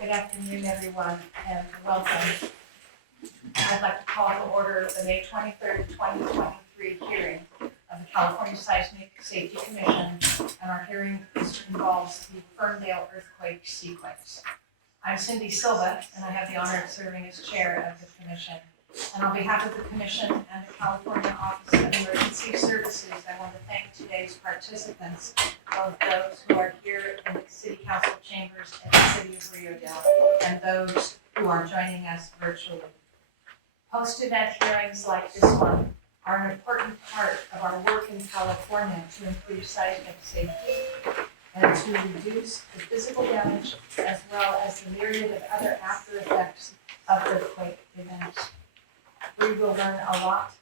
Good afternoon, everyone, and welcome. I'd like to call to order the May 23rd, 2023 hearing of the California Seismic Safety Commission, and our hearing involves the Ferndale earthquake sequence. I'm Cindy Silva, and I have the honor of serving as chair of the commission. And on behalf of the commission and the California Office of Emergency Services, I want to thank today's participants, both those who are here in the City Council chambers in the city of Rio Dell, and those who are joining us virtually. Post-event hearings like this one are an important part of our work in California to improve seismic safety and to reduce the physical damage as well as the myriad of other after effects of earthquake events. We will learn a lot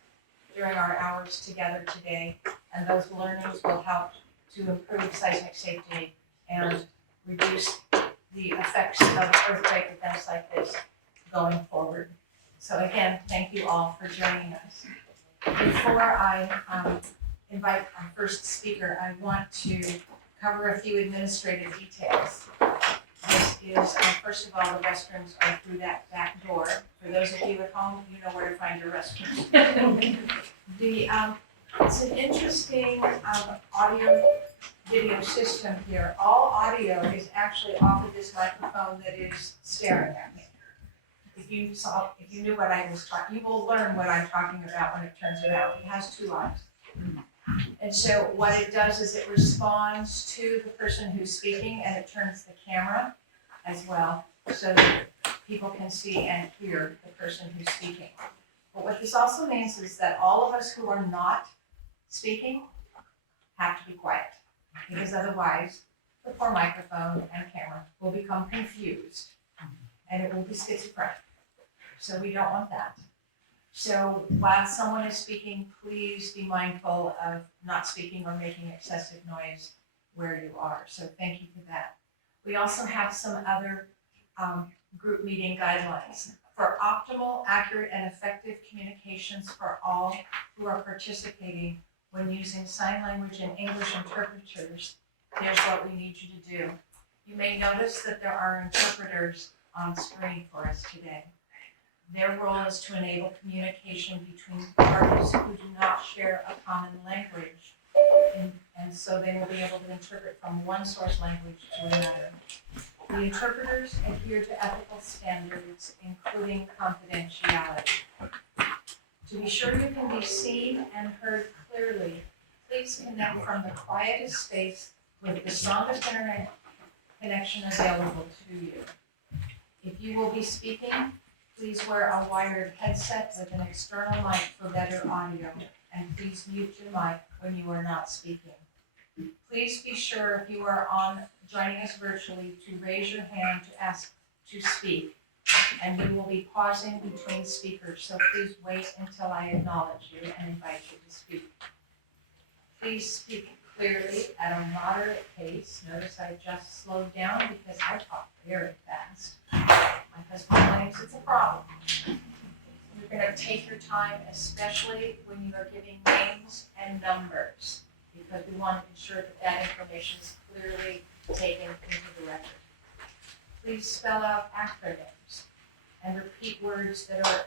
during our hours together today, and those learnings will help to improve seismic safety and reduce the effects of earthquake events like this going forward. So again, thank you all for joining us. Before I invite our first speaker, I want to cover a few administrative details. This is, first of all, the restrooms are through that back door. For those of you at home, you know where to find your restrooms. It's an interesting audio video system here. All audio is actually off of this microphone that is staring at me. If you knew what I was talking, you will learn what I'm talking about when it turns around. It has two eyes. And so what it does is it responds to the person who's speaking, and it turns the camera as well so that people can see and hear the person who's speaking. But what this also means is that all of us who are not speaking have to be quiet, because otherwise the poor microphone and camera will become confused and it will be schizophrenic. So we don't want that. So while someone is speaking, please be mindful of not speaking or making excessive noise where you are. So thank you for that. We also have some other group meeting guidelines. For optimal, accurate, and effective communications for all who are participating when using sign language and English interpreters, here's what we need you to do. You may notice that there are interpreters on screen for us today. Their role is to enable communication between parties who do not share a common language, and so they will be able to interpret from one source language to another. The interpreters adhere to ethical standards, including confidentiality. To be sure you can be seen and heard clearly, please connect from the quietest space with the strongest internet connection available to you. If you will be speaking, please wear a wired headset with an external mic for better audio, and please mute your mic when you are not speaking. Please be sure if you are joining us virtually to raise your hand to ask to speak, and we will be pausing between speakers, so please wait until I acknowledge you and invite you to speak. Please speak clearly at a moderate pace. Notice I just slowed down because I talk very fast. My husband claims it's a problem. You're going to take your time, especially when you are giving names and numbers, because we want to ensure that that information is clearly taken into the record. Please spell out acronyms and repeat words that are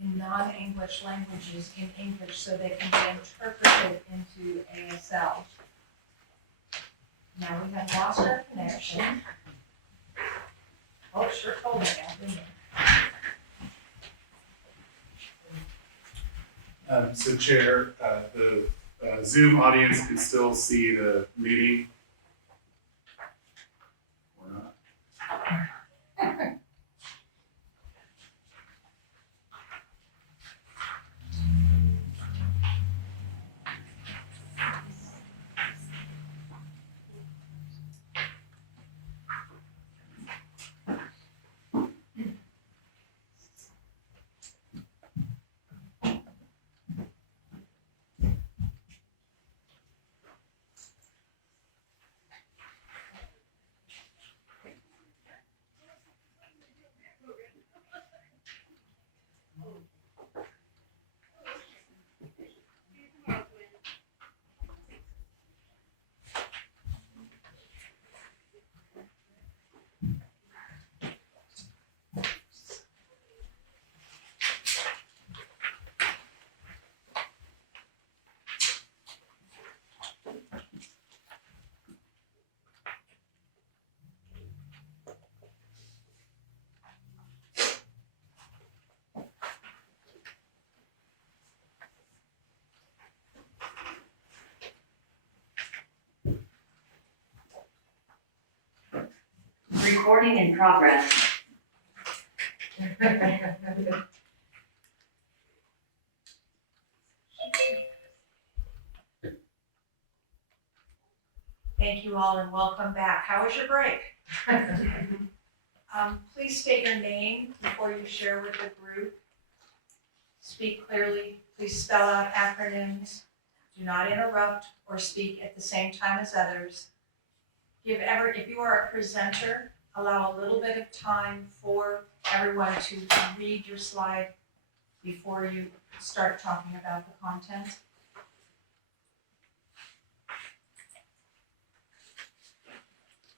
in non-English languages in English so they can be interpreted into ASL. Now we have lost our connection. Oh, sure told me that, didn't it? So Chair, the Zoom audience can still see the meeting. Or not. Recording in progress. Thank you all and welcome back. How was your break? Please state your name before you share with the group. Speak clearly. Please spell out acronyms. Do not interrupt or speak at the same time as others. If you are a presenter, allow a little bit of time for everyone to read your slide before you start talking about the content.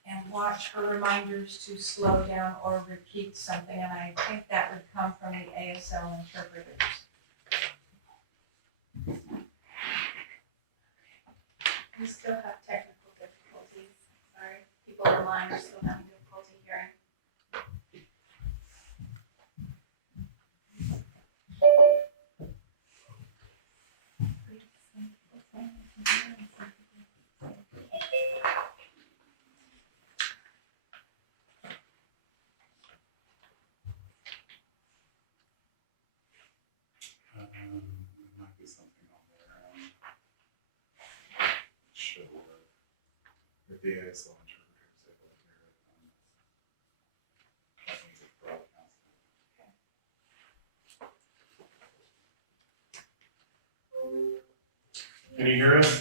And watch for reminders to slow down or repeat something, and I think that would come from the ASL interpreters. We still have technical difficulties. Sorry, people online are still having difficulty hearing. There might be something on there. Should work. If the ASL interpreter is able to hear it, that means it's broadcast. Can you hear us?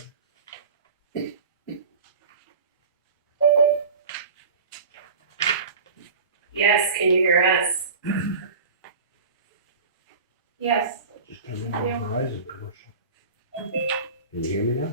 Yes, can you hear us? Yes. Verizon commercial. Can you hear me now?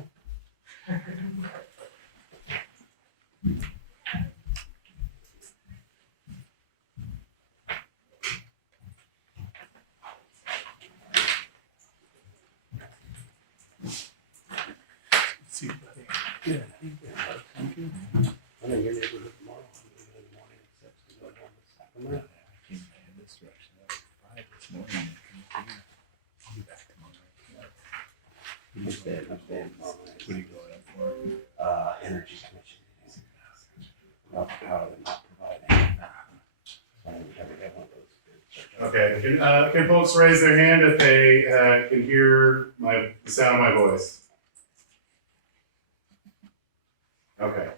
See, buddy. Yeah. Thank you. I'm in your neighborhood tomorrow. I'm in the morning at 6 to go down to Sacramento. I came in this direction at 5 this morning. I'll be back tomorrow. I'm staying tomorrow night. What are you going up for? Energy commission. About the power they're not providing. So I'm having to have one of those. Okay, can folks raise their hand if they can hear the sound of my voice? Okay.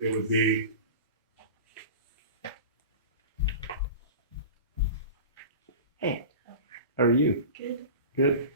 It would be, Hey, how are you? Good. Good.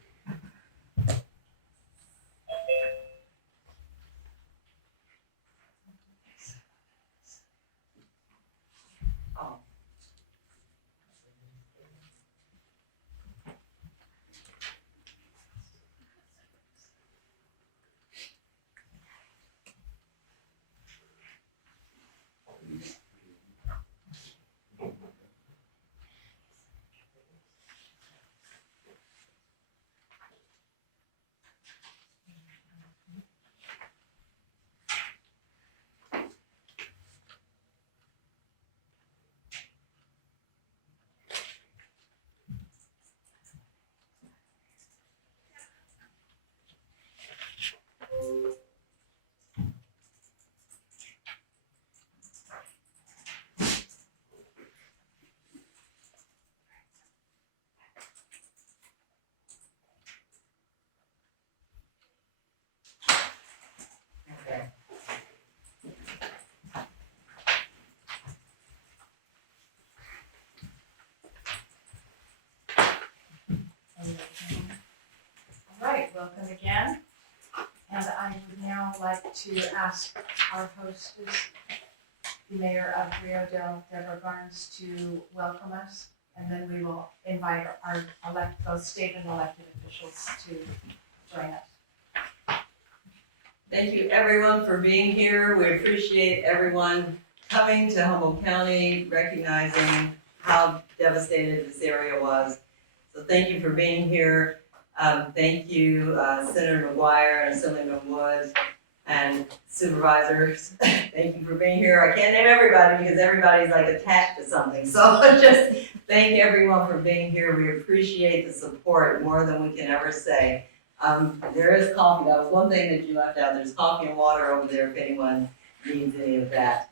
All right, welcome again. And I would now like to ask our hostess, the mayor of Rio Dell, Deborah Barnes, to welcome us. And then we will invite our both state and elected officials to join us. Thank you everyone for being here. We appreciate everyone coming to Humboldt County, recognizing how devastated this area was. So thank you for being here. Thank you, Senator McGuire and Assemblyman Woods and supervisors. Thank you for being here. I can't name everybody because everybody's like attached to something. So just thank everyone for being here. We appreciate the support more than we can ever say. There is coffee. That was one thing that you left out. There's coffee and water over there if anyone needs any of that.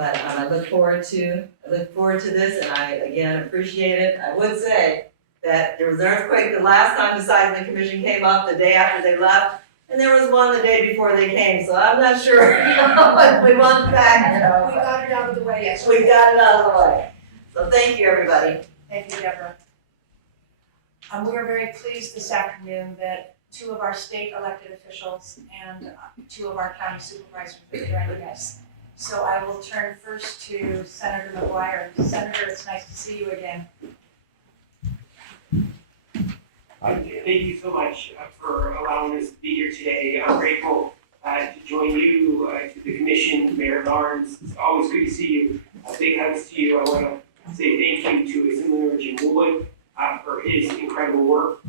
But I look forward to this, and I, again, appreciate it. I would say that there was an earthquake the last time the seismic commission came up, the day after they left, and there was one the day before they came, so I'm not sure how much we want back, you know. We got it out of the way, yes. We got it out of the way. So thank you, everybody. Thank you, Deborah. We are very pleased this afternoon that 2 of our state elected officials and 2 of our county supervisors are joining us. So I will turn first to Senator McGuire. Senator, it's nice to see you again. Thank you so much for allowing us to be here today. I'm grateful to join you, to the commission, Mayor Barnes. It's always good to see you. Big hugs to you. I want to say thank you to Assemblyman Jim Wood for his incredible work,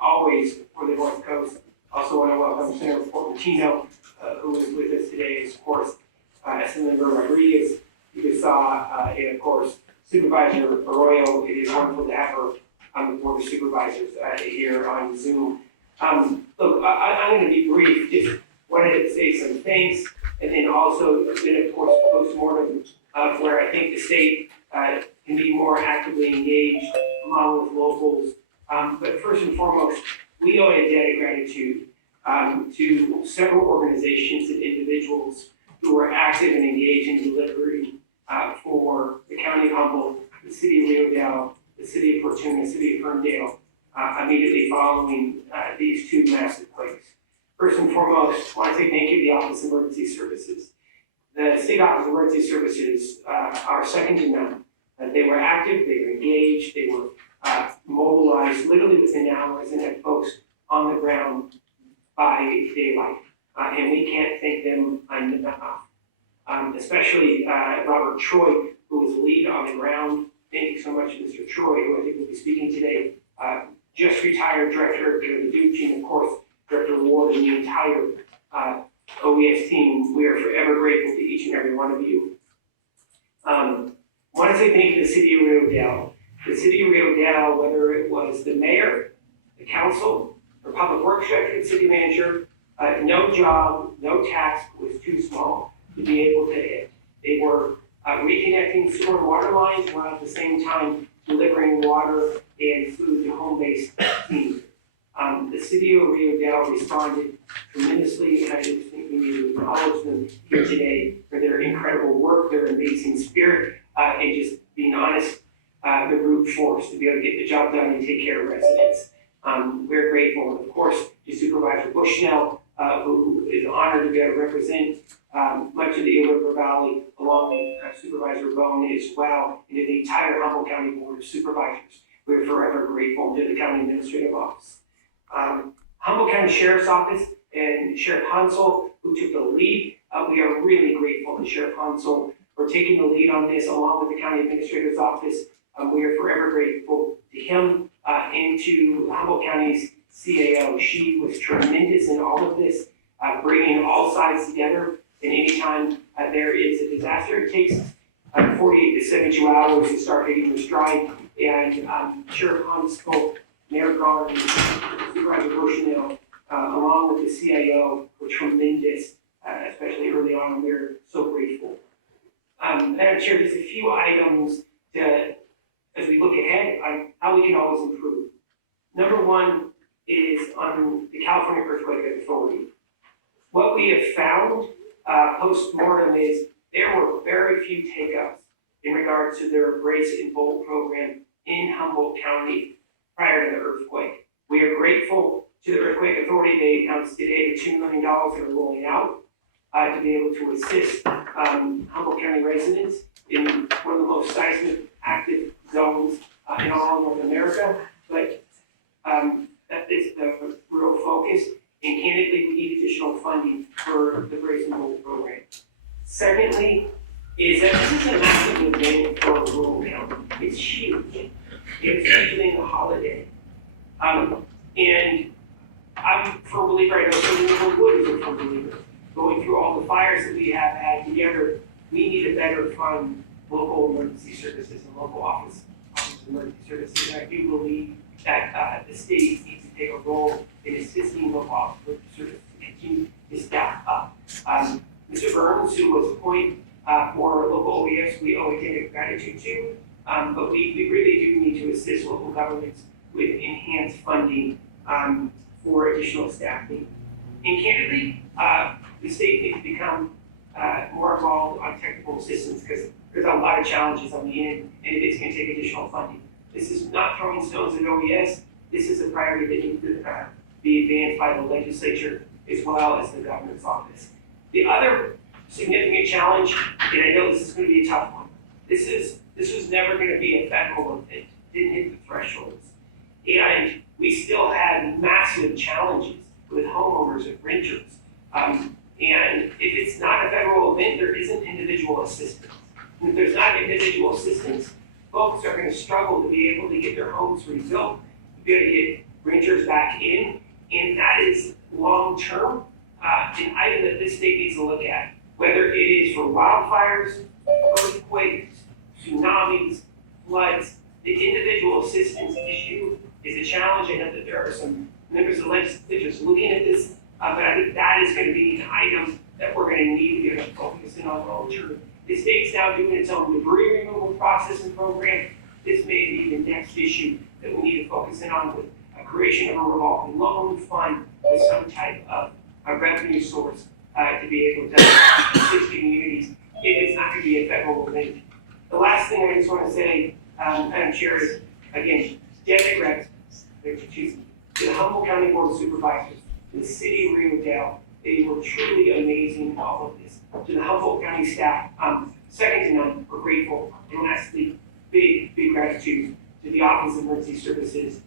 always for the North Coast. Also want to welcome Senator Portantino, who is with us today, and of course, Assemblyman Rodriguez. You just saw, and of course, Supervisor Arroyo. It is wonderful to have her on the Board of Supervisors here on Zoom. Look, I'm going to be brief. Just wanted to say some thanks, and then also then of course postmortem where I think the state can be more actively engaged along with locals. But first and foremost, we owe a debt of gratitude to several organizations and individuals who were active and engaged in delivery for the County of Humboldt, the City of Leodale, the City of Fortuna, the City of Ferndale, immediately following these 2 massive quakes. First and foremost, I want to say thank you to the Office of Emergency Services. The State Office of Emergency Services are second to none. They were active, they were engaged, they were mobilized literally within hours and had folks on the ground by daylight. And we can't thank them enough. Especially Robert Troy, who was lead on the ground. Thank you so much, Mr. Troy, who I think will be speaking today. Just retired Director Ducci, and of course, Director Ward, and the entire OES team. We are forever grateful to each and every one of you. I want to say thank you to the City of Leodale. The City of Leodale, whether it was the mayor, the council, or public works director, the city manager, no job, no task was too small to be able to hit. They were reconnecting sewer and water lines while at the same time delivering water and food to home-based teams. The City of Leodale responded tremendously, and I just think we need to acknowledge them here today for their incredible work, their amazing spirit, and just being honest, the brute force to be able to get the job done and take care of residents. We're grateful, and of course, to Supervisor Bushnell, who is honored to be able to represent much of the Eel River Valley, along with Supervisor Bone as well, and to the entire Humboldt County Board of Supervisors. We're forever grateful to the County Administrative Office. Humboldt County Sheriff's Office and Sheriff Hansel, who took the lead. We are really grateful to Sheriff Hansel for taking the lead on this, along with the County Administrator's Office. We are forever grateful to him and to Humboldt County's CAO. She was tremendous in all of this, bringing all sides together. And anytime there is a disaster, it takes 48 to 72 hours to start hitting the stride. And Sheriff Hansel, Mayor Garland, Supervisor Bushnell, along with the CIO, were tremendous, especially early on, and we're so grateful. Madam Chair, just a few items as we look ahead on how we can always improve. Number one is on the California Earthquake Authority. What we have found post-mortem is there were very few take-ups in regards to their Brace and Bolt program in Humboldt County prior to the earthquake. We are grateful to the Earthquake Authority. They announced today the $2 million that are rolling out to be able to assist Humboldt County residents in one of the most seismic active zones in all of North America. But that is the real focus. And candidly, we need additional funding for the Brace and Bolt program. Secondly, is that this is a massive event for rural county. It's huge. It's usually in the holiday. And I'm a firm believer, I know Assemblyman Wood is a firm believer. Going through all the fires that we have had together, we need to better fund local emergency services and local office of emergency services. And I do believe that the state needs to take a role in assisting local office of emergency services to continue to staff up. Mr. Burns, who was appointed for local OES, we owe a debt of gratitude to. But we really do need to assist local governments with enhanced funding for additional staffing. And candidly, the state needs to become more involved on technical assistance because there's a lot of challenges on the end, and it is going to take additional funding. This is not throwing stones at OES. This is a priority that needs to be advanced by the legislature as well as the governor's office. The other significant challenge, and I know this is going to be a tough one, this was never going to be a federal event. Didn't hit the thresholds. And we still had massive challenges with homeowners and renters. And if it's not a federal event, there isn't individual assistance. And if there's not individual assistance, folks are going to struggle to be able to get their homes rebuilt, to be able to get renters back in, and that is long-term an item that this state needs to look at, whether it is for wildfires, earthquakes, tsunamis, floods. The individual assistance issue is a challenge. I know that there are some members of the legislature looking at this, but I think that is going to be an item that we're going to need to be able to focus in on long-term. The state's now doing its own debris removal process and program. This may be the next issue that we need to focus in on with a creation of a revolving loan fund with some type of a revenue source to be able to assist communities if it's not going to be a federal event. The last thing I just want to say, Madam Chair, is again, to the Humboldt County Board of Supervisors, to the City of Ferndale, they were truly amazing in all of this. To the Humboldt County staff, second to none, we're grateful. And lastly, big gratitude to the Office of Emergency Services.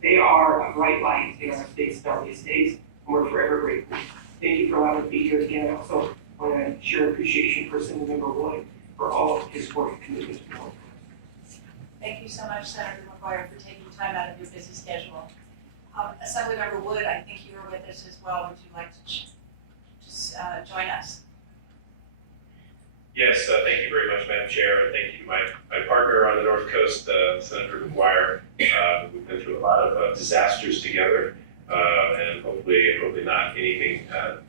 They are a bright light in our state's darkest days, and we're forever grateful. Thank you for allowing me to be here again. I also want to share appreciation for Assemblymember Wood for all of his work and commitment to the board. Thank you so much, Senator McGuire, for taking time out of your busy schedule. Assemblymember Wood, I think you were with us as well. Would you like to just join us? Yes, thank you very much, Madam Chair, and thank you to my partner on the North Coast, Senator McGuire. We've been through a lot of disasters together, and hopefully not anything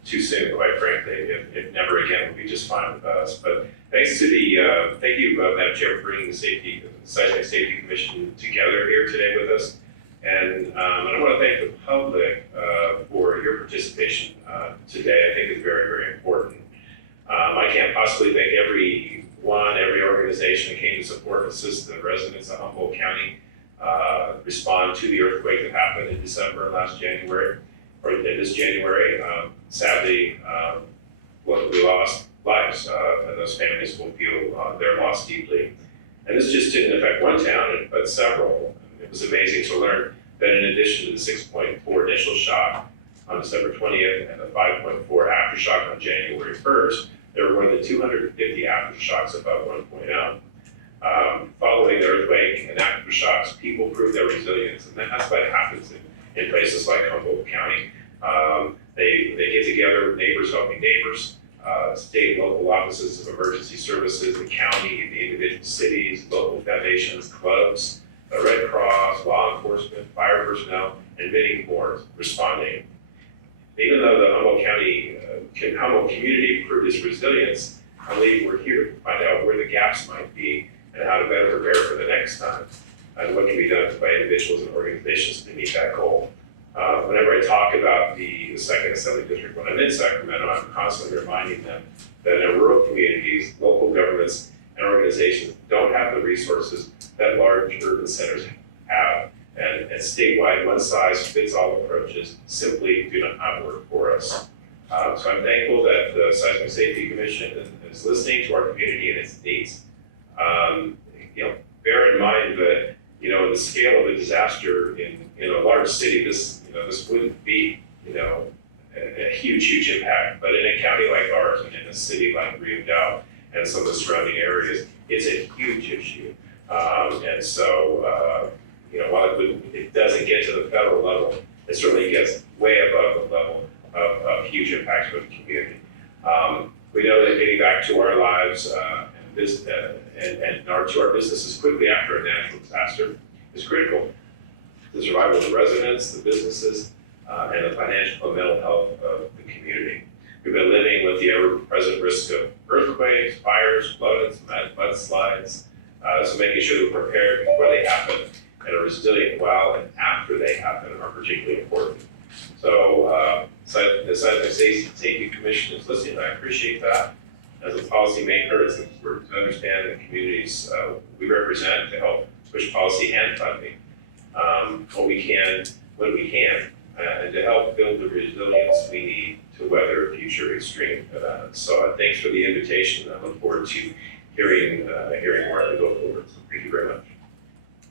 too soon, quite frankly. If never again, we'll be just fine with us. But thanks to thank you, Madam Chair, for bringing the Seismic Safety Commission together here today with us. And I want to thank the public for your participation today. I think it's very, very important. I can't possibly thank every organization that came to support and assist the residents of Humboldt County respond to the earthquake that happened in December last January, or this January. Sadly, we lost lives, and those families will feel their loss deeply. And this just didn't affect one town, but several. It was amazing to learn that in addition to the 6.4 initial shock on December 20th and the 5.4 aftershock on January 1st, there were more than 250 aftershocks above 1.0. Following the earthquake and aftershocks, people proved their resilience, and that's what happens in places like Humboldt County. They get together, neighbors helping neighbors, state and local offices of emergency services, the county, the individual cities, local foundations, clubs, the Red Cross, law enforcement, fire personnel, and many more responding. Even though the Humboldt community proved its resilience, I believe we're here to find out where the gaps might be and how to better prepare for the next time, and what can be done by individuals and organizations to meet that goal. Whenever I talk about the Second Assembly District when I'm in Sacramento, I'm constantly reminding them that in rural communities, local governments and organizations don't have the resources that large urban centers have. And statewide one-size-fits-all approaches simply do not work for us. So I'm thankful that the Seismic Safety Commission is listening to our community and its needs. Bear in mind that in the scale of a disaster in a large city, this wouldn't be a huge impact. But in a county like ours and in a city like Ferndale and some of the surrounding areas, it's a huge issue. And so while it doesn't get to the federal level, it certainly gets way above the level of huge impacts for the community. We know that getting back to our lives and to our businesses quickly after a natural disaster is critical. The survival of the residents, the businesses, and the financial and mental health of the community. We've been living with the ever-present risk of earthquakes, fires, floods, mudslides. So making sure that we're prepared before they happen and are resilient while and after they happen are particularly important. So the Seismic Safety Commission is listening, and I appreciate that. As a policymaker, it's important to understand the communities we represent to help push policy and funding when we can, and to help build the resilience we need to weather future extreme events. So thanks for the invitation. I look forward to hearing more as we go forward. So thank you very much.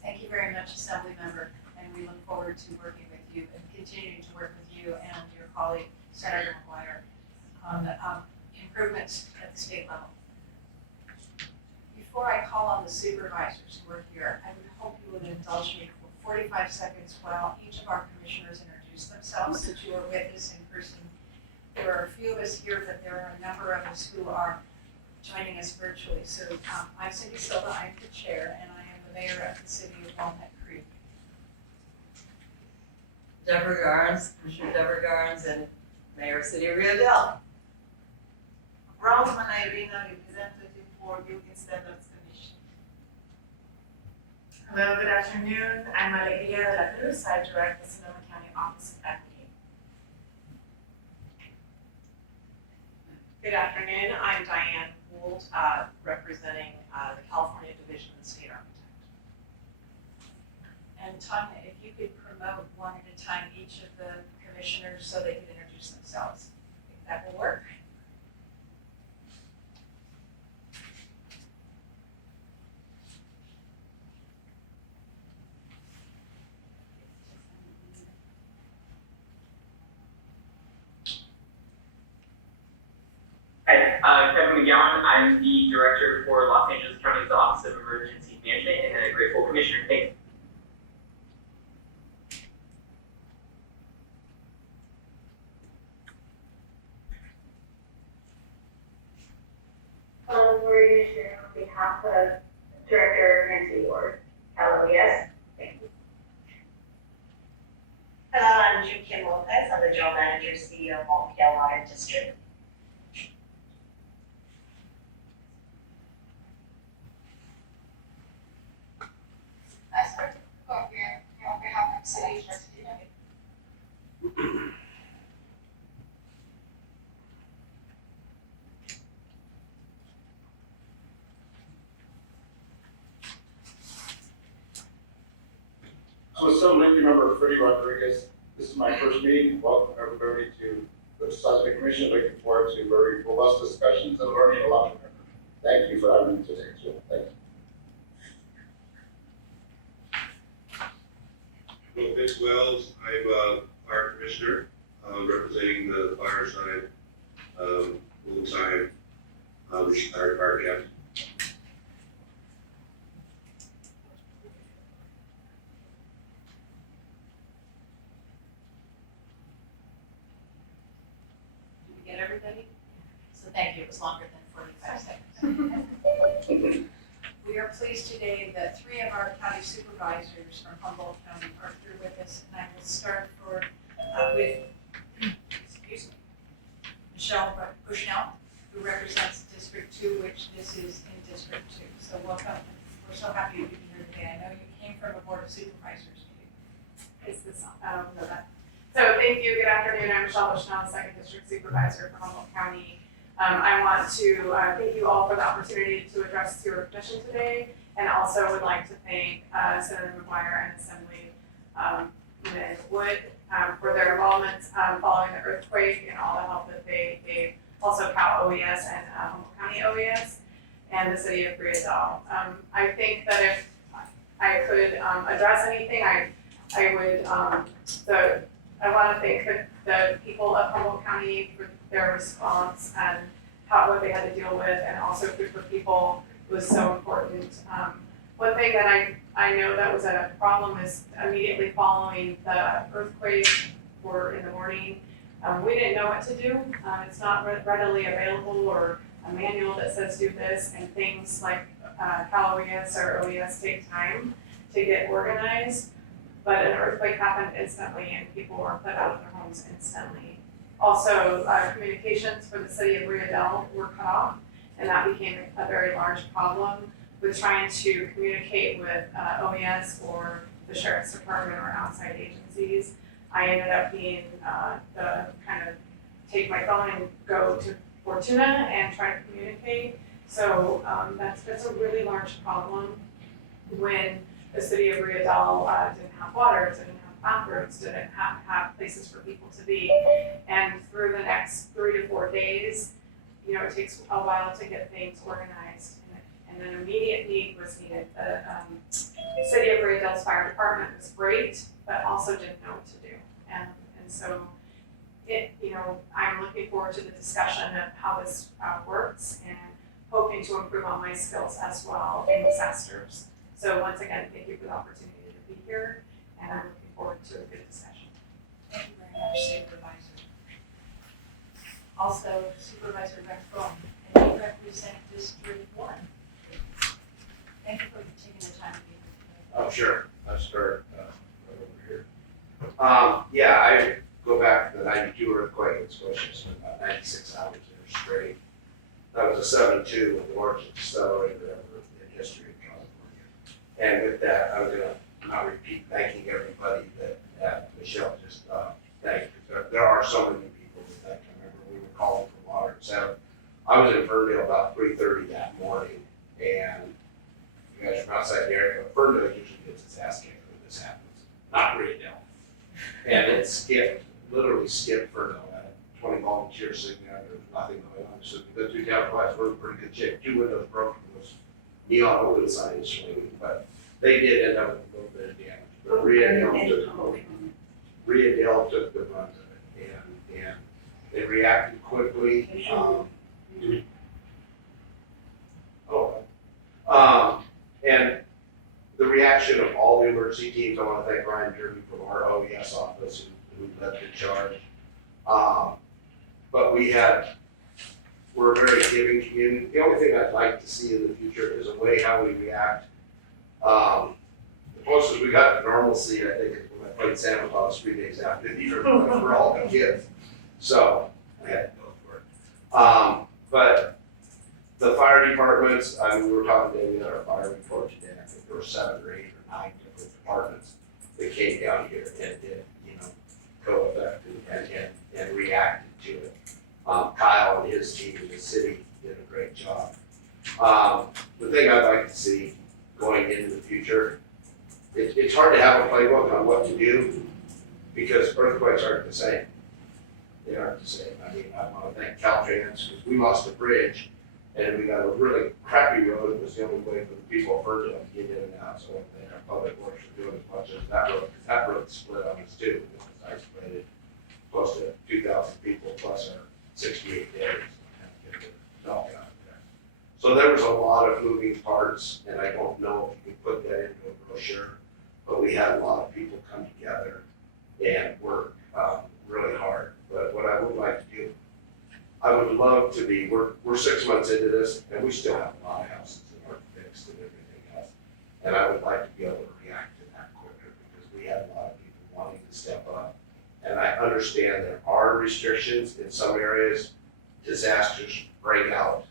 Thank you very much, Assembly Member, and we look forward to working with you and continuing to work with you and your colleague, Senator McGuire, on the improvements at the state level. Before I call on the supervisors who are here, I would hope you would indulge me for 45 seconds while each of our commissioners introduce themselves, since you are with us in person. There are a few of us here, but there are a number of us who are joining us virtually. So I'm Cindy Silva, I'm the chair, and I am the mayor of the city of Walnut Creek. Commissioner Deborah Garnes, and Mayor of City of Rio Dell. Roseman Irina, representative for Building Standards Commission. Hello, good afternoon. I'm Alegria de la Cruz. I direct the Sonoma County Office of Equity. Good afternoon, I'm Diane Gould, representing the California Division of the State Architect. And Tanya, if you could promote one at a time each of the commissioners so they could introduce themselves, if that will work. Hi, Kevin McGowan. I'm the director for Los Angeles County's Office of Emergency Management and a grateful commissioner. Thanks. We're going to share on behalf of Director Nancy Ward, LOES. Thank you. Hello, I'm June Kim Lopez. I'm the General Manager, CEO of Multiple Water District. I started to go here on behalf of City Representative. I'm Assembly Member Freddie Rodriguez. This is my first meeting. Welcome everybody to the Seismic Commission. Looking forward to very robust discussions and learning a lot. Thank you for having me today. Thank you. Well, Vince Wells, I'm a fire commissioner, representing the fire side, alongside retired fire captain. Did we get everybody? So thank you, it was longer than 45 seconds. We are pleased today that 3 of our county supervisors from Humboldt County are here with us, and I will start with Michelle Bushnell, who represents District 2, which this is in District 2. So welcome, we're so happy to be here today. I know you came from a Board of Supervisors meeting. Is this on? No, that. So thank you, good afternoon, I'm Michelle Bushnell, 2nd District Supervisor for Humboldt County. I want to thank you all for the opportunity to address your commission today, and also would like to thank Senator McGuire and Assembly Ms. Wood for their involvement following the earthquake and all the help that they gave, also Cal OES and Humboldt County OES and the City of Rio Dell. I think that if I could address anything, I would, I want to thank the people of Humboldt County for their response and what they had to deal with, and also food for people was so important. One thing that I know that was a problem is immediately following the earthquake or in the morning, we didn't know what to do. It's not readily available or a manual that says do this, and things like Cal OES or OES take time to get organized. But an earthquake happened instantly and people were put out of their homes instantly. Also, communications for the city of Ferndale were cut off, and that became a very large problem with trying to communicate with OES or the sheriff's department or outside agencies. I ended up being the kind of take my phone and go to Fortuna and try to communicate. So that's a really large problem when the city of Ferndale didn't have water, didn't have bathrooms, didn't have places for people to be. And through the next 3 to 4 days, you know, it takes a while to get things organized. And an immediate need was needed. The city of Ferndale's fire department was great, but also didn't know what to do. And so I'm looking forward to the discussion of how this works and hoping to improve on my skills as well in disasters. So once again, thank you for the opportunity to be here, and I'm looking forward to a good discussion. Thank you very much, Supervisor. Also, Supervisor Renfro, and you represent District 1. Thank you for taking the time to be here today. Oh, sure. I'll start right over here. I go back to the 92 earthquake in Scotia, spent about 96 hours there straight. That was a 7.2 with the largest accelerator ever in history of California. And with that, I was going to not repeat thanking everybody that Michelle just thanked. There are so many people that can remember we were calling for water at 7. I was in Ferndale about 3:30 that morning, and you guys from outside the area, but Ferndale usually gets its ass kicked when this happens, not Ferndale. And it literally skipped Ferndale. I had 20 volunteers sitting there, there was nothing going on. So the two town twice were in pretty good shape. 2 windows broken, those neon open signs swinging, but they did end up with a little bit of damage. But Ferndale took the brunt of it, and they reacted quickly. And the reaction of all the emergency teams, I want to thank Ryan Derby from our OES office who led the charge. But we're a very giving community. The only thing I'd like to see in the future is a way how we react. The closest we got to normalcy, I think, is when I played Santa Claus 3 days after the year for all the kids. So I had to go for it. But the fire departments, we were talking today, we had our fire report today. I think there were 7 or 8 or 9 different departments that came down here and did, co-effected and reacted to it. Kyle and his team in the city did a great job. The thing I'd like to see going into the future, it's hard to have a playbook on what to do because earthquakes aren't the same. They aren't the same. I mean, I want to thank Caltrans because we lost a bridge and we got a really crappy road. It was the only way for the people of Ferndale to get in and out. So I think our public works are doing as much as that road, because that road split on us too. It was isolated, close to 2,000 people plus our 68 days. Get the dog out of there. So there was a lot of moving parts, and I don't know if you can put that into a brochure, but we had a lot of people come together and work really hard. But what I would like to do, I would love to be, we're 6 months into this, and we still have a lot of houses that aren't fixed and everything else. And I would like to be able to react to that quicker because we have a lot of people wanting to step up. And I understand there are restrictions in some areas. Disasters break out.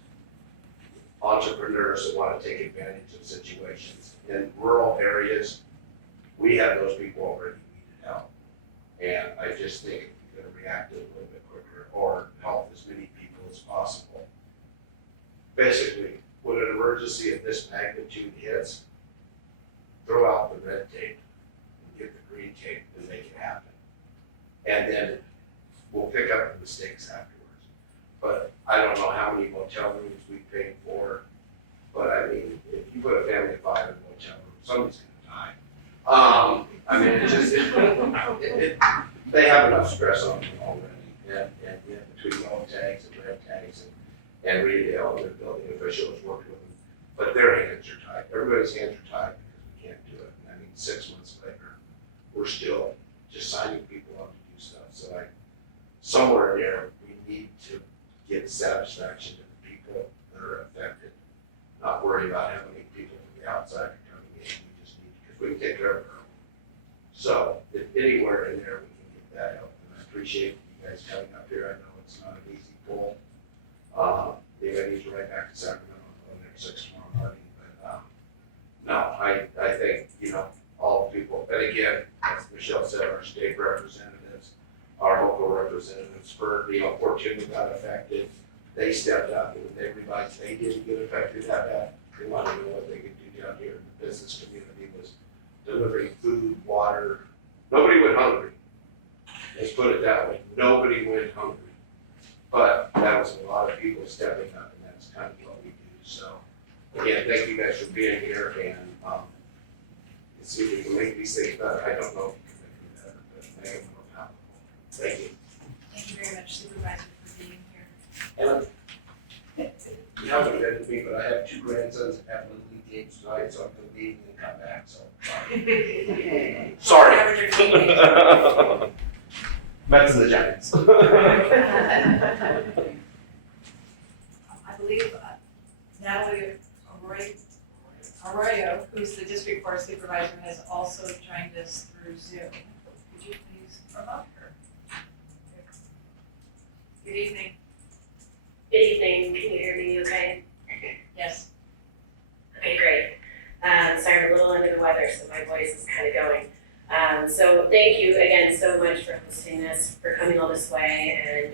Entrepreneurs that want to take advantage of situations. In rural areas, we have those people already needed help. And I just think if we're going to react a little bit quicker or help as many people as possible. Basically, when an emergency of this magnitude hits, throw out the red tape and get the green tape and make it happen. And then we'll pick up the mistakes afterwards. But I don't know how many motel rooms we paid for, but I mean, if you put a family of 5 in a motel room, somebody's gonna die. I mean, it just, they have enough stress on them already. And between yellow tags and red tags and retail and the building officials working with them, but their hands are tied. Everybody's hands are tied because we can't do it. And I mean, 6 months later, we're still just signing people up to do stuff. So somewhere in there, we need to give satisfaction to the people that are affected. Not worry about how many people from the outside are coming in. We just need, because we can take care of our own. So if anywhere in there we can get that help, and I appreciate you guys coming up up here, I know it's not an easy pull. They may need to right back to Sacramento on their 6 tomorrow morning, but, no, I think, all the people, and again, as Michelle said, our state representatives, our local representatives, Ferndale, Fortune got affected. They stepped up and they realized they didn't get affected that bad. They wanted to know what they could do down here. The business community was delivering food, water. Nobody went hungry. Let's put it that way. Nobody went hungry. But that was a lot of people stepping up, and that's kind of what we do. So, again, thank you guys for being here, and let's see if we can make these things better. I don't know if we can make them better, but make them more palatable. Thank you. Thank you very much, Supervisor, for being here. And you haven't been with me, but I have 2 grandsons that have little league games tonight, so I'm gonna leave and come back, so. Sorry. Mets and the Giants. I believe Natalie Arroyo, who's the District Forest Supervisor, has also joined us through Zoom. Could you please promote her? Good evening. Good evening, can you hear me okay? Yes. Okay, great. Sorry, I'm a little under the weather, so my voice is kind of going. So thank you again so much for hosting this, for coming all this way, and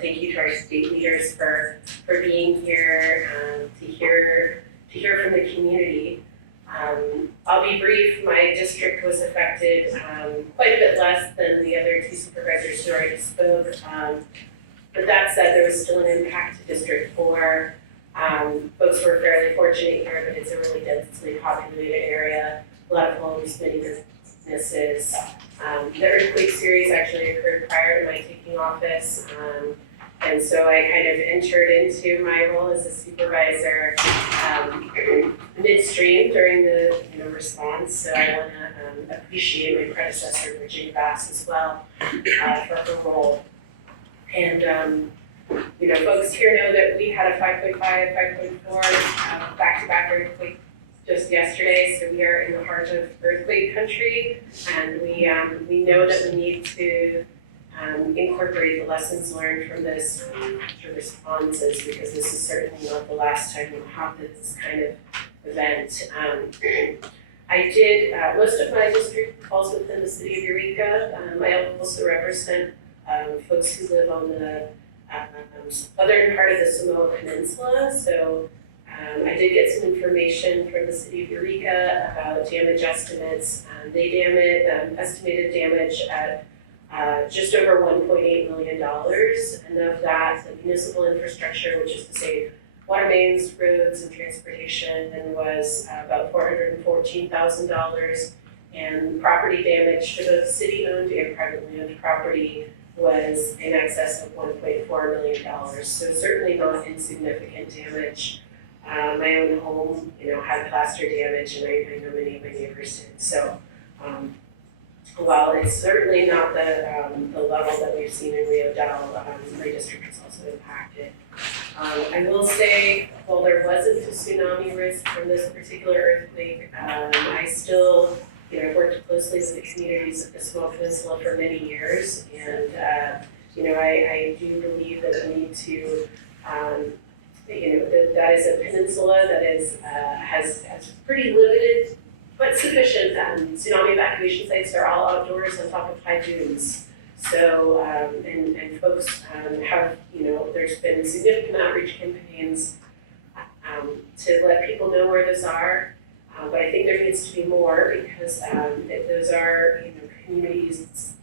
thank you to our state leaders for being here, to hear from the community. I'll be brief. My district was affected quite a bit less than the other 2 supervisors who already spoke. But that said, there was still an impact to District 4. Folks were fairly fortunate here, but it's a really densely populated area. A lot of homes, many businesses. The earthquake series actually occurred prior to my taking office. And so I kind of entered into my role as a supervisor midstream during the response. So I want to appreciate my predecessor, Virginia Bass, as well for her role. And folks here know that we had a 5.5, 5.4 back-to-back earthquake just yesterday. So we are in the heart of earthquake country, and we know that we need to incorporate the lessons learned from this to responses, because this is certainly not the last time we'll have this kind of event. I did, most of my district falls within the city of Eureka. I also represent folks who live on the southern part of the Samoa Peninsula. So I did get some information from the city of Eureka about damage estimates. They estimated damage at just over $1.8 million, and of that, the municipal infrastructure, which is to say water mains, roads, and transportation, was about $414,000, and property damage for both city-owned and privately owned property was in excess of $1.4 million. So certainly not insignificant damage. My own home, had plaster damage, and I know many of my neighbors did. So while it's certainly not the level that we've seen in Rio Dell, my district is also impacted. I will say, while there wasn't a tsunami risk from this particular earthquake, I still, I've worked closely with the communities of the Samoa Peninsula for many years, and I do believe that we need to, that is a peninsula that is has pretty limited but sufficient tsunami evacuation sites. They're all outdoors on top of high dunes. So, and folks have, there's been significant outreach campaigns to let people know where those are. But I think there needs to be more, because if those are, communities,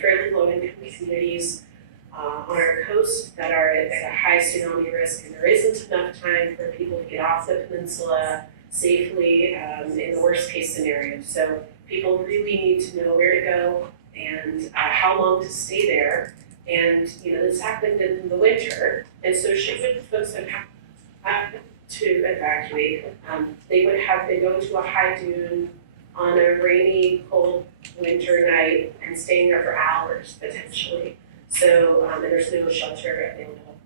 fairly low-income communities on our coast that are at a high tsunami risk, and there isn't enough time for people to get off the peninsula safely in the worst-case scenario. So people really need to know where to go and how long to stay there. And, this happened in the winter, and so should folks have to evacuate, they would have been going to a high dune on a rainy, cold winter night and staying there for hours potentially. So, and there's no shelter available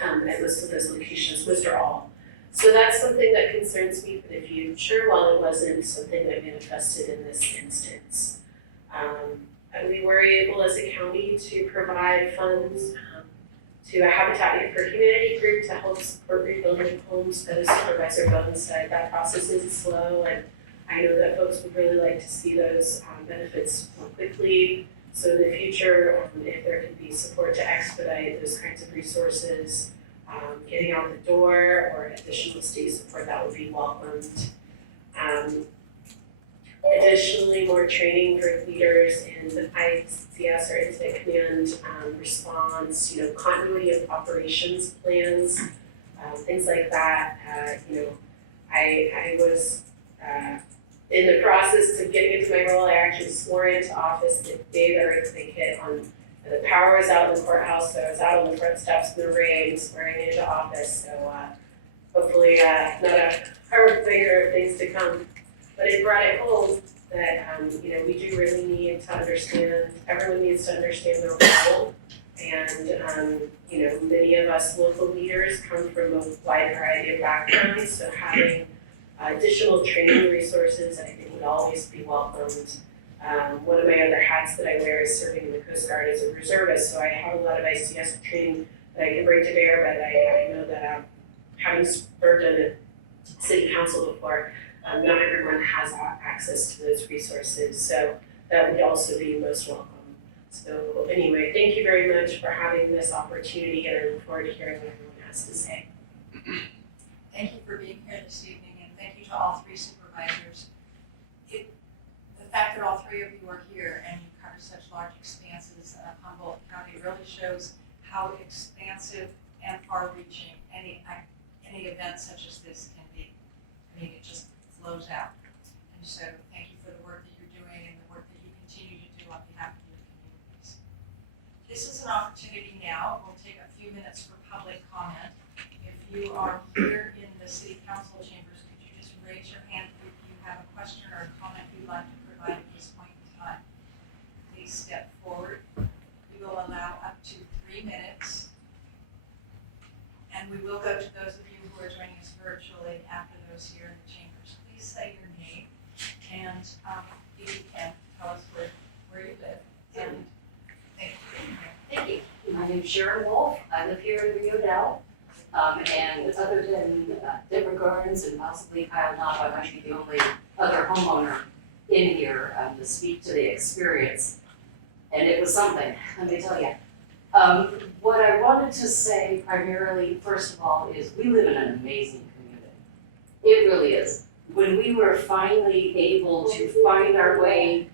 at most of those locations, most or all. So that's something that concerns me for the future, while it wasn't something that manifested in this instance. we were able as a county to provide funds to a Habitat for Humanity group to help support rebuilding homes. As Supervisor Bones said, that process is slow, and I know that folks would really like to see those benefits more quickly. So in the future, if there could be support to expedite those kinds of resources, getting out the door or additional state support, that would be welcomed. Additionally, more training for leaders in ICS or Incident Command response, continuity of operations plans, things like that. I was in the process of getting into my role. I actually swore into office the day the earthquake hit. The power was out in the courthouse, so I was out on the front steps in the rain, swearing into office. So hopefully not a harbinger of things to come. But it brought it home that, we do really need to understand, everyone needs to understand their role. And, many of us local leaders come from a wide variety of backgrounds, so having additional training resources, I think, would always be welcomed. One of my other hats that I wear is serving in the Coast Guard as a reservist, so I have a lot of ICS training that I can bring to bear, but I know that having served in a city council before, not everyone has access to those resources, so that would also be most welcome. So anyway, thank you very much for having this opportunity, and I look forward to hearing what everyone has to say. Thank you for being here this evening, and thank you to all three supervisors. The fact that all three of you are here and you cover such large expanses of Humboldt County really shows how expansive and far-reaching any event such as this can be. I mean, it just flows out. And so thank you for the work that you're doing and the work that you continue to do on behalf of your communities. This is an opportunity now. We'll take a few minutes for public comment. If you are here in the city council chambers, could you just raise your hand if you have a question or a comment you'd like to provide at this point in time? Please step forward. We will allow up to 3 minutes. And we will go to those of you who are joining us virtually after those here in the chambers. Please say your name and if you can, tell us where you live. And thank you for being here. Thank you. My name is Sharon Wolf. I live here in Rio Dell. And other than Deborah Garnes and possibly Kyle Knopf, I might be the only other homeowner in here to speak to the experience. And it was something, let me tell you. What I wanted to say primarily, first of all, is we live in an amazing community. It really is. When we were finally able to find our way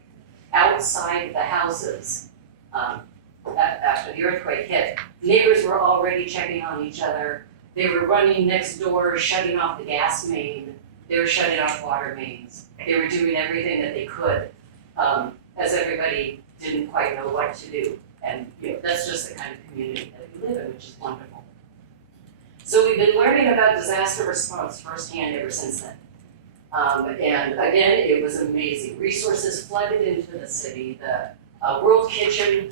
outside the houses, after the earthquake hit, neighbors were already checking on each other. They were running next door, shutting off the gas main. They were shutting off water mains. They were doing everything that they could, as everybody didn't quite know what to do. And that's just the kind of community that we live in, which is wonderful. So we've been learning about disaster response firsthand ever since then. And again, it was amazing. Resources flooded into the city. The World Kitchen,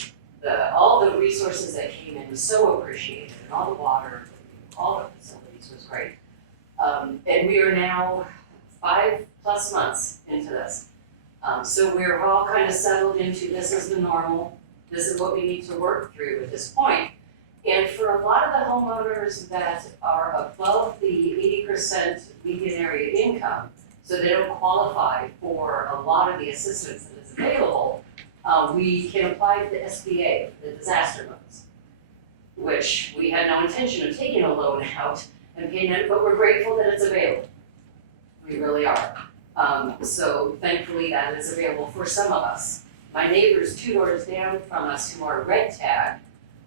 all the resources that came in was so appreciated, and all the water, all the facilities was great. And we are now 5+ months into this. So we're all kind of settled into this is the normal. This is what we need to work through at this point. And for a lot of the homeowners that are above the 80% median area income, so they don't qualify for a lot of the assistance that is available, we can apply to the SBA, the disaster loans, which we had no intention of taking a loan out and paying it, but we're grateful that it's available. We really are. So thankfully that is available for some of us. My neighbors 2 doors down from us who are red tagged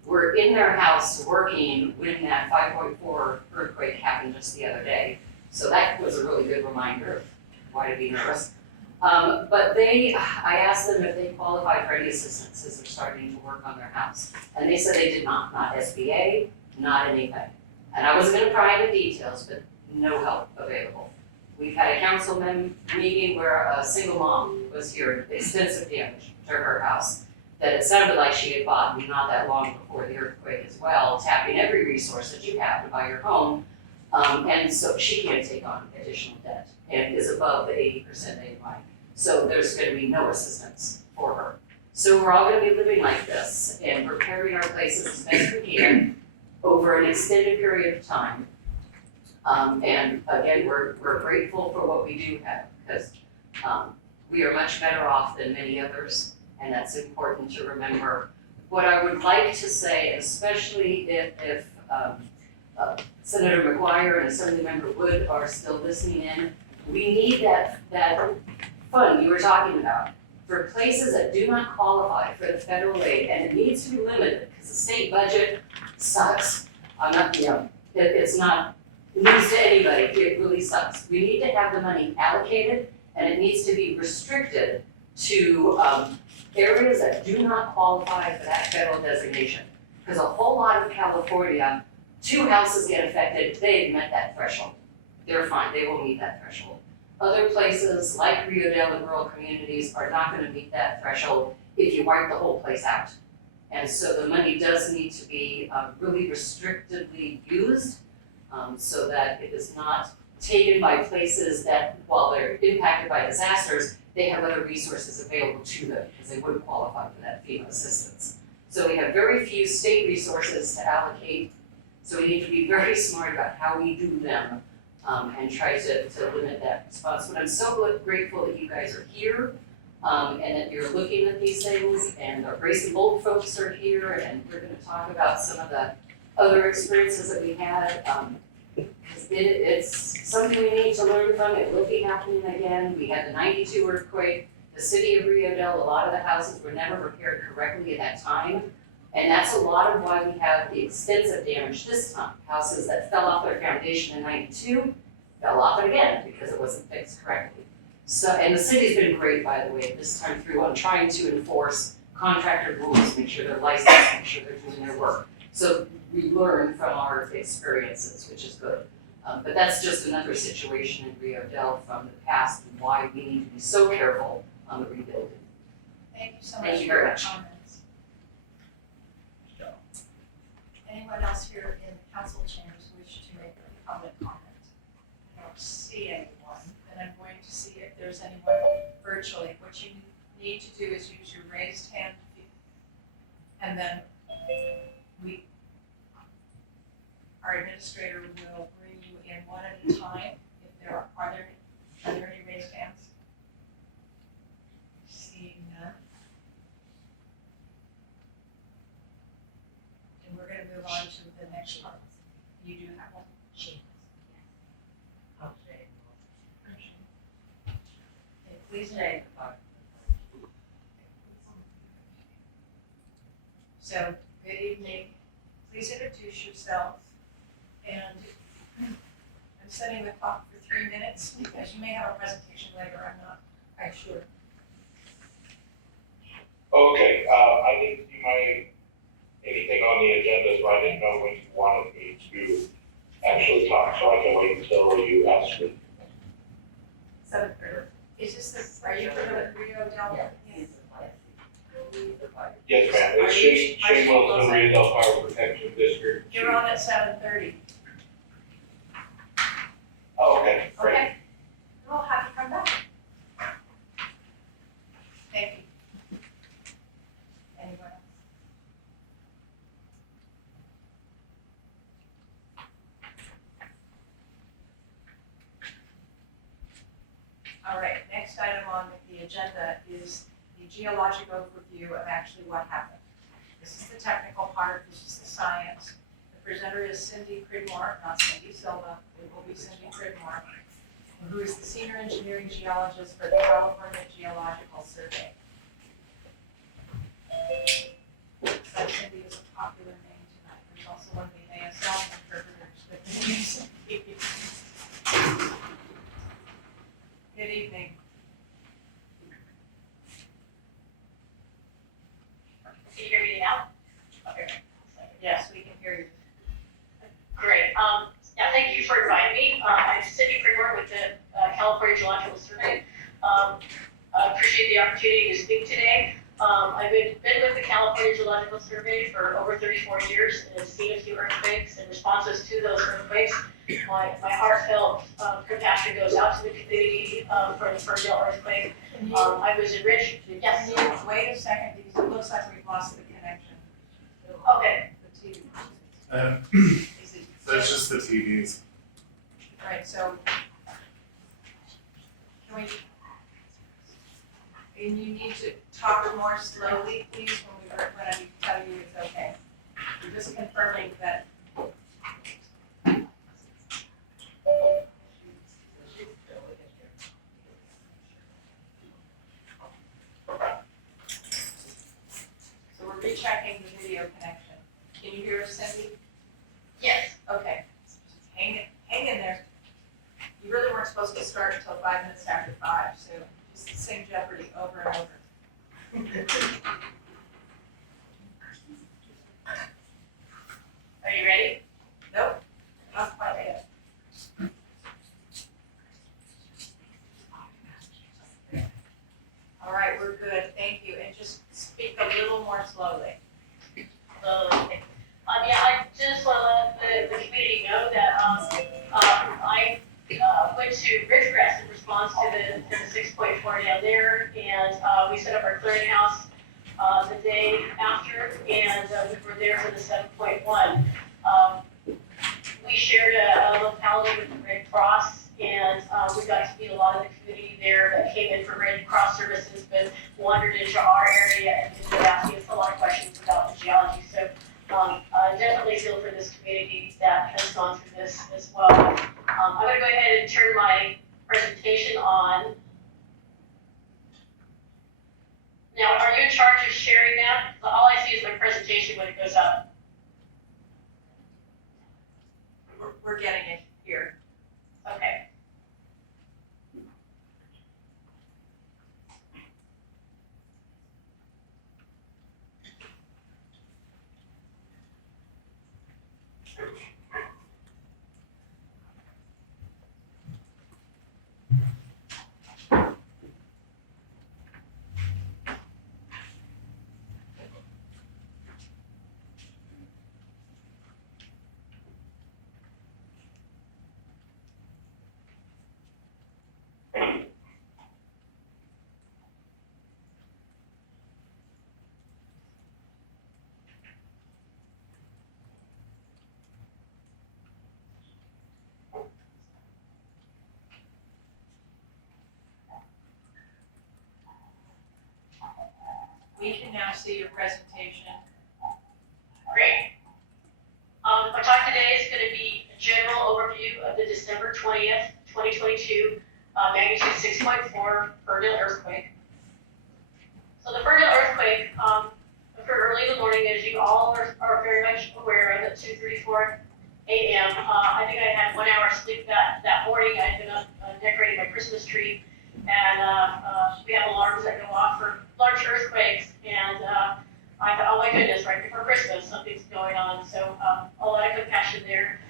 were in their house working when that 5.4 earthquake happened just the other day. So that was a really good reminder of why to be nervous. But I asked them if they qualified for any assistance as they're starting to work on their house. And they said they did not SBA, not anything. And I wasn't gonna pry into details, but no help available. We've had a council meeting where a single mom was here, extensive damage to her house, that it sounded like she had bought not that long before the earthquake as well, tapping every resource that you have to buy your home. And so she can't take on additional debt and is above the 80% AMI. So there's gonna be no assistance for her. So we're all gonna be living like this and repairing our places as best we can over an extended period of time. And again, we're grateful for what we do have, because we are much better off than many others, and that's important to remember. What I would like to say, especially if Senator McGuire and Assemblymember Wood are still listening in, we need that fund you were talking about for places that do not qualify for the federal aid, and it needs to be limited, because the state budget sucks. I'm not, it's not news to anybody, it really sucks. We need to have the money allocated, and it needs to be restricted to areas that do not qualify for that federal designation. Because a whole lot of California, 2 houses get affected, they've met that threshold. They're fine, they will meet that threshold. Other places like Riodale and rural communities are not gonna meet that threshold if you wipe the whole place out. And so the money does need to be really restrictively used, so that it is not taken by places that, while they're impacted by disasters, they have other resources available to them because they wouldn't qualify for that FEMA assistance. So we have very few state resources to allocate, so we need to be very smart about how we do them, and try to limit that response. But I'm so grateful that you guys are here, and that you're looking at these things, and our Grace and Bold folks are here, and we're gonna talk about some of the other experiences that we had. Because it's something we need to learn from. It will be happening again. We had the 92 earthquake, the city of Riodale, a lot of the houses were never repaired correctly at that time. And that's a lot of why we have the extensive damage this time. Houses that fell off their foundation in 92 fell off it again because it wasn't fixed correctly. So, and the city's been great, by the way, this time through on trying to enforce contractor rules, make sure they're licensed, make sure they're doing their work. So we learn from our experiences, which is good. But that's just another situation in Riodale from the past and why we need to be so careful on the rebuilding. Thank you so Thank much you for very your much. comments. Anyone else here in the council chambers wish to make a public comment? I don't see anyone, and I'm going to see if there's anyone virtually. What you need to do is use your raised hand, and then our administrator will bring you in one at a time. If there are there any raised hands? Seeing none. And we're gonna move on to the next part. You do have one? Oh, okay, please name. So, good evening. Please introduce yourself. And I'm setting the clock for 3 minutes because you may have a presentation later, I'm not quite sure. Okay, I didn't see anything on the agenda, so I didn't know when you wanted me to actually talk, so I can wait until you ask me. 7:30. Is this the, are you from the Riodale? Yes. Yes, ma'am, it's Shane Wilson, Riodale Fire Protection District. You're on at 7:30. Oh, okay, great. Okay. We'll have you come back. Thank you. Anyone else? All right, next item on the agenda is the geologic overview of actually what happened. This is the technical part, this is the science. The presenter is Cindy Pridmore, not Cindy Silva, it will be Cindy Pridmore, who is the senior engineering geologist for the California Geological Survey. So Cindy is a popular name tonight. There's also one of the ASL interpreters with the name Cindy. Good evening. Can you hear me now? Okay. Yes, we can hear you. Great. Yeah, thank you for inviting me. I'm Cindy Pridmore with the California Geological Survey. Appreciate the opportunity to speak today. I've been with the California Geological Survey for over 34 years and have seen a few earthquakes and responses to those earthquakes. My heartfelt compassion goes out to the community for the Ferndale earthquake I was enriched, yes, Can you wait a second, because it looks like we've lost the connection. okay. The TV. Is it? That's just the TVs. Right, so. Can we? And you need to talk more slowly, please, when I tell you it's okay. We're just confirming that. So we're rechecking the video connection. Can you hear us, Cindy? Yes. Okay. Hang in there. You really weren't supposed to start until 5 minutes after 5, so just the same Jeopardy over and over. Are you ready? Nope, not quite yet. All right, we're good, thank you, and just speak a little more slowly. Okay. Yeah, I just want to let the community know that, I, went to Ridgecrest in response to the 6.4 down there, and, we set up our clearinghouse, the day after, and, we were there for the 7.1. We shared a locality with the Red Cross, and, we got to meet a lot of the community there that came in for Red Cross services, but wandered into our area and ended up asking us a lot of questions about the geology, so, I definitely feel for this community that has gone through this as well. I'm gonna go ahead and turn my presentation on. Now, are you in charge of sharing that? All I see is my presentation when it goes up. We're getting it here. Okay. We can now see your presentation. Great. My talk today is going to be a general overview of the December 20th, 2022 magnitude 6.4 Ferndale earthquake. So the Ferndale earthquake occurred early in the morning, as you all are very much aware of, at 2:34 a.m. I think I had 1 hour sleep that morning. I had been up decorating my Christmas tree, and we have alarms that go off for large earthquakes, and I thought, oh my goodness, right before Christmas, something's going on, so a lot of compassion there.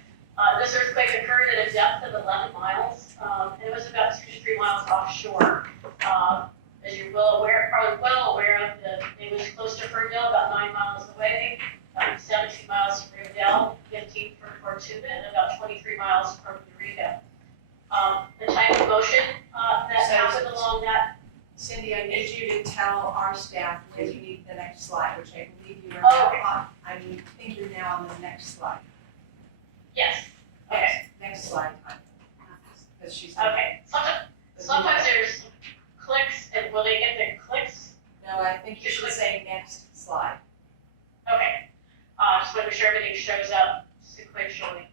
This earthquake occurred at a depth of 11 miles. It was about 2 to 3 miles offshore. As you're probably well aware of, it was close to Ferndale, about 9 miles away, 17 miles from Ferndale, 15 from Fortuna, and about 23 miles from Eureka. The type of motion that happened along that. Cindy, I need you to tell our staff when you need the next slide, which I believe you are Oh, now on. I think you're now on the next slide. Yes. Okay. Next slide, because she's. Okay. Sometimes there's clicks, and will they get the clicks? No, I think you should say next slide. Okay. Just want to make sure everything shows up sequentially.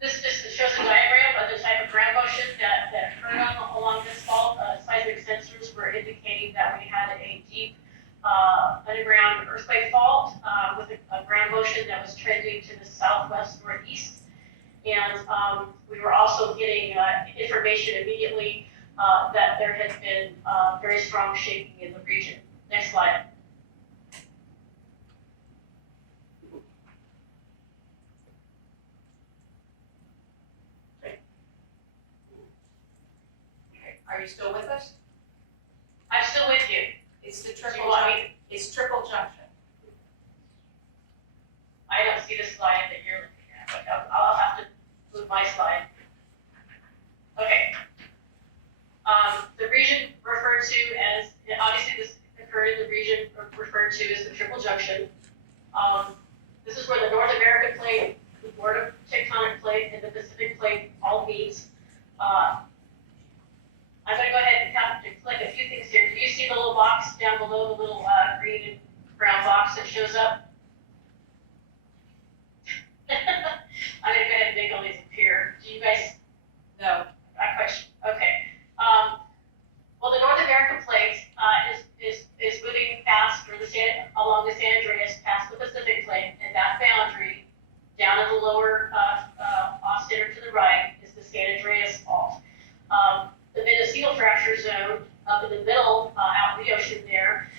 This just shows a diagram of the type of ground motion that occurred along this fault. Seismic sensors were indicating that we had a deep underground earthquake fault with a ground motion that was trending to the southwest northeast. And we were also getting information immediately that there had been very strong shaking in the region. Next slide. Are you still with us? I'm still with you. It's the Do triple you want junction. me? It's triple junction. I don't see the slide that you're looking at, but I'll have to move my slide. Okay. The region referred to as the Triple Junction. This is where the North American Plate, the Florida Tectonic Plate, and the Pacific Plate all meet. I'm gonna go ahead and have to click a few things here. Do you see the little box down below, the little green and brown box that shows up? I'm gonna go ahead and make all these appear. Do you guys know? Okay. Well, the North American Plate is moving past along the San Andreas, past the Pacific Plate, and that boundary down in the lower off center to the right is the San Andreas Fault. The Mendocino Fracture Zone up in the middle, out in the ocean there,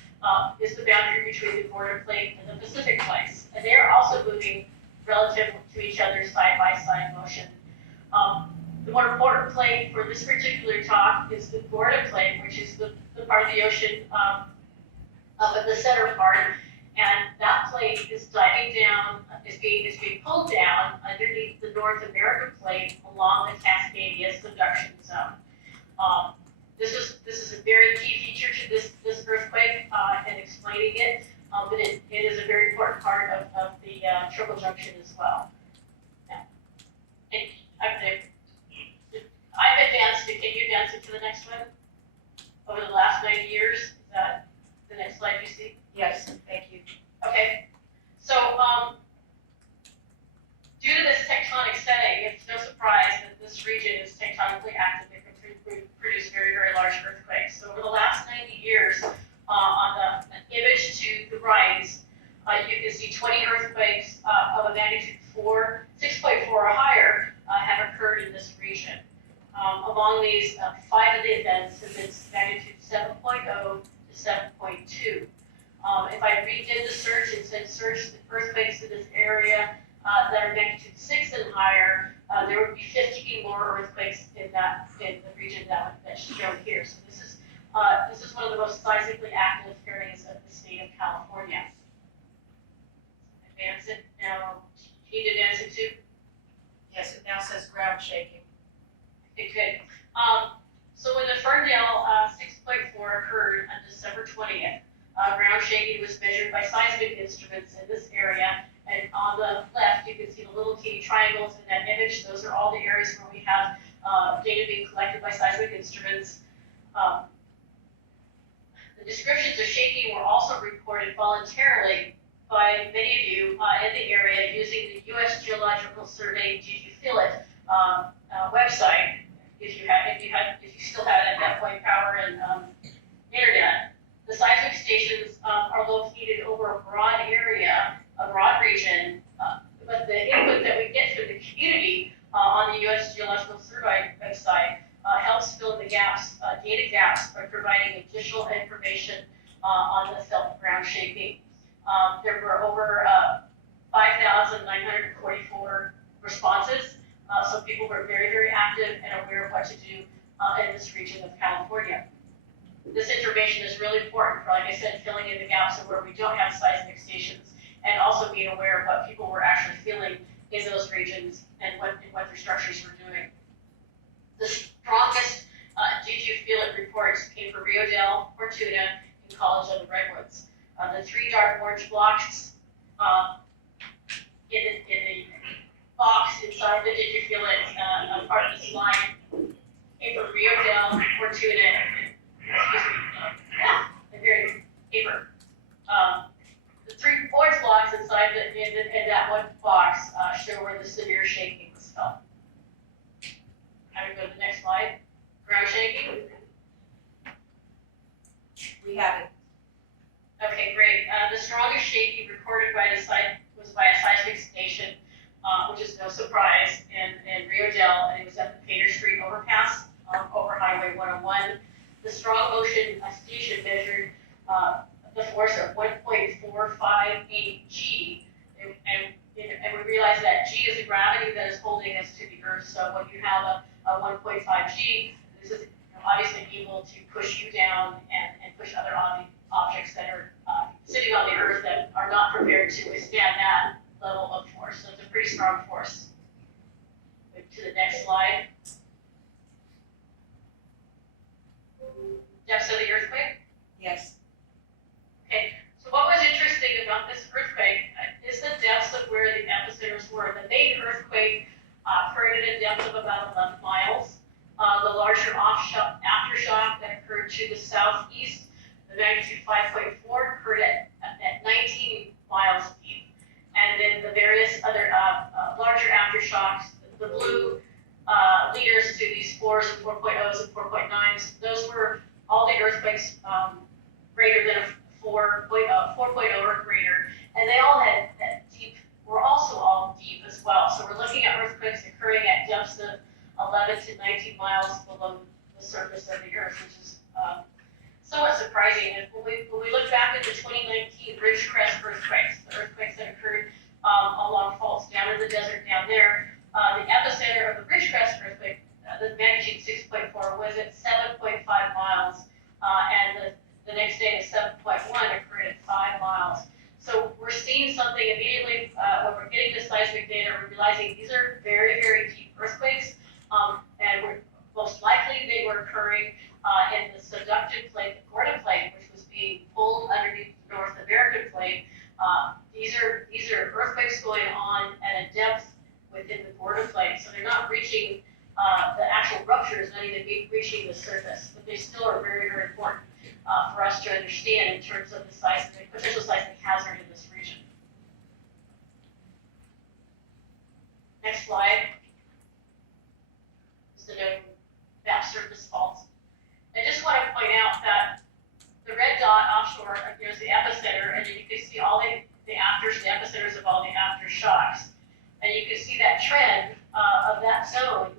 is the boundary between the Border Plate and the Pacific Plate. And they are also moving relative to each other side-by-side motion. The more important plate for this particular talk is the Florida Plate, which is the part of the ocean up in the center part. And that plate is diving down, is being pulled down underneath the North American Plate along the Cascadia subduction zone. This is a very key feature to this earthquake and explaining it, but it is a very important part of the Triple Junction as well. Yeah. And I've advanced it. Can you advance it to the next one? Over the last 90 years, is that the next slide you see? Yes, thank you. Okay. So, due to this tectonic setting, it's no surprise that this region is tectonically active and can produce very, very large earthquakes. So over the last 90 years, on the image to the right, you can see 20 earthquakes of a magnitude 6.4 or higher have occurred in this region. Among these, 5 of the events have been magnitude 7.0 to 7.2. If I redid the search and said search the earthquakes in this area that are magnitude 6 and higher, there would be 15 more earthquakes in the region that's shown here. So this is one of the most seismically active areas of the state of California. Advance it now. Do you need to advance it too? Yes, it now says ground shaking. Okay, good. So when the Ferndale 6.4 occurred on December 20th, ground shaking was measured by seismic instruments in this area. And on the left, you can see the little teeny triangles in that image. Those are all the areas where we have data being collected by seismic instruments. The descriptions of shaking were also reported voluntarily by many of you in the area using the U.S. Geological Survey Did You Feel It website. If you still have it at that point, power and internet. The seismic stations are located over a broad area, a broad region, but the input that we get from the community on the U.S. Geological Survey website helps fill in the gaps, data gaps, by providing additional information on the felt ground shaking. There were over 5,944 responses, so people were very, very active and aware of what to do in this region of California. This information is really important for, like I said, filling in the gaps of where we don't have seismic stations, and also being aware of what people were actually feeling in those regions and what their structures were doing. The strongest Did You Feel It reports came from Ferndale, Fortuna, and College of the Redwoods. The 3 dark orange blocks in the box inside the Did You Feel It part of this line came from Ferndale, Fortuna, paper. The 3 orange blocks inside in that one box show where the severe shaking was felt. I'm going to go to the next slide. Ground shaking. We have it. Okay, great. The strongest shaking recorded by the site was by a seismic station, which is no surprise, in Ferndale, and it was at the Pater Street overpass over Highway 101. The strong motion station measured the force of 1.458 G, and we realize that G is the gravity that is holding us to the Earth. So when you have a 1.5 G, this is obviously able to push you down and push other objects that are sitting on the Earth that are not prepared to withstand that level of force. So it's a pretty strong force. Move to the next slide. Depths of the earthquake? Yes. Okay, so what was about 11 miles. The larger aftershock that occurred to the southeast, the magnitude 5.4, occurred at 19 miles deep. And then the various other larger aftershocks, the blue leaders to these 4s and 4.0s and 4.9s, those were all the earthquakes greater than a 4.0 or greater, and they all had deep, were also all deep as well. So we're looking at earthquakes occurring at depths of 11 to 19 miles below the surface of the earth, which is somewhat surprising. And when we look back at the 2019 Ridgecrest earthquakes, the earthquakes that occurred along faults down in the desert down there, the epicenter of the Ridgecrest earthquake, the magnitude 6.4, was at 7.5 miles, and the next day, the 7.1 occurred at 5 miles. So we're seeing something immediately when we're getting the seismic data. We're realizing these are very, very deep earthquakes, and most likely they were occurring in the subductive plate, the Gordon plate, which was being pulled underneath the North American plate. These are earthquakes going on at a depth within the Gordon plate, so they're not reaching the actual rupture is not even reaching the surface, but they still are very, very important for us to understand in terms of the potential seismic hazard in this region. Next slide is the known map surface faults. I just want to point out that the red dot offshore is the epicenter, and then you can see all the epicenters of all the aftershocks. And you can see that trend of that zone,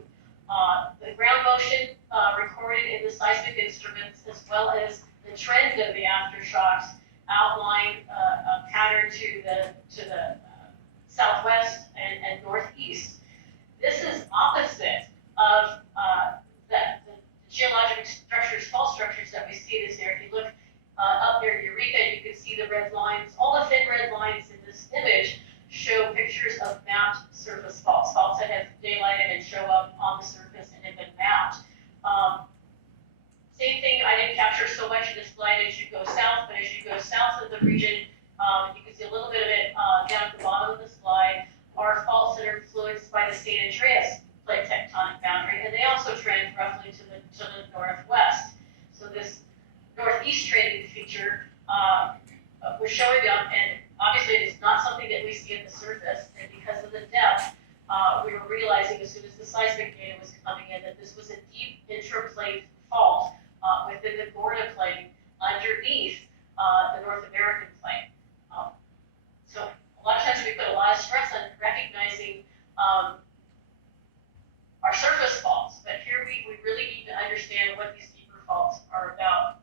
the ground motion recorded in the seismic instruments, as well as the trend of the aftershocks outline a pattern to the southwest and northeast. This is opposite of the geologic structures, fault structures that we see this year. If you look up near Eureka, you can see the red lines. All the thin red lines in this image show pictures of mapped surface faults, faults that have daylighted and show up on the surface and have been mapped. Same thing, I didn't capture so much in this slide as you go south, but as you go south of the region, you can see a little bit of it down at the bottom of the slide, are faults that are influenced by the San Andreas plate tectonic boundary, and they also trend roughly to the northwest. So this northeast trending feature we're showing up, and obviously it is not something that we see at the surface, and because of the depth, we were realizing as soon as the seismic data was coming in that this was a deep intraplate fault within the Gordon plate underneath the North American plate. So a lot of times we put a lot of stress on recognizing our surface faults, but here we really need to understand what these deeper faults are about.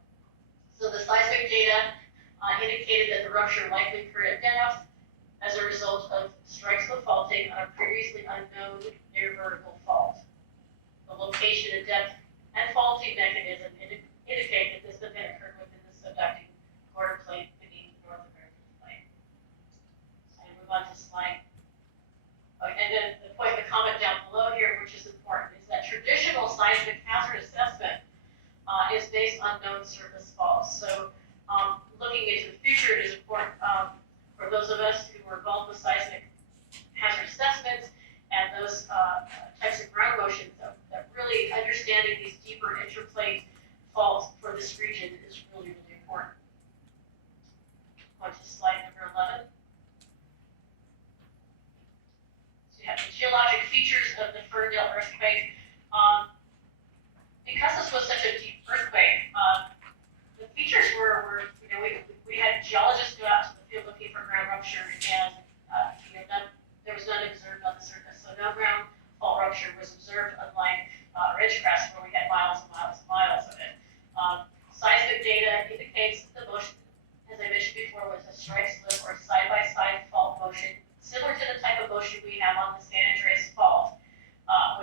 So the seismic data indicated that the rupture likely occurred at depth as a result of strikes with faulting on a previously unknown near vertical fault. The location and depth and faulting mechanism indicate that this event occurred within the subducting Gordon plate beneath the North American plate. So I move on to slide. And then the comment down below here, which is important, is that traditional seismic hazard assessment is based on known surface faults. So looking into the future, it is important for those of us who are involved with seismic hazard assessments and those types of ground motions that really understanding these deeper interplate faults for this region is really, really important. On to slide number 11. So you have the geologic features of the Ferndale earthquake. Because this was such a deep earthquake, the features were we had geologists go out to the field looking for ground rupture, and there was none observed on the surface. So no ground fault rupture was observed, unlike Ridgecrest, where we had miles and miles and miles of it. Seismic data indicates that the motion, as I mentioned before, was a strike slip or side-by-side fault motion, similar to the type of motion we have on the San Andreas fault,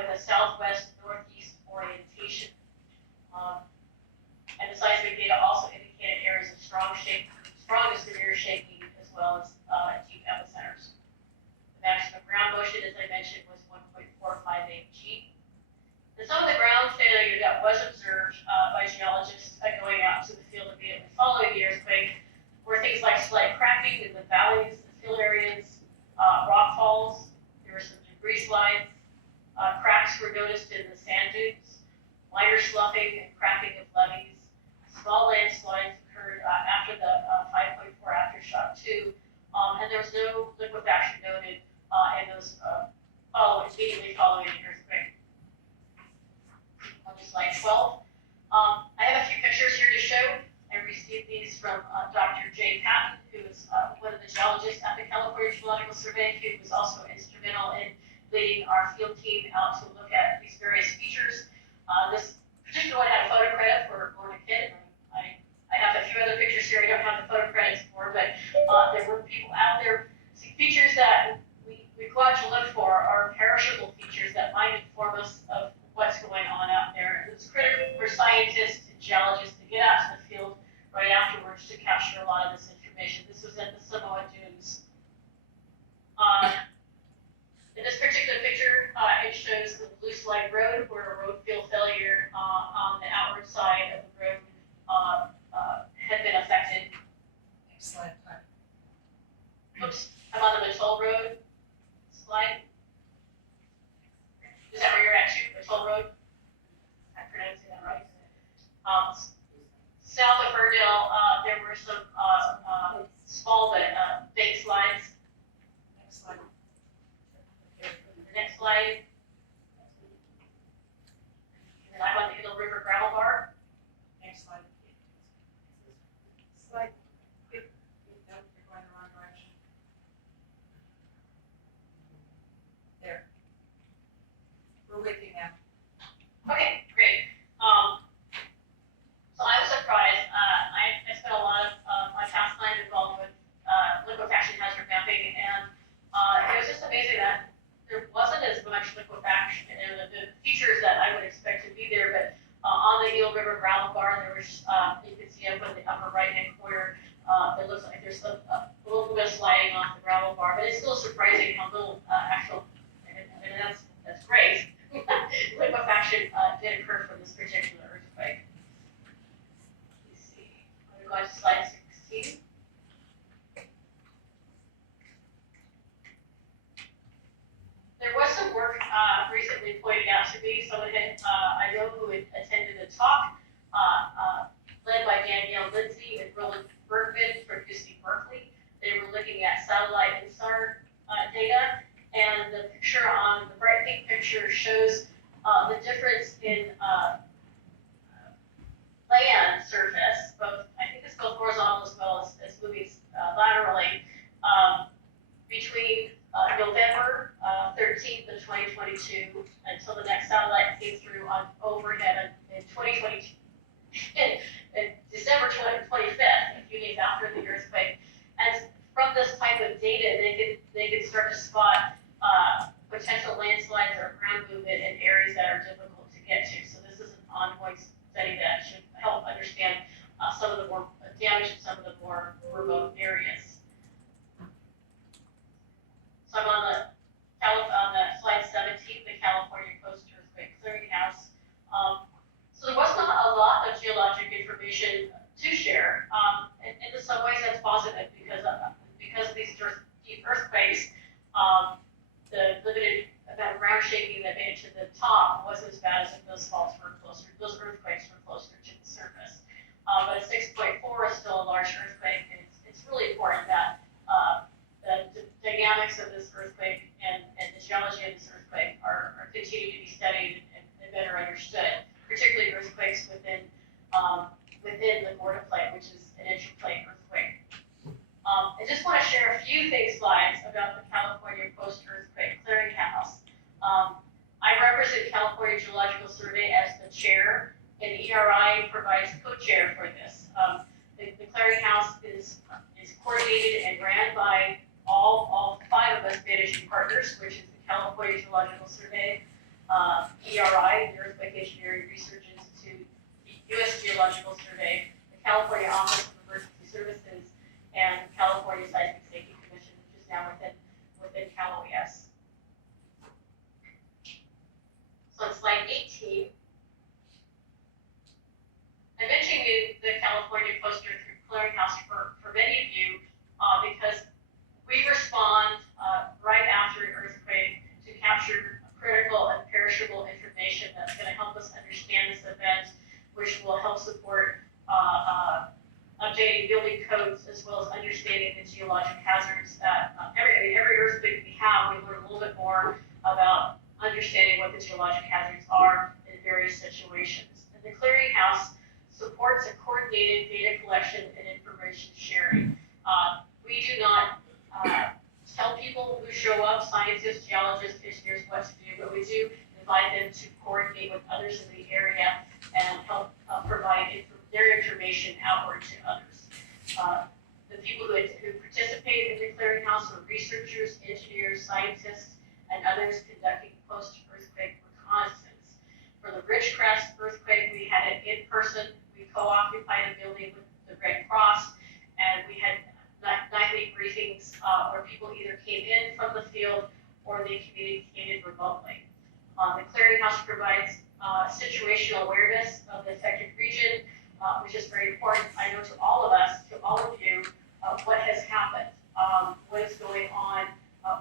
with a southwest-northeast orientation. And the seismic data also indicated areas of strong to severe shaking, as well as deep epicenters. The maximum ground motion, as I mentioned, was 1.458 G. And some of the ground failure that was observed by geologists going out to the field immediately following the earthquake were things like slight cracking in the valleys, the fill areas, rock falls. There were some debris slides. Cracks were noticed in the sand dunes, minor sloughing and cracking of levees. Small landslides occurred after the 5.4 aftershock too, and there was no liquefaction noted in those immediately following the earthquake. On to slide 12. I have a few pictures here to show. I received these from Dr. Jay Patton, who is one of the geologists at the California Geological Survey, who was also instrumental in leading our field team out to look at these various features. This particular one had a photo credit for Lorna Kidd. I have a few other pictures here I don't have the photo credits for, but there were people out there. See, features that we go out to look for are perishable features that might inform us of what's going on out there. It's critical for scientists and geologists to get out to the field right afterwards to capture a lot of this information. This was at the Samoa Dunes. In this particular picture, it shows the Blue Slide Road, where a road field failure on the outward side of the road had been affected. Next slide, please. Oops, I'm on the Toll Road slide. Is that where you're at, the Toll Road? I'm pronouncing that right. South of Ferndale, there were some small but big slides. Next slide. Next slide. And then I'm on the Hill River gravel bar. Next slide. Slide. Nope, you're going the wrong direction. There. We're with you now. Okay, great. So I was surprised. I spent a lot of my past time involved with liquefaction hazard mapping, and it was just amazing that there wasn't as much liquefaction and the features that I would expect to be there. But on the Eel River gravel bar, there was you can see up in the upper right-hand corner. It looks like there's a little bit of sliding off the gravel bar, but it's still surprising how little actual. And that's great. Liquefaction did occur from this particular earthquake. Let's see. I'm going to slide 16. There was some work recently pointed out to me. Someone had, I know who had attended a talk led by Danielle Lindsay and Roland Bergman from UC Berkeley. They were looking at satellite INSAR data, and the picture on the bright pink picture shows the difference in land surface, I think it's both horizontal as well as moving laterally, between November 13th of 2022 until the next satellite came through on overhead in 2022, in December 25th, a few days after the earthquake. And from this type of data, they could start to spot potential landslides or ground movement in areas that are difficult to get to. So this is an ongoing study that should help understand some of the more damage in some of the more remote areas. So I'm on the slide 17, the California Coast Earthquake Clearinghouse. So there was not a lot of geologic information to share. And in some ways that's positive because of these deep earthquakes, the limited amount of ground shaking that made it to the top wasn't as bad as if those earthquakes were closer to the surface. But a 6.4 is still a large earthquake, and it's really important that the dynamics of this earthquake and the geology of this earthquake are continue to be studied and better understood, particularly earthquakes within the Gorda Plate, which is an intraplate earthquake. I just want to share a few things, slides, about the California Coast Earthquake Clearinghouse. I represent California Geological Survey as the chair, and ERI provides co-chair for this. The clearinghouse is coordinated and ran by all 5 of us managing partners, which is the California Geological Survey, ERI, the Earthquake Engineering Research Institute, the U.S. Geological Survey, the California Office of Emergency Services, and California Seismic Safety Commission, which is now within Cal-OES. So on slide 18, I mentioned the California Coast Earthquake Clearinghouse for many of you because we respond right after an earthquake to capture critical and perishable information which will help support updating building codes as well as understanding the geologic hazards that every earthquake we have, we learn a little bit more about understanding what the geologic hazards are in various situations. And the clearinghouse supports a coordinated data collection and information sharing. We do not tell people who show up, scientists, geologists, engineers, what to do, but we do invite them to coordinate with others in the area and help provide their information outward to others. The people who participate in the clearinghouse are researchers, engineers, scientists, and others conducting post-earthquake reconnaissance. For the Ridgecrest earthquake, we had it in person. We co-occupied a building with the Red Cross, and we had nightly briefings where people either came in from the field or they communicated remotely. The clearinghouse provides situational awareness of the affected region, which is very important. I know to all of us, to all of you, what has happened, what is going on,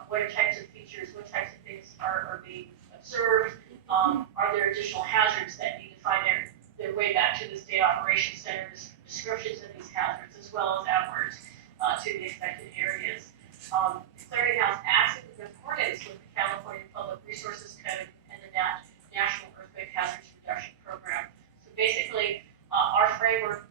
what types of features, what types of things are being observed, are there additional hazards that need to find their way back to the State Operations Center, descriptions of these hazards, as well as outwards to the affected areas. The clearinghouse acts in accordance with the California Public Resources Code and the National Earthquake Hazards Reduction Program. So basically, our framework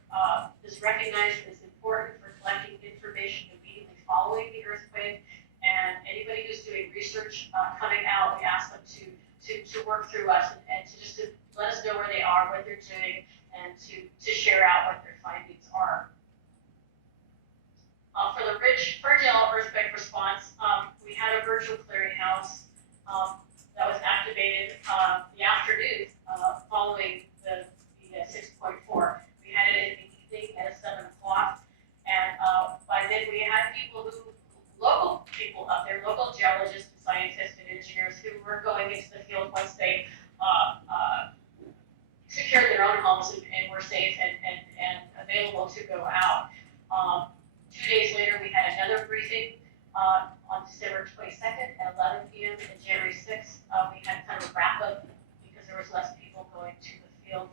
is recognized as important for collecting information immediately following the earthquake, and anybody who's doing research coming out, we ask them to work through us and to let us know where they are, what they're doing, and to share out what their findings are. For the Ferndale earthquake response, we had a virtual clearinghouse that was activated the afternoon following the 6.4. We had it in the evening at 7 o'clock, and by then we had local people up there, local geologists and scientists and engineers who were going into the field once they secured their own homes and were safe and available to go out. 2 days later, we had another briefing on December 22nd at 11 p.m. and January 6th. We had kind of a wrap up because there was less people going to the field.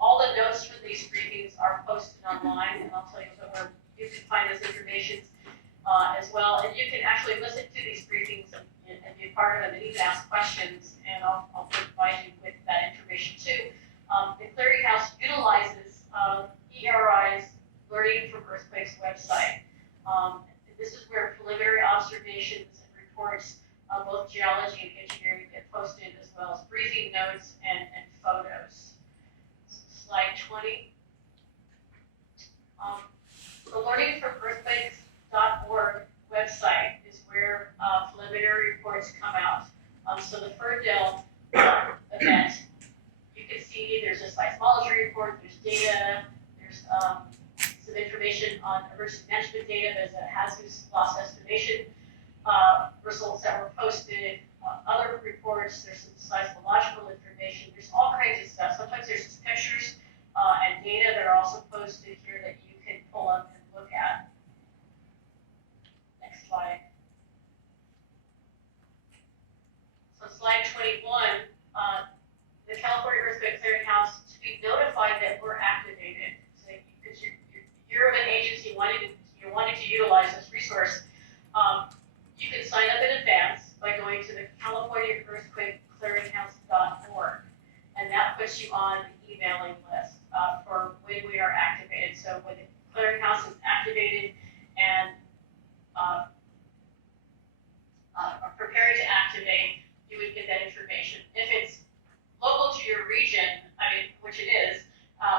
All the notes for these briefings are posted online, and I'll tell you where you can find those information as well. And you can actually listen to these briefings and be a part of them and even ask questions, and I'll provide you with that information too. The clearinghouse utilizes ERI's Learning from Earthquakes website. This is where preliminary observations and reports of both geology and engineering get posted, as well as briefing notes and photos. Slide 20. The Learning from Earthquakes.org website is where preliminary reports come out. So the Ferndale event, you can see there's a seismology report, there's data, there's some information on emergency management data. There's a hazardous loss estimation results that were posted, other reports, there's some seismological information, there's all kinds of stuff. Sometimes there's just pictures and data that are also posted here that you can pull up and look at. Next slide. So slide 21, the California Earthquake Clearinghouse to be notified that we're activated. So because you're an agency you're wanting to utilize this resource, you can sign up in advance by going to the California Earthquake Clearinghouse.org, and that puts you on the emailing list for when we are activated. So when the clearinghouse is activated and are preparing to activate, you would get that information. If it's local to your region, which it is,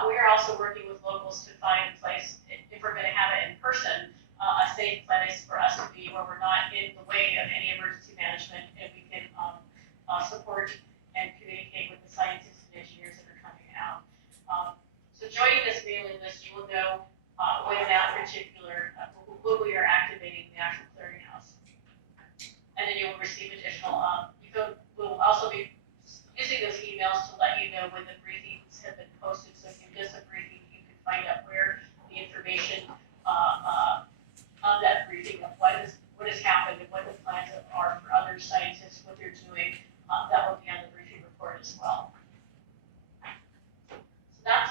we are also working with locals to find a place, if we're going to have it in person, a safe place for us to be where we're not in the way of any emergency management, and we can support and communicate with the scientists and engineers that are coming out. So joining this mailing list, you will know when that particular, when we are activating the actual clearinghouse. And then you will receive additional, we'll also be using those emails to let you know when the briefings have been posted. So if you miss a briefing, you can find out where the information of that briefing of what has happened and what the plans are for other scientists, what they're doing. That will be on the briefing report as well. So that's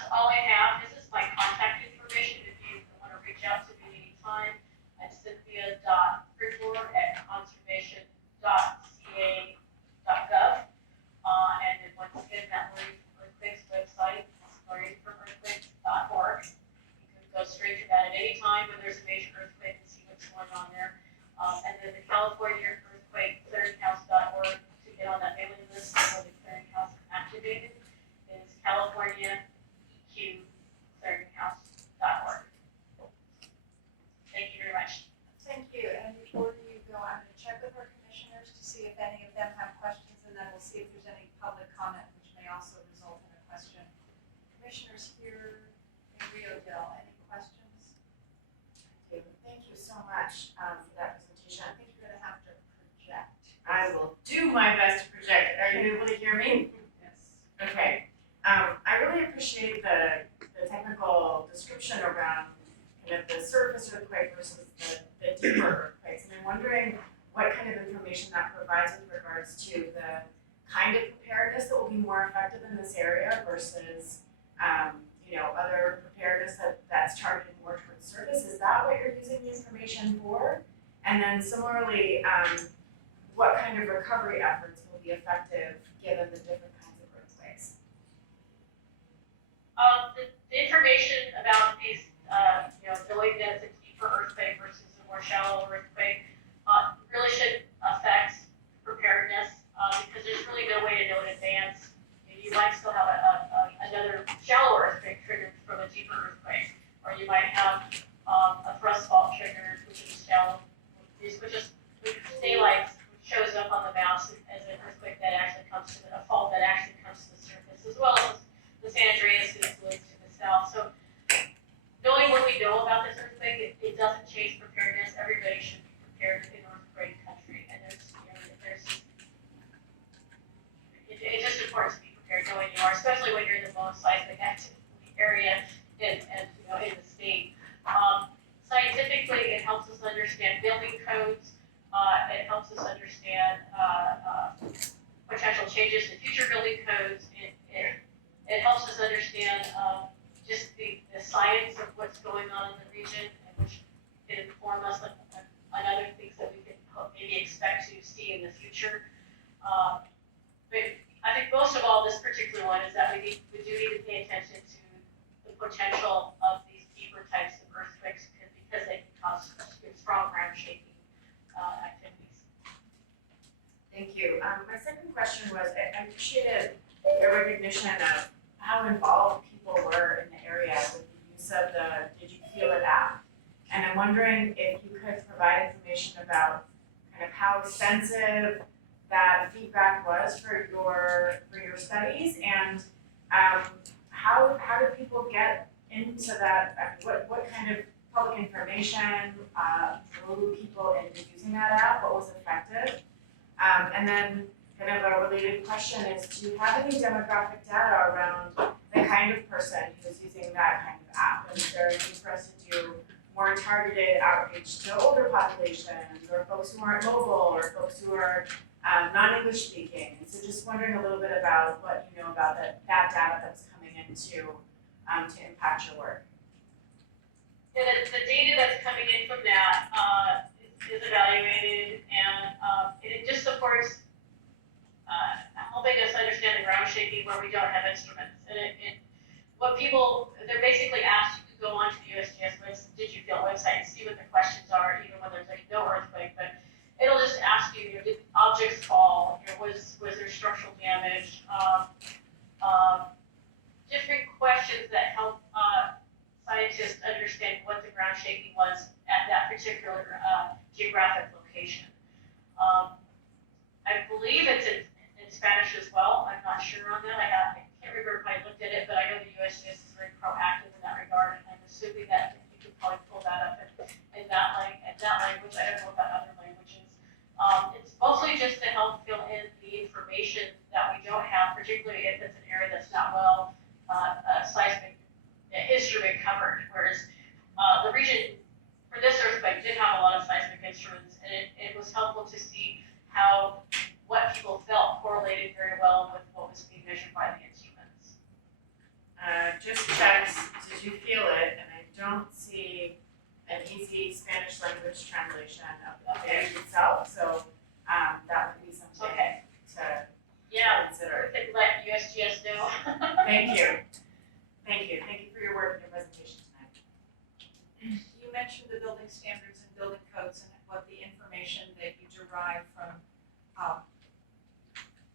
my best to project. Are you able to hear me? Yes. Okay. I really appreciate the technical description around kind of the surface earthquake versus the deeper earthquakes. And I'm wondering what kind of information that provides with regards to the kind of preparedness that will be more effective in this area versus, other preparedness that's targeted more towards surface. Is that what you're using the information for? And then similarly, what kind of recovery efforts will be effective given the different kinds of earthquakes? The information about these, knowing that it's a deeper earthquake versus a more shallow earthquake, really should affect preparedness, because there's really no way to know in advance. You might still have another shallow earthquake triggered from a deeper earthquake, or you might have a thrust fault triggered, which is shallow, which daylight shows up on the maps as an earthquake that actually comes to a fault that actually comes to the surface, as well as the San Andreas influence to the south. So knowing what we know about this earthquake, it doesn't change preparedness. Everybody should be prepared in earthquake country, and it's just important to be prepared knowing you are, especially when you're in the most seismic active area in the state. Scientifically, it helps us understand building codes. It helps us understand potential changes to future building codes. It helps us understand just the science of what's going on in the region, and which can inform us on other things that we can maybe expect to see in the future. But I think most of all, this particular one is that we do need to pay attention to the potential of these deeper types of earthquakes because they can cause strong ground shaking activities. Thank you. My second question was, I appreciated your recognition of how involved people were in the area with the use of the Did You Feel It app. And I'm wondering if you could provide information about kind of how extensive that feedback was for your studies, and how do people get into that? I mean, what kind of public information drew people into using that app? What was effective? And then kind of a related question is, do you have any demographic data around the kind of person who's using that kind of app? And is there a need for us to do more targeted outreach to older populations, or folks who aren't mobile, or folks who are non-English speaking? And so just wondering a little bit about what you know about that data that's coming in to impact your work. Yeah, the data that's coming in from that is evaluated, and it just supports helping us understand the ground shaking where we don't have instruments. And they're basically asked to go onto the USGS Did You Feel website and see what the questions are, even when there's no earthquake. But it'll just ask you, did objects fall? Was there structural damage? Different questions that help scientists understand what the ground shaking was at that particular geographic location. I believe it's in Spanish as well. I'm not sure on that. I can't remember if I looked at it, but I know the USGS is very proactive in that regard, and I'm assuming that you could probably pull that up in that language. I don't know about other languages. It's mostly just to help fill in the information that we don't have, particularly if it's an area that's not well seismic instrument covered, whereas the region for this earthquake did have a lot of seismic instruments, and it was helpful to see how what people felt correlated very well with what was being measured by the instruments. Just checked, Did You Feel It? And I don't see an easy Spanish language translation of the page itself, so that would be something to consider. Let USGS know. Thank you. Thank you for your work and your presentation tonight. You mentioned the building standards and building codes and what the information that you derive from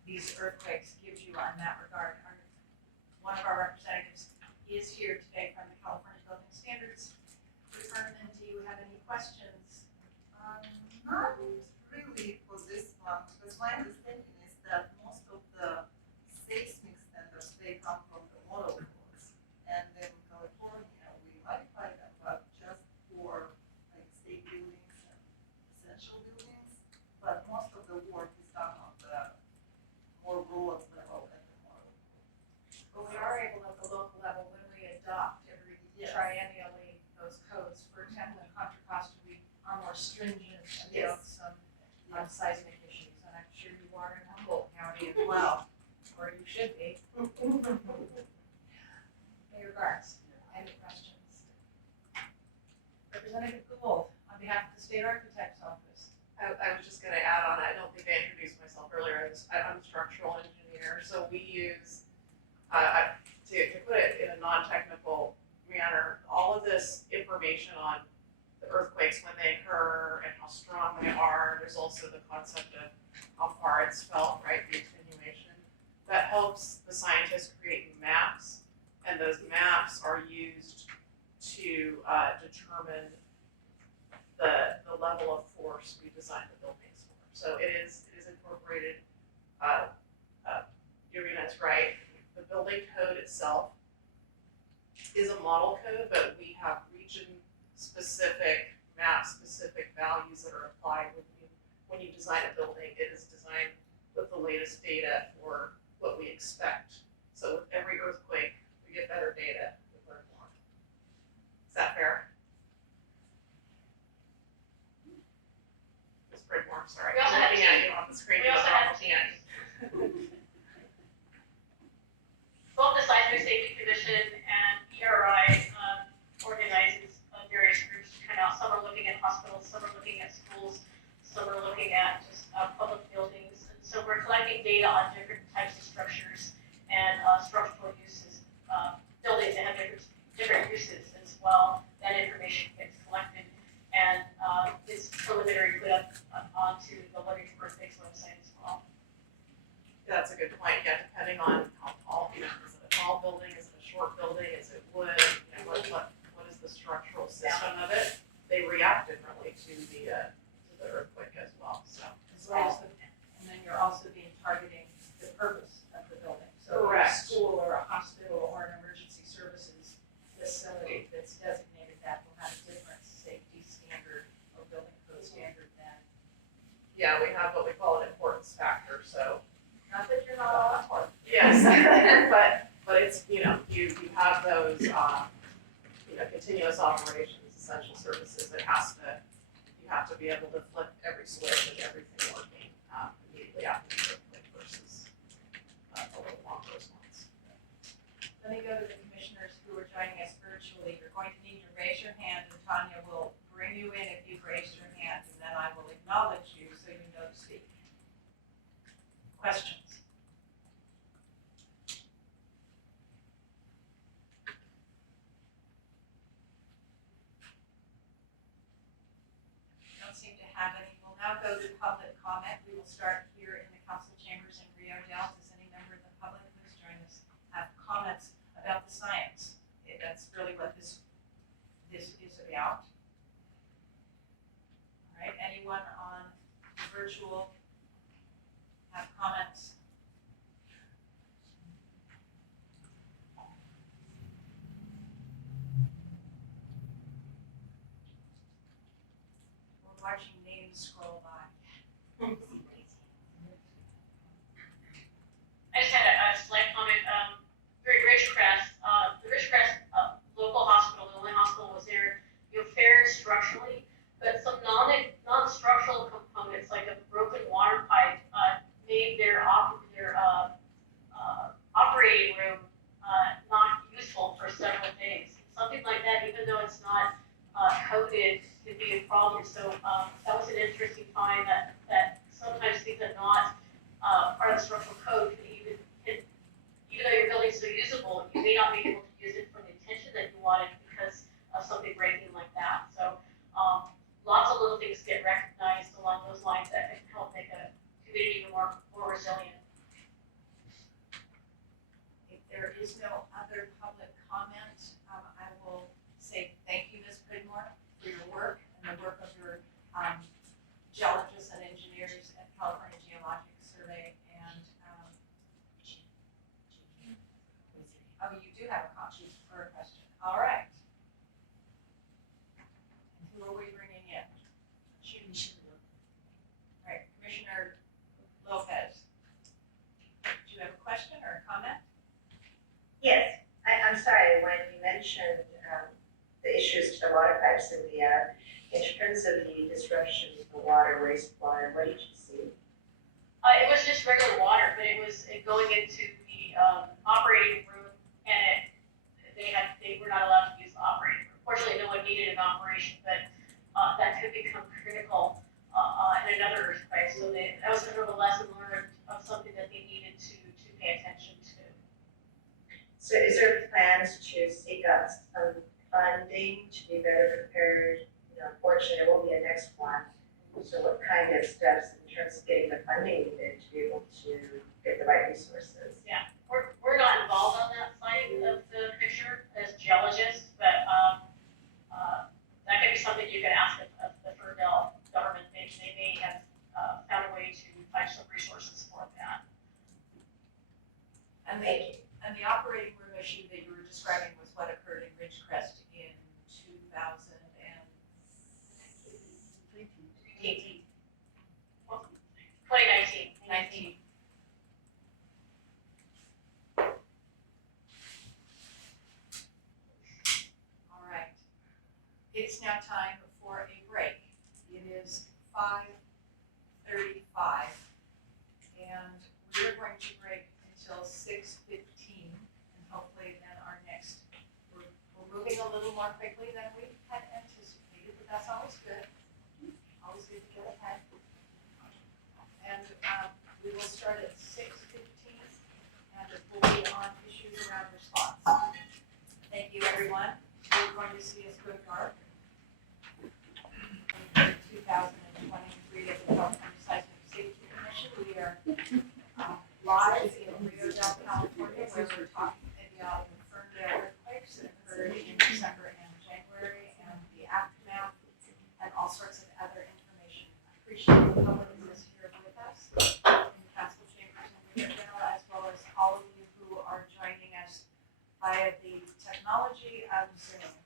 these earthquakes gives you in that regard. One of our representatives is here today from the California Building Standards Department. Do you have any questions? Not really for this one, because my understanding is that most of the seismic standards, they come from the model codes. And then in California, we modify them, but just for like state buildings and essential buildings. But most of the work is done on the adopt Yes. triennially those codes. For example, in Contra Costa, we are more stringent about some seismic issues, and I'm sure you are in Humboldt County as well, or you should be. Mayor Gartz, any questions? Representative Gould, on behalf of the State Architect's Office. I was just gonna add on, I don't think I introduced myself earlier, I'm a structural engineer, so we use, to put it in a non-technical manner, all of this information on the earthquakes when they occur and how strong they are, there's also the concept of how far it's felt, right, the attenuation. That helps the scientists create maps, and those maps are used to determine the level of force we design the buildings for. So it is incorporated, Irina's right, the building code itself is a model code, but we have region-specific, map-specific values that are applied when you design a building. It is designed with the latest data for what we expect. So with every earthquake, we get better data, we learn more. Is that fair? Ms. Bridmore, sorry. We also I'm have looking at you on the screen. We also have both the Seismic Safety Commission and ERI organizes various groups to kind of, some are looking at hospitals, some are looking at schools, some are looking at just public buildings. And so we're collecting data on different types of structures and structural uses, buildings that have different uses as well. That information gets collected and is preliminary put up onto the Living Earthquakes website as well. Yeah, that's a good point. Yeah, depending on how tall, is it a tall building, is it a short building, is it wood, what is the structural system of it? They react differently to the earthquake as well, so. As well as and then you're also being targeting the purpose of the building. So a Correct. school or a hospital or an emergency services facility that's designated that will have a different safety standard or building code standard than. Yeah, we have what we call an importance factor, so. Not that you're not all important. Yes, but it's, you have those, continuous operations, essential services, you have to be able to flip every switch and everything working, immediately after the earthquake versus, a little along those lines. Let me go to the commissioners who are joining us virtually. You're going to need to raise your hand, and Tanya will bring you in if you've raised your hand, and then I will acknowledge you so you know to speak. Questions? Don't seem to have any. We'll now go to public comment. We will start here in the council chambers in Rio Dell. Does any member of the public who's joined us have comments about the science? That's really what this is about. All right, anyone on the virtual have comments? We're watching names scroll by. I just had a slight comment, during Ridgecrest, the Ridgecrest local hospital, the only hospital was there, fair structurally, but some non-structural components, like a broken water pipe, made their operating room not useful for several days. Something like that, even though it's not coded, could be a problem. So that was an interesting find that sometimes things are not part of the structural code can even though your building's so usable, you may not be able to use it for the intention that you wanted because of something breaking like that. So lots of little things get recognized along those lines that can help make a community even more resilient. If there is no other public comment, I will say thank you, Ms. Pridmore, for your work and the work of your geologists and engineers at California Geologic Survey. And oh, you do have a copy for a question. All right. And who are we bringing in? All right, Commissioner Lopez. Do you have a question or a comment? Yes, I'm sorry, when you mentioned mentioned, the issues to the water pipes in in terms of the disruption to the water, wastewater, what did you see? It was just regular water, but it was going into the operating room, and they were not allowed to use the operating room. Fortunately, no one needed an operation, but that could become critical in another earthquake. So that was sort of a lesson learned of something that they needed to pay attention to. So is there plans to seek out some funding to be better prepared? Unfortunately, there will be a next one. So what kind of steps in terms of getting the funding needed to be able to get the right resources? Yeah, we're not involved on that side of the picture as geologists, but that could be something you could ask of the Ferndale government. They may have found a way to find some resources for that. And the operating room issue that you were describing was what occurred in Ridgecrest in 2018. 2019. All right. It's now time for a break. It is 5:35, and we're going to break until 6:15, and hopefully then our next, we're moving a little more quickly than we had anticipated, but that's always good. Always good to get ahead. And we will start at 6:15, and it will be on issues around response. Thank you, everyone. We're going to see a good mark. 2023 at the California Seismic Safety Commission. We are live in Ferndale, California, where we're talking about the Ferndale earthquakes that occurred in December and January, and the aftermath, and all sorts of other information. I appreciate the public who is here with us in the council chambers in Ferndale, as well as all of you who are joining us via the technology of Zoom.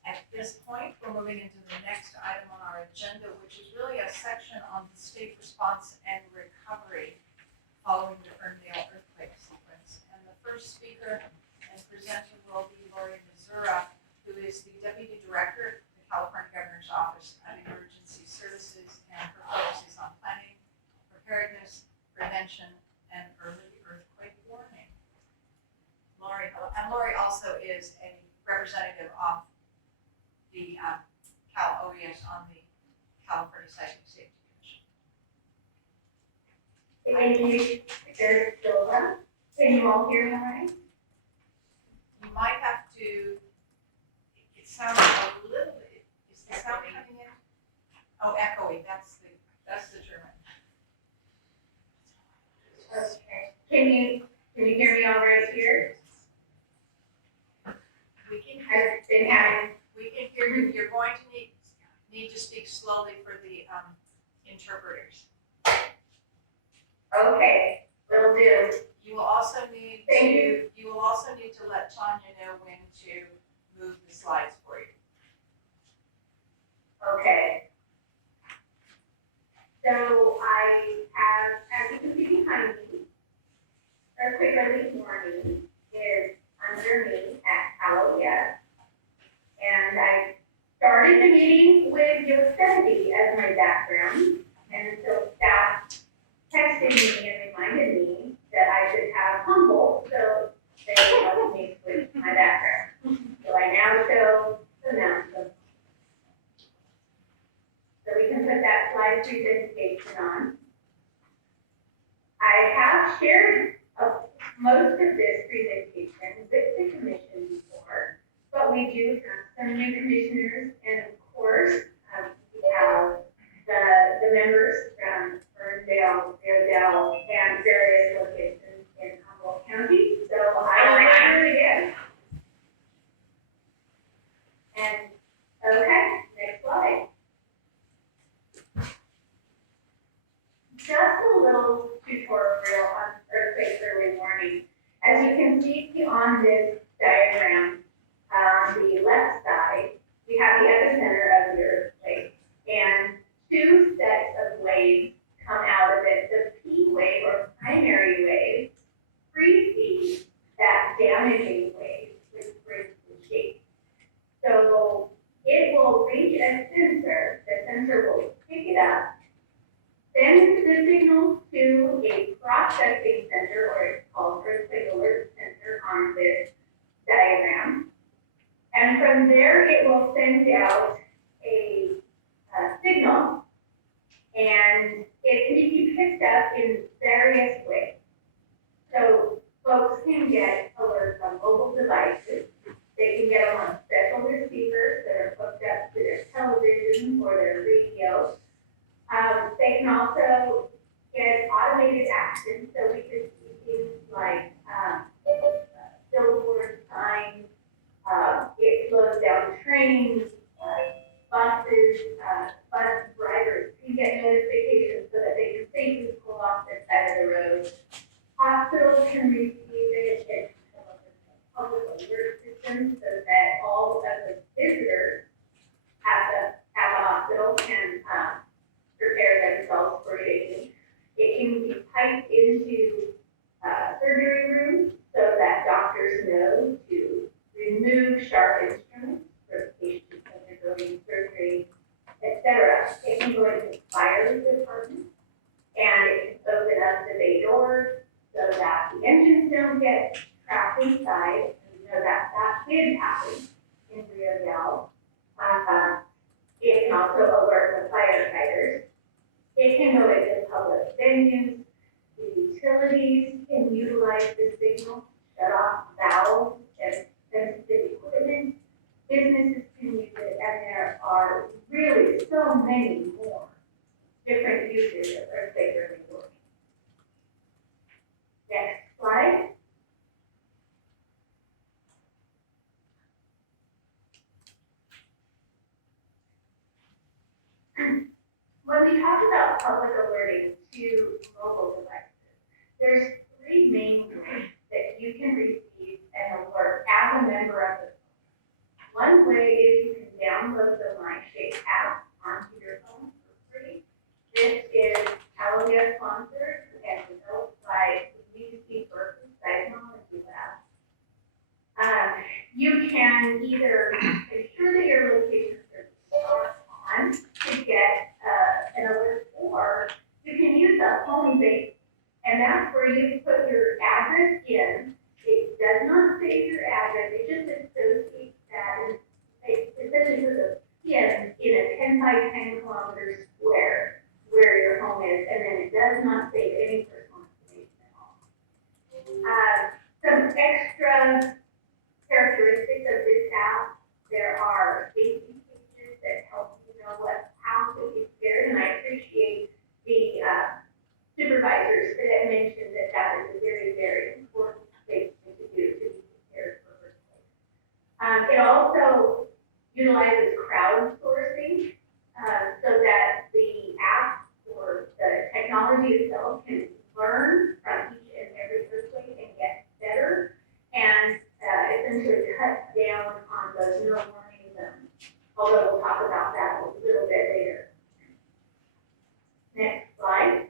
At this point, we're moving into the next item on our agenda, which is really a section on the state response and recovery following the Ferndale earthquake sequence. And the first speaker and presenter will be Lori Missoura, who is the Deputy Director of the California Governor's Office of Emergency Services, and her focus is on planning, preparedness, prevention, and early earthquake warning. Lori also is a representative of the Cal OES on the California Seismic Safety Commission. Thank you, Chair Silva. Can you all hear me all right? You might have to, it sounds a little bit, is the sound coming in? Oh, echoey, that's the German. Okay. Can you hear me all right here? We can I've been having. We can hear you. You're going to need to speak slowly for the interpreters. Okay, will do. You will also need to let Tanya know when to move the slides for you. Okay. So I have, as you can see behind me, earthquake relief warning is under me at Hallelujah. And I started the meeting with Yosemite as my background, and so staff texted me and reminded me that I should have Humboldt, so they helped me with my background. So I now show the mountain. So we can put that slide presentation on. I have shared most of this presentation with the commission before, but we do have some new commissioners, and of course, we have the members from Ferndale, Ferndale, and various locations in Humboldt County. So I will do it again. And, okay, next slide. Just a little tutorial on earthquake early warning. As you can see on this diagram, on the left side, we have the epicenter of the earthquake, and two sets of waves come out of it. The P wave, or primary wave, precedes that damaging wave, which diagram. And from there, it will send out a signal, and it can be picked up in various ways. So folks can get alerts on mobile devices. They can get them on special receivers that are hooked up to their television or their radio. They can also get automated actions, so we could see things like billboard signs, it slows down trains, buses, bus drivers can get notifications so that they can safely pull off the side of the road. Hospitals can receive it and come up with public alert systems so that all of the visitors at the hospital can prepare themselves for shaking. It can be piped into surgery rooms so that doctors know to remove sharp instruments for patients undergoing surgery, etc. It can go into fire departments, and it can open up the bay doors so that the engines don't get trapped inside. And we know that that did happen in Ferndale. It can also alert the firefighters. It can go into public venues. The utilities can utilize the signal, shut off valves and sensitive equipment. Businesses can use it, and there are really so many more different uses of earthquake early warning. Next slide. When we talk about public alerting to mobile devices, there's three main ways that you can receive an alert as a member of the phone. One way is you can download the MyShape app onto your phone for free. This is Hallelujah sponsored and developed by the UC Berkeley Technology Lab. You can either ensure that your location services are on to get an alert, or you can use a home base, and that's where you put your address in. It does not save your address, it just associates that, and it essentially puts a pin in a 10 by 10 kilometer square where your home is, and then it does not save any personal information at all. Some extra characteristics of this app: there are safety pages that help you know how to be scared, and I appreciate the supervisors that mentioned that that is a very, very important thing to do to be prepared for earthquakes. It also utilizes crowdsourcing so that the app or the technology itself can learn from each and every earthquake and get better, and essentially cut down on those no warning zones. Although we'll talk about that a little bit later. Next slide.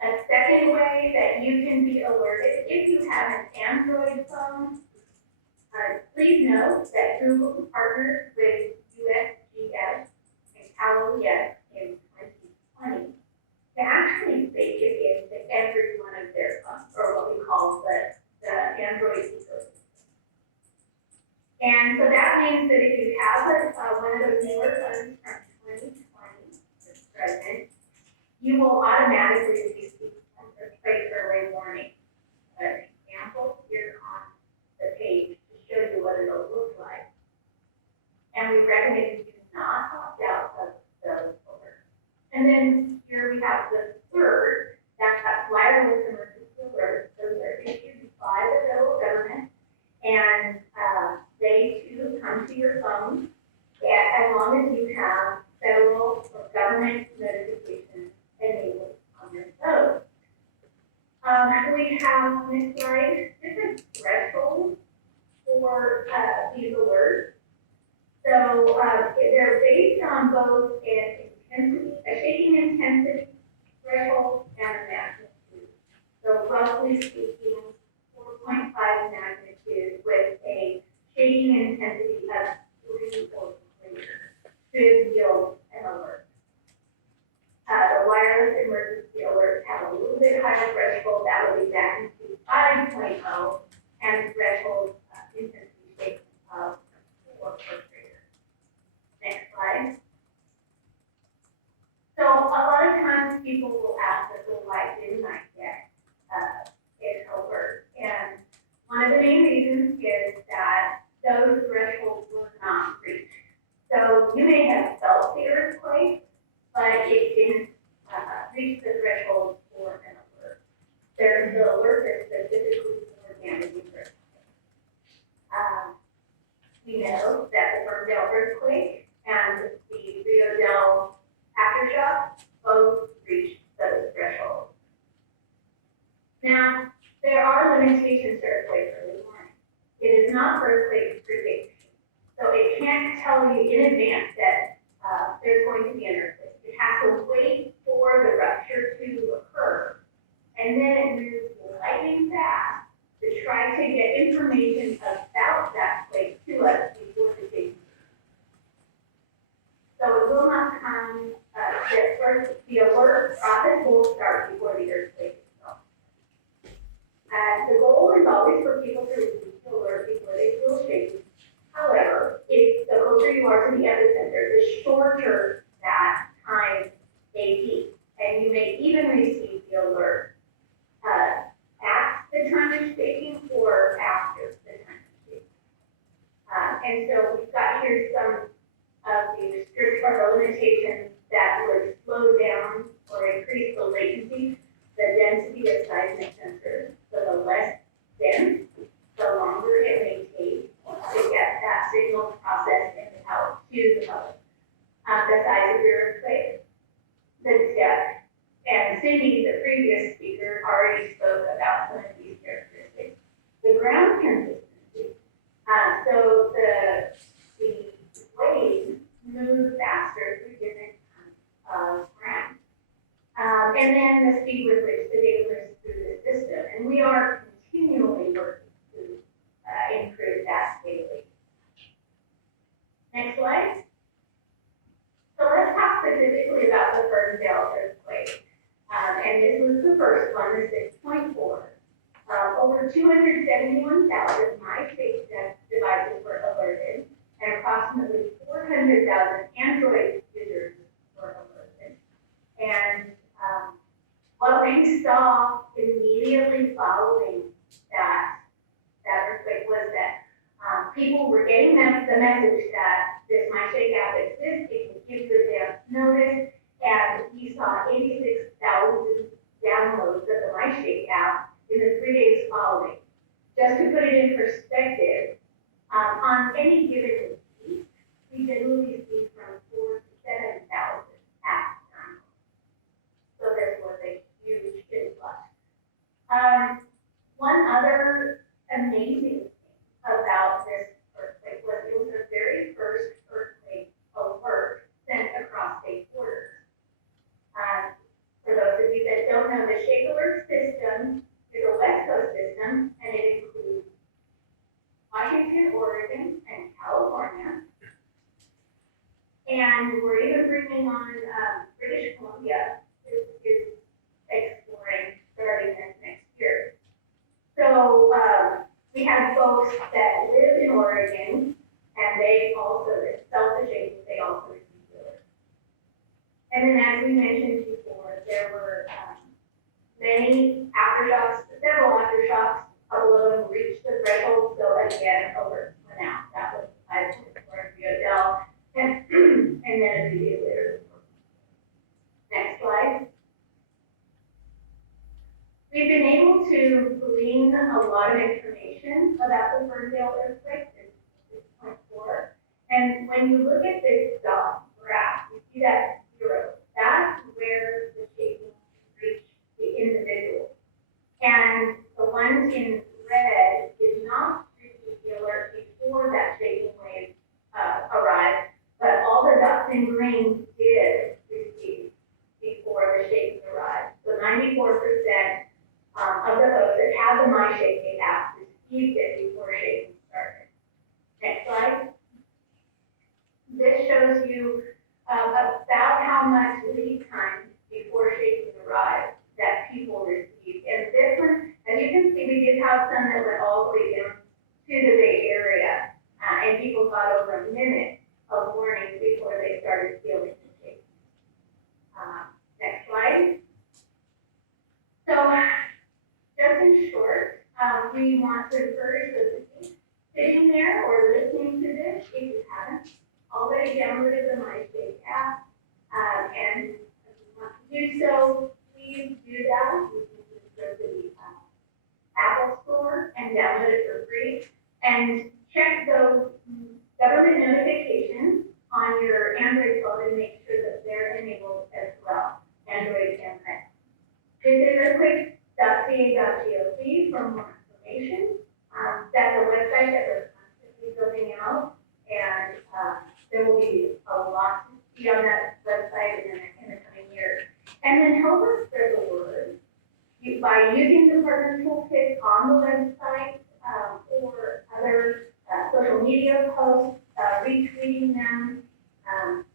A second way that you can be alerted, if you have an Android phone, please note that Google partnered with USGS and CalOS in 2020 to actually bake it into every one of their phones, or what we call the Android ecosystem. And so that means that if you have one of those newer phones from 2020 to present, you will automatically receive earthquake early warning. An example here on the page to show you what it'll look like. And we recommend you do not opt out of those alerts. And then here we have the third, that's wireless emergency alerts. Those are issued by the federal government, and they too come to your phone as long as you have federal or government notifications enabled on your phone. We have, next slide, different thresholds for these alerts. So they're based on both an intensity, a shaking intensity threshold and a magnitude. So roughly speaking, 4.5 magnitude with a shaking intensity of 3 or greater should yield an alert. The wireless emergency alerts have a little bit higher threshold, that would be magnitude 5.5 2.0 and threshold intensity shaking of 4 or greater. Next slide. So a lot of times people will ask us, well, why didn't I get it over? And one of the main reasons is that those thresholds were not reached. So you may have felt the earthquake, but it didn't reach the threshold for an alert. There's the alert that's specifically for damaging earthquake. We know that the Ferndale earthquake and the Rio Dell aftershock both reached those thresholds. Now, there are limitations to earthquake early warning. It is not earthquake prediction. So it can't tell you in advance that there's going to be an earthquake. It has to wait for the rupture to occur. And then it moves lightning fast to try to get information about that quake to us before the date. So it will not come, the alert process will start before the earthquake itself. The goal is always for people to receive the alert before they feel shaky. However, if the closer you are to the epicenter, the shorter that time may be. And you may even receive the alert at the time of shaking or after the time of shaking. And so we've got here some of the restrictions or limitations that would slow down or increase the latency, the density of seismic sensors. So the less dense, the longer it may take to get that signal processed and out to the public. The size of your earthquake, the depth, and Cindy, the previous speaker, already spoke about some of these characteristics. The ground consistency. So the waves move faster through different ground. And then the speed with which the data moves through the system. And we are continually working to improve that daily. Next slide. So let's talk specifically about the Ferndale earthquake. And this was the first one, the 6.4. Over 271,000 MySpace devices were alerted, and approximately 400,000 Android users were alerted. And what we saw immediately following that earthquake was that people were getting the message that this MySpace app exists, it can give you advance notice, and we saw 86,000 downloads of the MySpace app in the 3 days following. Just to put it in perspective, on any given week, we generally see from 4,000 to 7,000 apps downloaded. So this was a huge influx. One other amazing thing about this earthquake was it was the very first earthquake alert sent across state borders. For those of you that don't know, the Shake Alert system is a West Coast system, and it includes Washington, Oregon, and California. And we're even bringing on British Columbia is exploring starting this next year. So we have folks that live in Oregon, and they also, felt the shaking, they also received the alert. And then as we mentioned before, there were many aftershocks, several aftershocks, a couple of them reached the threshold, so again, alerts went out. That was 5.4 Rio Dell, and then immediately later. Next slide. We've been able to glean a lot of information about the Ferndale earthquake, 6.4. And when you look at this dot graph, you see that 0. That's where the shaking reached the individual. And the ones in red did not receive the alert before that shaking wave arrived, but all the dots in green did receive before the shaking arrived. So 94% of the folks that have the MyShaking app received it before shaking started. Next slide. This shows you about how much lead time before shaking arrived that people received. And this one, as you can see, we did have some one that went all the way down to the Bay Area, and people got over a minute of warnings before they started feeling the shaking. Next slide. So, just in short, we want to encourage those of you sitting there or listening to this, if you haven't already downloaded the MySpace app, and if you want to do so, please do that. You can just go to the Apple Store and download it for free, and check those government notifications on your Android phone and make sure that they're enabled as well, Android and Print. Visit earthquake.ca.gov for more information. That's a website that we're constantly building out, and there will be a lot to see on that website in the coming years. And then help us spread the word by using the partner toolkit on the website or other social media posts, retweeting them,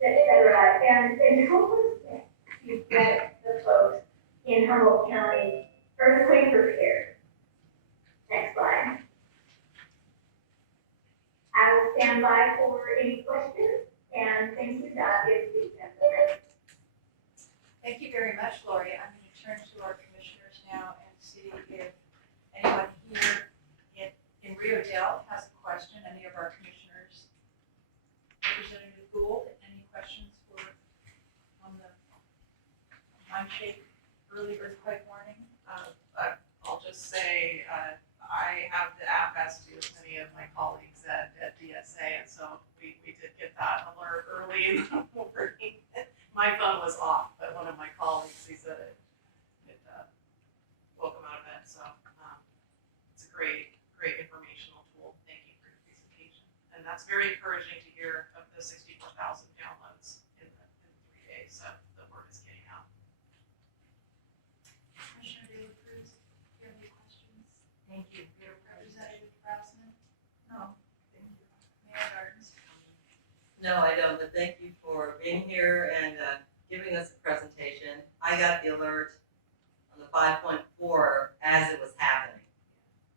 etc. And help us to get the folks in Humboldt County earthquake prepared. Next slide. I will stand by for any questions, and thank you, that is the end. Thank you very much, Lori. I'm going to turn to our commissioners now and see if anyone here in Rio Dale has a question. Any of our commissioners? Representative Gould, any questions on the Mindshake early earthquake warning? I'll just say, I have the app, as do many of my colleagues at DSA, and so we did get that alert early in the morning. My phone was off, but one of my colleagues, he said it woke him out of bed, so it's a great informational tool. Thank you for your presentation. And that's very encouraging to hear of the 64,000 downloads in 3 days, so the word is getting out. Commissioner De La Cruz, do you have any questions? Thank you. Representative Craftsman? No. Thank you. Mayor Gardens? No, I don't, but thank you for being here and giving us a presentation. I got the alert on the 5.4 as it was happening.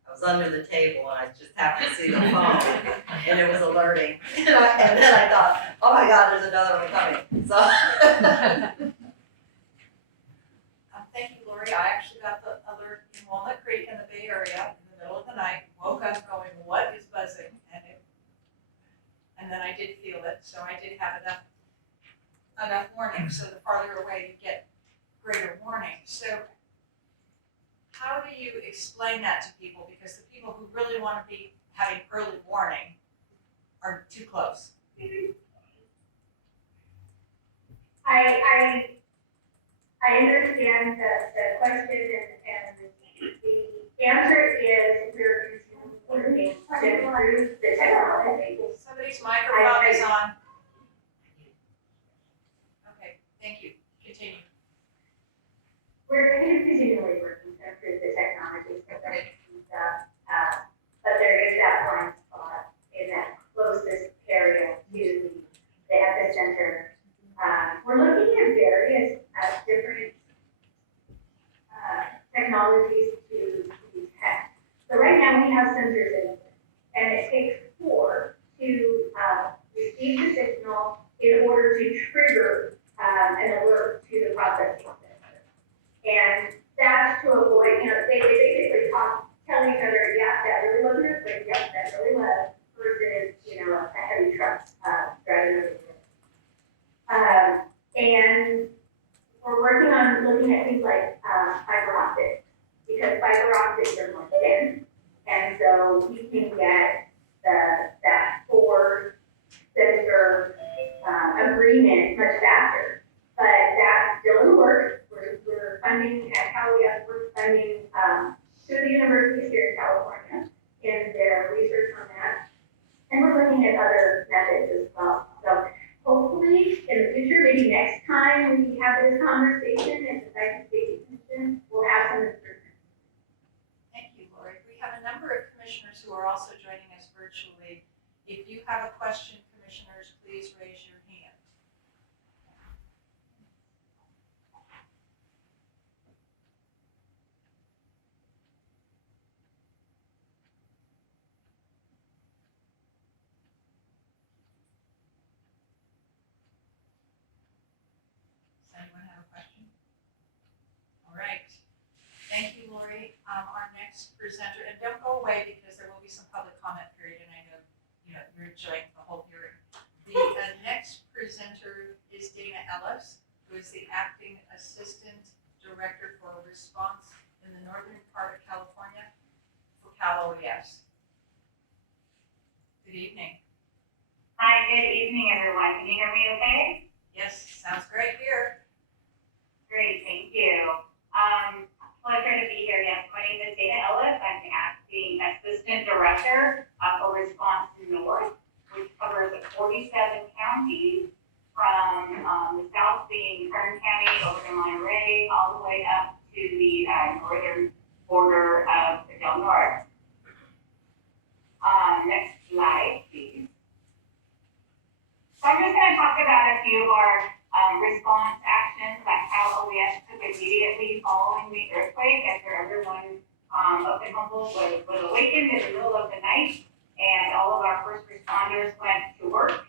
I was under the table and I just happened to see the phone and it was alerting. And then I thought, oh my God, there's another one coming. So. Thank you, Lori. I actually got the alert in Walnut Creek in the Bay Area in the middle of the night, woke up going, what is buzzing? And then I did feel it, so I did have enough warning, so the farther away you get, greater warning. So how do you explain that to people? Because the people who really want to be having early warning are too close. I understand the question, and the answer is we're continuing to improve the technology. Somebody's microphone is on. Okay, thank you. Continue. We're continually working to improve the technology so that it can be done, but there is that blind spot in that closest area to the epicenter. We're looking at various different technologies to detect. So right now we have sensors in, and it takes 4 to receive the signal in order to trigger an alert to the processing center. And that's to avoid, they basically tell each other, yeah, that really wasn't an earthquake, yes, that really was, versus, a heavy truck driving over the and we're working on looking at things like fiber optics, because fiber optics are more thin, and so we can get that 4 sensor agreement much faster. But that's still in the works. We're funding at Calias, we're funding 2 of the universities here in California in their research on that, and we're looking at other methods as well. So hopefully, in the future, maybe next time we have this conversation at the Science Safety Commission, we'll have some improvements. Thank you, Lori. We have a number of commissioners who are also joining us virtually. If you have a question, commissioners, please raise your hand. next presenter, and don't go away because there will be some public comment period, and I know, you're enjoying the whole hearing. The next presenter is Dana Ellis, who is the Acting Assistant Director for Response in the northern part of California for Cal OES. Good evening. Hi, good evening, everyone. Can you hear me okay? Yes, sounds great here. Great, thank you. Pleasure to be here. Yes, my name is Dana Ellis. I'm the Acting Assistant Director for Response North, which covers 47 counties from the south being Kern County over to Monterey, all the way up to the northern border of Del Norte. Next slide, please. So I'm just going to talk about a few of our response actions that Cal OES took immediately following the earthquake, after everyone up in Humboldt was awakened in the middle of the night, and all of our first responders went to work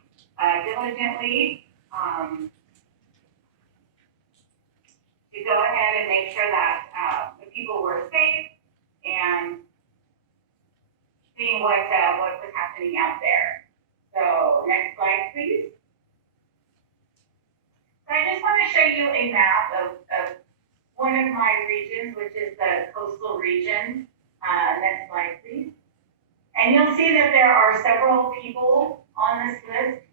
diligently to go ahead and make sure that the people were safe and seeing what was happening out there. So next slide, please. So I just want to show you a map of one of my regions, which is the coastal region. Next slide, please. And you'll see that there are several people on this list: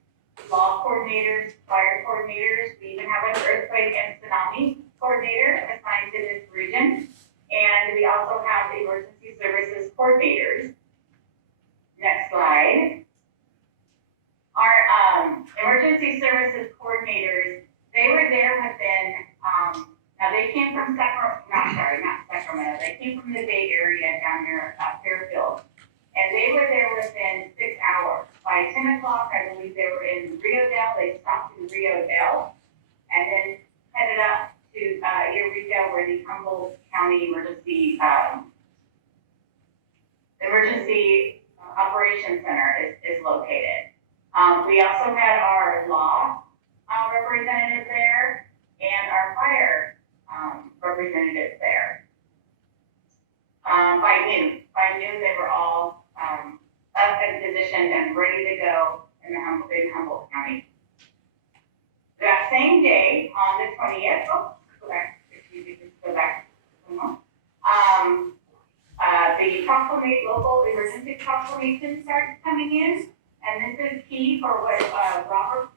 law coordinators, fire coordinators. We even have an earthquake and tsunami coordinator assigned to this region. And we also have emergency services coordinators. Next slide. Our emergency services coordinators, they were there within, now they came from Sacramento, they came from the Bay Area down near Fairfield. And they were there within 6 hours. By 10 o'clock, I believe they were in Rio Dell. They stopped in Rio Dell and then headed up to Eureka, where the Humboldt County Emergency Operations Center is located. We also had our law representative there and our fire representative there. By noon, they were all up and positioned and ready to go in Humboldt County. That same day, on the 20th, the local emergency proclamation starts coming in, and this is key for what Robert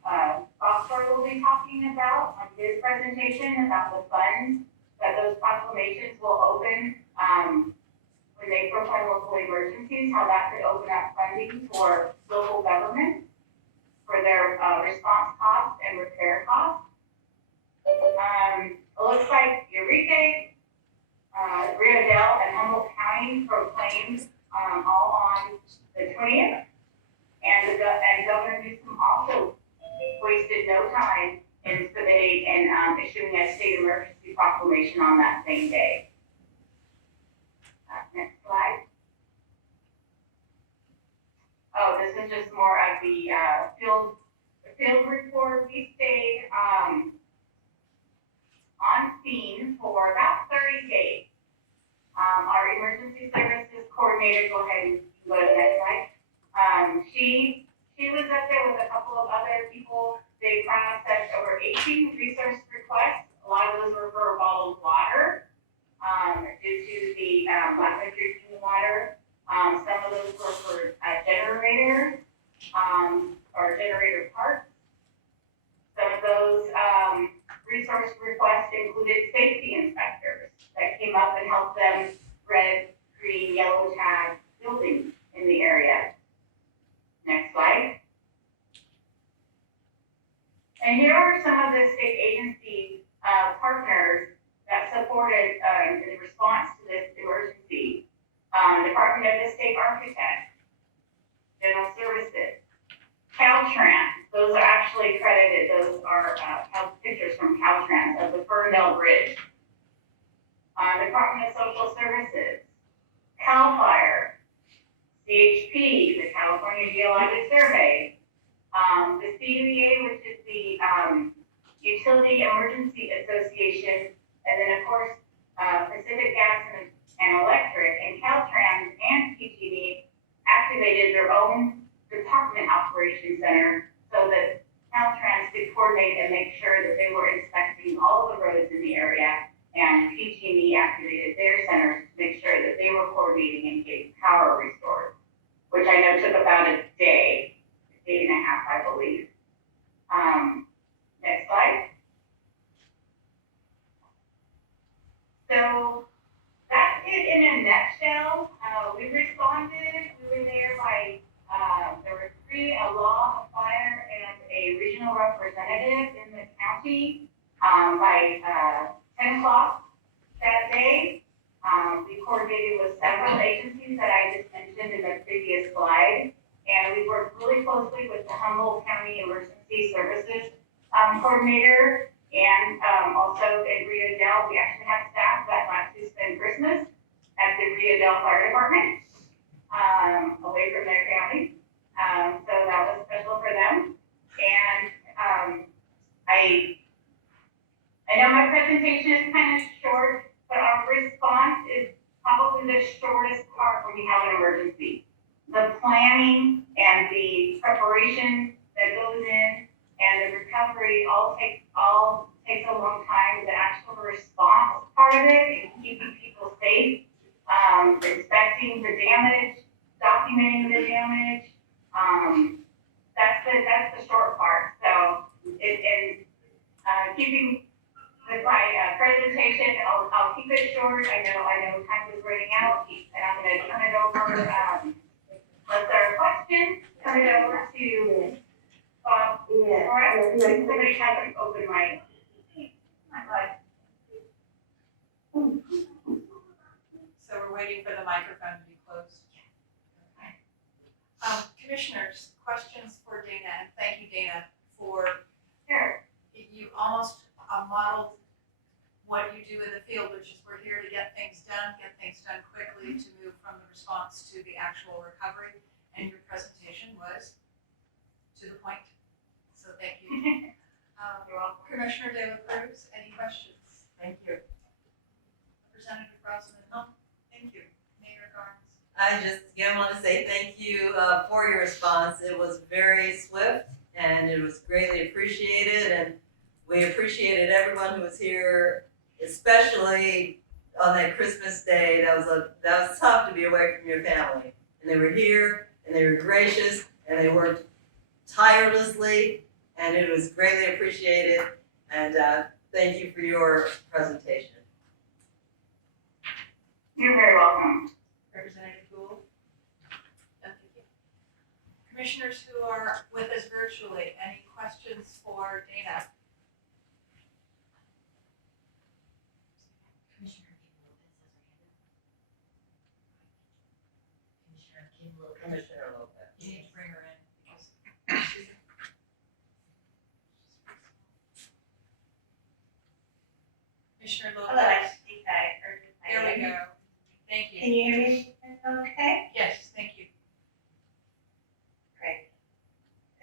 Foster will be talking about on his presentation about the funds that those proclamations will open when they proclaim local emergencies, how that could open up funding for local government for their response costs and repair costs. It looks like Eureka, Rio Dell, and Humboldt County proclaimed all on the 20th, and Governor Newsom also wasted no time in submitting and issuing a state emergency proclamation on that same day. Next slide. Oh, this is just more of the field report. We stayed on scene for about 30 days. Our emergency services coordinator, go ahead and go to the next slide. She was up there with a couple of other people. They processed over 18 resource requests. A lot of those were for bottled water due to the lack of drinking water. Some of those were for generators or generator parts. Some of those resource requests included safety inspectors that came up and helped them red, green, yellow tag buildings in the area. Next slide. And here are some of the state agency partners that supported in response to this emergency. Department of the State Architect, General Services, Caltrans, those are actually credited, those are pictures from Caltrans of the Ferndale Bridge. Department of Social Services, CAL FIRE, CHP, the California Geologic Survey, the CUEA, which is the Utility Emergency Association, and then of course Pacific Gas and and electric, and Caltrans and PG&E activated their own department operations center so that Caltrans could coordinate and make sure that they were inspecting all of the roads in the area, and PG&E activated their centers to make sure that they were coordinating and getting power restored, which I know took about a day and a half, I believe. Next slide. So that's it in a nutshell. We responded. We were there by, there were 3, a law, a fire, and a regional representative in the county by 10 o'clock that day. We coordinated with several agencies that I just mentioned in the previous slide, and we worked really closely with the Humboldt County Emergency Services coordinator, and also in Rio Dell, we actually have staff that got to spend Christmas at the Rio Dell Fire Department, away from their families. So that was special for them. And I know my presentation is kind of short, but our response is probably the shortest part when you have an emergency. The planning and the preparation that goes in and the recovery all takes a long time. The actual response part of it and keeping people safe, inspecting the damage, documenting the damage, that's the short part. So keeping with my presentation, I'll keep it short. I know time is running out, and I'm going to turn it over. Unless there are questions, turn it over to Bob. Or somebody hasn't opened my mic. So we're waiting for the microphone to be closed. Commissioners, questions for Dana, and thank you, Dana, for, you almost modeled what you do in the field, which is we're here to get things done quickly, to move from the response to the actual recovery, and your presentation was to the point. So thank you. Commissioner De La Cruz, any questions? Thank you. Representative Brosman? No, thank you. Mayor Garnes? I just again want to say thank you for your response. It was very swift and it was greatly appreciated, and we appreciated everyone who was here, especially on that Christmas day. That was tough to be away from your family, and they were here and they were gracious and they worked tirelessly, and it was greatly appreciated. And thank you for your presentation. You're very welcome. Representative Gould? Thank you. Commissioners who are with us virtually, any questions for Dana? Commissioner Lopez. You need to bring her in because Commissioner Lopez. Hello, I think I heard it. There we go. Thank you. Can you hear me okay? Yes, thank you. Great.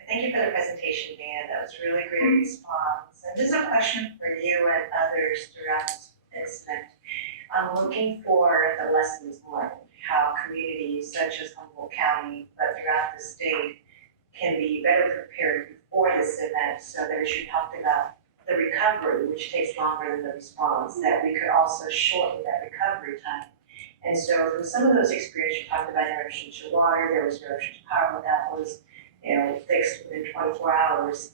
Thank you for the presentation, Dan. That was a really great response. And this is a question for you and others throughout this incident. I'm looking for the lessons learned, how communities such as Humboldt County, but throughout the state, can be better prepared before this event, so that as you talked about the recovery, which takes longer than the response, that we could also shorten that recovery time. And so from some of those experiences, you talked about interruption to water, there was interruption to power, that was, fixed within 24 hours.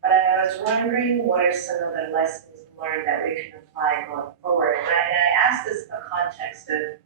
But I was wondering, what are some of the lessons learned that we can apply going forward? And I asked this in the context of,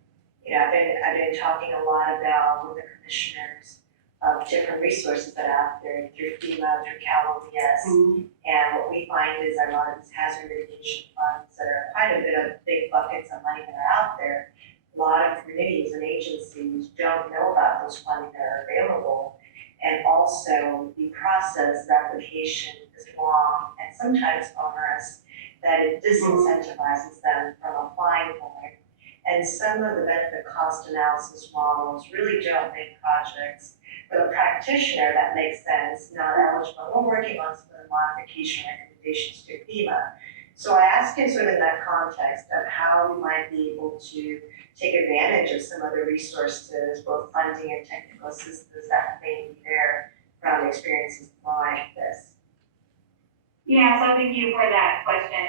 I've been talking a lot about with the commissioners of different resources that are out there through FEMA, through CalOES. And what we find is a lot of these hazard mitigation funds that are quite a bit of big buckets of money that are out there. A lot of committees and agencies don't know about those funding that are available. And also the process, the application is long and sometimes onerous, that it disincentivizes them from applying for it. And some of the benefit cost analysis models really don't make projects for the practitioner that makes sense, not eligible. We're working on some of the modification recommendations to FEMA So I asked him sort of in that context of how we might be able to take advantage of some other resources, both funding and technical assistance that may be there from experiences like this. Yeah, so thank you for that question.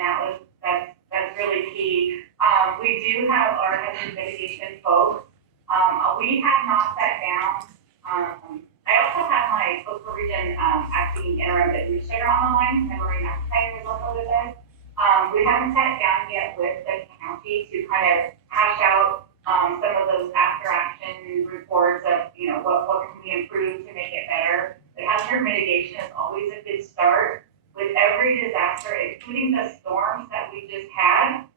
That's really key. We do have our hazard mitigation folks. We have not sat down. I also have my Coastal Region acting interim administrator on the line, and Marie McIntyre is also with us. We haven't sat down yet with the county to kind of hash out some of those after action reports of, what can we improve to make it better. But hazard mitigation is always a good start. With every disaster, including the storms that we just had,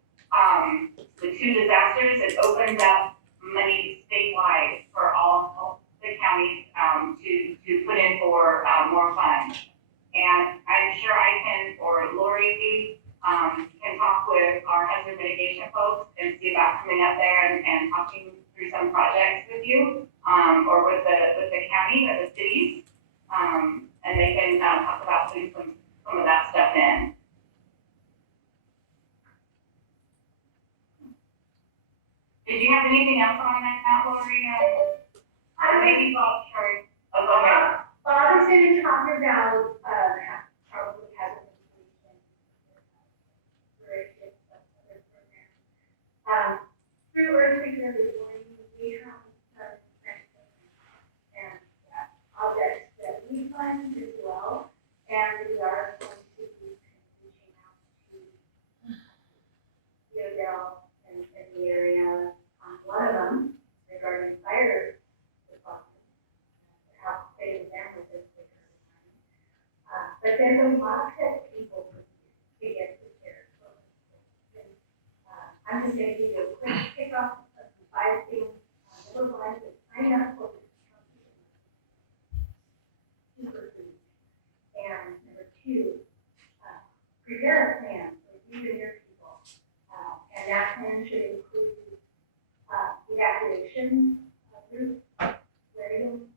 the 2 disasters, it opened up money statewide for all the counties to put in for more funds. And I'm sure I can, or Lori can talk with our hazard mitigation folks and see about coming up there and talking through some projects with you, or with the county or the cities, and they can talk about putting some of that stuff in. Did you have anything else on that, Lori? Maybe Bob, sorry. Oh, go ahead. Bob is going to talk about probably having through earthquake early warning, we have and objects that we fund as well, and we are going to be reaching out to Ferndale and the area. One of them regarding fire department, how they them with this particular time. But there's a lot that people to get prepared for. I'm just going to give you a quick kickoff of the 5 things. Number 1 is sign up for this super food. And number 2, prepare a plan for you and your people. And that plan should include evacuation route, where you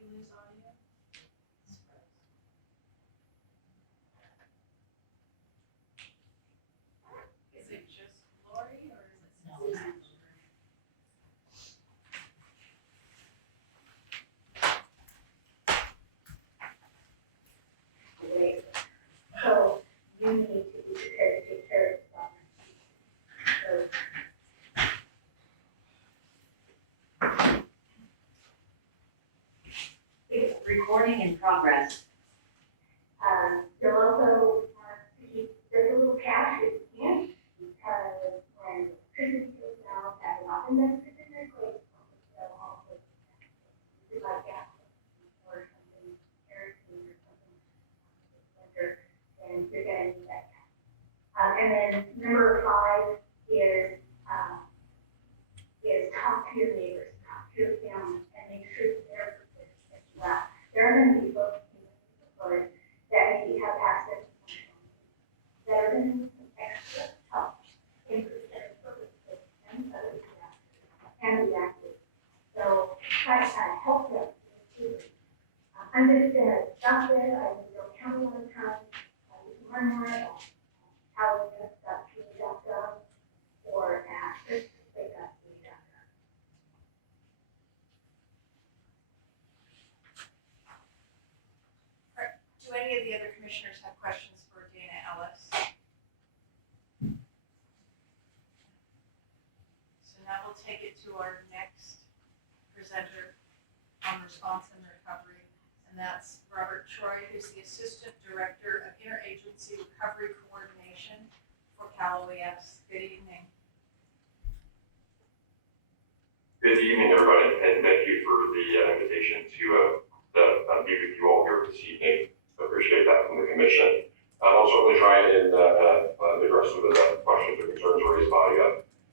lose audio. Is it just Lori or is it someone else? Great. So you need to be prepared to take care of stuff. Recording in progress. You'll also want to keep just a little cash if you can, because when Christmas goes out, that will not invest in their clothes. They'll also like gas or something, kerosene or something this winter, and you're gonna need that cash. And then number 5 is talk to your neighbors, talk to your family, and make sure that they're prepared as well. There are going to be folks in the flood that maybe have access to some that are going to need some extra help in preparing for the and other disasters and reactive. So try to kind of help them too. I'm just going to stop there. I will go count one time. You can learn more about how we're going to stop community.gov or at earthquake.community.gov. Do any of the other commissioners have questions for Dana Ellis? So now we'll take it to our next presenter on response and recovery, and that's Robert Troy, who's the Assistant Director of Interagency Recovery Coordination for Cal OES. Good evening. Good evening, everybody, and thank you for the invitation to be with you all here this evening. Appreciate that from the commission. I'll certainly try and address some of the questions or concerns raised by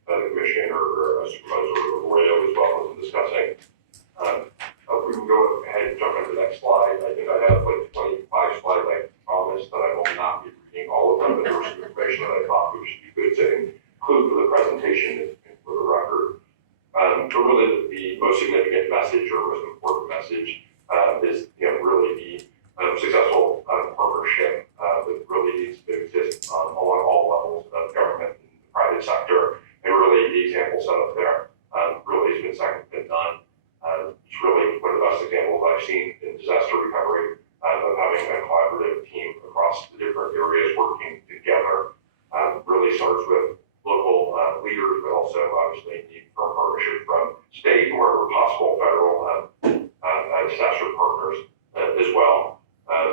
the commission or Supervisor Arroyo as well as in discussing. If we can go ahead and jump into the next slide. I think I have like 25 slides. I promised that I will not be reading all of them, but there was some information that I thought would be good to include for the presentation and for the record. But really the most significant message or most important message is really the successful partnership that really needs to exist along all levels of government and the private sector. And really, the example set up there really has been second to none. It's really one of the best examples I've seen in disaster recovery of having a collaborative team across the different areas working together. Really starts with local leaders, but also obviously need firm partnership from state and wherever possible, federal disaster partners as well.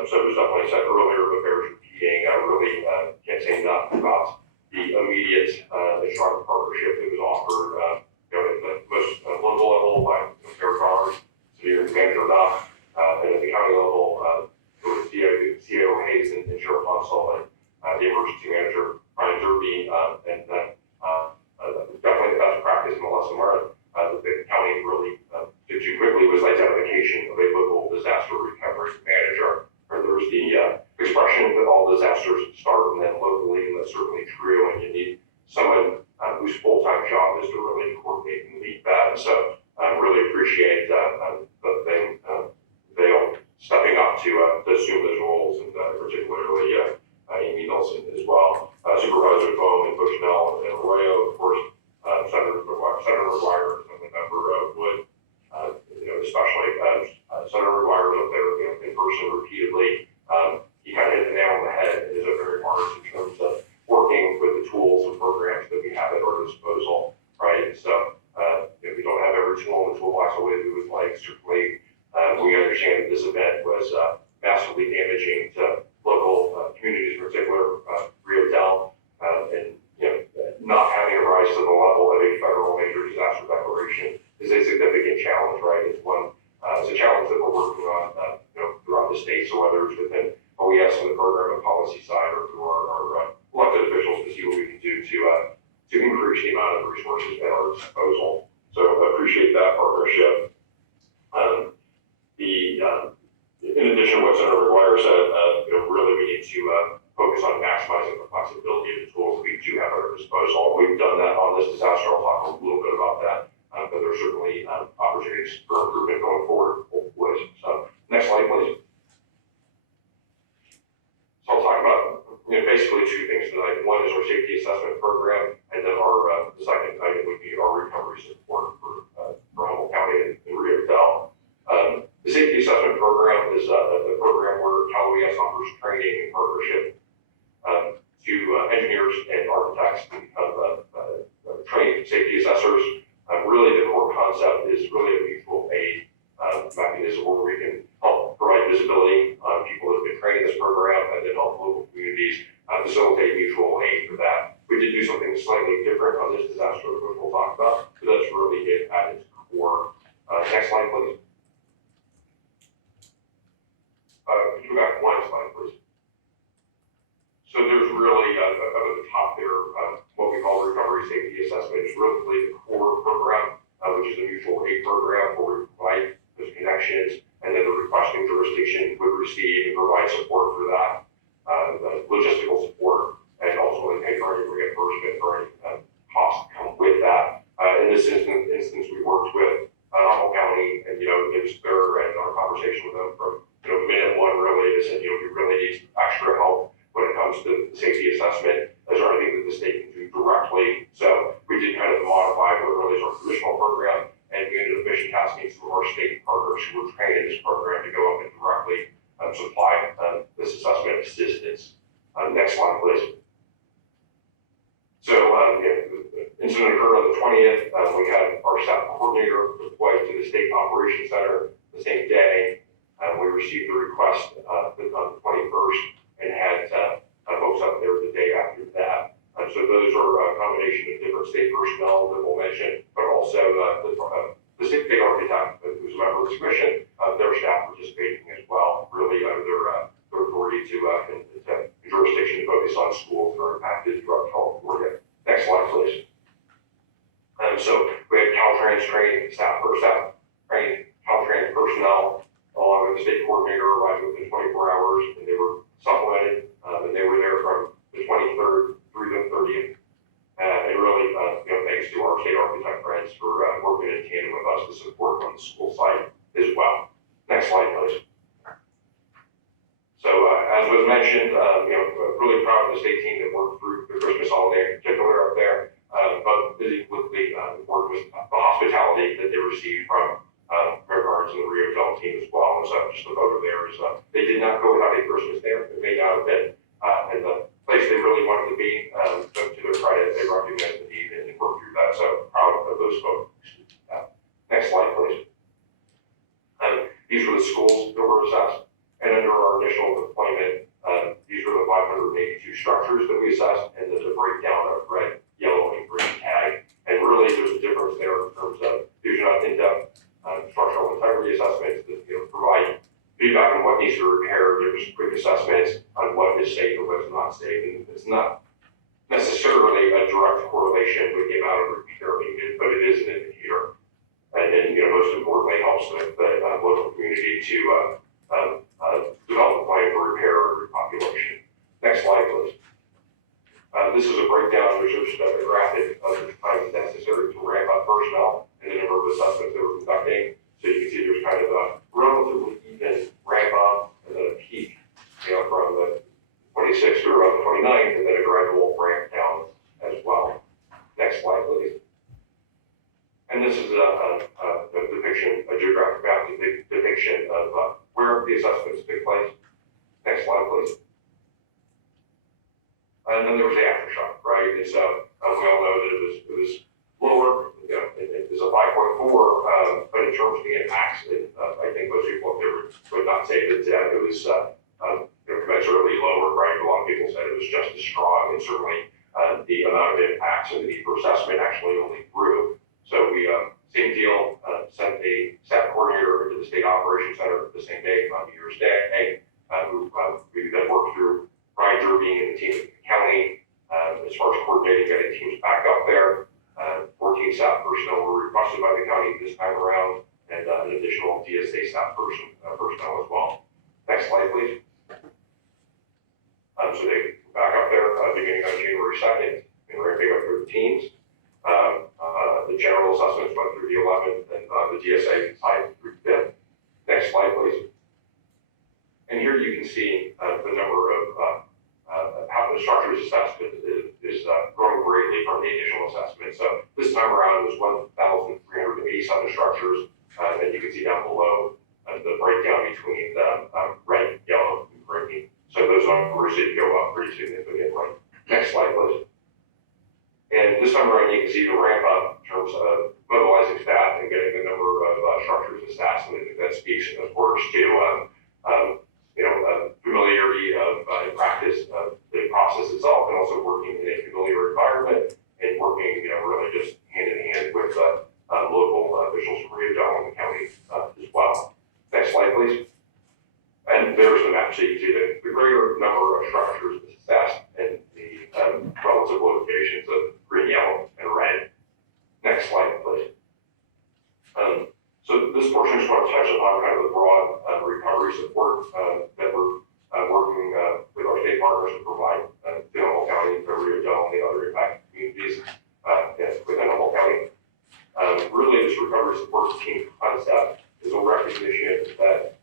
So it was definitely said earlier, but bears repeating. I really can't say enough about the immediate and strong partnership that was offered, at the most local level by Fairfarm, City Manager Doc, and at the county level, with CEO Hayes and Sheriff Hansel and the emergency manager Brian Derby, and definitely the best practice and the lesson learned that the county really did too quickly was identification of a local disaster recovery manager. Or there's the expression that all disasters start and then locally, and that's certainly true. And you need someone whose full-time job is to really coordinate and lead that. And so I really appreciate Vail stepping up to assume those roles, and particularly Amy Nelson as well. Supervisor Bohm and Bushnell and Arroyo, of course, Senator McGuire, and member Wood, especially Senator McGuire was up there in person repeatedly. He kind of hit the nail on the head in his opening remarks in terms of working with the tools and programs that we have at our disposal, right? So we don't have every tool in the toolbox the way we would like. Certainly, we understand that this event was massively damaging to local communities, in particular Ferndale, and not having it rise to the level of a federal major disaster declaration is a significant challenge, right? It's a challenge that we're working on, throughout the state. So whether it's within OES and the program and policy side, or through our elected officials to see what we can do to increase the amount of resources at our disposal. So I appreciate that partnership. In addition to what Senator McGuire said, really we need to focus on maximizing the flexibility of the tools that we do have at our disposal. We've done that on this disaster. I'll talk a little bit about that, but there's certainly opportunities for improvement going forward. So next slide, please. So I'll talk about basically two things tonight. One is our safety assessment program, and then the second item would be our recovery support for Humboldt County and Ferndale. The safety assessment program is a program where Cal OES offers training and partnership to engineers and architects to become trained safety assessors. Really, the core concept is really a mutual aid mechanism where we can help provide visibility on people that have been trained in this program, and then help local communities facilitate mutual aid for that. We did do something slightly different on this disaster, which we'll talk about, but that's really it at its core. Next slide, please. Could you go back one slide, please? So there's really, up at the top there, what we call recovery safety assessment is really the core program, which is a mutual aid program where we provide those connections, and then the requesting jurisdiction would receive and provide support for that, logistical support, and ultimately pay for any reimbursement for any costs come with that. In this instance, we worked with Humboldt County, and gives their and our conversation with them from minute one really is that we really need extra help when it comes to safety assessment. Is there anything that the state can do directly? So we did kind of modify what really is our traditional program, and we ended up mission tasking some of our state partners who were trained in this program to go up and directly supply this assessment assistance. Next slide, please. So the incident occurred on the 20th. We had our staff coordinator deployed to the state operations center the same day. We received the request on the 21st and had folks up there the day after that. So those are a combination of different state personnel that we'll mention, but also the state architect, who's a member of this commission, their staff participating as well, really under their authority and jurisdiction to focus on schools that are impacted throughout California. Next slide, please. So we had Caltrans trained staff trained Caltrans personnel along with the state coordinator arriving within 24 hours, and they were supplemented, and they were there from the 23rd through the 30th. And really, thanks to our state architect friends for working in tandem with us to support on the school site as well. Next slide, please. of the state team that worked through the Christmas holiday in particular up there, but busy with the work with the hospitality that they received from Red Guards and the Rio Del team as well. And so just a vote of theirs. They did not go without a Christmas there. It may not have been in the place they really wanted to be, but to their credit, they recognized the need and worked through that. So proud of those folks. Next slide, please. These were the schools that were assessed. And under our initial deployment, these were the 582 structures that we assessed, and there's a breakdown of red, yellow, and green tag. And really, there's a difference there in terms of these are not in-depth structural integrity assessments that provide feedback on what needs to be repaired. There's quick assessments on what is safe and what's not safe, and it's not necessarily a direct correlation with the amount of repair needed, but it is an indicator. And then, most importantly, helps the local community to develop a plan for repair or repopulation. Next slide, please. This is a breakdown, which is a graphic of the time necessary to ramp up personnel and the number of assessments that we're conducting. So you can see there's kind of a relatively even ramp up and then a peak, from the 26th to around the 29th, and then a gradual ramp down as well. Next slide, please. And this is a depiction, a geographic map depiction of where the assessments take place. Next slide, please. And then there was the aftershock, right? And so we all know that it was lower, it was a 5.4, but in terms of the impacts, I think most people up there would not say that it was commensurately lower, right? A lot of people said it was just as strong, and certainly the amount of impacts and the need for assessment actually only grew. So we, same deal, sent a staff coordinator into the state operations center the same day on New Year's Day, we then worked through Brian Derby and the team at the county, as far as coordinating, getting teams back up there. 14 staff personnel were requested by the county this time around, and an additional DSA staff personnel as well. Next slide, please. So they back up there beginning on January 2nd, and ramping up through the teams. The general assessments went through the 11th, and the DSA side through the 5th. Next slide, please. And here you can see the number of how the structures assessed is growing greatly from the initial assessment. So this time around it was 1,387 structures, and you can see down below the breakdown between the red, yellow, and green. So those numbers did go up pretty significantly. Next slide, please. And this time around, you can see the ramp up in terms of mobilizing staff and getting the number of structures assessed, and I think that speaks, of course, to familiarity of in practice of the process itself, and also working in a familiar environment and working, really just hand in hand with local officials from Rio Del and the county as well. Next slide, please. And there's the map, so you can see the greater number of structures assessed and the relative locations of green, yellow, and red. Next slide, please. So this portion is going to touch upon kind of the broad recovery support that we're working with our state partners to provide to Humboldt County, to Rio Del, and the other impacted communities within Humboldt County. Really, this recovery support team concept is a recognition that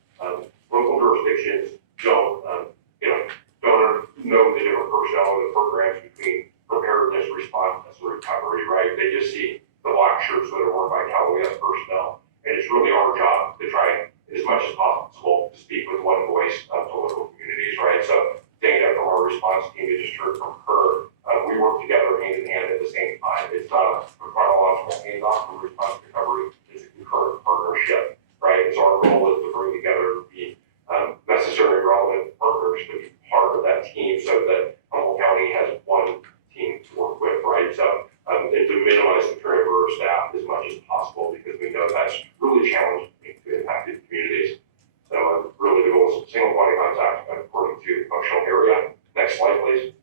local jurisdictions don't know the different personnel and the programs between preparedness, response, and recovery, right? They just see the black shirts that are worn by California personnel. And it's really our job to try as much as possible to speak with one voice to local communities, right? So Dana from our response team, you just heard from her, we work together hand in hand at the same time. It's not a chronological handoff from response recovery, it's a concurrent partnership, right? So our goal is to bring together the necessary and relevant partners to be part of that team so that Humboldt County has one team to work with, right? So and to minimize the turnover of staff as much as possible, because we know that's really challenging to impacted communities. So really the goal is single point of contact according to functional area. Next slide, please.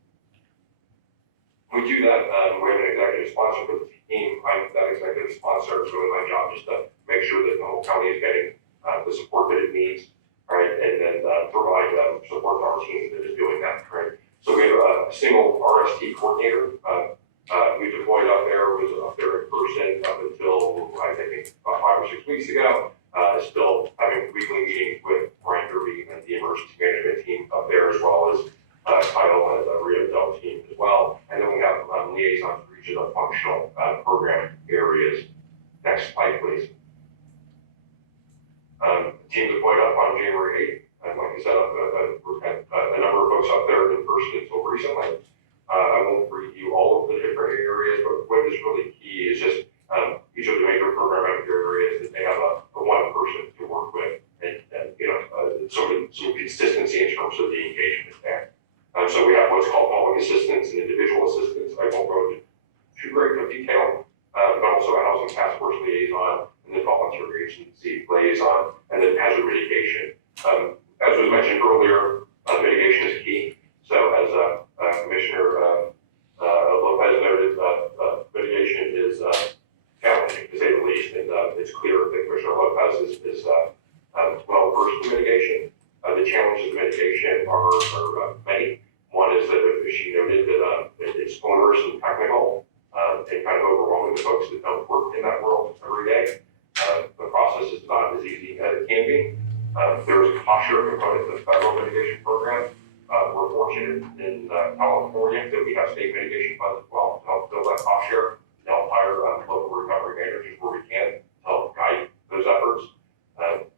We do that, we have an executive sponsor for the team. I'm that executive sponsor. It's really my job just to make sure that Humboldt County is getting the support that it needs, right? And then provide support to our team that is doing that, right? So we have a single RST coordinator. We deployed up there, was up there in person up until I think about 5 or 6 weeks ago. Still having weekly meetings with Brian Derby and the emergency management team up there, as well as Kyle and Rio Del areas. Next slide, please. Team deployed up on January 8th. And like I said, we've had a number of folks up there in person until recently. I won't review all of the different areas, but what is really key is just each of the major program manager areas that they have a one person to work with and some consistency in terms of the engagement there. So we have what's called public assistance and individual assistance. I won't go into too great of detail, but also a housing task force liaison and then volunteer agency liaison and then hazard mitigation. As was mentioned earlier, mitigation is key. So as Commissioner Lopez noted, mitigation is challenging to say the least, and it's clear that Commissioner Lopez is well versed in mitigation. The challenges of mitigation are many. One is that, as she noted, that it's onerous and technical and kind of overwhelming to folks that don't work in that world every day. The process is not as easy as it can be. There is a cost share component to the federal mitigation program. We're fortunate in California that we have state mitigation funds as well to help build that cost share, to help hire local recovery managers where we can to help guide those efforts.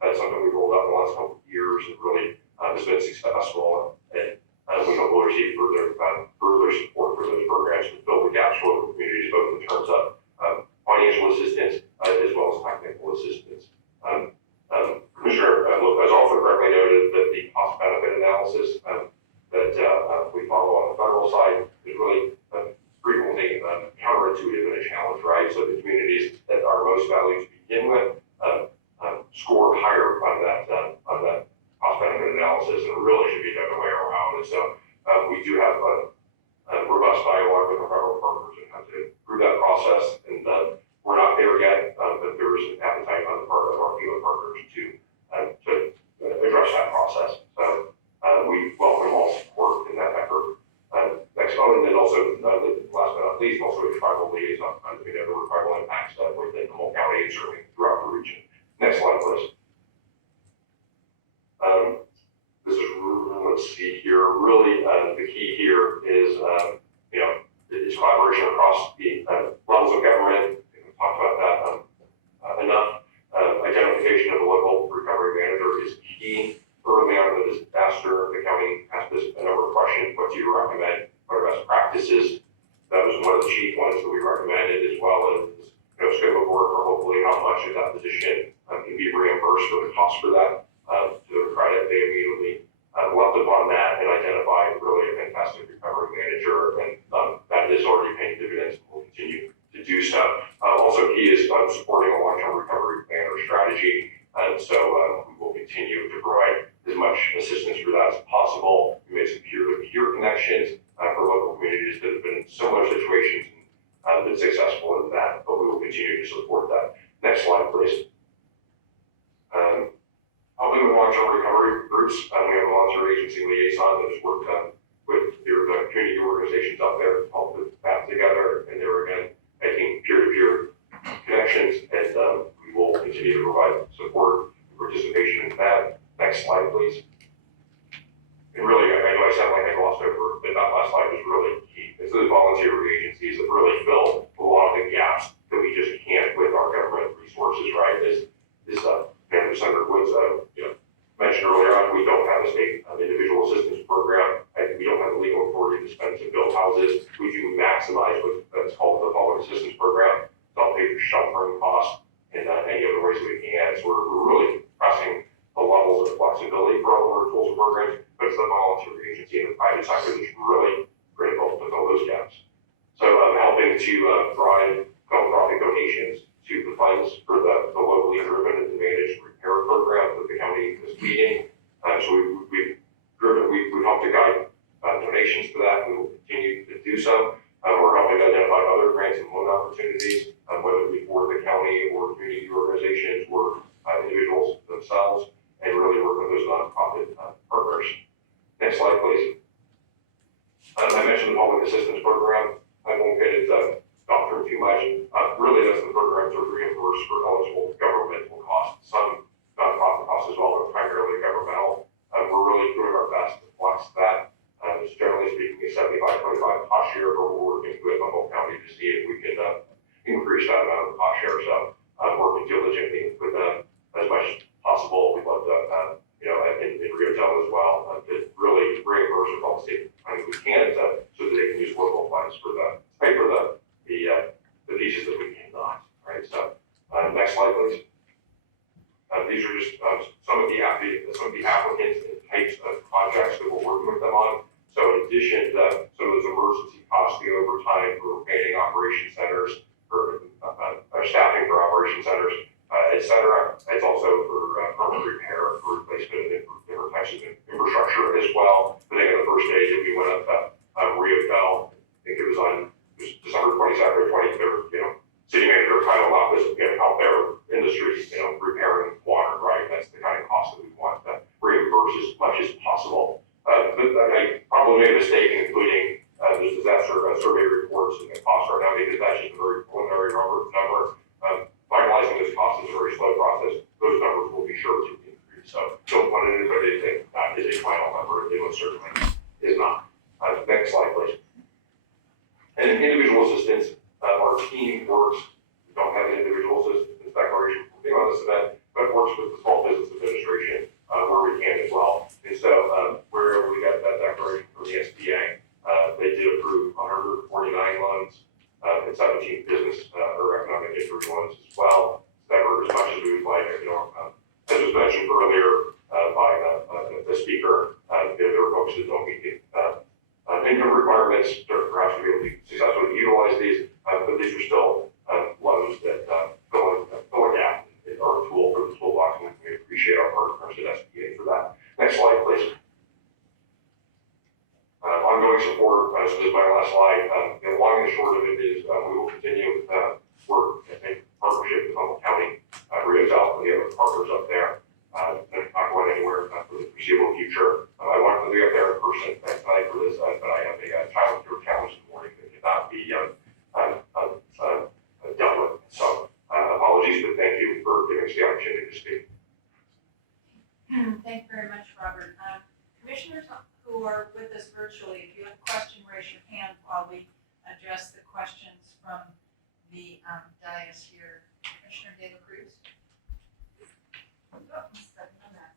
That's something we've rolled out in the last couple of years and really has been successful. And we hope we'll receive further support for those programs to fill the gaps for local communities, both in terms of financial assistance as well as technical assistance. Commissioner Lopez also correctly noted that the cost benefit analysis that we follow on the federal side is really frequently counterintuitive and a challenge, right? So the communities that are most valued to begin with score higher on that cost benefit analysis, and it really should be the other way around. And so we do have a robust dialogue with our federal partners and how to improve that process. And we're not there yet, but there is an appetite on the part of our field partners to address that process. So we welcome all support in that effort. Next on, and then also, last but not least, also a tribal liaison to the tribal impacts within Humboldt County and certainly throughout the region. Next slide, please. This is, let's see here, really the key here is, it's collaboration across the levels of government. We've talked about that enough. Identification of a local recovery manager is key. Early on in the disaster, the county asked us a number of questions. What do you recommend? What are best practices? That was one of the chief ones that we recommended, as well as scope of work, or hopefully how much of that position can be reimbursed for the cost for that. To their credit, they immediately leapt upon that and identified really a fantastic recovery manager, and that is already paying dividends and will continue to do so. Also key is supporting a long-term recovery plan or strategy, and so we will continue to provide as much assistance for that as possible. We made some peer-to-peer connections for local communities that have been in similar situations and been successful in that, but we will continue to support that. Next slide, please. Helping with long-term recovery groups, we have a volunteer agency liaison that has worked with the community organizations out there to help put that together, and they're again making peer-to-peer connections, and we will continue to provide support and participation in that. Next slide, please. And really, I know I sound like I glossed over, but that last slide was really key. It's those volunteer agencies that really fill a lot of the gaps that we just can't with our government resources, right? Senator Woods mentioned earlier on, we don't have a state individual assistance program, and we don't have the legal authority to spend to build houses. We do maximize what's called the public assistance program to help pay for sheltering costs and any other ways we can. So we're really pressing the levels of flexibility for all of our tools and programs, but it's the volunteer agency and the private sector that's really critical to fill those gaps. So helping to provide philanthropic donations to the funds for the locally driven and managed repair program that the county is leading. So we've helped to guide donations to that. We will continue to do so. We're helping to identify other grants and loan opportunities, whether it be for the county or community organizations or individuals themselves, and really work with those nonprofit partners. Next slide, please. I mentioned the public assistance program. I won't get into doctor too much. Really, that's the programs are reimbursed for eligible governmental costs. Some nonprofit costs as well, but primarily governmental. We're really doing our best to flex that. It's generally speaking a 75-25 cost share, but we're working with Humboldt County to see if we can increase that amount of on the cost share. So I'm working diligently with them as much as possible. We'd love to, in Rio Dell as well, to really reimburse with all the state money we can so that they can use local funds for the pieces that we cannot, right? So, next slide, please. These are just some of the applicants and types of projects that we're working with them on. So in addition to some of those emergency costs, the overtime for painting operation centers, for staffing for operation centers, et cetera, it's also for permanent repair, for replacement of different types of infrastructure as well. I think on the first day that we went up Rio Dell, I think it was on December 22nd or 23rd, city manager Kyle Lopez, out there in the streets, repairing water, right? That's the kind of cost that we want to reimburse as much as possible. I probably made a mistake in including the disaster survey reports and the cost right now, because that's just a very preliminary number. Finalizing this cost is a very slow process. Those numbers will be sure to increase. So don't want anybody to think that is a final number. It most certainly is not. Next slide, please. And individual assistance, our team works. We don't have an individual assistance declaration for being on this event, but works with the Small Business Administration where we can as well. And so wherever we got that declaration from the SBA, they did approve 149 loans and 17 business or economic injury loans as well. Never as much as we would like. As was mentioned earlier by the speaker, there are folks that don't meet the income requirements, perhaps to be able to successfully utilize these, but these are still loans that fill a gap or a tool for the toolbox, and we appreciate our partners at SBA for that. Next slide, please. Ongoing support, so this is my last slide. The long and short of it is we will continue work in partnership with Humboldt County, Rio Dell, and the other partners up there. Not going anywhere for the foreseeable future. I wanted to be up there in person tonight for this, but I have a childcare challenge in the morning that cannot be dealt with. So apologies, but thank you for giving us the opportunity to speak. Thank you very much, Robert. Commissioners who are with us virtually, if you have a question, raise your hand while we address the questions from the dais here. Commissioner De La Cruz. Oh, I'm stepping on that.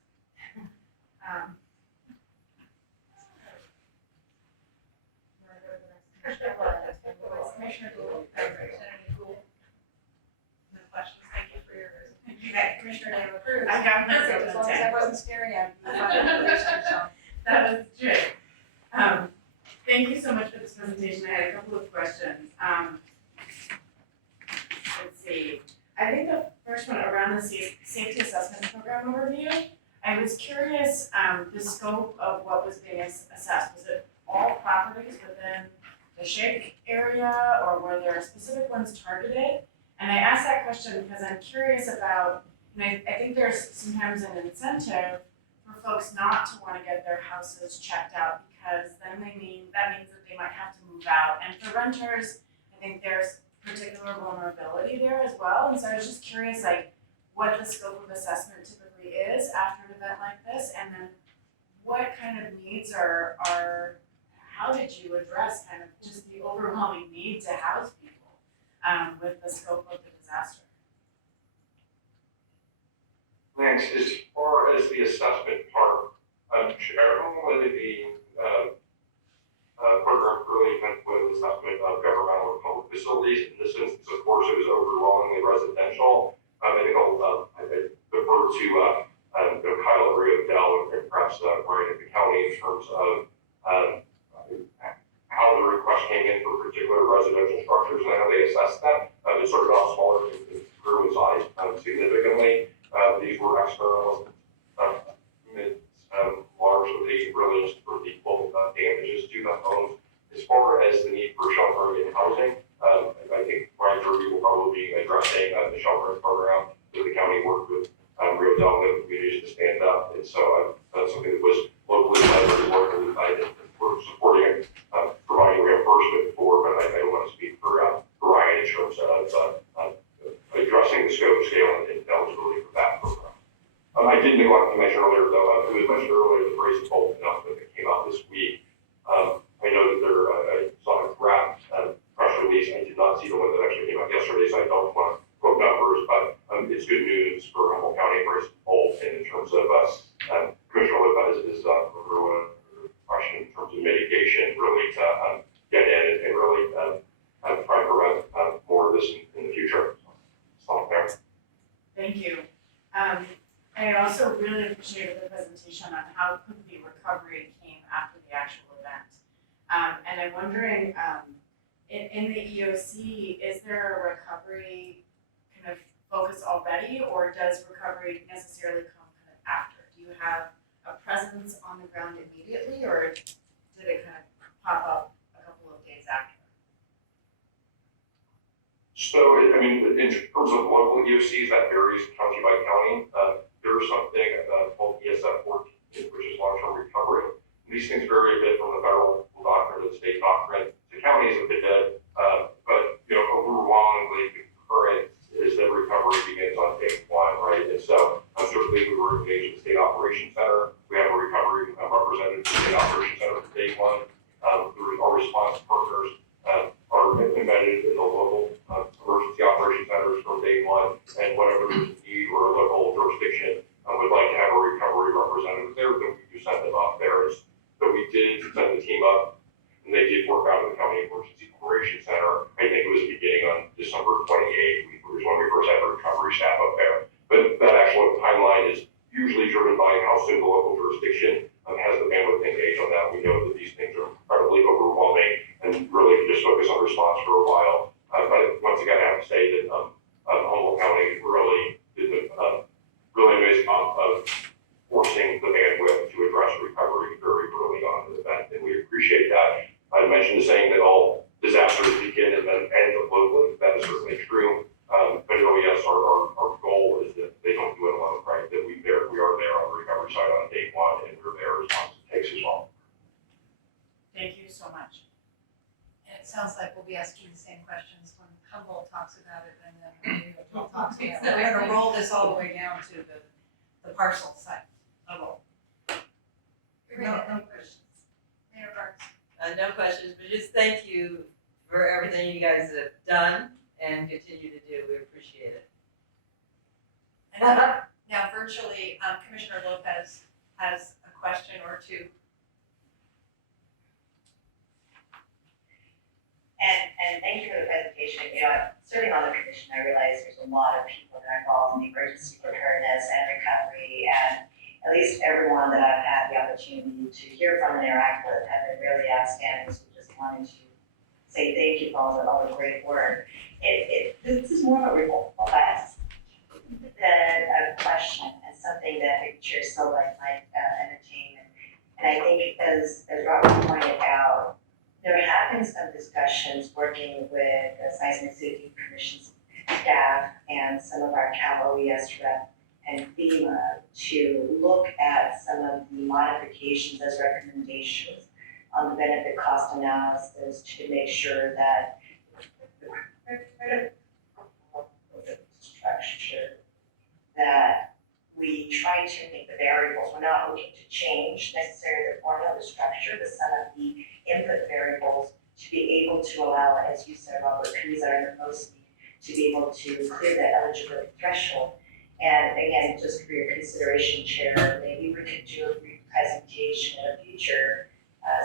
Commissioner Gould, Representative Gould. No questions, thank you for your, okay, Commissioner De La Cruz. I got my Perfect, as long as I wasn't staring at you. That was good. Thank you so much for this presentation. I had a couple of questions. Let's see. I think the first one around the safety assessment program overview. I was curious, the scope of what was being assessed. Was it all properties within the shake area, or were there specific ones targeted? And I asked that question because I'm curious about, I think there's sometimes an incentive for folks not to want to get their houses checked out, because then that means that they might have to move out. And for renters, I think there's particular vulnerability there as well. And so I was just curious, what the scope of assessment typically is after an event like this, and then what kind of needs are how did you address kind of just the overwhelming need to house people with the scope of the disaster? Thanks. As far as the assessment part, generally the program really went with assessment of governmental and public facilities. In this instance, of course, it was overwhelmingly residential. I think I'll defer to Kyle at Rio Dell and perhaps Brian at the county in terms of how the request came in for particular residential structures and how they assessed that. It started off smaller and grew in size significantly. These were external largely released for the full damages to the homes. As far as the need for sheltering and housing, I think Brian Derby will probably be addressing the sheltering program that the county worked with Rio Dell and communities to stand up. And so that's something that was locally led or locally guided. We're supporting providing reimbursement for, but I don't want to speak for Brian in terms of addressing the scope, scale, and eligibility for that program. I did want to mention earlier, though, it was mentioned earlier, the Brace and Bolt announcement that came out this week. I know that I saw a draft press release. I did not see the one that actually came out yesterday, so I don't want to low numbers, but it's good news for Humboldt County for as a whole, and in terms of us, Commissioner Lopez is everyone question in terms of mitigation, really to get in and really try to prevent more of this in the future. So, there. Thank you. I also really appreciated the presentation on how quickly recovery came after the actual event. And I'm wondering, in the EOC, is there a recovery kind of focus already, or does recovery necessarily come kind of after? Do you have a presence on the ground immediately, or did it kind of pop up a couple of days after? So, I mean, in terms of local EOCs, that varies county by county. There's something called ESF 14, which is long-term recovery. And these things vary a bit from the federal doctrine to the state doctrine. The county is a bit dead, but overwhelmingly the current is that recovery begins on day one, right? And so, certainly we were engaged at the State Operations Center. We have a recovery representative at the State Operations Center from day one. Our response partners are embedded in the local emergency operations centers from day one, and whatever there's a need or a local jurisdiction would like to have a recovery representative there, then we do send them up there. So we did send the team up, and they did work out of the County Emergency Operations Center. I think it was beginning on December 28th, which was when we first had the recovery staff up there. But that actual timeline is usually driven by how soon the local jurisdiction has the bandwidth to engage on that. We know that these things are incredibly overwhelming and really can just focus on response for a while. But once again, I have to say that Humboldt County really did a really amazing job of forcing the bandwidth to address recovery very early on in the event, and we appreciate that. I mentioned the saying that all disasters begin and then end locally. That is certainly true. But yes, our goal is that they don't do it alone, right? That we are there on the recovery side on day one, and we're there as long as it takes as well. Thank you so much. And it sounds like we'll be asking the same questions when Humboldt talks about it and then when Newville talks about it. We're gonna roll this all the way down to the parcel site level. No questions. Mayor Barnes. No questions, but just thank you for everything you guys have done and continue to do. We appreciate it. And now virtually, Commissioner Lopez has a question or two. And thank you for the presentation. Serving on the commission, I realize there's a lot of people that are involved in the emergency preparedness and recovery, and at least everyone that I've had the opportunity to hear from and interact with have been really outstanding. So just wanted to say thank you for all the great work. This is more of a request than a question, and something that I sure so might entertain. And I think as Robert pointed out, there have been some discussions working with the Seismic Safety Commission's staff and some of our Cal OES rep and FEMA to look at some of the modifications as recommendations on the benefit cost analysis to make sure that the structure that we try to make the variables. We're not looking to change necessarily the formula, the structure, but some of the input variables to be able to allow, as you said, Robert, communities that are in the most need to be able to clear that eligibility threshold. And again, just for your consideration, Chair, maybe we could do a brief presentation at a future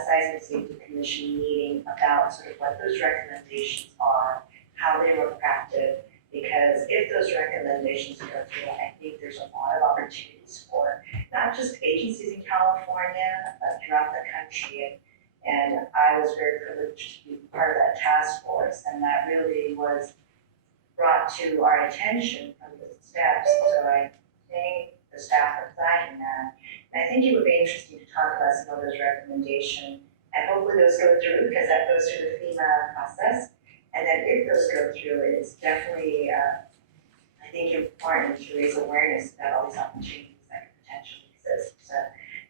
Seismic Safety Commission meeting about sort of what those recommendations are, how they were crafted, because if those recommendations go through, I think there's a lot of opportunities for not just agencies in California, but throughout the country. And I was very privileged to be part of that task force, and that really was brought to our attention from the staff. So I thank the staff for flagging that. And I think it would be interesting to talk about some of those recommendations, and hopefully those go through, because that goes through the FEMA process. And then if those go through, it's definitely, I think, important to raise awareness about all these opportunities that could potentially exist. So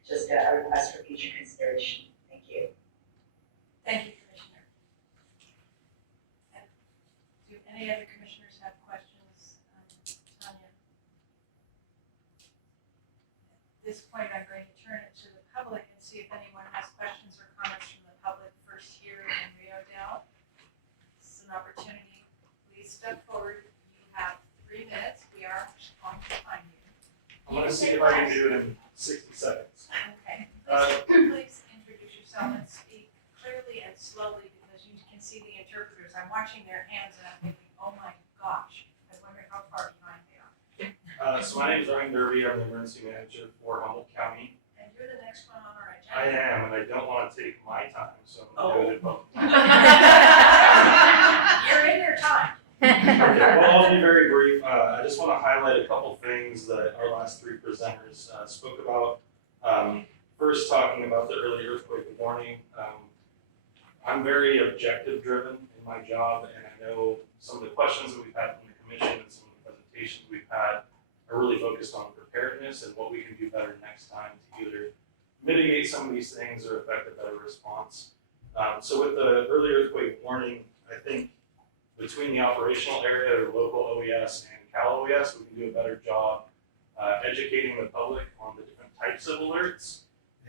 just a request for future consideration. Thank you. Thank you, Commissioner. Do any other commissioners have questions? Tanya? At this point, I'm going to turn it to the public and see if anyone has questions or comments from the public first here in Rio Dell. This is an opportunity. Please step forward. You have I'm gonna see if I can do it in 60 seconds. Okay. Uh, Please introduce yourself and speak clearly and slowly because you can see the interpreters. I'm watching their hands and I'm thinking, oh my gosh, I wonder how far behind they are. So my name is Ryan Derby. I'm the emergency manager for Humboldt County. And you're the next one on our I agenda. am, and I don't want to take my time, so I'm gonna do it in both. You're in your time. Okay, well, I'll be very brief. I just want to highlight a couple things that our last three presenters spoke about. First, talking about the early earthquake warning. I'm very objective driven in my job, and I know some of the questions that we've had from the commission and some of the presentations we've had are really focused on preparedness and what we can do better next time to either mitigate some of these things or effect a better response. So with the early earthquake warning, I think between the operational area, the local OES and Cal OES, we can do a better job educating the public on the different types of alerts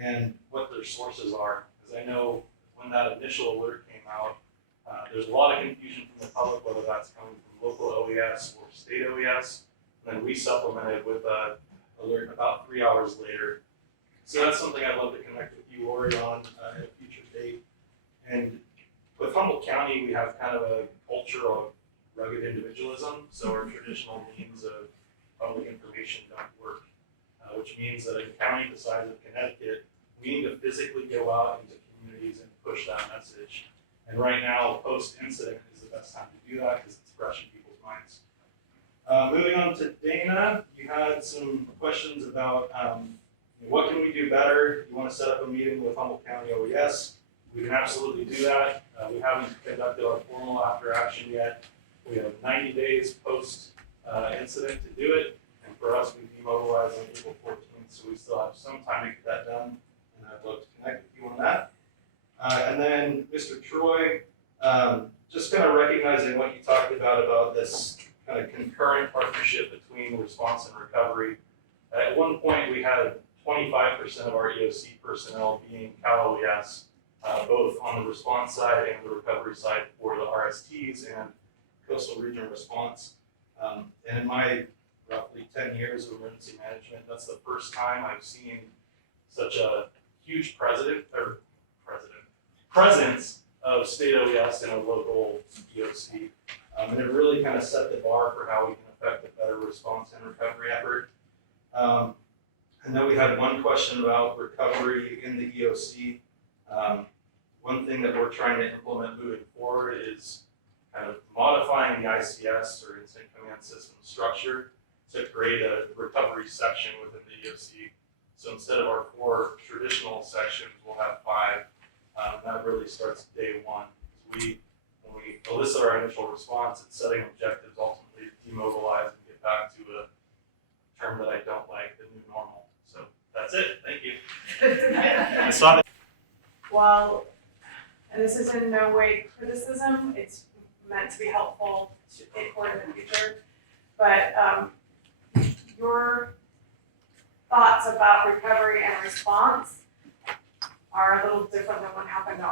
and what their sources are. Because I know when that initial alert came out, there's a lot of confusion from the public, whether that's coming from local OES or state OES. And then we supplemented with an alert about 3 hours later. So that's something I'd love to connect with you, Lori, on at a future date. And with Humboldt County, we have kind of a culture of rugged individualism, so our traditional means of public information don't work, which means that in a county the size of Connecticut, we need to physically go out into communities and push that message. And right now, post-incident is the best time to do that because it's fresh in people's minds. Moving on to Dana, you had some questions about what can we do better? You want to set up a meeting with Humboldt County OES? We can absolutely do that. We haven't conducted our formal after action yet. We have 90 days post incident to do it. And for us, we demobilized on April 14th, so we still have some time to get that done. And I'd love to connect with you on that. And then Mr. Troy, just kind of recognizing what you talked about this kind of concurrent partnership between response and recovery. At one point, we had 25% of our EOC personnel being Cal OES, both on the response side and the recovery side for the RSTs and coastal region response. And in my roughly 10 years of emergency management, that's the first time I've seen such a huge presence of state OES and a local EOC. And it really kind of set the bar for how we can affect a better response and recovery effort. And then we had one question about recovery in the EOC. One thing that we're trying to implement moving forward is kind of modifying the ICS or Incident Command System structure to create a recovery section within the EOC. So instead of our 4 traditional sections, we'll have 5. That really starts day one. When we elicit our initial response, it's setting objectives ultimately to demobilize and get back to a term that I don't like, the new normal. So that's it. Thank you. I saw that. Well, and this is in no way criticism, it's meant to be helpful for in the future. But your thoughts about recovery and response are a little different than what happened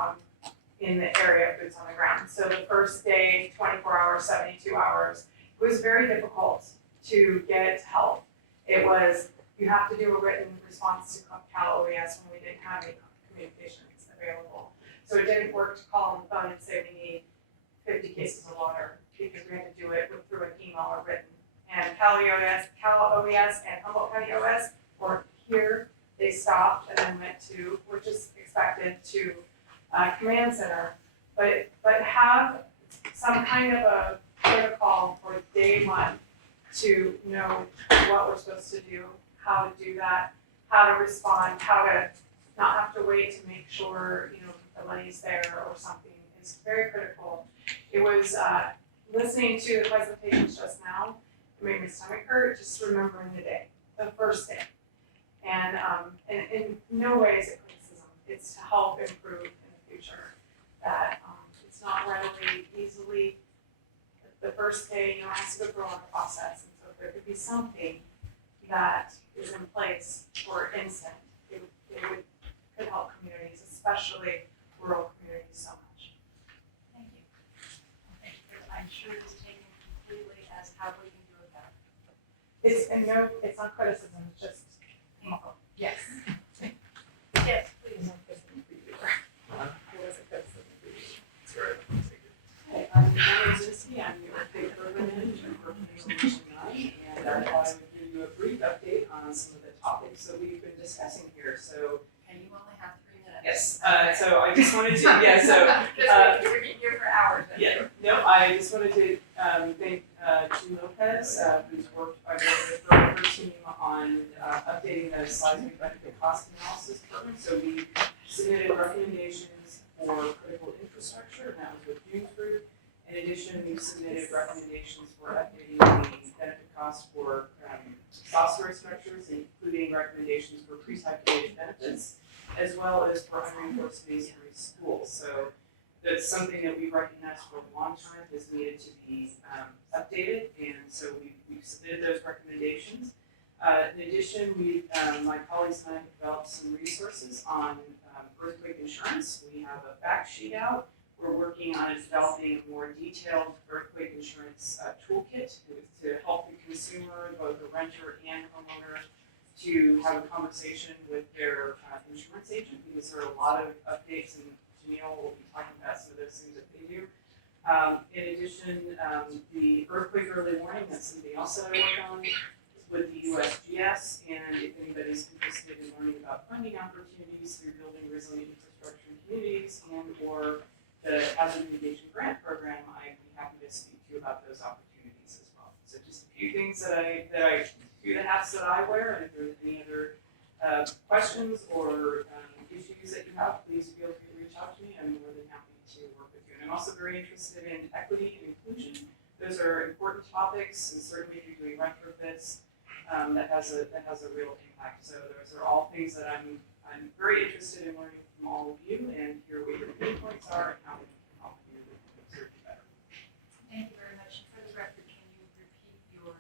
in the area of boots on the ground. So the first day, 24 hours, 72 hours, it was very difficult to get help. It was, you have to do a written response to Cal OES when we didn't have any communications available. So it didn't work to call on the phone and say we need 50 cases of water because we had to do it through an email or written. And Cal OES and Humboldt County OS were here. They stopped and then went to, which is expected, to command center. But have some kind of a protocol for day one to know what we're supposed to do, how to do that, how to respond, how to not have to wait to make sure, the money's there or something is very critical. It was, listening to the presentations just now, it made my stomach hurt, just remembering the day, the first day. And in no way is it criticism, it's to help improve in the future. That it's not readily, easily, the first day, it has to go through a process. And so if there could be something that is in place for instant, it could help communities, especially rural communities, so much. Thank you. I'm sure it's taken completely as how we can do it better. And no, it's not criticism, it's just painful. Yes. Yes, please. No criticism for you. It was a criticism for you. Sorry. Hi, I'm Hannah Zinsky, I'm your earthquake program manager for Ferndale, and I thought I would give you a brief update on some of the topics that we've been discussing here. So, And you only have 3 minutes. yes, so I just wanted to, We're here for hours. yeah, no, I just wanted to thank Jim Lopez, who's worked with her team on updating the seismic benefit cost analysis program. So we submitted recommendations for critical infrastructure, and that was with June's group. In addition, we've submitted recommendations for updating the benefit costs for soft storage structures, including recommendations for pre-calculated benefits, as well as for unreinforced masonry schools. So that's something that we've recognized for a long time has needed to be updated, and so we've submitted those recommendations. In addition, my colleagues and I have developed some resources on earthquake insurance. We have a fact sheet out. We're working on developing a more detailed earthquake insurance toolkit to help the consumer, both the renter and homeowner, to have a conversation with their insurance agent, because there are a lot of updates, and Janelle will be talking about some of those things that they do. In addition, the earthquake early warning, that's something else that I work on with the USGS, and if anybody's interested in learning about funding opportunities through building resilient infrastructure in communities and or the hazard mitigation grant program, I'd be happy to speak to you about those opportunities as well. So just a few things that I do, the hats that I wear, and if there's any other questions or issues that you have, please feel free to reach out to me. I'm more than happy to work with you. And I'm also very interested in equity and inclusion. Those are important topics, and certainly if you're doing retrofits, that has a real impact. So those are all things that I'm very interested in learning from all of you, and hear what your pain points are and how we can help you serve you better. Thank you very much. For the record, can you repeat your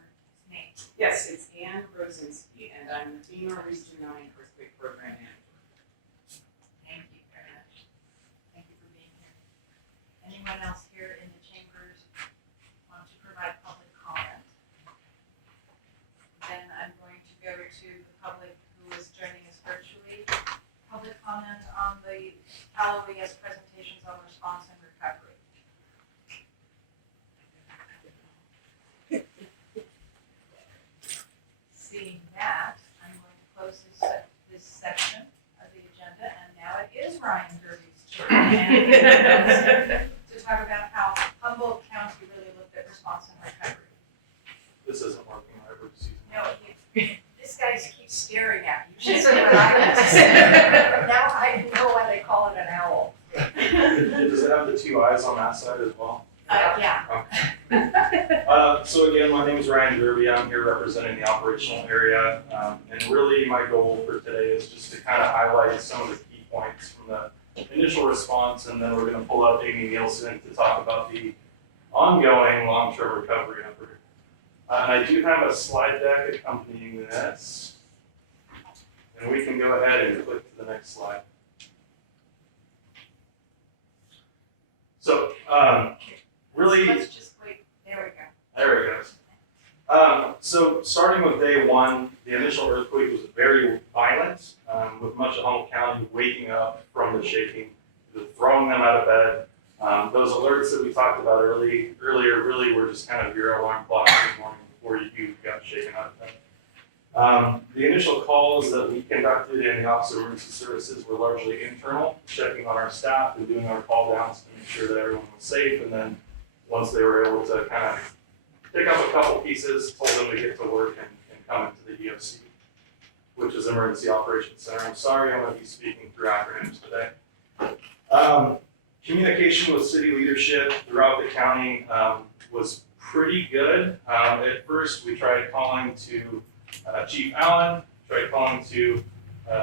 name? Yes, it's Ann Rosinski, and I'm the FEMA Region 9 Earthquake Program Manager. Thank you very much. Thank you for being here. Anyone else here in the chambers want to provide public comment? Then I'm going to go to the public who is joining us virtually. Public comment on the LOES presentations on response and recovery. Seeing that, I'm going to close this section of the agenda, and now it is Ryan Derby's turn to talk about how Humboldt County really looked at response and recovery. This isn't working, right? We're just using. No, this guy keeps staring at me. You should see what I was. Now I know why they call it an owl. Does it have the 2 eyes on that side as well? Yeah. So again, my name is Ryan Derby. I'm here representing the operational area. And really my goal for today is just to kind of highlight some of the key points from the initial response, and then we're going to pull up Amy Nielsen to talk about the ongoing long-term recovery effort. And I do have a slide deck accompanying this. And we can go ahead and click to the next slide. So, really. Let's just wait. There we go. There it goes. So starting with day 1, the initial earthquake was very violent, with much of Humboldt County waking up from the shaking, throwing them out of bed. Those alerts that we talked about earlier really were just kind of your alarm clock in the morning before you got shaken out of bed. The initial calls that we conducted in the Office of Emergency Services were largely internal, checking on our staff and doing our call downs to make sure that everyone was safe, and then once they were able to kind of pick up a couple pieces, told them to get to work and come into the EOC, which is Emergency Operations Center. I'm sorry I'm going to be speaking through acronyms today. Communication with city leadership throughout the county was pretty good. At first, we tried calling to Chief Allen, tried calling to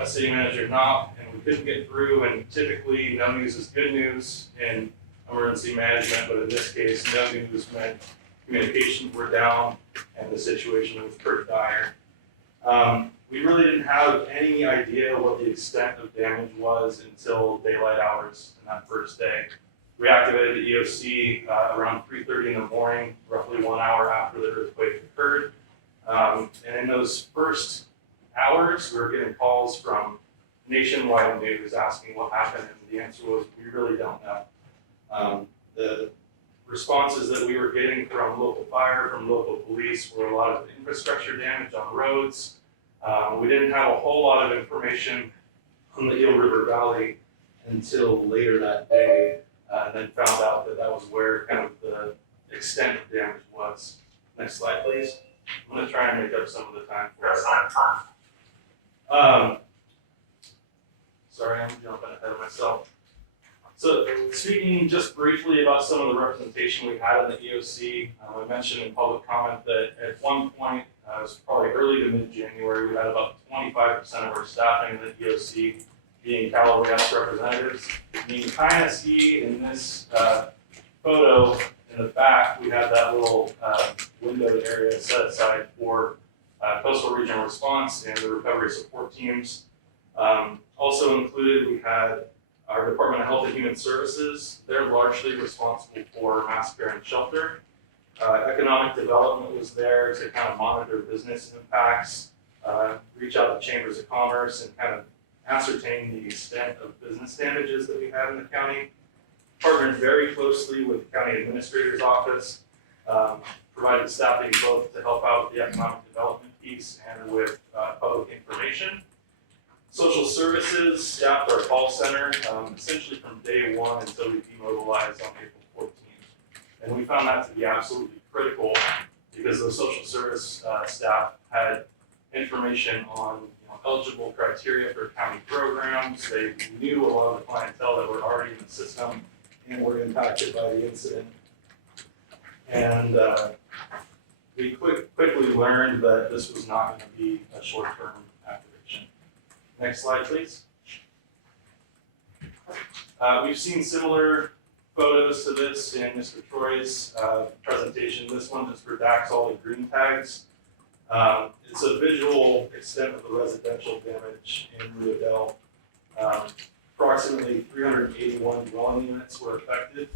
City Manager Knopp, and we couldn't get through. And typically, no news is good news in emergency management, but in this case, no news meant communications were down and the situation was pretty dire. We really didn't have any idea what the extent of damage was until daylight hours in that first day. We activated the EOC around 3:30 in the morning, roughly 1 hour after the earthquake occurred. those first hours, we were getting calls from nationwide news asking what happened, and the answer was, we really don't know. The responses that we were getting from local fire, from local police, were a lot of infrastructure damage on roads. We didn't have a whole lot of information on the Eel River Valley until later that day, and then found out that that was where kind of the extent of damage was. Next slide, please. I'm gonna try and make up some of the time for us. Sorry, I'm jumping ahead of myself. So speaking just briefly about some of the representation we had in the EOC, I mentioned in public comment that at one point, it was probably early to mid-January, we had about 25% of our staffing in the EOC being Cal OES representatives. You can kind of see in this photo in the back, we have that little windowed area set aside for coastal regional response and the recovery support teams. Also included, we had our Department of Health and Human Services. They're largely responsible for mass care and shelter. Economic development was there to kind of monitor business impacts, reach out to chambers of commerce and kind of ascertain the extent of business damages that we have in the county. Partnered very closely with the county administrator's office, provided staffing both to help out with the economic development piece and with public information. Social services staffed our call center essentially from day one until we demobilized on April 14th. And we found that to be absolutely critical because the social service staff had information on eligible criteria for county programs. They knew a lot of the clientele that were already in the system and were impacted by the incident. And we quickly learned that this was not going to be a short-term activation. Next slide, please. We've seen similar photos to this in Mr. Troy's presentation. This one is for DAX, all the green tags. It's a visual extent of the residential damage in Riodale. Approximately 381 dwelling units were affected,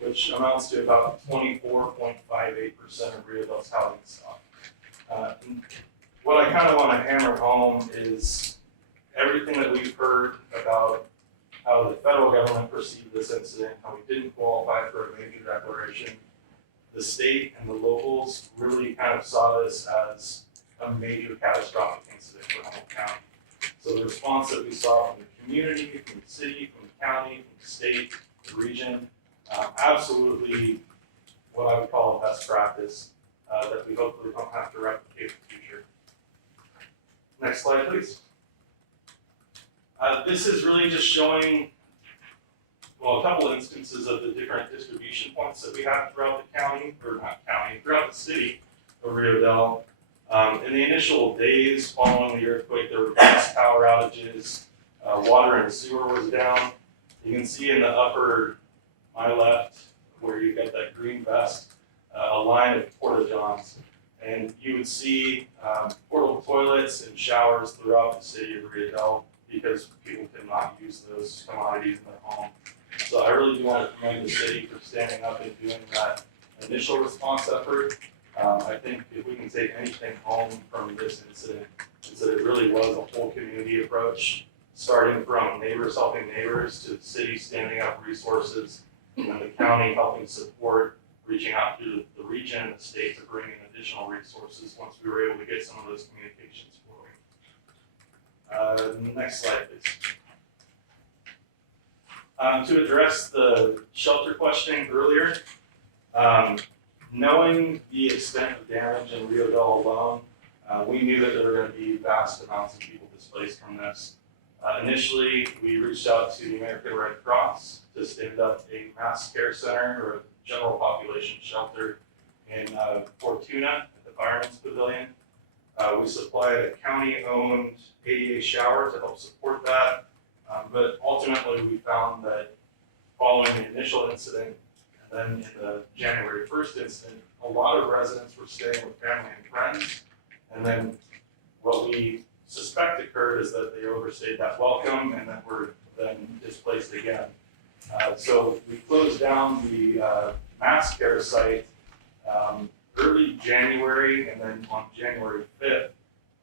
which amounts to about 24.58% of Riodale's housing stock. What I kind of want to hammer home is everything that we've heard about how the federal government perceived this incident, how we didn't qualify for a major declaration. The state and the locals really kind of saw this as a major catastrophic incident for Humboldt County. So the response that we saw from the community, from the city, from the county, from the state, the region, absolutely what I would call a best practice that we hopefully don't have to replicate in the future. Next slide, please. This is really just showing, well, a couple instances of the different distribution points that we have throughout the county, or not county, throughout the city of Riodale. In the initial days following the earthquake, there were gas power outages, water and sewer was down. You can see in the upper, my left, where you've got that green vest, a line of porta-johns. And you would see portable toilets and showers throughout the city of Riodale because people could not use those commodities in their home. So I really do want to commend the city for standing up and doing that initial response effort. I think if we can take anything home from this incident, it's that it really was a whole community approach, starting from neighbors helping neighbors to the city standing up resources, and then the county helping support, reaching out to the region and the state to bring in additional resources once we were able to get some of those communications flowing. Next slide, please. To address the shelter questioning earlier, knowing the extent of damage in Riodale alone, we knew that there were going to be vast amounts of people displaced from this. Initially, we reached out to the American Red Cross to stand up a mass care center or a general population shelter in Fortuna at the Fireman's Pavilion. We supplied a county-owned ADA shower to help support that, but ultimately we found that following the initial incident and then in the January 1st incident, a lot of residents were staying with family and friends, and then what we suspect occurred is that they overstayed that welcome and then were then displaced again. So we closed down the mass care site early January, and then on January 5th,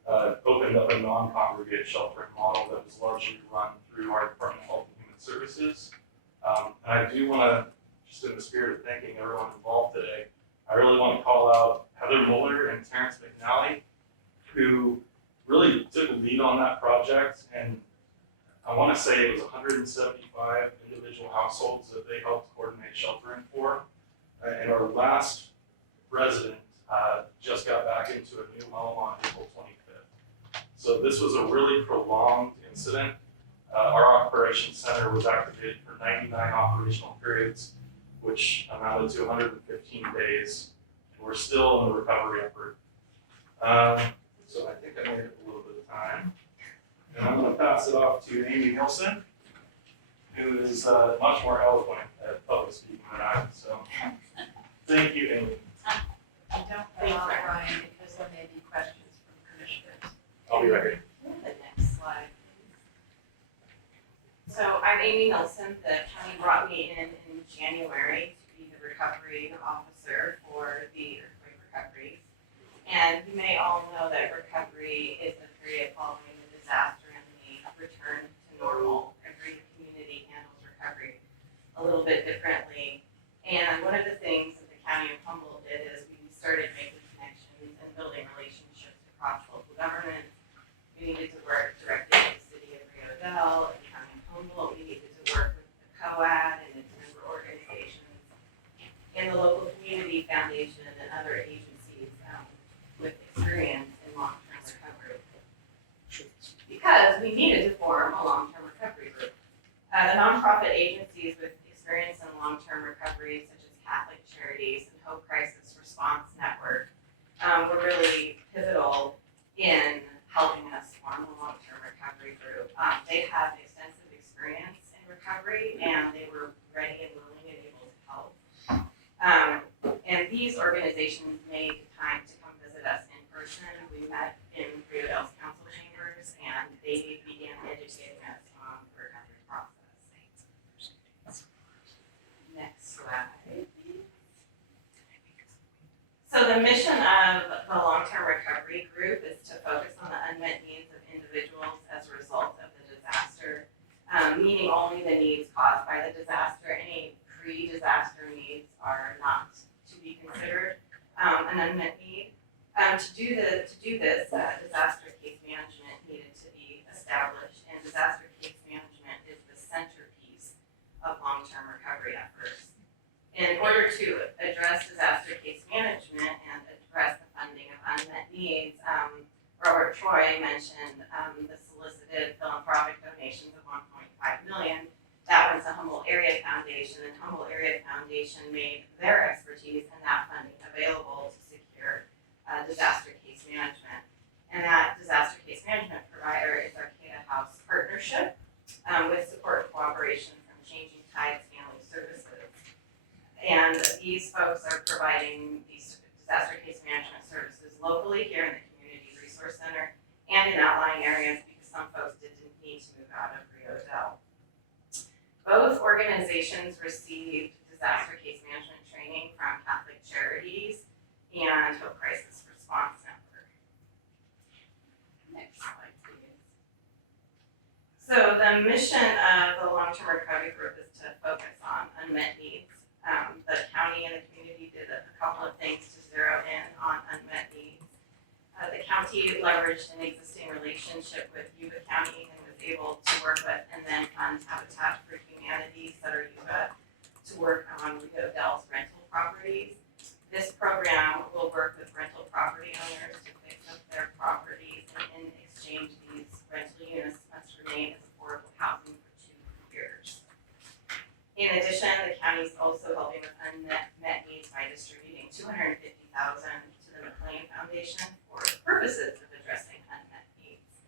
opened up a non-congregate sheltering model that was largely run through our Department of Health and Human Services. And I do want to, just in the spirit of thanking everyone involved today, I really want to call out Heather Mueller and Terrence McNally, who really took the lead on that project. And I want to say it was 175 individual households that they helped coordinate sheltering for. And our last resident just got back into a new home on April 25th. So this was a really prolonged incident. Our operations center was activated for 99 operational periods, which amounted to 115 days. And we're still in the recovery effort. So I think I made it a little bit of time. And I'm going to pass it off to Amy Nielsen, who is much more eloquent at public speaking than I am. So thank you, Amy. I don't allow Ryan because there may be questions from commissioners. I'll be right here. The next slide. So I'm Amy Nelson. The county brought me in January to be the recovery officer for the earthquake recovery. And you may all know that recovery is a period following the disaster and the return to normal. Every community handles recovery a little bit differently. And one of the things that the county of Humboldt did is we started making connections and building relationships across local government. We needed to work directly with the city of Ferndale and the county of Humboldt. We needed to work with the COAD and its member organizations and the local community foundation and other agencies with experience in long-term recovery. Because we needed to form a long-term recovery group. The nonprofit agencies with experience in long-term recovery, such as Catholic Charities and Hope Crisis Response Network, were really pivotal in helping us form a long-term recovery group. They have extensive experience in recovery, and they were ready and willing and able to help. And these organizations made time to come visit us in person. We met in Ferndale's council chambers, and they began educating us on the recovery process. Next slide, please. So the mission of the long-term recovery group is to focus on the unmet needs of individuals as a result of the disaster, meaning only the needs caused by the disaster. Any pre-disaster needs are not to be considered an unmet need. To do this, disaster case management needed to be established, and disaster case management is the centerpiece of long-term recovery efforts. In order to address disaster case management and address the funding of unmet needs, Robert Troy mentioned the solicited philanthropic donations of $1.5 million. That was the Humboldt Area Foundation, and Humboldt Area Foundation made their expertise and that funding available to secure disaster case management. And that disaster case management provider is Arcata House Partnership with support and cooperation from Changing Tides Family Services. And these folks are providing these disaster case management services locally here in the Community Resource Center and in outlying areas because some folks didn't need to move out of Ferndale. Both organizations received disaster case management training from Catholic Charities and Hope Crisis Response Network. Next slide, please. So the mission of the long-term recovery group is to focus on unmet needs. The county and the community did a couple of things to zero in on unmet needs. The county leveraged an existing relationship with Yuba County and was able to work with and then fund Habitat for Humanity, Sutter Yuba, to work on Rio Dell's rental properties. This program will work with rental property owners to fix up their properties, and in exchange, these rental units must remain as affordable housing for 2 years. In addition, the county is also helping with unmet needs by distributing $250,000 to the McLean Foundation for purposes of addressing unmet needs.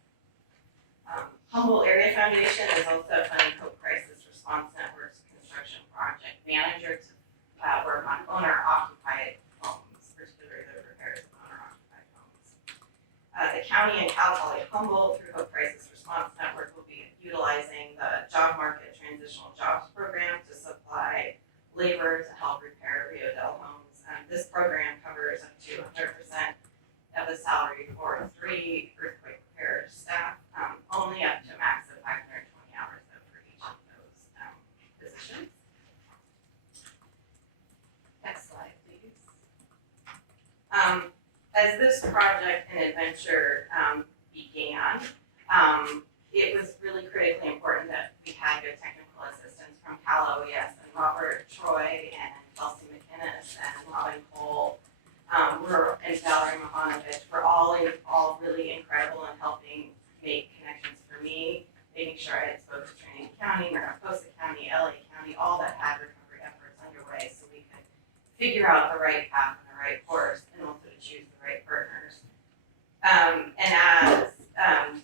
Humboldt Area Foundation is also funding Hope Crisis Response Network's construction project manager to work on owner-occupied homes, particularly the repairs of owner-occupied homes. The county and Cal Poly Humboldt through Hope Crisis Response Network will be utilizing the Job Market Transitional Jobs Program to supply labor to help repair Rio Dell homes. This program covers up to 100% of the salary for 3 earthquake repair staff, only up to a max of 520 hours though for each of those positions. Next slide, please. As this project and adventure began, it was really critically important that we had good technical assistance from Cal OES and Robert Troy and Kelsey McInnes and Robin Cole and Valerie Mahanovich were all really incredible in helping make connections for me, making sure I had spoken to Trinity County, Mariposa County, LA County, all that had recovery efforts underway so we could figure out the right path and the right course and also to choose the right partners. And as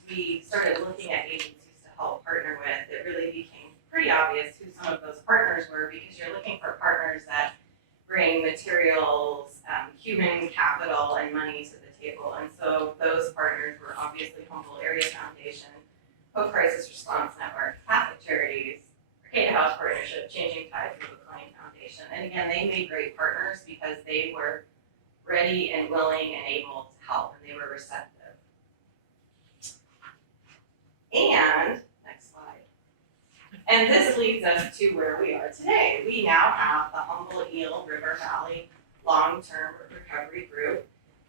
we started looking at agencies to help partner with, it really became pretty obvious who some of those partners were because you're looking for partners that bring materials, human capital, and money to the table. And so those partners were obviously Humboldt Area Foundation, Hope Crisis Response Network, Catholic Charities, Arcata House Partnership, Changing Tides, and the McLean Foundation. And again, they made great partners because they were ready and willing and able to help, and they were receptive. And, next slide. And this leads us to where we are today. We now have the Humboldt Eel River Valley Long-Term Recovery Group,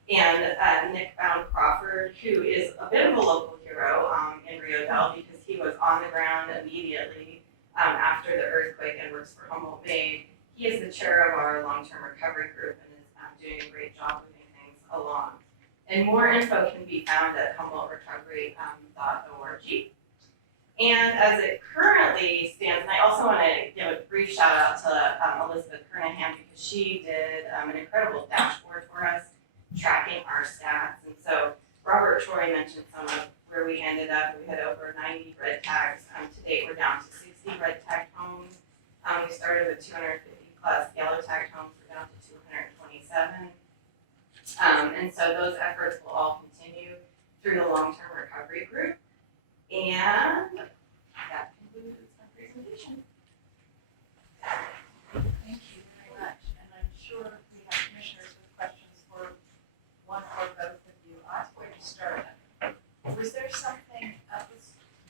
and Nick Bound Crawford, who is a bit of a local hero in Rio Dell because he was on the ground immediately after the earthquake and works for Humboldt Maid. He is the chair of our long-term recovery group and is doing a great job moving things along. And more info can be found at humboldtrecovery.org. And as it currently stands, and I also want to give a brief shout out to Elizabeth Kernahan because she did an incredible dashboard for us, tracking our stats. And so Robert Troy mentioned some of where we ended up. We had over 90 red tags. To date, we're down to 60 red tagged homes. We started with 250 plus yellow tagged homes. We're down to 227. And so those efforts will all continue through the long-term recovery group. And that concludes my presentation. Thank you very much, and I'm sure we have commissioners with questions for one or both of you. I'll ask where to start. Was there something,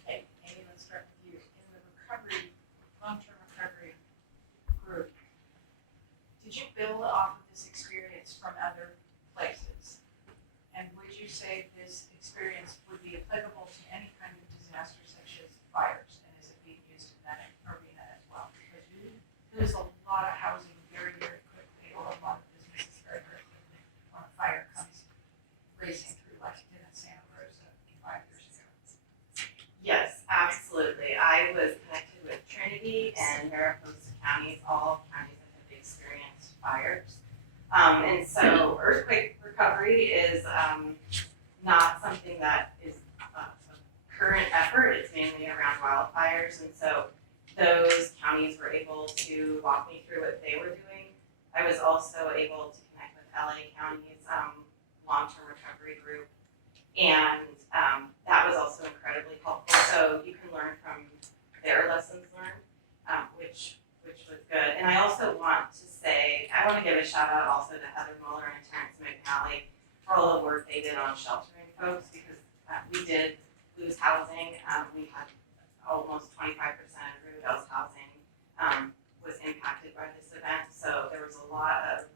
maybe let's start with you, in the recovery, long-term recovery group, did you build off of this experience from other places? And would you say this experience would be applicable to any kind of disaster such as fires? And is it being used in that arena as well? Because you lose a lot of housing very, very quickly, or a lot of businesses very, very quickly when a fire comes racing through like it did in Santa Rosa 5 years ago. Yes, absolutely. I was connected with Trinity and Mariposa counties, all counties that have experienced fires. And so earthquake recovery is not something that is a current effort. It's mainly around wildfires. And so those counties were able to walk me through what they were doing. I was also able to connect with LA County's long-term recovery group. And that was also incredibly helpful. So you can learn from their lessons learned, which was good. And I also want to say, I want to give a shout out also to Heather Muller and Terrence McNally for all the work they did on sheltering folks because we did lose housing. We had almost 25% of Riverdale's housing was impacted by this event. So there was a lot of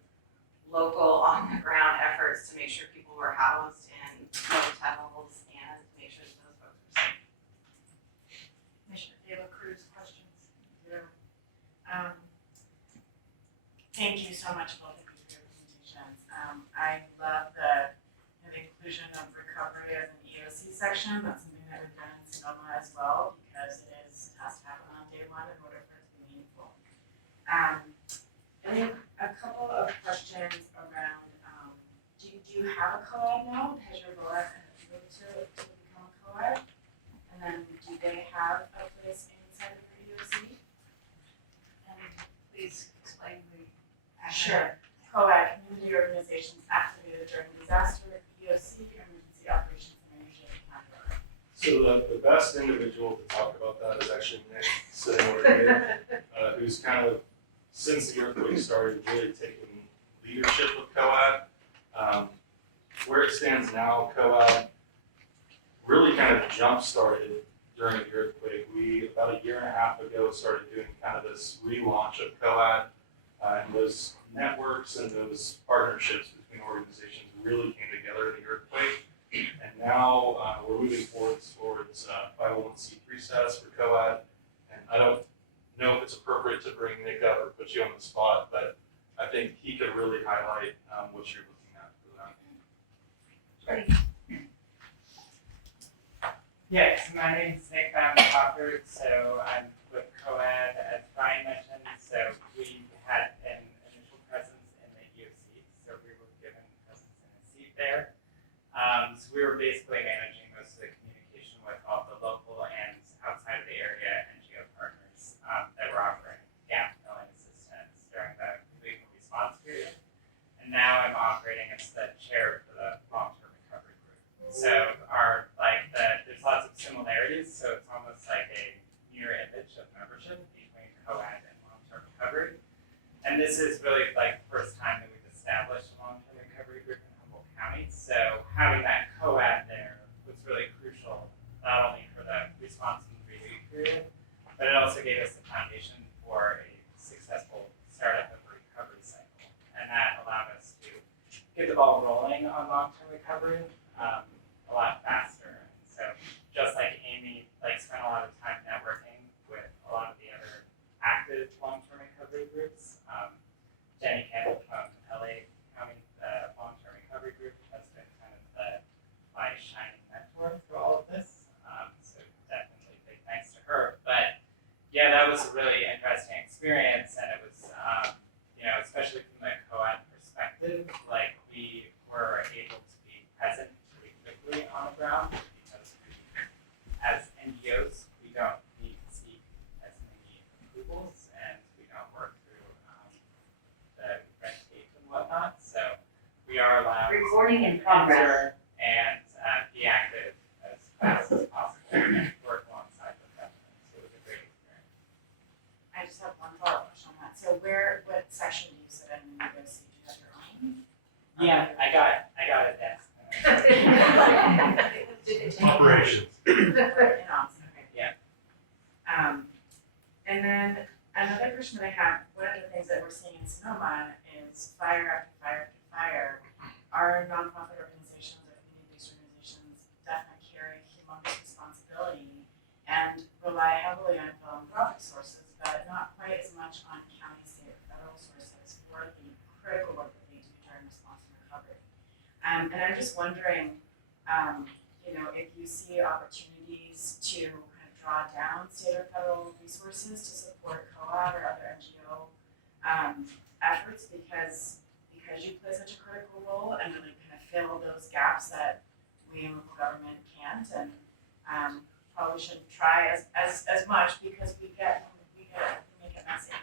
local on the ground efforts to make sure people were housed in hotels and to make sure that those folks were safe. Commissioner De La Cruz, questions? Thank you so much for both of these presentations. I love the inclusion of recovery as an EOC section. That's something that we've done in Sonoma as well because it has to happen on day one in order for it to be meaningful. And a couple of questions around, do you have a co-ed now? Has your LOAC moved to become a co-ed? And then do they have a place inside of your EOC? And please explain the Sure. Co-ed, community organizations activated during disaster, EOC, emergency operations manager, and So the best individual to talk about that is actually Nick, sitting over here, who's kind of, since the earthquake started, really taken leadership with COAD. where it stands now, COAD really kind of jump-started during the earthquake. We, about a year and a half ago, started doing kind of this relaunch of COAD, and those networks and those partnerships between organizations really came together in the earthquake. And now we're moving towards 501c3 status for COAD. And I don't know if it's appropriate to bring Nick up or put you on the spot, but I think he could really highlight what you're looking at for that. Yes, my name is Nick Baumgartner, so I'm with COAD, as Brian mentioned. So we had an initial presence in the EOC, so we were given presence in a seat there. So we were basically managing most of the communication with all the local and outside of the area NGO partners that were offering gap filling assistance during the legal response period. And now I'm operating as the chair for the long-term recovery group. So there's lots of similarities, so it's almost like a mirror image of membership between COAD and long-term recovery. And this is really like the first time that we've established a long-term recovery group in Humboldt County. So having that COAD there was really crucial, not only for the response and relief period, but it also gave us the foundation for a successful startup of a recovery cycle. And that allowed us to get the ball rolling on long-term recovery a lot faster. And so just like Amy spent a lot of time networking with a lot of the other active long-term recovery groups, Jenny Campbell from LA County Long-Term Recovery Group has been kind of my shining mentor through all of this. So definitely big thanks to her. But yeah, that was a really interesting experience, and it was, especially from the COAD perspective, we were able to be present pretty quickly on the ground because as NGOs, we don't need to seek as many approvals, and we don't work through the red tape and whatnot. So we are allowed Recording in to progress. enter and be active as fast as possible and work alongside the government. So it was a great experience. I just have one follow-up question on that. So what section do you sit in when you go see? Do you have your own? Yeah, I got a desk. Operations. Right, in ops, okay. Yeah. And then another question that I have, one of the things that we're seeing in Sonoma is fire after fire after fire. Our nonprofit organizations or community-based organizations definitely carry humongous responsibility and rely heavily on philanthropic sources, but not quite as much on county, state, or federal sources for the critical work that they do during response and recovery. And I'm just wondering, if you see opportunities to kind of draw down state or federal resources to support COAD or other NGO efforts because you play such a critical role and really kind of fill those gaps that we in local government can't, and probably shouldn't try as much because we make it messy.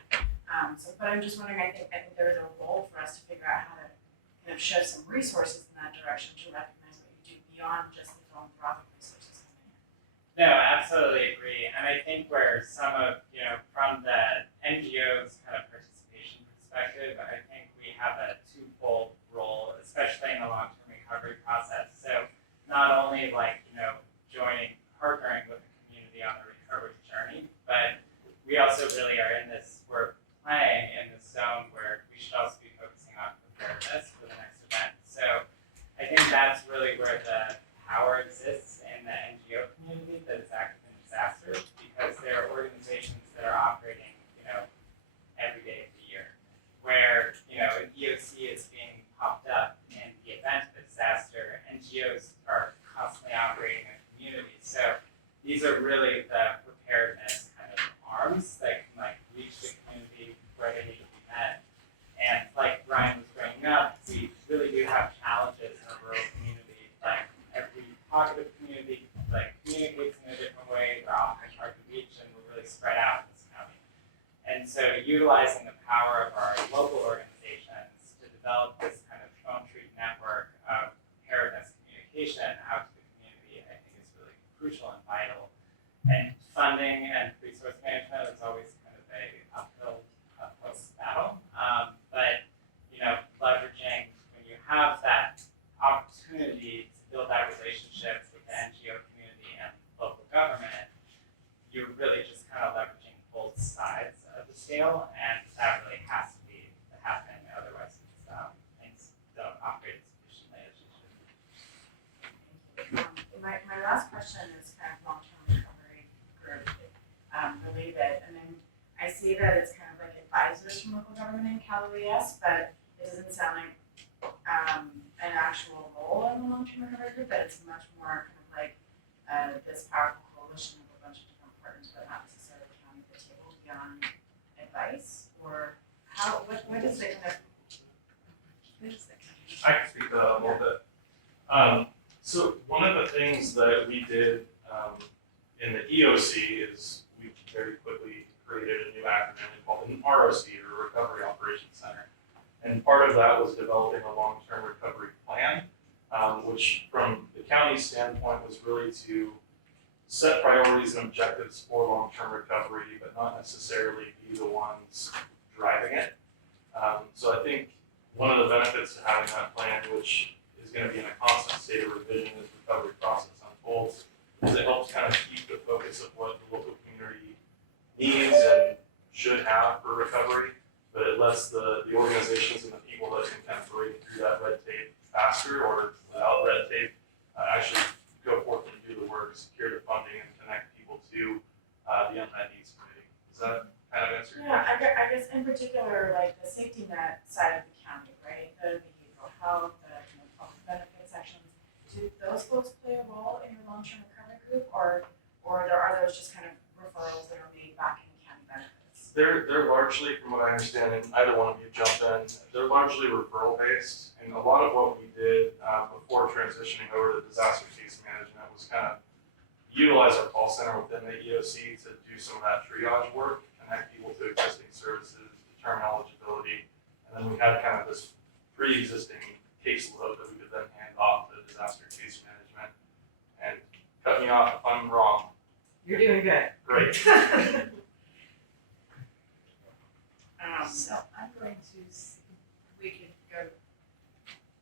But I'm just wondering, I think there is a role for us to figure out how to kind of shift some resources in that direction to recognize what you do beyond just the philanthropic resources coming in. No, I absolutely agree. And I think where some of, from the NGO's kind of participation perspective, I think we have a twofold role, especially in the long-term recovery process. So not only partnering with the community on the recovery journey, but we also really are we're playing in this zone where we should also be focusing on preparedness for the next event. So I think that's really where the power exists in the NGO community that is active in disaster, because there are organizations that are operating, every day of the year, where, an EOC is being popped up in the event of a disaster. NGOs are constantly operating in communities. So these are really the preparedness kind of arms that can reach the community where they need to be met. And like Brian was bringing up, we really do have challenges in a rural community. Every pocket of community communicates in a different way. We're often hard to reach, and we're really spread out in this county. And so utilizing the power of our local organizations to develop this kind of phone tree network of preparedness communication out to the community, I think is really crucial and vital. And funding and resource management is always kind of a uphill battle. But leveraging when you have that opportunity opportunity to build that relationship with the NGO community and local government, you're really just kind of leveraging both sides of the scale, and that really has to be happening, otherwise things don't operate as efficiently as you should. My last question is kind of long-term recovery group related, and then I see that it's kind of like advisors from local government in Cal-OES, but it doesn't sound like an actual role in the long-term recovery group, but it's much more kind of like this powerful coalition of a bunch of different partners, but not necessarily counting the table beyond advice, or how, what is the kind of, I can speak to that a little bit. So one of the things that we did in the EOC is we very quickly created a new acronym called an ROC, or Recovery Operations Center. And part of that was developing a long-term recovery plan, which from the county's standpoint was really to set priorities and objectives for long-term recovery, but not necessarily be the ones driving it. So I think one of the benefits to having that plan, which is going to be in a constant state of revision as the recovery process unfolds, is it helps kind of keep the focus of what the local community needs and should have for recovery, but it lets the organizations and the people that can kind of break through that red tape faster or without red tape actually go forth and do the work, secure the funding, and connect people to the unmet needs committee. Does that kind of answer your question? yeah, I guess in particular, like the safety net side of the county, right, the behavioral health, the public benefit sections, do those folks play a role in your long-term recovery group, or are those just kind of referrals that are made back in county benefits? They're largely, from what I understand, and either one of you jump in, they're largely referral based. And a lot of what we did before transitioning over to disaster case management was kind of utilize our call center within the EOC to do some of that triage work, connect people to existing services, determine eligibility, and then we had kind of this pre-existing caseload that we could then hand off to disaster case management. And cut me off if I'm wrong. You're doing good. Great. So I'm going to, we could go,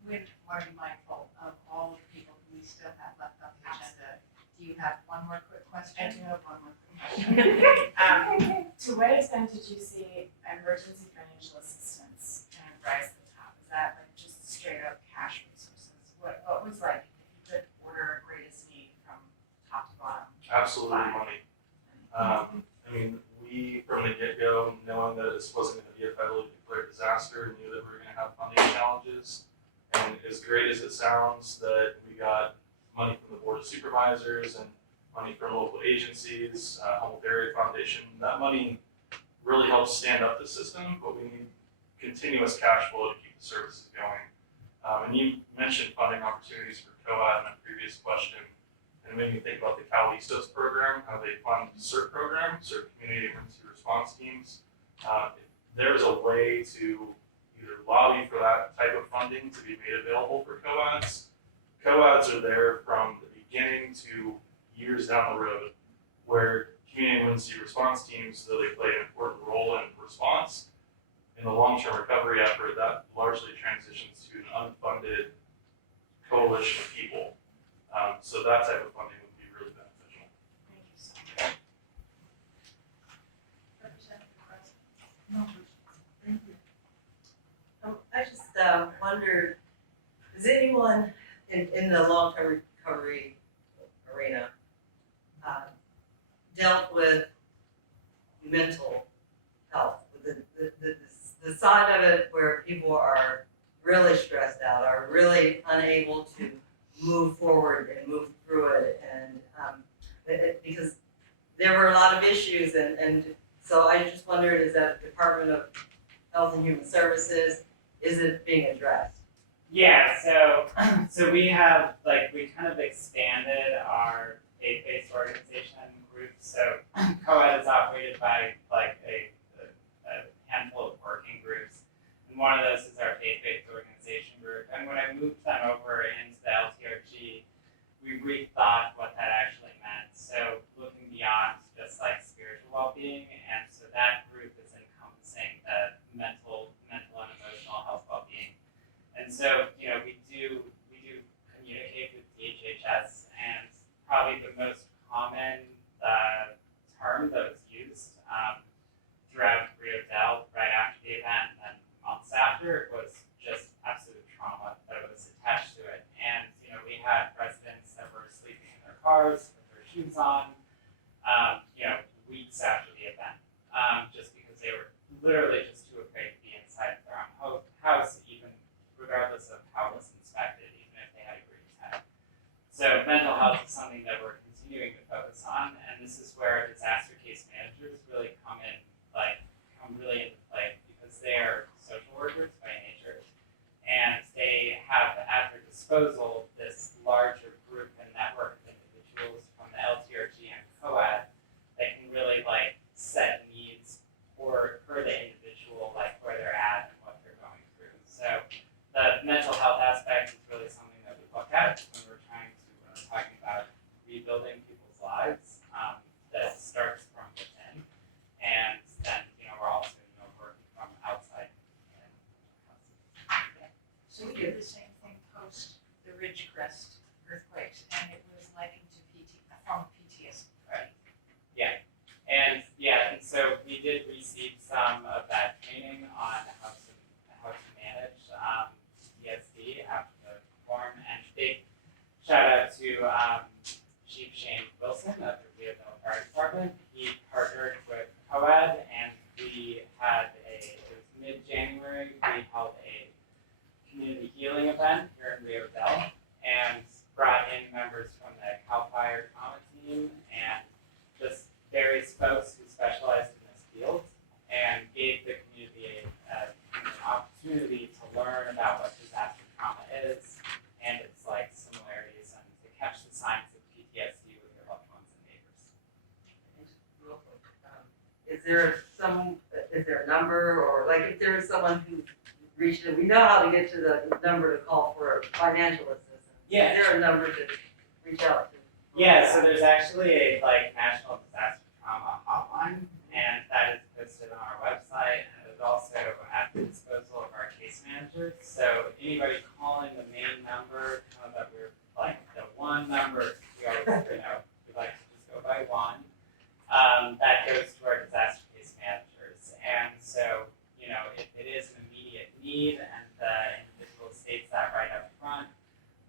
we want to be mindful of all the people who we still have left on the agenda. Do you have one more quick question? I do have one more question. To what extent did you see emergency financial assistance kind of rise to the top? Is that like just straight up cash resources? What was like, if you could order greatest need from top to bottom? Absolutely money. I mean, we, from the get-go, knowing that this wasn't going to be a federally declared disaster, knew that we were going to have funding challenges. And as great as it sounds that we got money from the Board of Supervisors and money from local agencies, Humboldt Area Foundation, that money really helps stand up the system, but we need continuous cash flow to keep the services going. And you mentioned funding opportunities for COAD in a previous question. And it made me think about the Cal Listos program, how they fund CERT programs, CERT Community Emergency Response Teams. If there's a way to either lobby for that type of funding to be made available for COADs. COADs are there from the beginning to years down the road, where community emergency response teams really play an important role in response. In the long-term recovery effort, that largely transitions to an unfunded coalition of people. So that type of funding would be really beneficial. Thank you so much. Representative Crosby? No, thank you. I just wondered, is anyone in the long-term recovery arena dealt with mental health, the side of it where people are really stressed out, are really unable to move forward and move through it, and because there were a lot of issues, and so I just wondered, is that Department of Health and Human Services, is it being addressed? Yeah, so we have, like, we kind of expanded our faith-based organization groups. So COAD is operated by like a handful of working groups. And one of those is our faith-based organization group. And when I moved them over into the LTRG, we rethought what that actually meant. So looking beyond just like spiritual well-being, and so that group is encompassing the mental and emotional health well-being. And so, you know, we do the most common term that was used throughout Ferndale right after the event and then months after was just absolute trauma that was attached to it. And we had residents that were sleeping in their cars with their shoes on, weeks after the event, just because they were literally just too afraid to be inside of their own house, even regardless of how it was inspected, even if they had a green tag. So mental health is something that we're continuing to focus on, and this is where disaster case managers really come really into play, because they are social workers by nature, and they have at their disposal this larger group and network of individuals from the LTRG and COAD that can really set needs for the individual, where they're at and what they're going through. So the mental health aspect is really something that we look at when we're talking about rebuilding people's lives, that starts from within, and then we're also working from outside. So we did the same thing post the Ridgecrest earthquakes, and it was likened to from PTSD. Right. And so we did receive some of that training on how to manage PTSD after the storm, and big shout out to Chief Shane Wilson of the Ferndale Fire Department. He partnered with COAD, and it was mid-January, we held a community healing event here in Ferndale, and brought in members from the CAL FIRE trauma team and just various folks who specialized in this field, and gave the community an opportunity to learn about what disaster trauma is and its similarities, and to catch the signs of PTSD with your loved ones and neighbors. Is there a number, or if there is someone who reached it, we know how to get to the number to call for financial assistance. Yeah. Is there a number to reach out to? Yeah, so there's actually a national disaster trauma hotline, and that is posted on our website, and it is also at the disposal of our case managers. So anybody calling the main number, that we're the one number, we always we like to just go by one. That goes to our disaster case managers, and so if it is an immediate need and the individual states that right up front,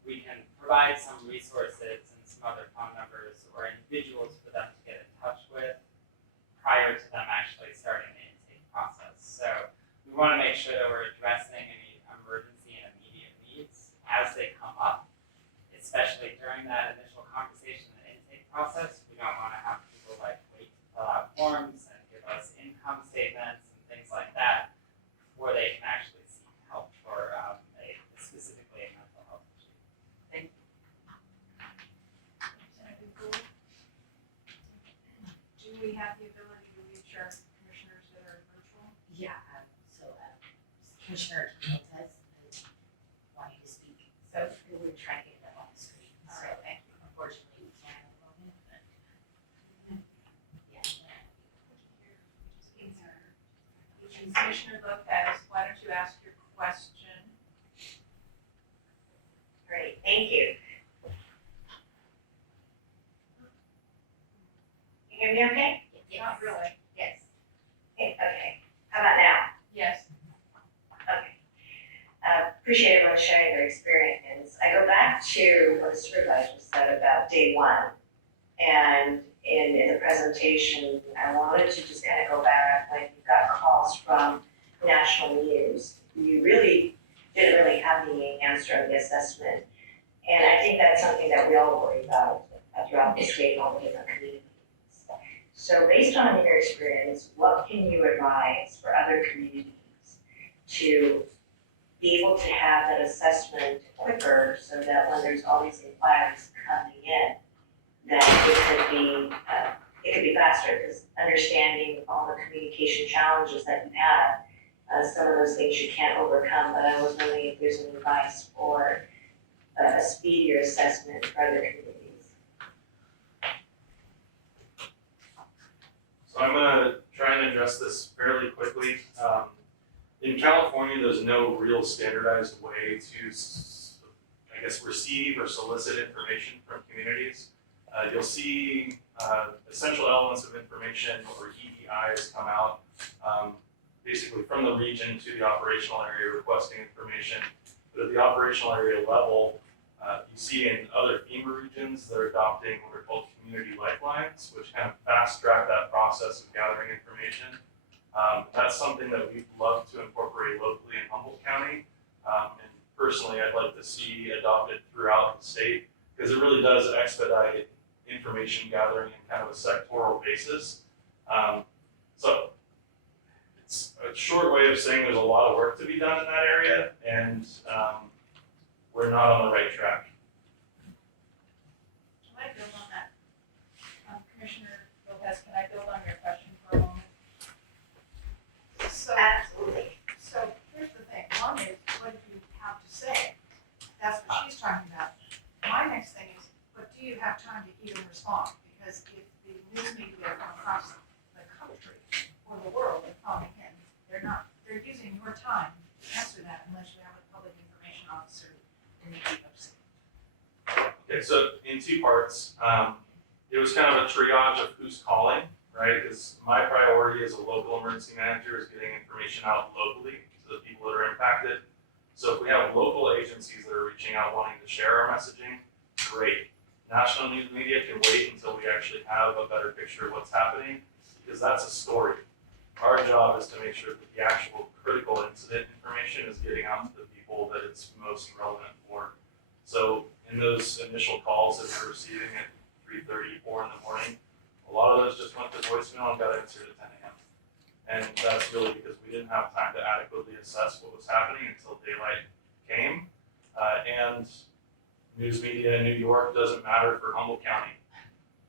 we can provide some resources and some other phone numbers or individuals for them to get in touch with prior to them actually starting the intake process. So we want to make sure that we're addressing any emergency and immediate needs as they come up, especially during that initial conversation and intake process. We don't want to have people wait to fill out forms and give us income statements and things like that before they can actually seek help for specifically a mental health issue. Thank you. Senator Gould? Do we have the ability to reach our commissioners that are virtual? Yeah, Commissioner Hernandez is wanting to speak, so we're trying to get that on the screen. All right, thank you. Unfortunately, we can't at the moment, but. Yeah. Commissioner Lopez, why don't you ask your question? Great, thank you. You hear me okay? Not really. Yes. Okay, how about now? Yes. Okay. Appreciate everyone sharing their experience. I go back to what the supervisor said about day one. And in the presentation, I wanted to just kind of go back, you got calls from national news. You really didn't really have the answer on the assessment. And I think that's something that we all worry about throughout the state, all the different communities. So based on your experience, what can you advise for other communities to be able to have that assessment quicker, so that when there's all these inquiries coming in, that it could be faster, because understanding all the communication challenges that you have, some of those things you can't overcome, but I was wondering if there's any advice for a speedier assessment for other communities. So I'm gonna try and address this fairly quickly. In California, there's no real standardized way to, receive or solicit information from communities. You'll see essential elements of information, or EEIs, come out basically from the region to the operational area requesting information. But at the operational area level, you see in other FEMA regions, they're adopting what are called community lifelines, which kind of fast track that process of gathering information. That's something that we'd love to incorporate locally in Humboldt County. And personally, I'd like to see adopted throughout the state, because it really does expedite information gathering in kind of a sectoral basis. So it's a short way of saying there's a lot of work to be done in that area, and we're not on the right track. Can I build on that? Commissioner Lopez, can I build on your question for a moment? So, Absolutely. so here's the thing. One is, what do you have to say? That's what she's talking about. My next thing is, but do you have time to even respond? Because if the news media from across the country or the world are calling in, they're using your time to answer that unless you have a public information officer in the DOC. Okay, so in two parts, it was kind of a triage of who's calling, right? Because my priority as a local emergency manager is getting information out locally to the people that are impacted. So if we have local agencies that are reaching out wanting to share our messaging, great. National news media can wait until we actually have a better picture of what's happening, because that's a story. Our job is to make sure that the actual critical incident information is getting out to the people that it's most relevant for. So in those initial calls that we were receiving at 3:30, 4 in the morning, a lot of those just went to voicemail and got answered at 10 a.m. And that's really because we didn't have time to adequately assess what was happening until daylight came. And news media in New York doesn't matter for Humboldt County,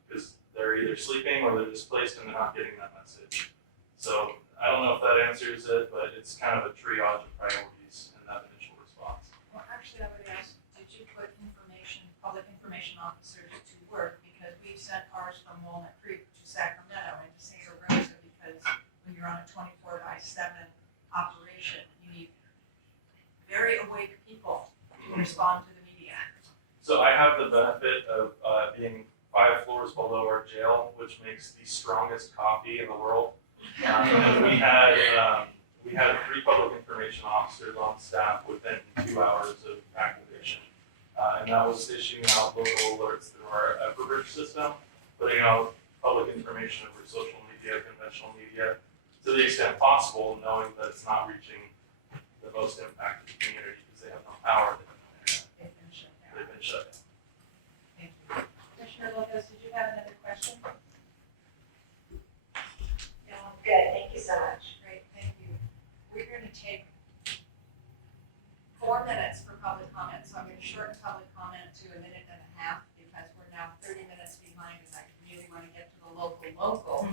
because they're either sleeping or they're displaced and they're not getting that message. So I don't know if that answers it, but it's kind of a triage of priorities in that initial response. Well, actually, I would ask, did you put public information officers to work? Because we sent ours from Walnut Creek to Sacramento and to Santa Rosa, because when you're on a 24/7 operation, you need very awake people to respond to the media. So I have the benefit of being 5 floors below our jail, which makes the strongest coffee in the world. And we had 3 public information officers on staff within 2 hours of activation. And that was issuing out local alerts through our Everbridge system, putting out public information over social media, conventional media, to the extent possible, knowing that it's not reaching the most impacted community because they have no power, they have no internet. They've been shut down. Thank you. Commissioner Lopez, did you have another question? No, I'm good, thank you so much. Great, thank you. We're going to take 4 minutes for public comment, so I'm going to shorten public comment to 1.5 minutes because we're now 30 minutes behind and I really want to get to the local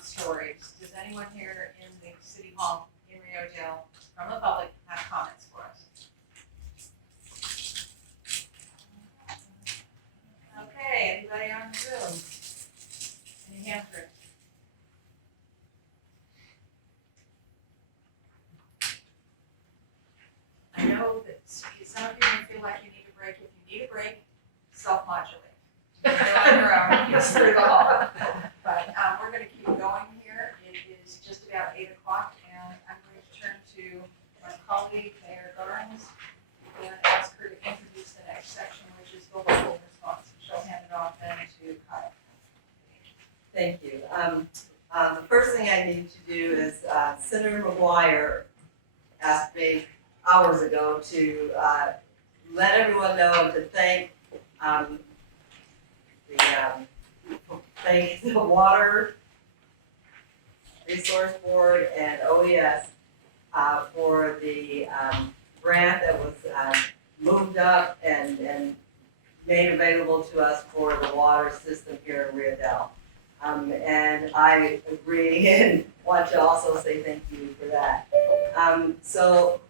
stories. Does anyone here in the City Hall in Rio Dale from the public have comments for us? Okay, anybody on Zoom? Any hands raised? I know that some of you may feel like you need a break. If you need a break, self-modulate. You can go on your own, it's through the hall. But we're going to keep going here. It is just about 8 o'clock, and I'm going to turn to my colleague, Mayor Garnes, and ask her to introduce the next section, which is the local response. She'll hand it off then to Kyle. Thank you. The first thing I need to do is, Senator McGuire asked me hours ago to let everyone know and to thank the Water Resource Board and OES for the grant that was moved up and made available to us for the water system here in Rio Dale. And I agree and want to also say thank you for that. So,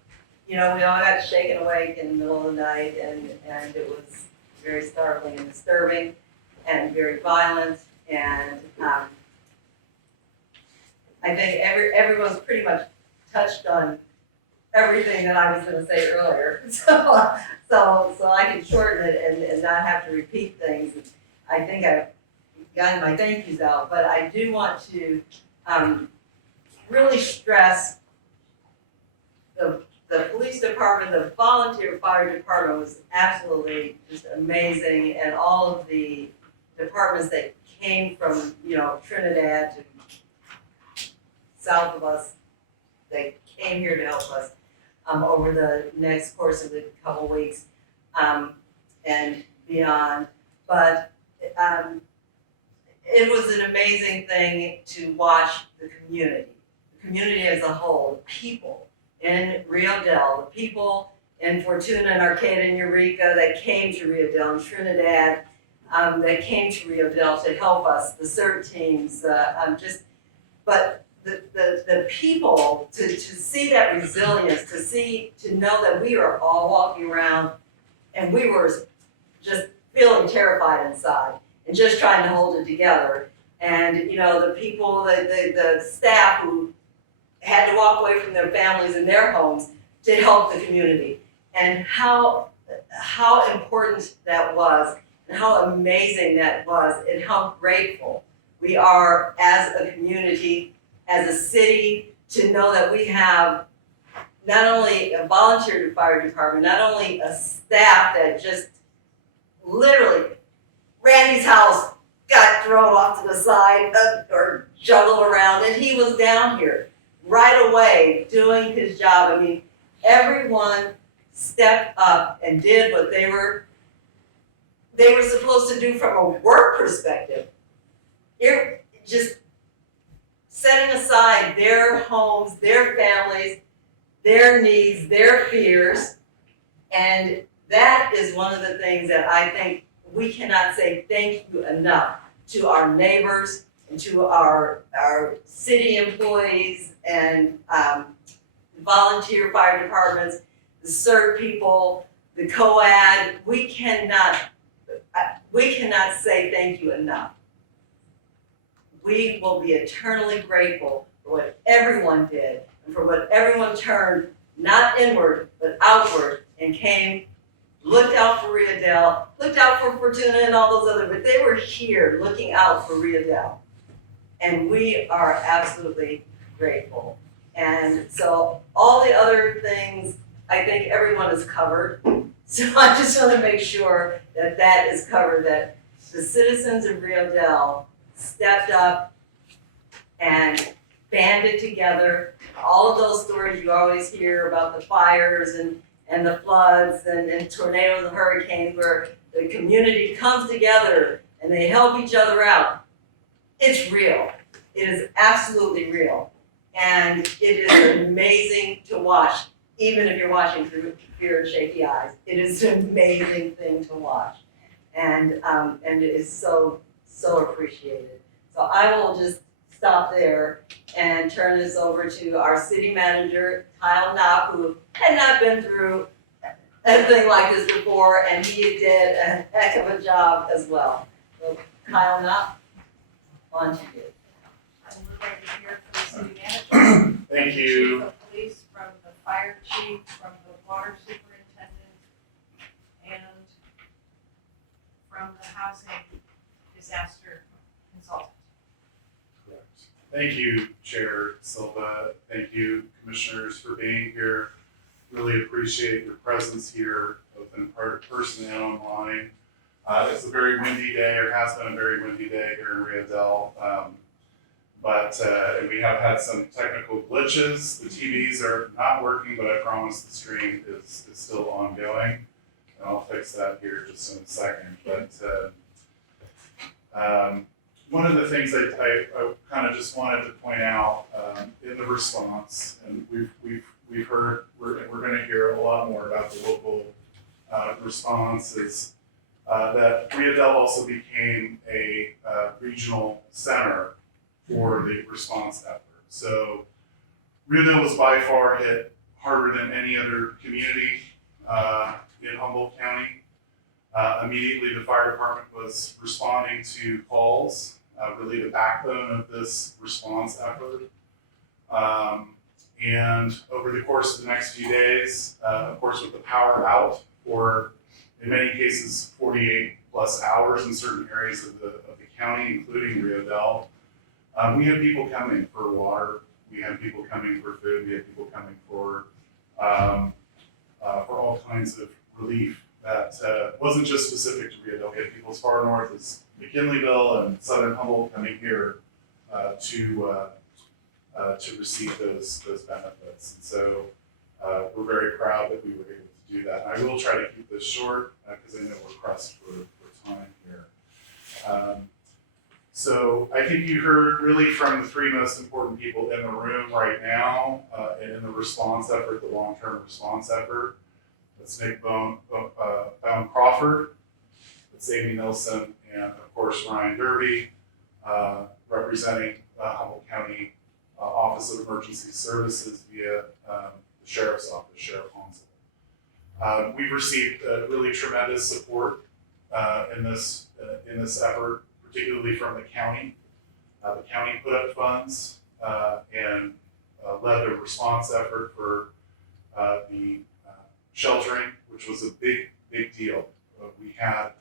you know, we all got shaken awake in the middle of the night, and it was very startling and disturbing and very violent. And I think everyone's pretty much touched on everything that I was going to say earlier. So I can shorten it and not have to repeat things. I think I've gotten my thank yous out, but I do want to really stress the police department, the volunteer fire department was absolutely just amazing, and all of the departments that came from, Trinidad to south of us, they came here to help us over the next course of the couple weeks and beyond. But it was an amazing thing to watch the community as a whole, people in Rio Del, the people in Fortuna and Arcata and Eureka that came to Rio Del, and Trinidad that came to Rio Del to help us, the CERT teams, but the people, to see that resilience, to know that we are all walking around and we were just feeling terrified inside and just trying to hold it together. And, the people, the staff who had to walk away from their families and their homes to help the community. And how important that was, and how amazing that was, and how grateful we are as a community, as a city, to know that we have not only a volunteer fire department, not only a staff that just literally, Randy's house got thrown off to the side or juggled around, and he was down here right away doing his job. I mean, everyone stepped up and did what they were supposed to do from a work perspective. You're just setting aside their homes, their families, their needs, their fears, and that is one of the things that I think we cannot say thank you enough to our neighbors and to our city employees and volunteer fire departments, the CERT people, the COAD. We cannot say thank you enough. We will be eternally grateful for what everyone did and for what everyone turned, not inward, but outward, and came, looked out for Rio Del, looked out for Fortuna and all those other, but they were here looking out for Rio Del. And we are absolutely grateful. And so all the other things, I think everyone is covered. So I just want to make sure that that is covered, that the citizens of Rio Del stepped up and banded together. All of those stories you always hear about the fires and the floods and tornadoes and hurricanes, where the community comes together and they help each other out. It's real. It is absolutely real. And it is amazing to watch, even if you're watching through fear and shaky eyes. It is an amazing thing to watch. And it is so appreciated. So I will just stop there and turn this over to our city manager, Kyle Knopp, who had not been through anything like this before, and he did a heck of a job as well. So Kyle Knopp, on to you. I would like to hear from the city manager. Thank you. Chief of police, from the fire chief, from the water superintendent, and from the housing disaster consultant. Thank you, Chair Silva. Thank you, commissioners, for being here. Really appreciate your presence here, both in person and online. It's a very windy day, or has been a very windy day here in Rio Del. And we have had some technical glitches. The TVs are not working, but I promise the stream is still ongoing. And I'll fix that here just in a second. But one of the things that I kind of just wanted to point out in the response, and we've heard, we're going to hear a lot more about the local response, is that Rio Del also became a regional center for the response effort. So Rio Del was by far hit harder than any other community in Humboldt County. Immediately, the fire department was responding to calls, really the backbone of this response effort. And over the course of the next few days, of course, with the power out for in many cases 48 plus hours in certain areas of the county, including Rio Dell. We had people coming for water, we had people coming for food, we had people coming for all kinds of relief that wasn't just specific to Rio Dell. We had people as far north as McKinleyville and Southern Humboldt coming here to receive those benefits. And so we're very proud that we were able to do that. And I will try to keep this short because I know we're pressed for time here. So I think you heard really from the three most important people in the room right now and in the response effort, the long-term response effort. That's Nick Bone Crawford, that's Amy Nilsson, and of course Ryan Derby, representing Humboldt County Office of Emergency Services via the Sheriff's Office, Sheriff Hansel. We've received really tremendous support in this effort, particularly from the county. The county put up funds and led a response effort for the sheltering, which was a big deal. We had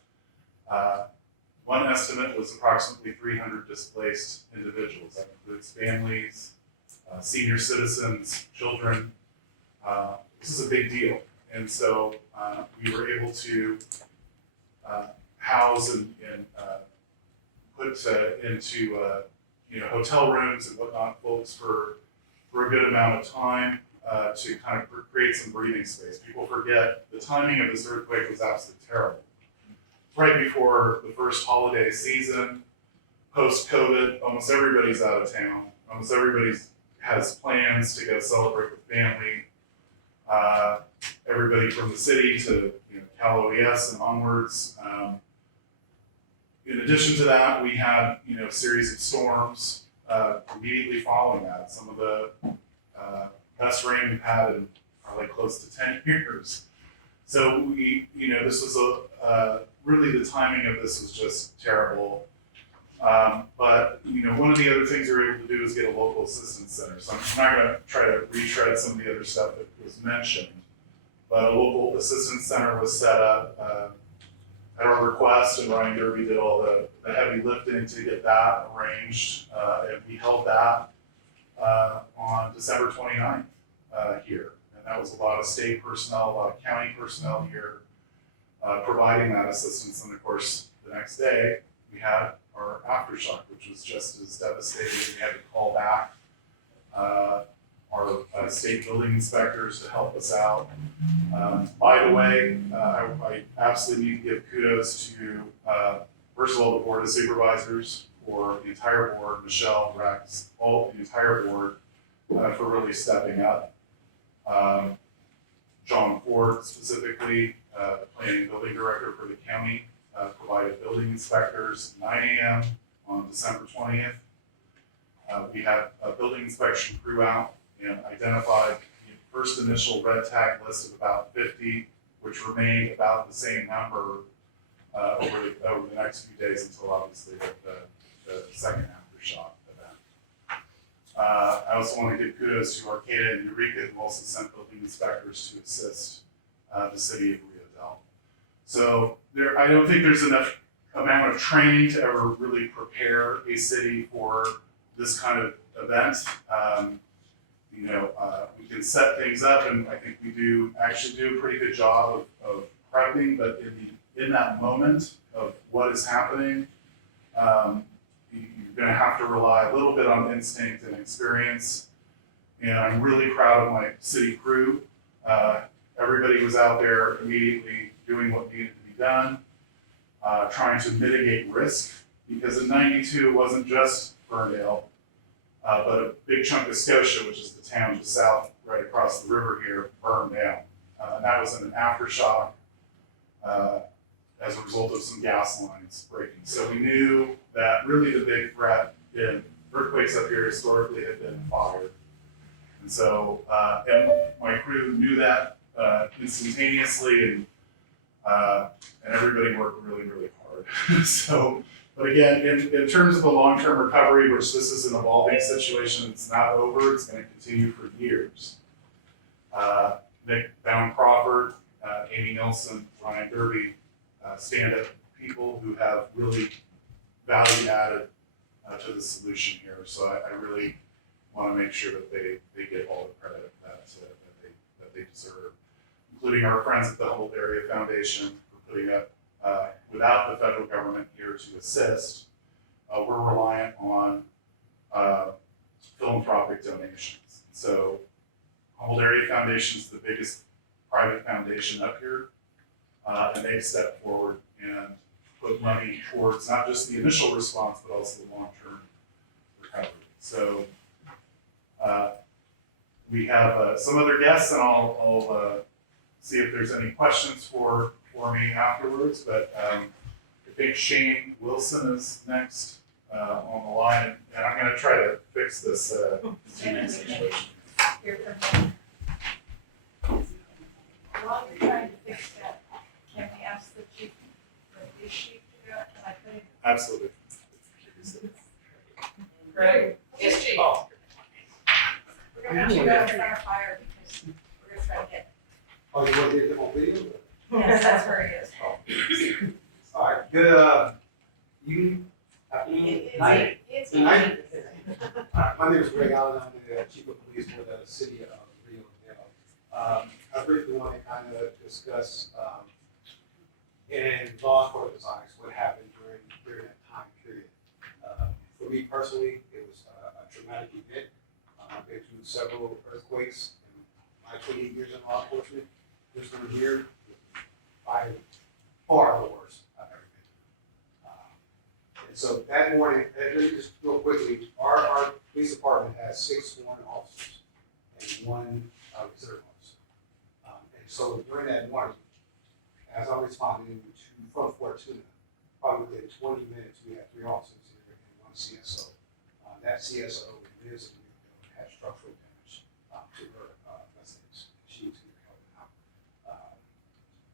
one estimate was approximately 300 displaced individuals. That includes families, senior citizens, children. This is a big deal. And so we were able to house and put into hotel rooms and whatnot folks for a good amount of time to kind of create some breathing space. People forget the timing of this earthquake was absolutely terrible. Right before the first holiday season, post-COVID, almost everybody's out of town. Almost everybody has plans to go celebrate with family. Everybody from the city to Cal OES and onwards. In addition to that, we had a series of storms immediately following that. Some of the best rain we've had in probably close to 10 years. So this was really the timing of this was just terrible. But one of the other things we were able to do is get a local assistance center. So I'm not going to try to retread some of the other stuff that was mentioned. But a local assistance center was set up at our request, and Ryan Derby did all the heavy lifting to get that arranged. And we held that on December 29th here. And that was a lot of state personnel, a lot of county personnel here providing that assistance. And of course, the next day, we had our aftershock, which was just as devastating. We had to call back our state building inspectors to help us out. By the way, I absolutely need to give kudos to, first of all, the Board of Supervisors, for the entire board, Michelle, Rex, the entire board, for really stepping up. John Ford specifically, the planning and building director for the county, provided building inspectors 9 a.m. on December 20th. We had a building inspection crew out and identified the first initial red tag list of about 50, which remained about the same number over the next few days until obviously the second aftershock event. I also want to give kudos to Arcata and Eureka, who also sent building inspectors to assist the city of Rio Dell. So I don't think there's enough amount of training to ever really prepare a city for this kind of event. We can set things up, and I think we do actually do a pretty good job of prepping, but in that moment of what is happening, you're gonna have to rely a little bit on instinct and experience. And I'm really proud of my city crew. Everybody was out there immediately doing what needed to be done, trying to mitigate risk, because in '92 it wasn't just Ferndale, but a big chunk of Scotia, which is the town just south, right across the river here, burned down. And that was in an aftershock as a result of some gas lines breaking. So we knew that really the big threat in earthquakes up here historically had been fire. And so and my crew knew that instantaneously, and everybody worked really, really hard. So, but again, in terms of the long-term recovery, which this is an evolving situation, it's not over, it's going to continue for years. Nick Crawford, Amy Nelson, Ryan Derby, stand-up people who have really value added to the solution here. So I really want to make sure that they get all the credit that they deserve, including our friends at the Humboldt Area Foundation for putting up, without the federal government here to assist, we're reliant on philanthropic donations. So Humboldt Area Foundation is the biggest private foundation up here, and they've stepped forward and put money towards not just the initial response, but also the long-term recovery. So we have some other guests, and I'll see if there's any questions for me afterwards. But I think Shane Wilson is next on the line, and I'm going to try to fix this TV situation. While you're trying to fix that, can we ask the chief for this sheet to go? Can I put it? Absolutely. Greg? Yes, Chief. Oh. We're gonna have to go in front of fire because we're gonna try to get. Oh, you want to get them on video? Yes, that's where he is. All right, good, evening, afternoon, night. It's Good night. My name is Greg Allen, I'm the chief of police for the city of Rio Dale. I briefly want to kind of discuss, in law enforcement eyes, what happened during that time period. For me personally, it was a traumatic event. I've been through several earthquakes in my 28 years in law enforcement. This one here, by far the worst I've ever been through. And so that morning, just real quickly, our police department has 6 sworn officers and 1 reserve officer. And so during that morning, as I responded from Fortuna, probably within 20 minutes, we had 3 officers here and 1 CSO. That CSO lives in Rio and had structural damage to her residence. She needs to get help out.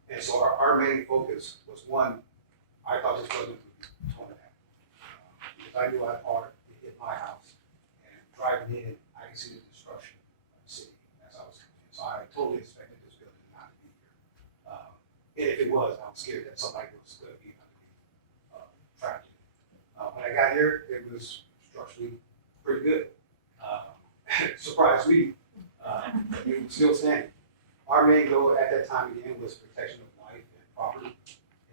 And so our main focus was, one, I thought this wasn't going to be torn down. Because I knew how hard it hit my house. And driving in, I could see the destruction of the city as I was coming in. So I totally expected this building not to be here. And if it was, I was scared that somebody was going to be trapped in it. When I got here, it was structurally pretty good. Surprised me. It was still standing. Our main goal at that time again was protection of life and property.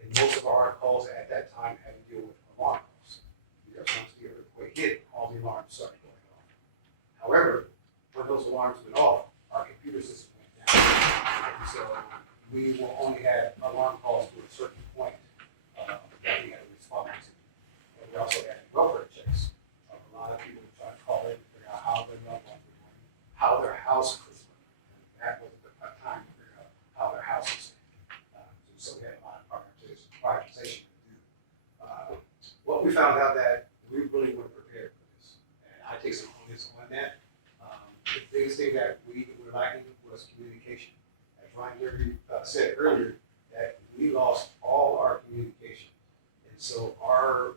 And most of our calls at that time had to deal with alarm calls. Because once the earthquake hit, all the alarms started going off. However, when those alarms went off, our computer system went down. And so we will only have alarm calls to a certain point that we had to respond to. And we also had welfare checks. A lot of people were trying to call in to figure out how their loved ones were doing, how their house was doing. And that was a time to figure out how their house was doing. So we had a lot of prioritization to do. What we found out that we really weren't prepared for this. And I take some onus on that. The biggest thing that we were lacking was communication. As Ryan Derby said earlier, that we lost all our communication. And so our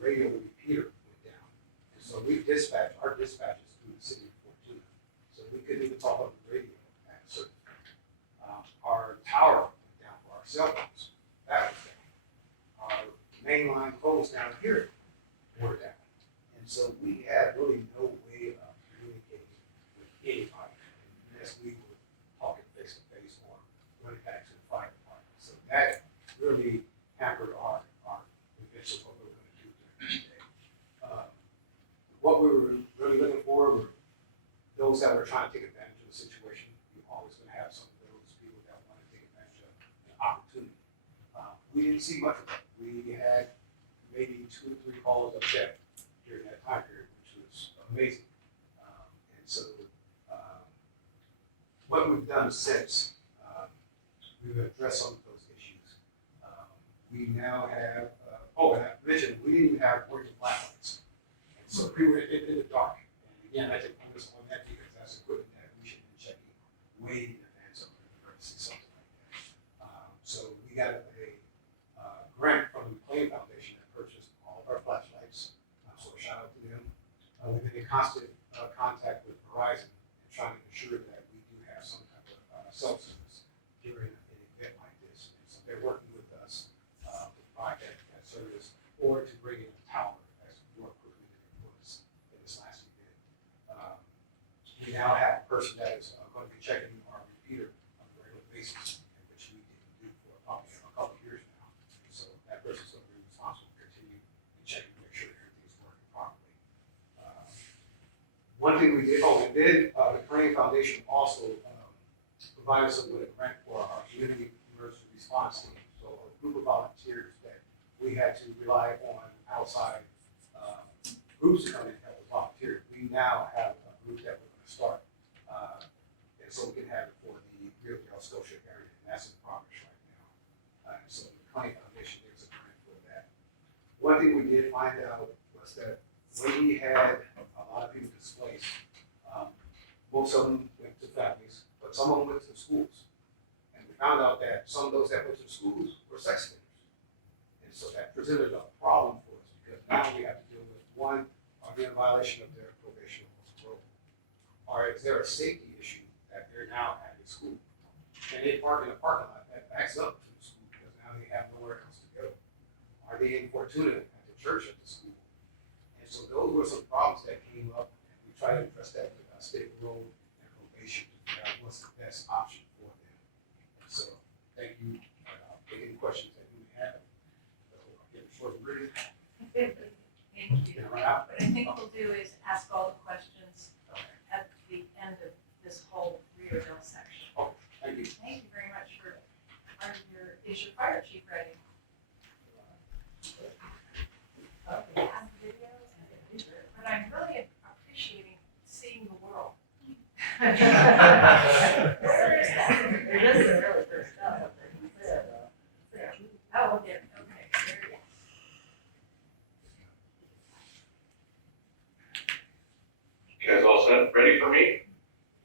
radio repeater went down. And so we dispatched our dispatches through the city of Fortuna. So we couldn't even talk on the radio at a certain point. Our tower went down for our cell phones. That was down. Our mainline phones down here were down. And so we had really no way of communicating with anybody unless we were talking face to face or running back to the fire department. So that really hampered our conviction of what we were going to do during the day. What we were really looking for were those that were trying to take advantage of the situation. You're always going to have some of those people that want to take advantage of an opportunity. We didn't see much of that. We had maybe 2 or 3 calls of death during that time period, which was amazing. And so what we've done since, we've addressed some of those issues. We now have, and I mentioned, we didn't even have working flashlights. And so we were in the dark. And again, I take onus on that because that's equipment that we should be checking way in advance of an emergency, something like that. So we got a grant from the McLean Foundation that purchased all of our flashlights. So a shout out to them. We've been in constant contact with Verizon and trying to ensure that we do have some type of cell service during an event person that is going to be checking our repeater on a regular basis, which we didn't do for probably a couple of years now. So that person's going to be responsible for continue and checking to make sure everything's working properly. One thing we did, and then the Crane Foundation also provided us with a grant for our community emergency response team. So a group of volunteers that we had to rely on outside groups to come in and help us volunteer. We now have a group that we're going to start, and so we can have it for the Rio Dale Scotia area, and that's in progress right now. And so the Crane Foundation gives a grant for that. One thing we did find out was that when we had a lot of people displaced, most of them went to families, but some of them went to schools. And we found out that some of those that went to schools were sex offenders. And so that presented a problem for us because now we have to deal with, one, are they in violation of their probation or parole? Or is there a safety issue that they're now at the school? And they park in a parking lot that backs up to the school because now they have nowhere else to go. Are they importunate at the church at the school? And so those were some problems that came up, and we tried to address that with state parole and probation to figure out what's the best option for them. So thank you. Any questions that you may have? I'll get it short and brief. Thank you. What I think we'll do is ask all the questions at the end of this whole Rio Dale section. Oh, thank you. Thank you very much for, is your fire chief ready? Okay. But I'm really appreciating seeing the world. It is really first up. Oh, there, okay, there you go. You guys all set, ready for me?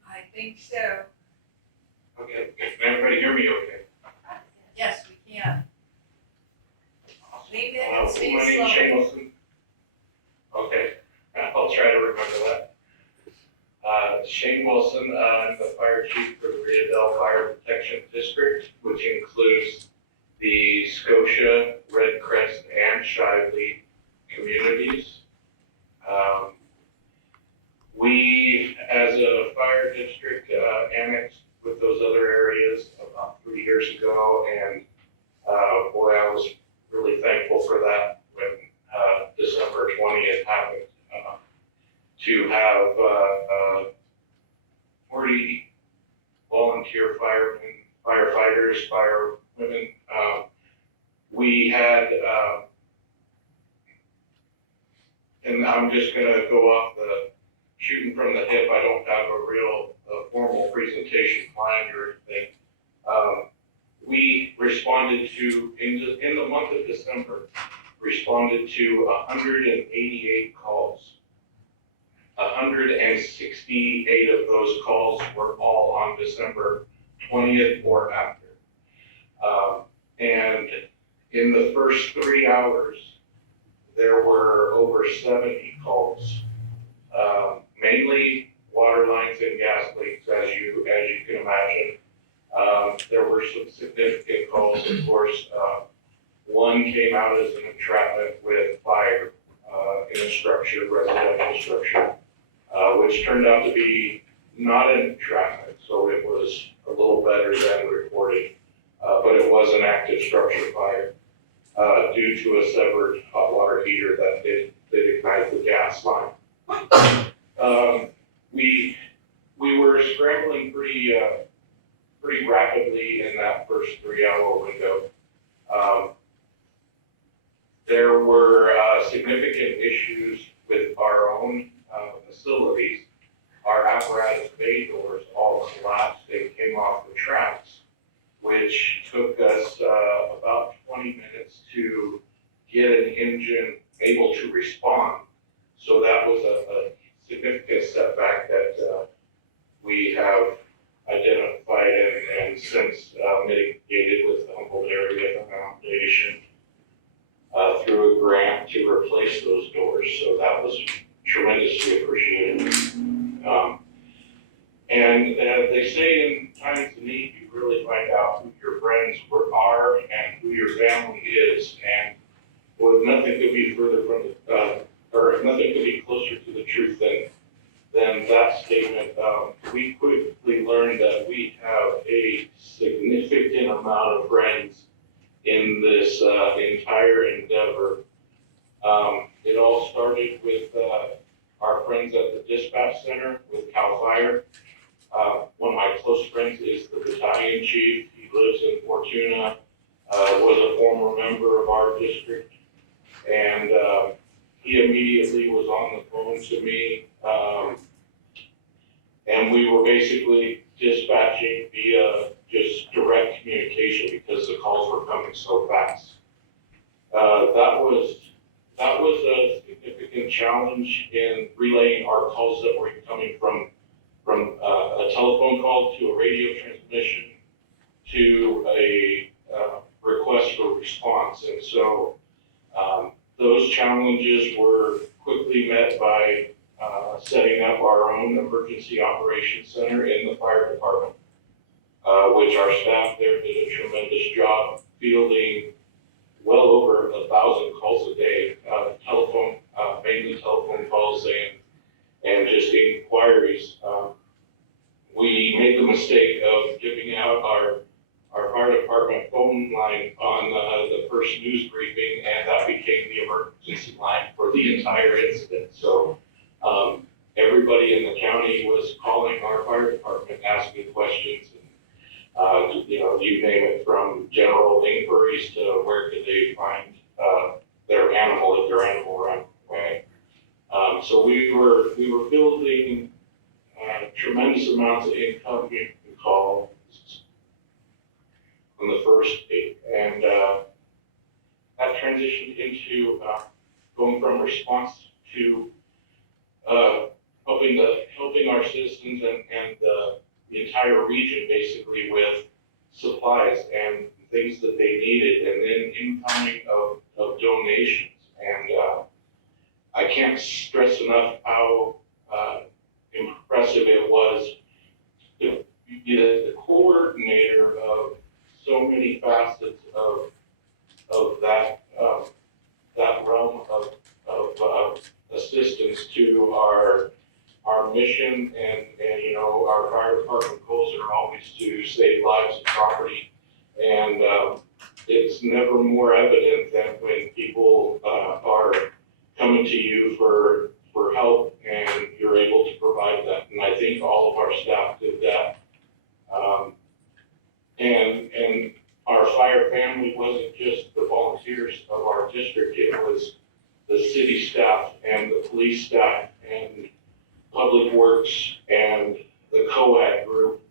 I think so. Okay, can everybody hear me okay? Yes, we can. Maybe I My can speak name's slower. Shane Wilson. Okay, I'll try to remember that. Shane Wilson, I'm the fire chief for the Rio Dale Fire Protection District, which includes the Scotia, Red Crest, and Shively communities. We, as a fire district, annexed with those other areas about 3 years ago, and boy, I was really thankful for that when December 20th happened, to have 40 volunteer firemen, firefighters, firewomen. We had, and I'm just gonna go off the shooting from the hip. I don't have a real formal presentation planned or anything. We responded to, in the month of December, responded to 188 calls. 168 of those calls were all on December 20th or after. And in the first 3 hours, there were over 70 calls, mainly water lines and gas leaks, as you can imagine. There were some significant calls, of course. One came out as an entrapment with fire in a structure, residential structure, which turned out to be not an entrapment, so it was a little better than reported, but it was an active structure fire due to a severed hot water heater that did ignite the gas line. We were scrambling pretty rapidly in that first 3 hour window. There were significant issues with our own facilities. Our apparatus bay doors all collapsed and came off the tracks, which took us about 20 minutes to get an engine able to respond. So that was a significant setback that we have identified and since mitigated with the Humboldt Area Foundation through a grant to replace those doors. So that was tremendously appreciated. And they say in times of need, you really find out who your friends are and who your family is. And well, nothing could be further from the, or nothing could be closer to the truth than than that statement. We quickly learned that we have a significant amount of friends in this entire endeavor. It all started with our friends at the dispatch center with CAL FIRE. One of my close friends is the battalion chief. He lives in Fortuna, was a former member of our district, and he immediately was on the phone to me, and we were basically dispatching via just direct communication because the calls were coming so fast. That was a significant challenge in relaying our calls that were coming from a telephone call to a radio transmission to a request for response. And so those challenges were quickly met by setting up our own emergency operations center in the fire department, which our staff there did a tremendous job fielding well over 1,000 calls a day, telephone, mainly telephone calls and just inquiries. We made the mistake of giving out our fire department phone line on the first news briefing, and that became the emergency line for the entire incident. So everybody in the county was calling our fire department, asking questions, and you name it, from general inquiries to where could they find their animal if their animal ran away. So we were building tremendous amounts of incoming calls on the first date, and that transitioned into going from response to helping our citizens and the entire region basically with supplies and things that they needed, and then incoming of donations. And I can't stress enough how impressive it was to be the coordinator of so many facets of that realm of assistance to our mission, and our fire department goals are always to save lives and property, and it's never more evident than when people are coming to you for help and you're able to provide that. And I think all of our staff did that. And our fire family wasn't just the volunteers of our district, it was the city staff and the police staff and public works and the COAD group,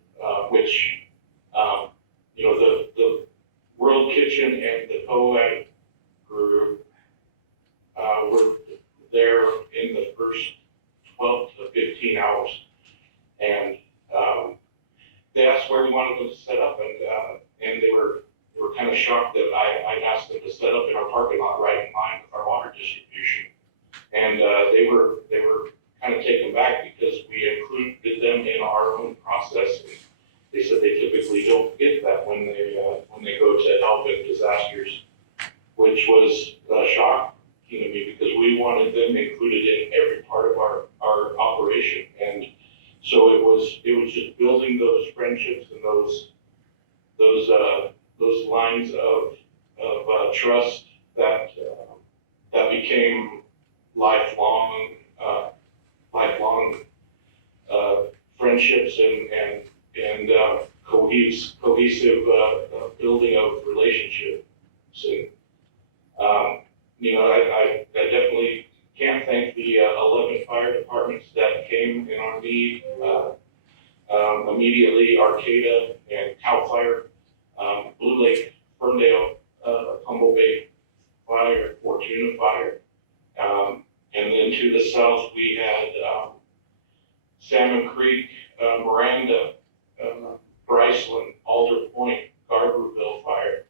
which, the World Kitchen and the COAD group were there in the first 12 to 15 hours. And they asked where we wanted them to set up, and they were kind of shocked that I asked them to set up in our parking lot right in line with our water distribution. And they were kind of taken back because we included them in our own process. And they said they typically don't get that when they go to help in disasters, which was a shock to me because we wanted them included in every part of our operation. And so it was just building those friendships and those lines of trust that became lifelong friendships and cohesive building of relationships. And I definitely can't thank the 11 fire departments that came in our need. Immediately, Arcata and CAL FIRE, Blue Lake, Ferndale, Humboldt Bay Fire, Fortuna Fire. And then to the south, we had Salmon Creek, Miranda, Bryceland, Alder Point, Garberville Fire.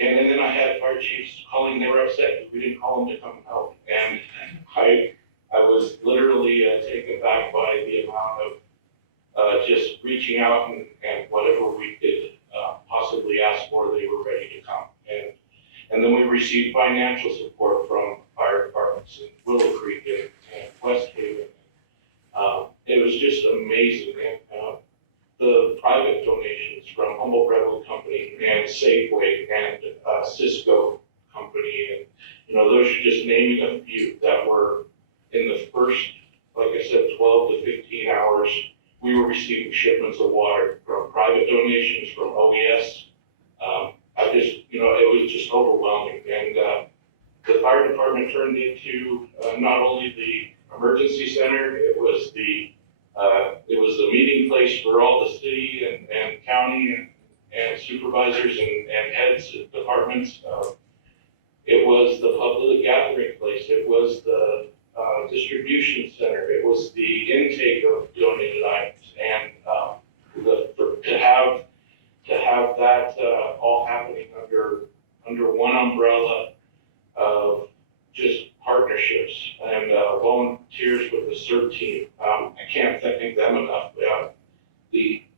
And then I had fire chiefs calling, they were upset because we didn't call them to come help. And I was literally taken back by the amount of just reaching out and whatever we could possibly ask for, they were ready to come. And then we received financial support from fire departments in Willow Creek and West Haven, those are just naming a few that were in the first, like I said, 12 to 15 hours. We were receiving shipments of water from private donations, from OES. It was just overwhelming. And the fire department turned into not only the emergency center, it was the meeting place for all the city and county and supervisors and heads of departments. It was the public gathering place. It was the distribution center. It was the intake of donated items. And to have that all happening under one umbrella of just partnerships and volunteers with the CERT team. I can't thank them enough.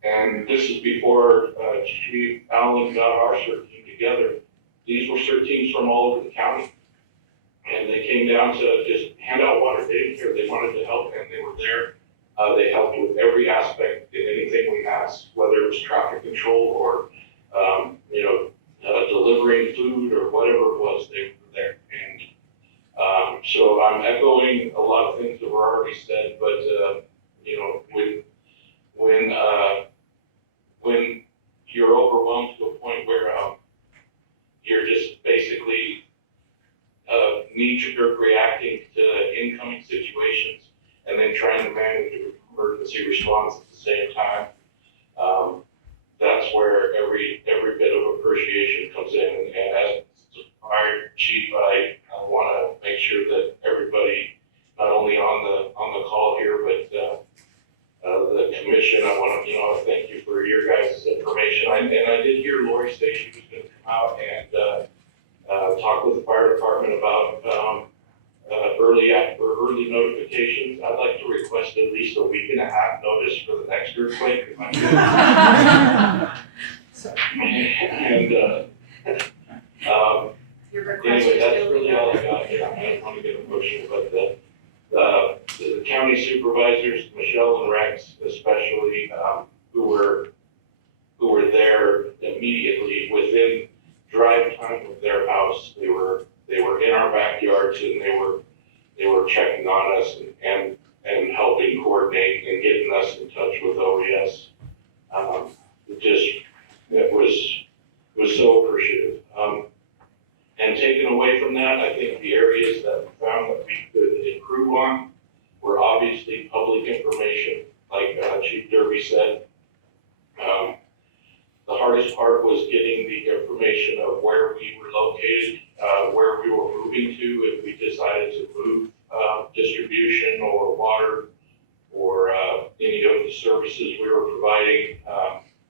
And this is before Chief Allen got our CERT team together. These were CERT teams from all over the county. And they came down to just hand out water. They didn't care. They wanted to help, and they were there. They helped with every aspect in anything we asked, whether it was traffic control or, delivering food or whatever it was, they were there. And so I'm echoing a lot of things that were already said, but, when you're overwhelmed to a point where you're just basically knee-jerk reacting to incoming situations and then trying to manage emergency response at the same time, that's where every bit of appreciation comes in. And as fire chief, I want to make sure that everybody, not only on the call here, but the commission, I want to thank you for your guys' information. And I did hear Lori say she was going to come out and talk with the fire department about early notifications. I'd like to request at least a week and a half notice for the next earthquake. Your request Anyway, is that's duly really all I noted. got here. I don't want to get emotional, but the county supervisors, Michelle and Rex especially, who were there immediately within drive time of their house. They were in our backyards, and they were checking on us and helping coordinate and getting us in touch with OES. It was so appreciative. And taken away from that, I think the areas that we found that we could improve on were obviously public information, like Chief Derby said. The hardest part was getting the information of where we were located, where we were moving to, if we decided to move distribution or water or any of the services we were providing.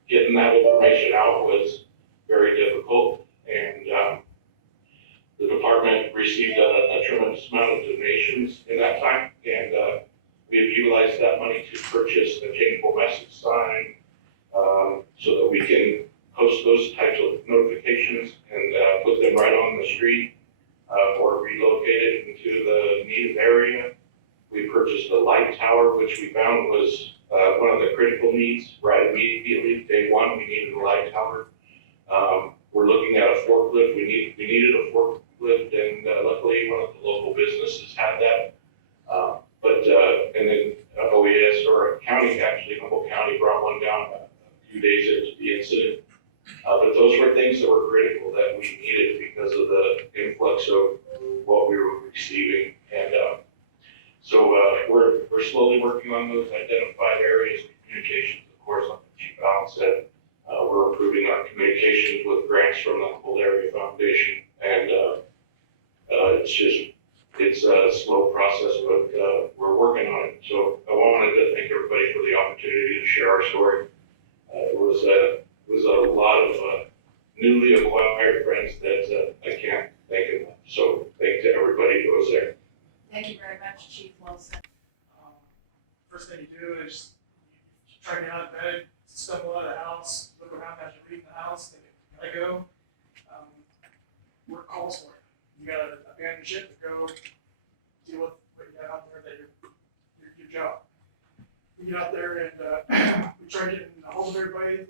Getting that information out was very difficult, and the department received a tremendous amount of donations in that time, and we have utilized that money to purchase a changeable message sign, so that we can post those types of notifications and put them right on the street or relocate it into the needed area. We purchased a light tower, which we found was one of the critical needs. Right immediately, day one, we needed a light tower. We're looking at a forklift. We needed a forklift, and luckily one of the local businesses had that. And then OES or county, actually, Humboldt County brought one down a few days into the incident. But those were things that were critical that we needed because of the influx of what we were receiving. And so we're slowly working on those identified areas of communications. Of course, like Chief Allen said, we're improving our communications with grants from the Humboldt Area Foundation. And it's a slow process, but we're working on it. So I wanted to thank everybody for the opportunity to share our story. It was a lot of newly acquired friends that I can't thank enough. So thank to everybody who was there. Thank you very much, Chief Wilson. First thing you do is you try to get out of bed, stumble out of the house, look around as you're leaving the house, think, gotta go. Work calls for it. You gotta abandon ship to go deal with what you got out there that your job. We get out there and we try to get in a hold of everybody.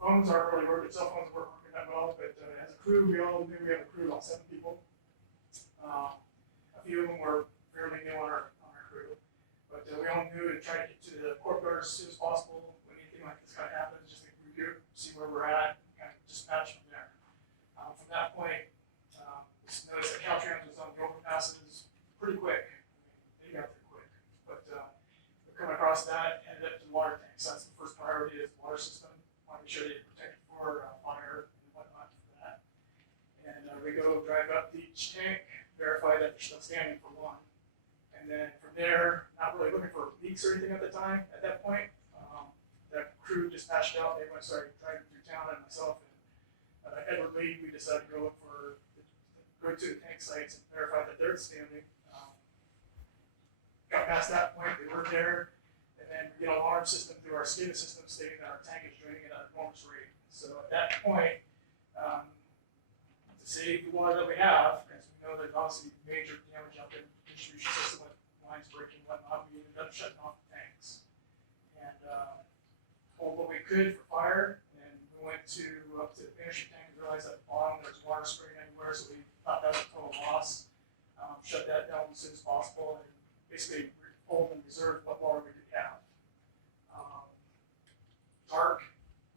Phones aren't really working, cell phones weren't working that well, but as a crew, we all knew we had a crew of about 7 people. A few of them were fairly new on our crew, but we all knew to try to get to the courtyard as soon as possible when anything like this kind of happens, just to review, see where we're at, and kind of dispatch from there. From that point, just noticed that Caltrans was on the overpasses pretty quick. They got there quick, but we're coming across that, headed up to the water tanks. That's the first priority is the water system. Want to be sure they're protected for fire and whatnot for that. And we go drive up to each tank, verify that they're still standing for one. And then from there, not really looking for leaks or anything at the time, at that point. That crew dispatched out, they went started driving through town, and myself and Edward Lee, we decided to go look for, go to the tank sites and verify that they're standing. Got past that point, they were there, and then we get an alarm system through our SCADA system stating that our tank is draining at an enormous rate. So at that point, to save the water that we have, because we know there's obviously major damage out there in the distribution system with lines breaking and whatnot, we ended up shutting off the tanks. And pulled what we could for fire, and we went up to the finisher tank and realized at the bottom there's water spraying everywhere, so we thought that was a total loss. Shut that down as soon as possible, and basically pulled and reserved what water we could have. Dark,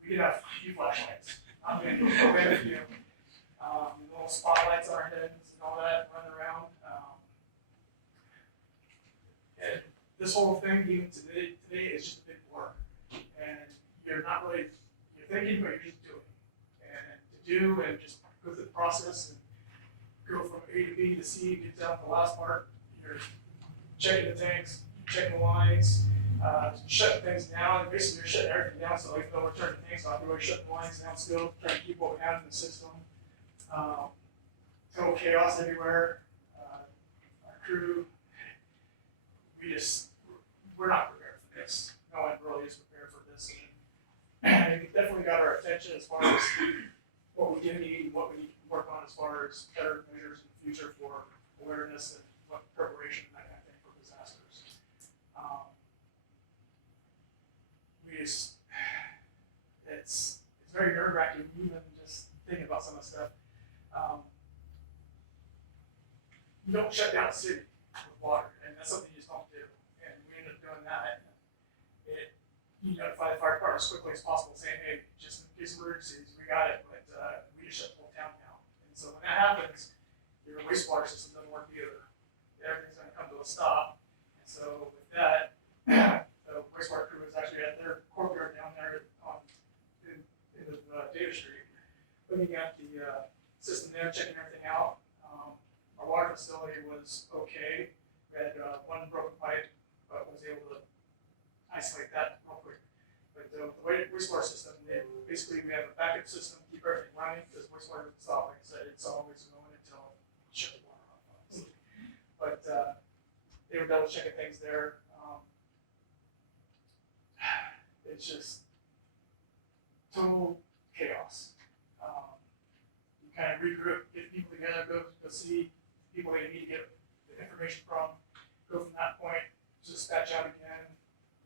we did have a few flashlights. Not many, but we had a few. Little spotlights on our heads and all that, running around. And this whole thing, even today is just a big blur. And you're not really, you're thinking, but you're just doing. And to do and just go through the process and go from A to B to C, get down to the last part, you're checking the tanks, checking the lines, shutting things down. Basically, you're shutting everything down, so like, they'll return the tanks off, you're always shutting the lines down still, trying to keep what we have in the system. Total chaos everywhere. Our crew, we're not prepared for this. No one really is prepared for this. And it definitely got our attention as far as what we do need, what we need to work on as far as better measures in the future for awareness and what preparation and that kind of thing for disasters. It's very nerve-wracking even just thinking about some of the stuff. You don't shut down a city with water, and that's something you just don't do. And we ended up doing that. You notify the fire department as quickly as possible, saying, hey, just in case of emergencies, we got it, but we just shut the whole town down. And so when that happens, your wastewater system doesn't work either. Everything's going to come to a stop. And so with that, the wastewater crew was actually at their courtyard down there in the Davis Street, looking at the system there, checking everything out. Our water facility was okay. We had one broken pipe, but was able to isolate that real quick. But the wastewater system, basically we have a backup system, keep everything running, because wastewater doesn't stop. Like I said, it's always going until you shut the water off, obviously. But they were double checking things there. It's just total chaos. You kind of regroup, get people together, go see people that you need to get the information from, go from that point, dispatch out again.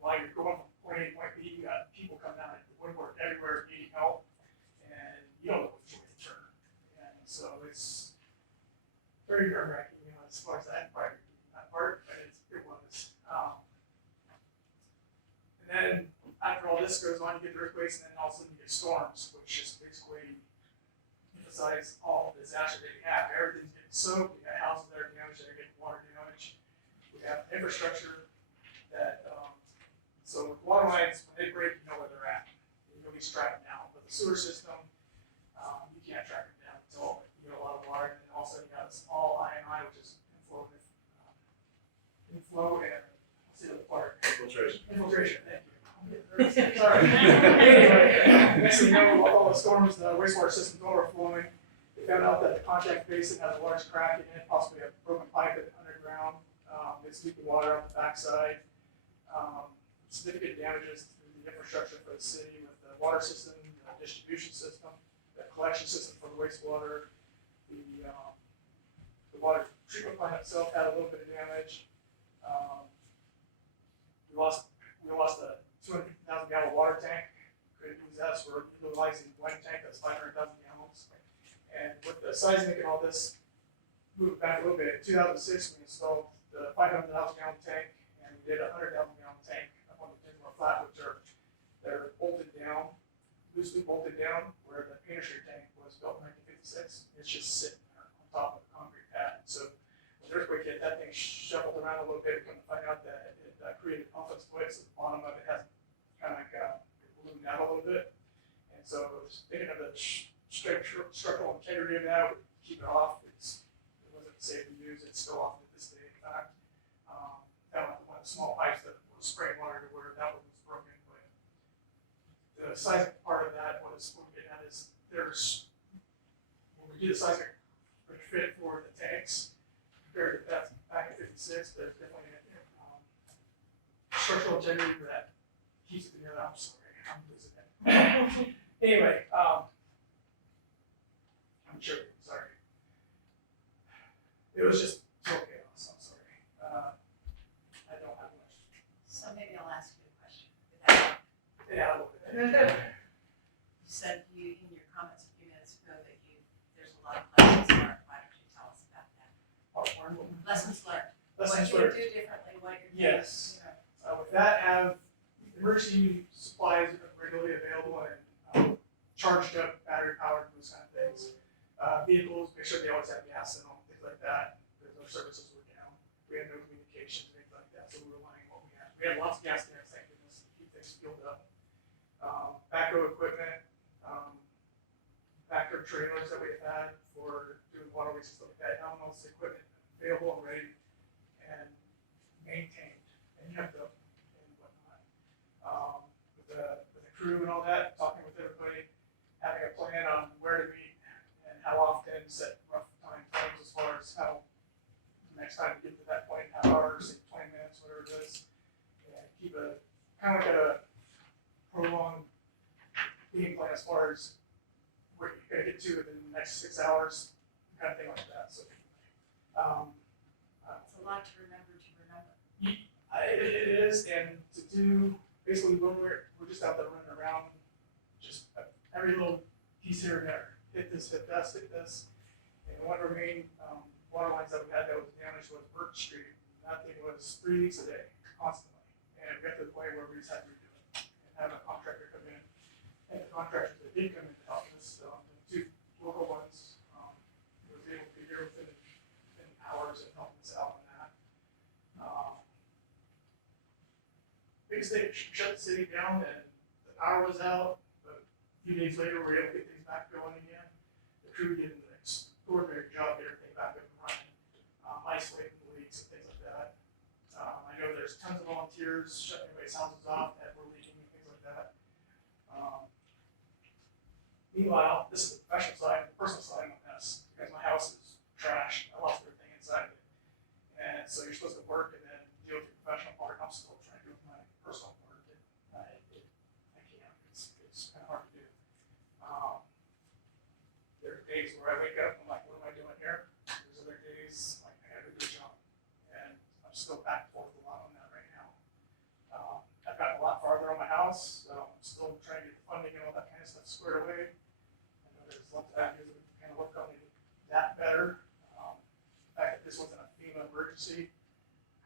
While you're going from point A to point B, you got people coming out of the woodwork everywhere needing help, and you don't know which way to turn. And so it's very nerve-wracking, as far as that part, but it was. And then after all this goes on, you get the earthquakes, and then all of a sudden you get storms, which just basically emphasize all the disaster that you have. Everything's getting soaked. We got houses that are damaged, that are getting water damage. We have infrastructure that. So with water lines, when they break, you know where they're at. You know these track them down. But the sewer system, you can't track them down until you get a lot of water, and then all of a sudden you got this all I&I, which is inflow and what's the other part? Infiltration. Infiltration. Thank you. Sorry. Anyway, next thing you know, all the storms, the wastewater system's overflowing. They found out that the contact basin has a large crack in it, possibly a broken pipe underground. It's leaking water out the backside. Significant damages to the infrastructure for the city with the water system, the distribution system, the collection system for the wastewater. The water treatment plant itself had a little bit of damage. We lost a 250,000 gallon water tank. Couldn't use that, so we're utilizing one tank that's 500,000 gallons. And with the seismic and all this, move back a little bit, in 2006, we installed the 500,000 gallon tank, and we did a 100,000 gallon tank up on the Dinsmore Flat, which they're bolted down, loosely bolted down, where the Painter Street tank was built in 1956. It's just sitting there on top of the concrete pad. So when the earthquake hit, that thing shuffled around a little bit. We come to find out that it created puffin splits. The bottom of it has kind of ballooned out a little bit. And so thinking of the structural integrity of that, we keep it off. It wasn't safe to use. It's still off to this day, in fact. Found out one of the small pipes that was spraying water to where that one was broken. But the seismic part of that was what we get at is when we do the seismic fit for the tanks, compared to that back in 56, there's definitely structural integrity that keeps it together. I'm sorry, I'm losing it. Anyway, I'm joking, sorry. It was just total chaos, I'm sorry. I don't have much. So maybe I'll ask you a question. Without, Yeah, a little bit. you said in your comments a few minutes ago that there's a lot of lessons learned. Why don't you tell us about that? Lessons learned. Lessons What learned. you would do differently, what you're doing. Yes. With that, have emergency supplies readily available and charged up, battery powered, those kind of things. Vehicles, make sure they always have gas in them, things like that, because our services were down. We had no communications, things like that, so we were relying on what we had. We had lots of gas there, thank goodness, to keep things fueled up. Backhoe equipment, backhoe trailers that we've had for doing waterways and stuff like that, having all this equipment available and ready and maintained and kept up and whatnot. With the crew and all that, talking with everybody, having a plan on where to meet and how often, set rough time frames as far as how the next time to get to that point, half hour, say 20 minutes, whatever it is, and keep a kind of like a prolonged game plan as far as where you're gonna get to within the next 6 hours, kind of thing like that. So, It's a lot to remember. it is, and to do basically when we're just out there running around, just every little piece here and there, hit this, hit this. And one of our main water lines that we had that was damaged was Birch Street. That thing was 3 weeks a day, constantly. And we got to the point where we just had to redo it and have a contractor come in. And the contractors that did come in to help us, the 2 local ones, was able to be here within hours and help us out on that. Biggest thing, shut the city down and the power was out, but a few days later, we were able to get things back going again. The crew did an extraordinary job getting everything back up and running, isolating the leaks and things like that. I know there's tons of volunteers shutting everybody's houses off that were leaking and things like that. Meanwhile, this is the professional side. The personal side, I'm a mess because my house is trashed. I lost everything inside of it. And so you're supposed to work and then deal with your professional part. I'm still trying to do my personal part. I can't. It's kind of hard to do. There are days where I wake up and I'm like, what am I doing here? There's other days like I gotta do a job. And I'm still back and forth a lot on that right now. I've gotten a lot farther on my house, so I'm still trying to get the funding and all that kind of stuff squared away. I know there's lots of avenues that we can kind of work on to get that better. The fact that this wasn't a FEMA emergency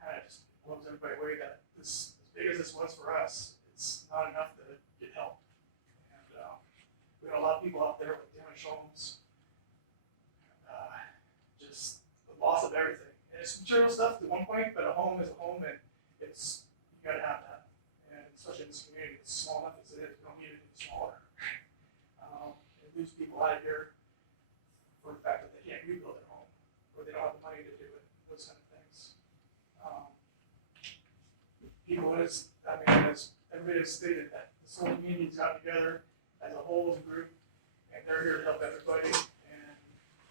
kind of just blows everybody away that this, as big as this was for us, it's not enough to get help. And we had a lot of people out there with damaged homes, just the loss of everything. And it's material stuff to one point, but a home is a home, and it's you got to have that. And especially in this community, it's small enough as it is. We don't need it to be smaller. It leaves people out of here for the fact that they can't rebuild their home, or they don't have the money to do it. Those kind of things. People as everybody has stated, that this whole community's got together as a whole, as a group, and they're here to help everybody and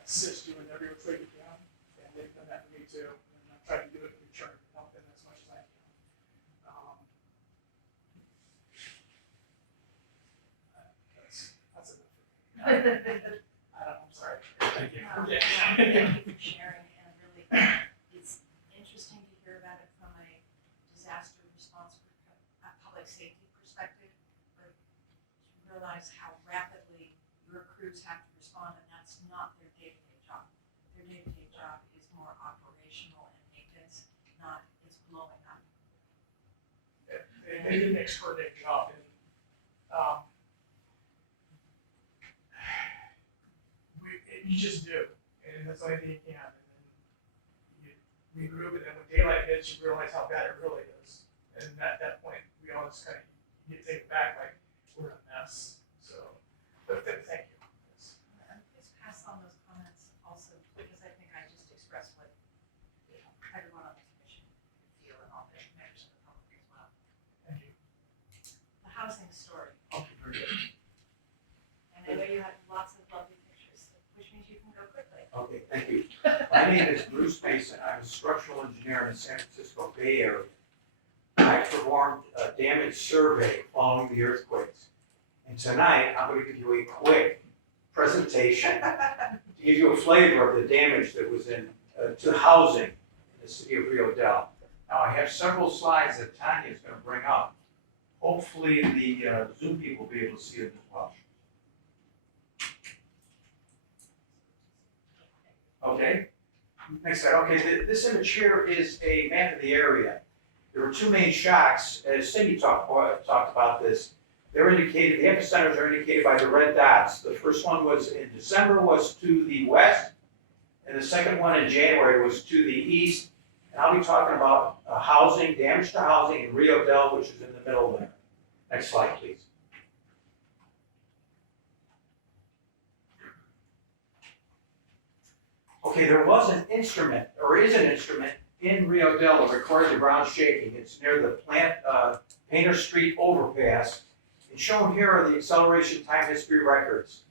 assist you in every which way you can. And they've done that for me too. And I've tried to do it in return, help them as much as I can. That's enough for me. I'm sorry. Thank you. Thank you for sharing, and really, it's interesting to hear about it from a disaster response, public safety perspective, but you realize how rapidly your crews have to respond, and that's not their day-to-day job. Their day-to-day job operational and maintenance, not it's blowing up. They did an extraordinary job, and you just do, and that's the only thing you can. And then you regroup, and then when daylight hits, you realize how bad it really is. And at that point, we all just kind of get taken back, like we're a mess. So, but thank you. Please pass on those comments also, because I think I just expressed what everyone on the commission feel and all the members of the public as well. Thank you. The housing story, Okay, very good. and I know you have lots of lovely pictures, which means you can go quickly. Okay, thank you. My name is Bruce Mason. I'm a structural engineer in the San Francisco Bay Area. I performed a damage survey following the earthquakes. And tonight, I'm going to give you a quick presentation to give you a flavor of the damage that was in to housing in the city of Rio Dell. Now, I have several slides that Tanya is going to bring up. Hopefully, the Zoom people will be able to see it as well. Okay, next slide. Okay, this image here is a map of the area. There were two main shocks, as Cindy talked about this. They're indicated, the epicenters are indicated by the red dots. The first one was in December, was to the west, and the second one in January was to the east. And I'll be talking about housing, damage to housing in Rio Dell, which is in the middle there. Next slide, please. Okay, there was an instrument, or is an instrument, in Rio Dell that recorded the ground shaking. It's near the Painter Street overpass. And shown here are the acceleration time history records.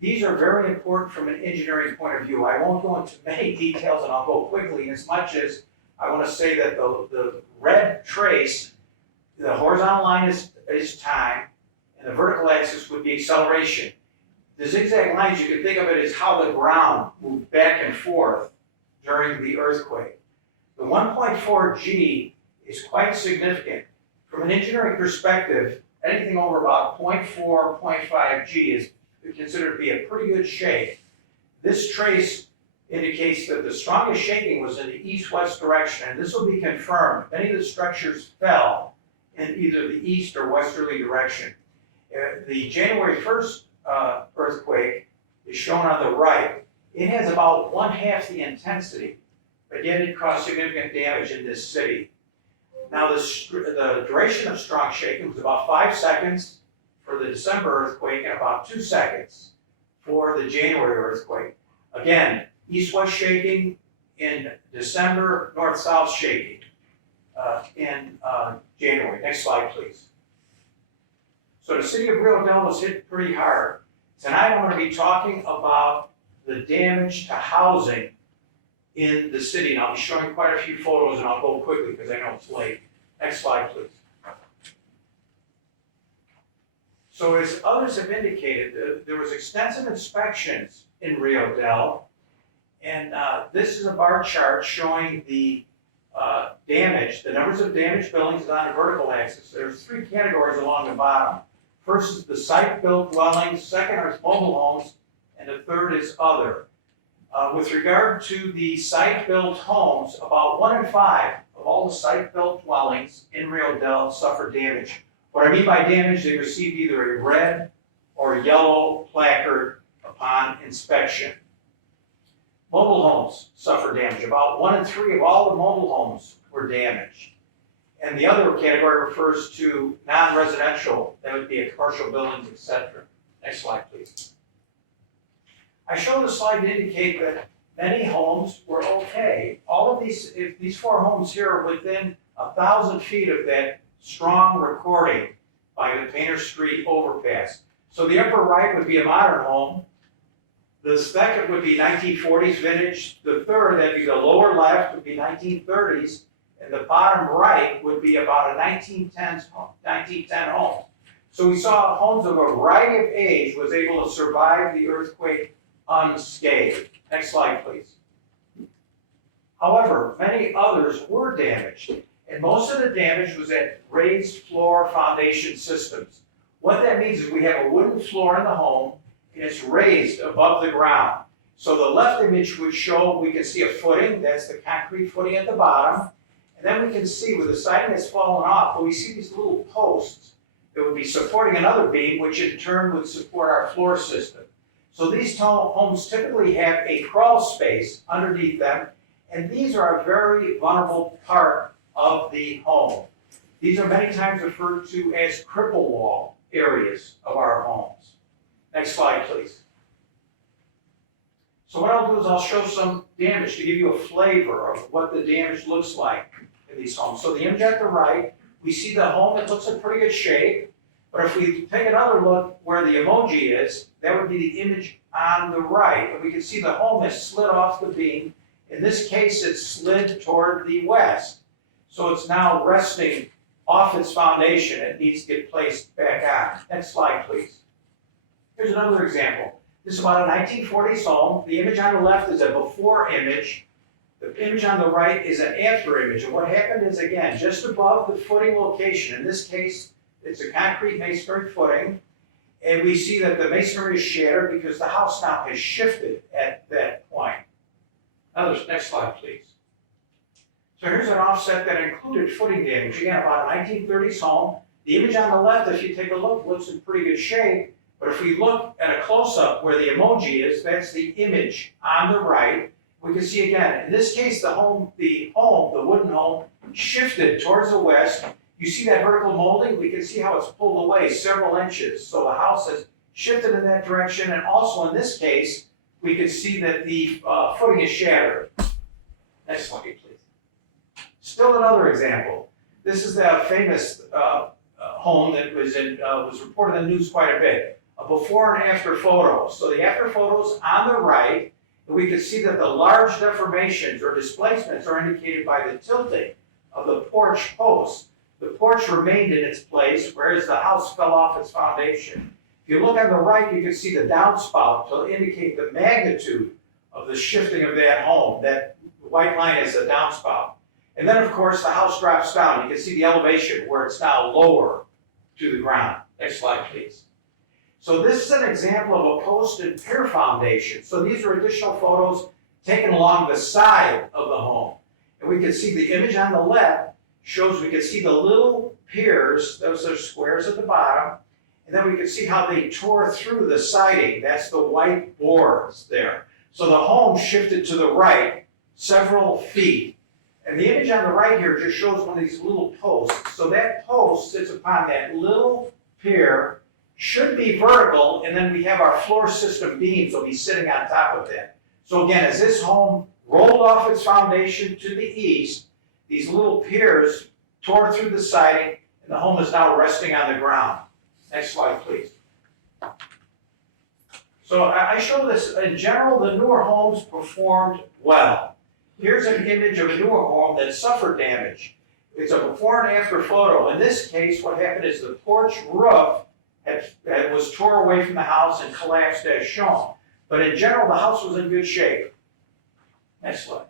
These are very important from an engineering point of view. I won't go into many details, and I'll go quickly, as much as I want to say that the red trace, the horizontal line is time, and the vertical axis would be acceleration. The zigzag lines, you can think of it as how the ground moved back and forth during the earthquake. The 1.4 G is quite significant. From an engineering perspective, anything over about 0.4, 0.5 G is considered to be a pretty good shake. This trace indicates that the strongest shaking was in the east-west direction, and this will be confirmed. Many of the structures fell in either the east or westerly direction. The January 1st earthquake is shown on the right. It has about 1/2 the intensity, but yet it caused significant damage in this city. Now, the duration of strong shaking was about 5 seconds for the December earthquake and about 2 seconds for the January earthquake. Again, east-west shaking in December, north-south shaking in January. Next slide, please. So the city of Rio Dell was hit pretty hard. Tonight, I'm going to be talking about the damage to housing in the city. And I'll be showing quite a few photos, and I'll go quickly because I know it's late. Next slide, please. So as others have indicated, there was extensive inspections in Rio Dell. And this is a bar chart showing the damage. The numbers of damaged buildings is on the vertical axis. There's 3 categories along the bottom. First is the site-built dwellings, second are mobile homes, and the third is other. With regard to the site-built homes, about 1 in 5 of all the site-built dwellings in Rio Dell suffered damage. What I mean by damage, they received either a red or yellow placard upon inspection. Mobile homes suffered damage. About 1 in 3 of all the mobile homes were damaged. And the other category refers to non-residential, that would be a commercial buildings, etc. Next slide, please. I show the slide to indicate that many homes were okay. All of these 4 homes here are within 1,000 feet of that strong recording by the Painter Street overpass. So the upper right would be a modern home. The second would be 1940s vintage. The third, that'd be the lower left, would be 1930s. And the bottom right would be about a 1910 home. So we saw homes of a variety of age was able to survive the earthquake unscathed. Next slide, please. However, many others were damaged, and most of the damage was at raised floor foundation systems. What that means is we have a wooden floor in the home, and it's raised above the ground. So the left image would show, we can see a footing, that's the concrete footing at the bottom. And then we can see where the siding has fallen off, but we see these little posts that would be supporting another beam, which in turn would support our floor system. So these homes typically have a crawl space underneath them, and these are a very vulnerable part of the home. These are many times referred to as cripple wall areas of our homes. Next slide, please. So what I'll do is I'll show some damage to give you a flavor of what the damage looks like in these homes. So the image at the right, we see the home, it looks in pretty good shape. But if we take another look where the emoji is, that would be the image on the right. And we can see the home has slid off the beam. In this case, it's slid toward the west. So it's now resting off its foundation. It needs to get placed back on. Next slide, please. Here's another example. This is about a 1940s home. The image on the left is a before image. The image on the right is an after image. And what happened is, again, just above the footing location, in this case, it's a concrete masonry footing, and we see that the masonry is shattered because the house now has shifted at that point. Next slide, please. So here's an offset that included footing damage. Again, about a 1930s home. The image on the left, if you take a look, looks in pretty good shape. But if we look at a close-up where the emoji is, that's the image on the right. We can see again, in this case, the wooden home, shifted towards the west. You see that vertical molding? We can see how it's pulled away several inches. So the house has shifted in that direction. And also in this case, we can see that the footing is shattered. Next slide, please. Still another example. This is the famous home that was reported in the news quite a bit. A before and after photo. So the after photos on the right, we can see that the large deformations or displacements are indicated by the tilting of the porch posts. The porch remained in its place, whereas the house fell off its foundation. If you look on the right, you can see the downspout to indicate the magnitude of the shifting of that home. That white line is a downspout. And then, of course, the house drops down. You can see the elevation where it's now lower to the ground. Next slide, please. So this is an example of a post and pier foundation. So these are additional photos taken along the side of the home. And we can see the image on the left shows we can see the little piers, those are squares at the bottom, and then we can see how they tore through the siding. That's the white boards there. So the home shifted to the right several feet. And the image on the right here just shows one of these little posts. So that post sits upon that little pier, should be vertical, and then we have our floor system beams will be sitting on top of that. So again, as this home rolled off its foundation to the east, these little piers tore through the siding, and the home is now resting on the ground. Next slide, please. So I show this, in general, the newer homes performed well. Here's an image of a newer home that suffered damage. It's a before and after photo. In this case, what happened is the porch roof was tore away from the house and collapsed as shown. But in general, the house was in good shape. Next slide.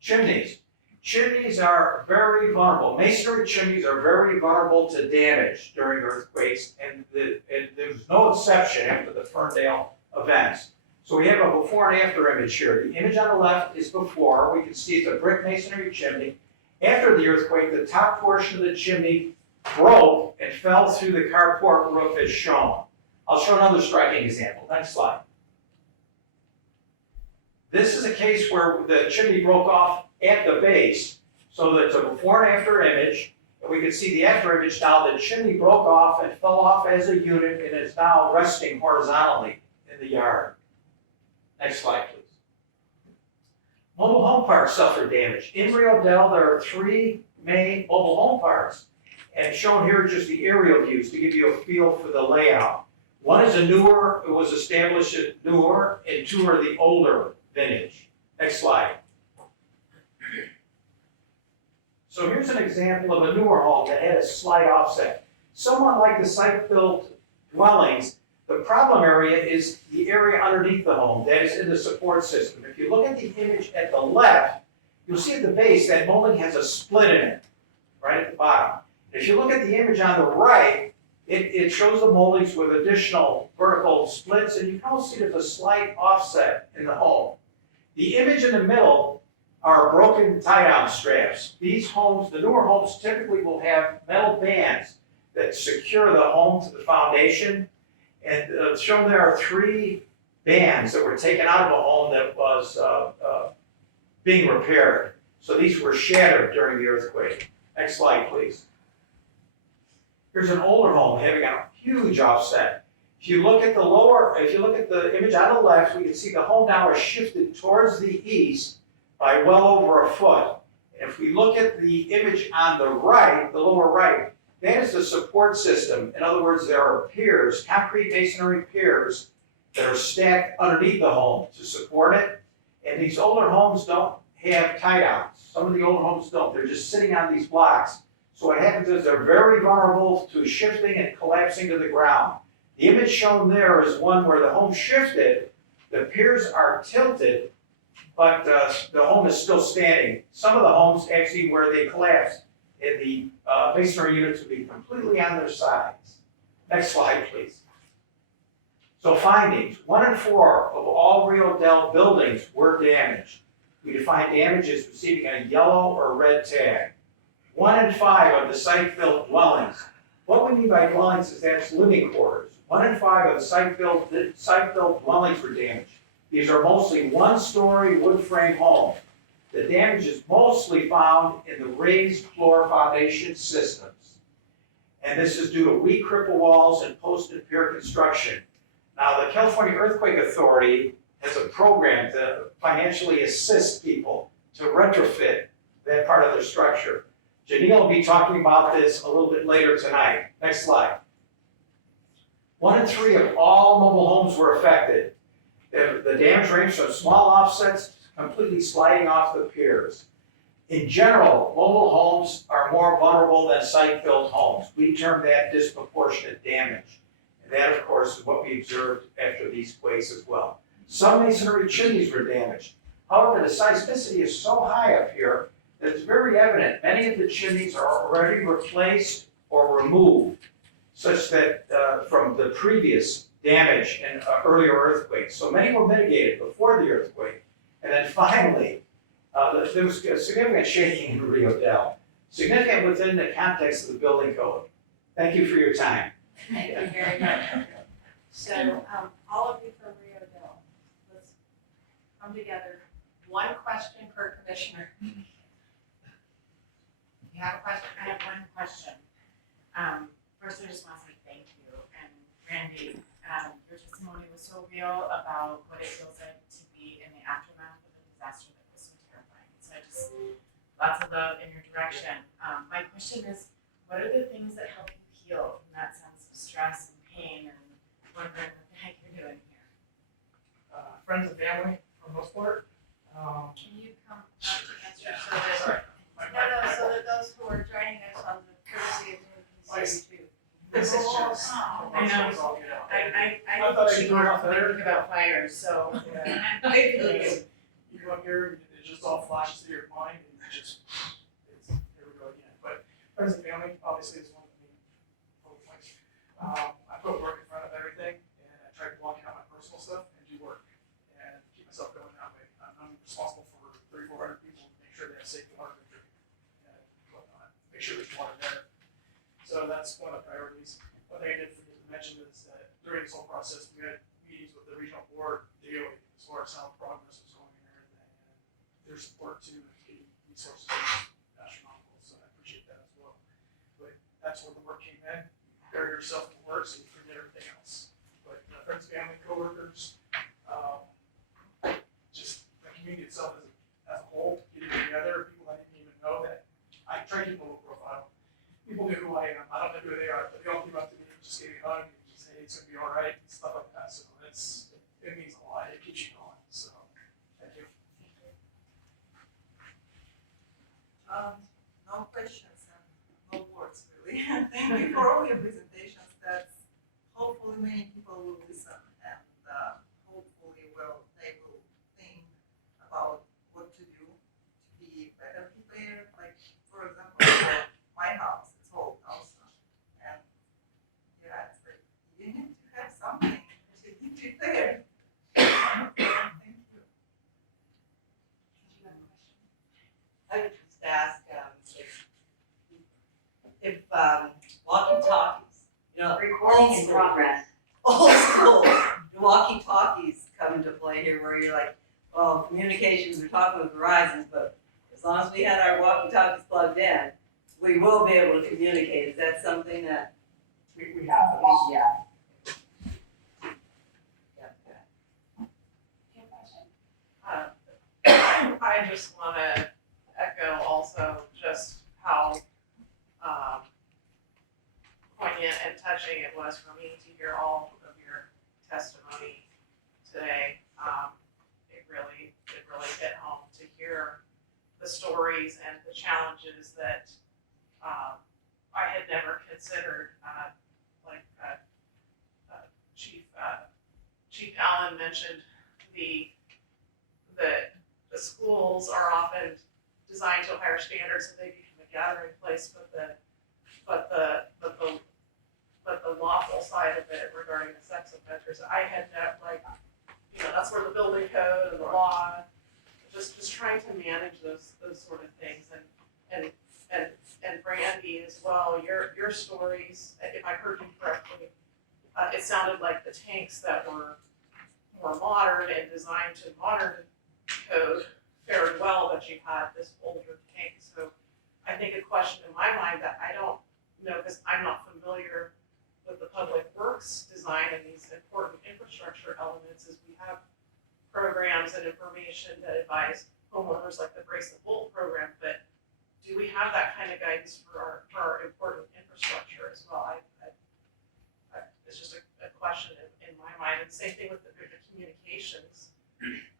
Chimneys. Chimneys are very vulnerable. Masonry chimneys are very vulnerable to damage during earthquakes, and there's no exception after the Ferndale events. So we have a before and after image here. The image on the left is before. We can see it's a brick masonry chimney. After the earthquake, the top portion of the chimney broke and fell through the carport roof as shown. I'll show another striking example. Next slide. This is a case where the chimney broke off at the base. So it's a before and after image. And we can see the after image now. The chimney broke off and fell off as a unit and is now resting horizontally in the yard. Next slide, please. Mobile home parks suffered damage. In Rio Dell, there are 3 main mobile home parks. And shown here are just the aerial views to give you a feel for the layout. One is a newer, it was established at newer, and 2 are the older vintage. Next slide. So here's an example of a newer home that had a slight offset. Somewhat like the site-built dwellings, the problem area is the area underneath the home that is in the support system. If you look at the image at the left, you'll see at the base that molding has a split in it, right at the bottom. If you look at the image on the right, It shows the moldings with additional vertical splits, and you can also see there's a slight offset in the home. The image in the middle are broken tie-down straps. These homes, the newer homes typically will have metal bands that secure the home to the foundation. And shown there are 3 bands that were taken out of a home that was being repaired. So these were shattered during the earthquake. Next slide, please. Here's an older home having a huge offset. If you look at the image on the left, we can see the home now is shifted towards the east by well over a foot. And if we look at the image on the right, the lower right, that is the support system. In other words, there are piers, concrete masonry piers, that are stacked underneath the home to support it. And these older homes don't have tie-downs. Some of the older homes don't. They're just sitting on these blocks. So what happens is they're very vulnerable to shifting and collapsing to the ground. The image shown there is one where the home shifted, the piers are tilted, but the home is still standing. Some of the homes actually where they collapsed, and the masonry units would be completely on their sides. Next slide, please. So findings, 1 in 4 of all Rio Dell buildings were damaged. We define damage as receiving a yellow or red tag. 1 in 5 of the site-built dwellings. What we mean by dwellings is that's living quarters. 1 in 5 of the site-built dwellings were damaged. These are mostly one-story wood frame homes. The damage is mostly found in the raised floor foundation systems. And this is due to weak cripple walls and post and pier construction. Now, the California Earthquake Authority has a program to financially assist people to retrofit that part of their structure. Janelle will be talking about this a little bit later tonight. Next slide. 1 in 3 of all mobile homes were affected. The damage ranged from small offsets to completely sliding off the piers. In general, mobile homes are more vulnerable than site-built homes. We term that disproportionate damage. And that, of course, is what we observed after these quakes as well. Some masonry chimneys were damaged. However, the seismicity is so high up here that it's very evident many of the chimneys are already replaced or removed, such that from the previous damage in earlier earthquakes. So many were mitigated before the earthquake. And then finally, there was significant shaking in Rio Dell, significant within the context of the building code. Thank you for your time. Thank you very much. So, all of you from Rio Dell, let's come together. 1 question per commissioner. You have a question? I have one question. First, I just want to say thank you. And Randy, your testimony was so real about what it feels like to be in the aftermath of a disaster that was so terrifying. So I just, lots of love in your direction. My question is, what are the things that help you heal from that sense of stress and pain and wondering what the heck you're doing here? Friends and family, for the most part. Can you come up to answer so that, so that those who are joining us on the courtesy of Zoom can see you too? This is just. I know. I thought think you were off there. thinking about fires, so. Yeah. I feel you. You come up here, it just all flashes through your mind, and it's, here we go again. But friends and family, obviously, is one of the main focal points. I put work in front of everything, and I try to block out my personal stuff and do work, and keep myself going that way. I'm responsible for 300-400 people, make sure they have safe water to drink, and whatnot, make sure there's water there. So that's one of the priorities. One thing I did forget to mention is that during this whole process, we had meetings with the regional board daily as far as how progress was going and everything. And their support too, getting resources is astronomical, so I appreciate that as well. But that's where the work came in. You bury yourself in the work so you forget everything else. But friends, family, coworkers, just the community itself as a whole, getting together, people I didn't even know that. I try to keep a low profile. People knew who I am. I don't know who they are, but they all came up to me and just gave me a hug and just say, hey, it's gonna be all right, and stuff like that. So it means a lot. It keeps you going. So thank you. No questions and no words really. Thank you for all your presentations. That's hopefully many people will listen and hopefully they will think about what to do to be better prepared. Like for example, my house, it's old house, and old in school. progress. Old school walkie-talkies come into play here where you're like, oh, communications, we're talking with Verizon, but as long as we had our walkie-talkies plugged in, we will be able to communicate. Is that something that? We have to. Yeah. I just wanna echo also just how, poignant and touching it was for me to hear all of your testimony today. It really hit home to hear the stories and the challenges that, I had never considered, Chief Allen mentioned the schools are often designed to a higher standard, so they become a gathering place, but the lawful side of it regarding the sex offenders, I had never, that's where the building code and the law, just trying to manage those sort of things, and Brandy as well, your stories, if I heard you correctly, it sounded like the tanks that were more modern and designed to modern code fared well, but you had this older tank. So I think a question in my mind that I don't know, because I'm not familiar with the public works design and these important infrastructure elements, is we have programs and information that advise homeowners like the Brace the Bolt program, but do we have that kind of guidance for our important infrastructure as well? It's just a question in my mind, and same thing with the communications.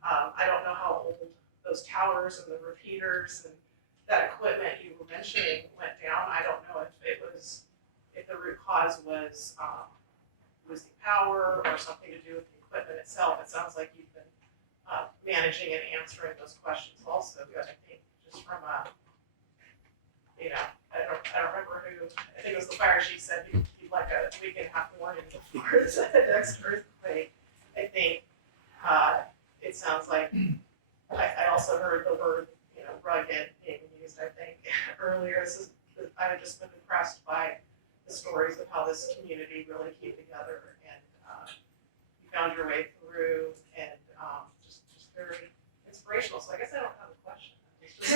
I don't know how old those towers and the repeaters and that equipment you were mentioning went down. I don't know if the root cause was losing power or something to do with the equipment itself. It sounds like you've been managing and answering those questions also. I think just from a, I don't remember who. I think it was the fire chief said he'd like a week and a half warning before the next earthquake. I think it sounds like I also heard the word rugged being used. I think earlier. I've just been impressed by the stories of how this community really came together and you found your way through and just very inspirational. So I guess I don't have a question. It's just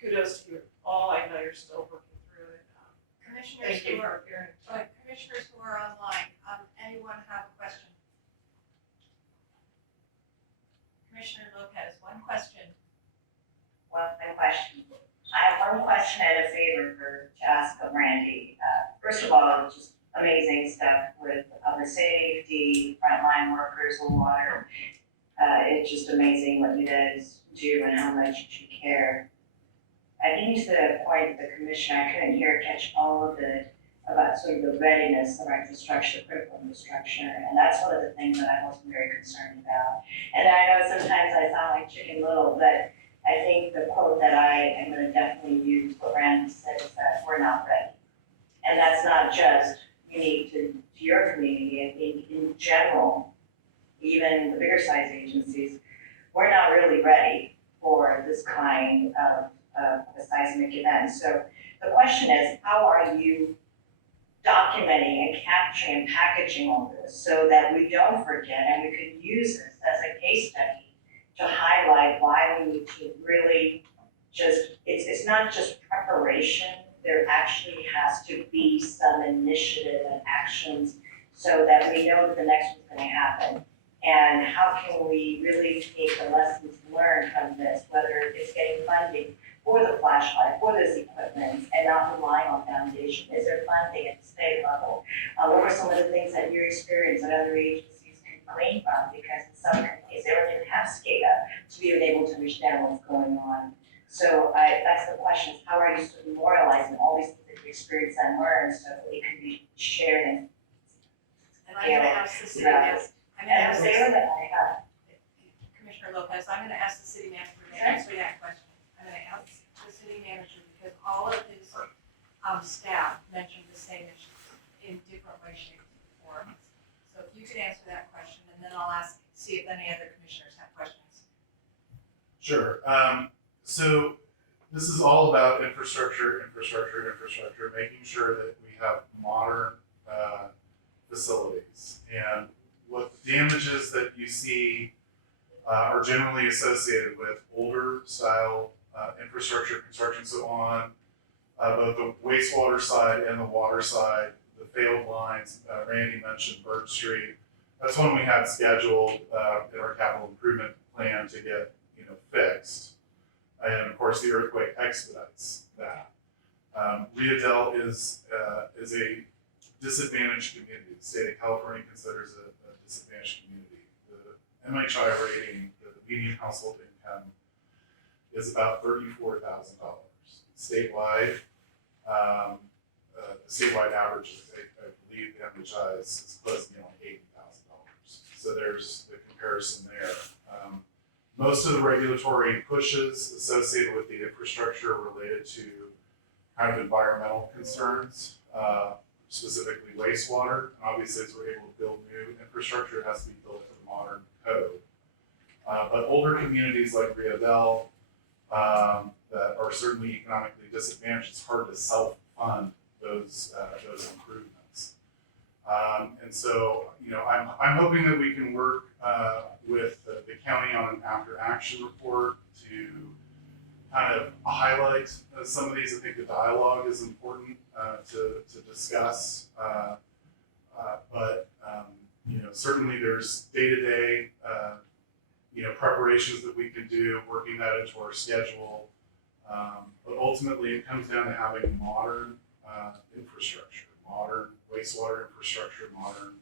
kudos to you all. I know you're still working through it. Commissioners Thank you who for are, appearing. commissioners who are online, anyone have a question? Commissioner Lopez, one question. One question. I have one question and a favor to ask of Randy. First of all, just amazing stuff with public safety, frontline workers, and water. It's just amazing what you guys do and how much you care. I think to the point of the commission, I couldn't catch all of it about sort of the readiness of our infrastructure, critical infrastructure, and that's one of the things that I'm also very concerned about. And I know sometimes I sound like Chicken Little, but I think the quote that I am going to definitely use, what Randy said, is that we're not ready. And that's not just unique to your community. I think in general, even the bigger size agencies, we're not really ready for this kind of a seismic event. So the question is, how are you documenting and capturing and packaging all this so that we don't forget and we can use this as a case study to highlight why we need to really it's not just preparation, there actually has to be some initiative and actions so that we know that the next one's gonna happen. And how can we really take the lessons learned from this, whether it's getting funding for the flashlight, for this equipment, and not relying on foundation? Is there funding at the state level? What are some of the things that your experience and other agencies can glean from? Because in some companies, they don't even have SCADA to be able to understand what's going on. So that's the question, is how are you sort of memorializing all these things that you experience and learn so that it can be shared and I'm gonna ask the city manager. Commissioner Lopez, I'm gonna ask the city manager to answer that question. I'm gonna ask the city manager because all of his staff mentioned the same issues in different ways, shapes, and forms. So if you could answer that question, and then I'll see if any other commissioners have questions. Sure. So this is all about infrastructure, making sure that we have modern facilities. And what the damages that you see are generally associated with older style infrastructure construction. So on both the wastewater side and the water side, the failed lines, Randy mentioned Bird Street. That's one we had scheduled in our capital improvement plan to get fixed. And of course, the earthquake expedites that. Riadel is a disadvantaged community. The state of California considers it a disadvantaged community. The MHI rating, the median household income, is about $34,000. Statewide, the statewide average is, I believe, the MHI is close to $80,000. So there's the comparison there. Most of the regulatory pushes associated with the infrastructure related to kind of environmental concerns, specifically wastewater. And obviously, as we're able to build new infrastructure, it has to be built to the modern code. But older communities like Riadel that are certainly economically disadvantaged, it's hard to self-fund those improvements. And so, I'm hoping that we can work with the county on an after-action report to kind of highlight some of these. I think the dialogue is important to discuss, but certainly there's day-to-day preparations that we can do, working that into our schedule. But ultimately, it comes down to having modern infrastructure, modern wastewater infrastructure, modern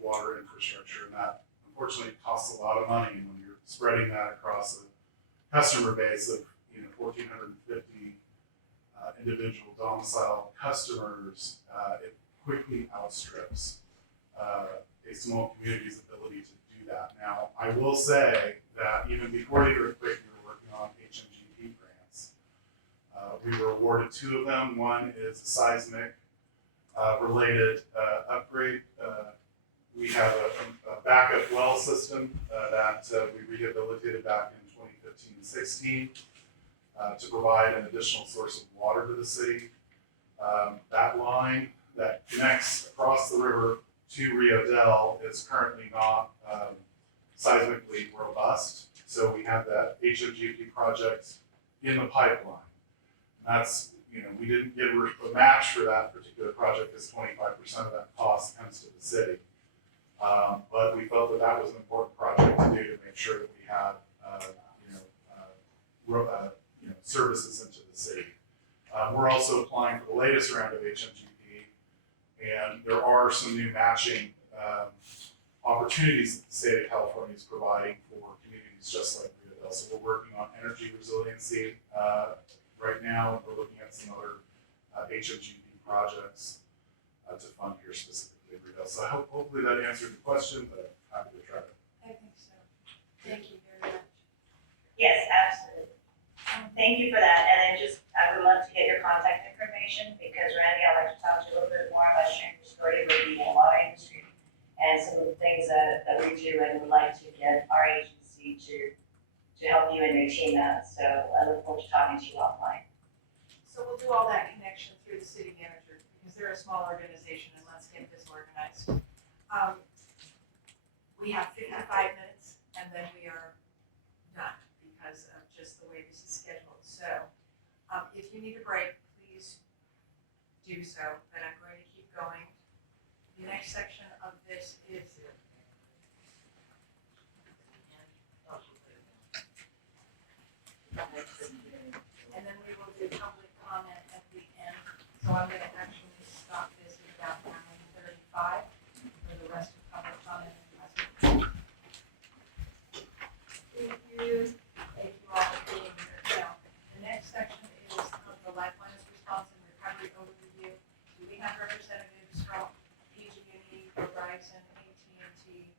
water infrastructure, and that unfortunately costs a lot of money. And when you're spreading that across a customer base of 1,450 individual domicile customers, it quickly outstrips a small community's ability to do that. Now, I will say that even before the earthquake, we were working on HMGP grants. We were awarded 2 of them. One is a seismic related upgrade. We have a backup well system that we rehabilitated back in 2015 and 16 to provide an additional source of water to the city. That line that connects across the river to Riadel is currently not seismically robust. So we have that HMGP project in the pipeline. That's, we didn't get a match for that particular project because 25% of that cost comes to the city. But we felt that that was an important project to do to make sure that we had, services into the city. We're also applying for the latest round of HMGP, and there are some new matching opportunities that the state of California is providing for communities just like Riadel. So we're working on energy resiliency right now, and we're looking at some other HMGP projects to fund here specifically in Riadel. So hopefully that answered the question, but I'm happy to try to. I think so. Thank you very much. Yes, absolutely. Thank you for that, and I would love to get your contact information, because Randy, I'd like to talk to you a little bit more about sharing your story with the water industry and some of the things that we do, and would like to get our agency to help you and your team out. So I look forward to talking to you offline. So we'll do all that connection through the city manager, because they're a small organization, and let's get this organized. We have 55 minutes, and then we are done because of just the way this is scheduled. So if you need a break, please do so, but I'm going to keep going. The next section of this is and then we will do public comment at the end. So I'm going to actually stop this at about 9:35 for the rest of public comment. Thank you. Thank you all for being here. Now, the next section is the Lifelines Response and Recovery Overview. We have representatives from PG&E, Verizon, AT&T,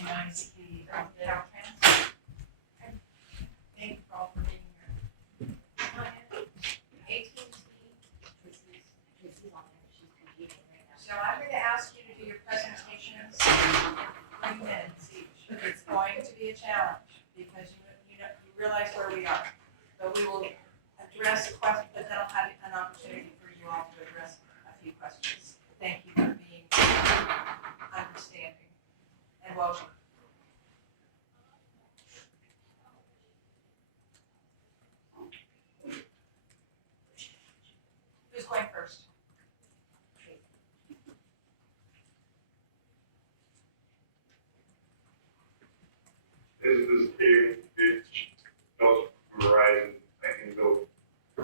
and ICP, Caltrans. Thank you all for being here. So I'm going to ask you to do your presentations in 3 minutes each. It's going to be a challenge because you realize where we are. But we will address questions, but then I'll have an opportunity for you all to address a few questions. Thank you for being understanding and welcome. Who's going first? This is Dave, it's Joseph from Verizon, I can go.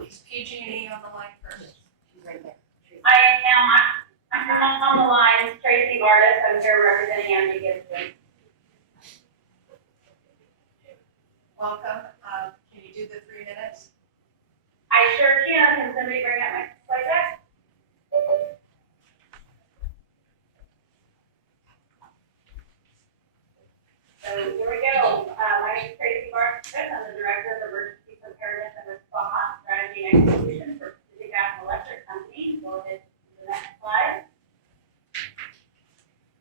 Is PG&E on the line first? She's right there. I'm on the line, Tracy Gardis, I'm here representing Angie Gibson. Welcome. Can you do the 3 minutes? I sure can somebody bring up my slide deck? So here we go. My name is Tracy Gardis, I'm the Director of Emergency Preparedness and Response Strategy and Execution for Pacific Gas and Electric Company. Go ahead to the next slide.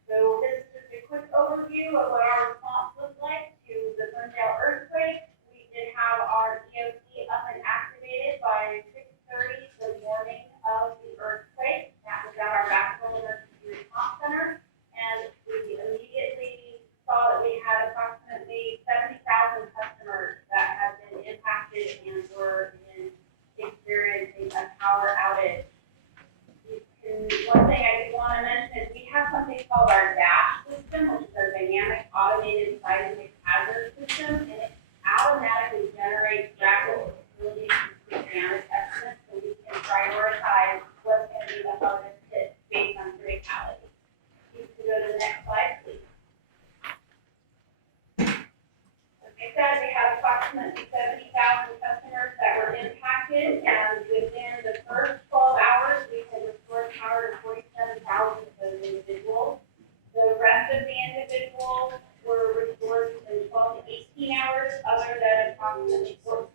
So this is just a quick overview of what our response looks like to the Ferndale earthquake. We did have our EOC up and activated by 6:30 the morning of the earthquake. That was at our Maxwell Emergency Response Center. And we immediately saw that we had approximately 70,000 customers that had been impacted and were experiencing a power outage. One thing I did want to mention is we have something called our DASH system, which is our Dynamic Automated Seismic Hazard System, and it automatically generates rapid facility damage estimates so we can prioritize what's going to be the hardest hit based on criticality. You can go to the next slide, please. Like I said, we had approximately 70,000 customers that were impacted, and within the first 12 hours, we had restored power to 47,000 of those individuals. The rest of the individuals were restored within 12 to 18 hours, other than approximately 14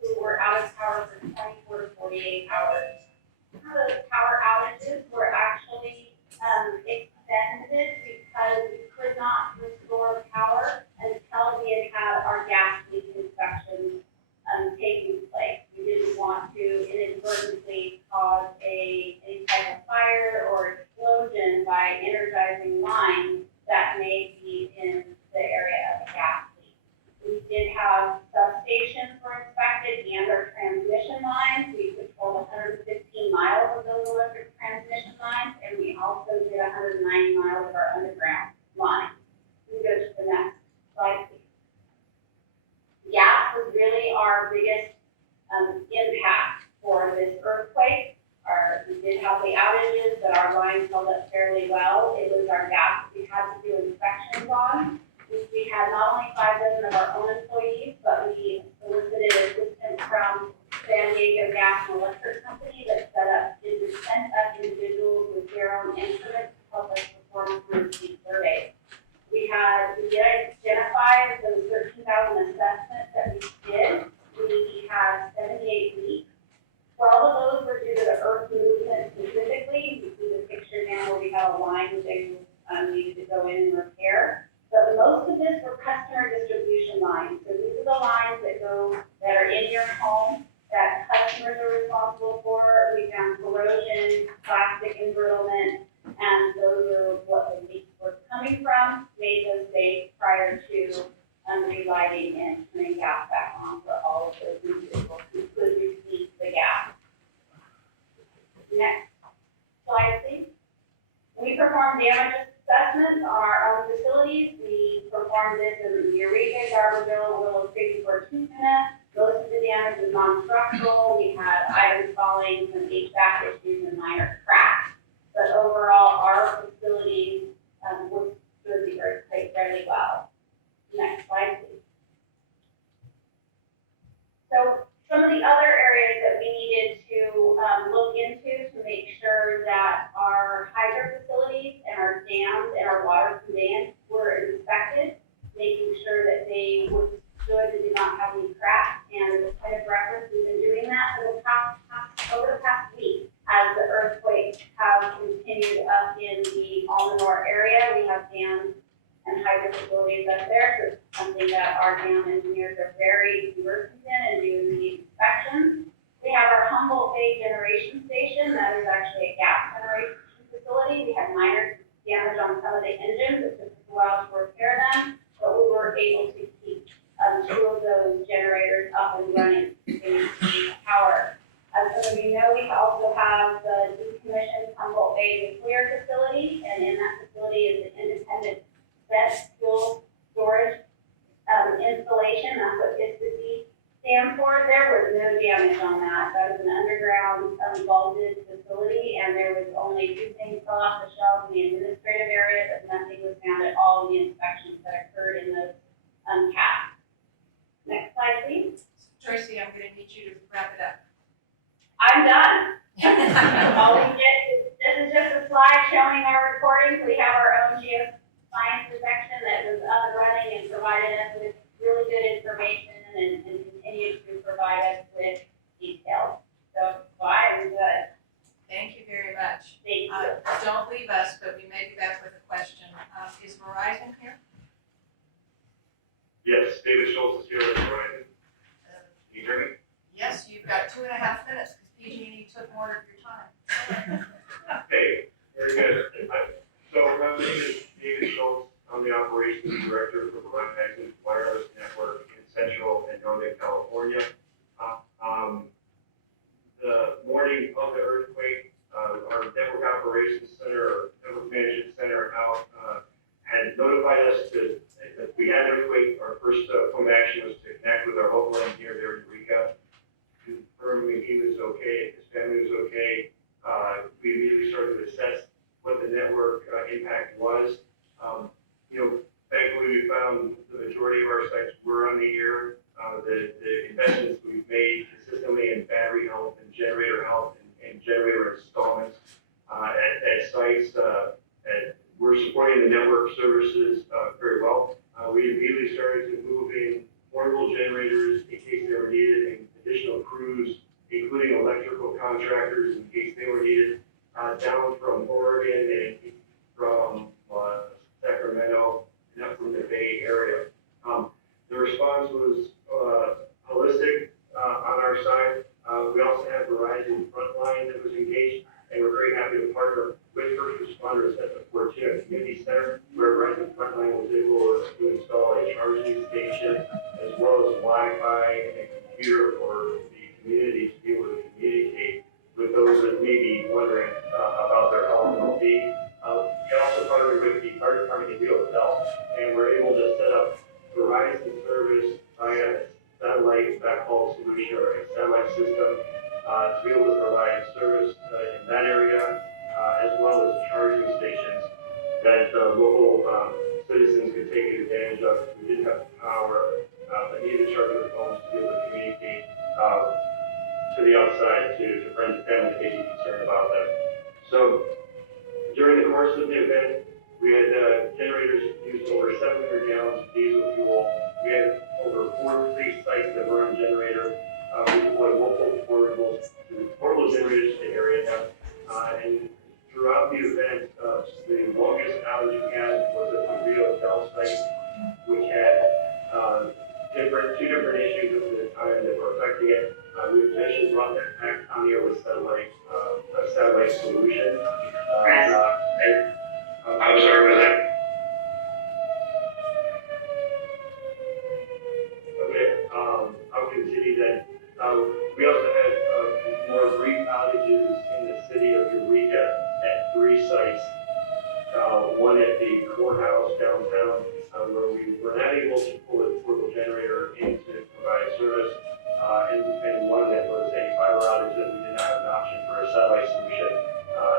who were out of power for 24 to 48 hours. Some of those power outages were actually extended because we could not restore power until we had our gas leak inspections taking place. We didn't want to inadvertently cause any type of fire or explosion by energizing lines that may be in the area of a gas leak. We did have substations were inspected and our transmission lines. We patrolled 115 miles of those electric transmission lines, and we also did 190 miles of our underground lines. We go to the next slide, please. Gas was really our biggest impact for this earthquake. We did have the outages, but our lines held up fairly well. It was our gas we had to do inspections on. We had not only 5 dozen of our own employees, but we solicited assistance from San Diego Gas and Electric Company that sent up individuals with their own instruments to help us perform emergency surveys. We did identify those 13,000 assessments that we did. We had 78 leaks. 12 of those were due to the earth movement specifically. You see the picture now where we have a line that they needed to go in and repair. But most of this were customer distribution lines. So these are the lines that are in your home that customers are responsible for. We found corrosion, plastic embrittlement, and those are what the leaks were coming from. Made those days prior to relighting and turning gas back on for all of those individuals who could receive the gas. Next slide, please. We performed damage assessments on our own facilities. We performed this in Eureka, Garberville, Willow Creek, and Fortuna. Most of the damage was non-structural. We had items falling, some HVAC issues, and minor cracks. But overall, our facilities withstood the earthquake fairly well. Next slide, please. So some of the other areas that we needed to look into to make sure that our hydro facilities and our dams and our water conveyance were inspected, making sure that they withstood and did not have any cracks. And as a point of reference, we've been doing that over the past week as the earthquakes have continued up in the Almanor area. We have dams and hybrid facilities up there. So it's something that our dam engineers are very versed in and do the inspections. We have our Humboldt Bay Generation Station, that is actually a gas generation facility. We had minor damage on some of the engines, it took us a while to repair them, but we were able to keep two of those generators up and running in power. As some of you know, we also have the decommissioned Humboldt Bay nuclear facility, and in that facility is an independent spent fuel storage installation. That's what ISPC stands for. There was no damage on that. That was an underground vaulted facility, and there was only 2 things fell off the shelf in the administrative area, but nothing was found at all in the inspections that occurred in those caps. Next slide, please. Tracy, I'm gonna need you to wrap it up. I'm done. All we get is, this is just a slide showing our recordings. We have our own geoscience section that was up and running and provided us with really good information and continues to provide us with details. So I am good. Thank you very much. Thank you. Don't leave us, but we may be back with a question. Is Verizon here? Yes, David Schultz is here with Ryan. Can you hear me? Yes, you've got 2.5 minutes, because PG&E took more of your time. Hey, very good. So my name is David Schultz. I'm the operations director for Verizon Wireless Network in Central and Northern California. The morning of the earthquake, our network operations center, or network management center out, had notified us that we had an earthquake. Our first point of action was to connect with our local engineer there in Eureka, confirming he was okay, his family was okay. We immediately started to assess what the network impact was. Thankfully we found the majority of our sites were on the air. The investments we've made consistently in battery health and generator health and generator installments at sites, and we're supporting the network services very well. We immediately started to move in portable generators in case they were needed, and additional crews, including electrical contractors in case they were needed, down from Oregon and from Sacramento and up from the Bay Area. The response was holistic on our side. We also had Verizon Frontline that was engaged, and we're very happy to partner with first responders at the Fortuna Community Center, where Verizon Frontline was able to install a charging station as well as Wi-Fi and a computer for the community to be able to communicate with those that may be wondering about their health and well-being. We also partnered with the fire department in Rio Del, and we're able to set up Verizon service via a satellite backhaul solution or a satellite system to be able to provide service in that area, as well as charging stations that local citizens could take advantage of. We didn't have power, but needed to charge their phones to be able to communicate to the outside, to friends and family if they'd be concerned about that. So during the course of the event, we had generators used over 700 gallons of diesel fuel. We had over 40 sites that were on generator. We deployed multiple portable generators to the area now. And throughout the event, the longest outage we had was at the Rio Del site, which had two different issues at the time that were affecting it. We eventually brought that back on the air with a satellite solution. I'm sorry for that. Okay, I'll continue then. We also had more brief outages in the city of Eureka at 3 sites. One at the courthouse downtown, where we were not able to pull a portable generator in to provide service, and one that was a fiber outage that we did not have an option for a satellite solution,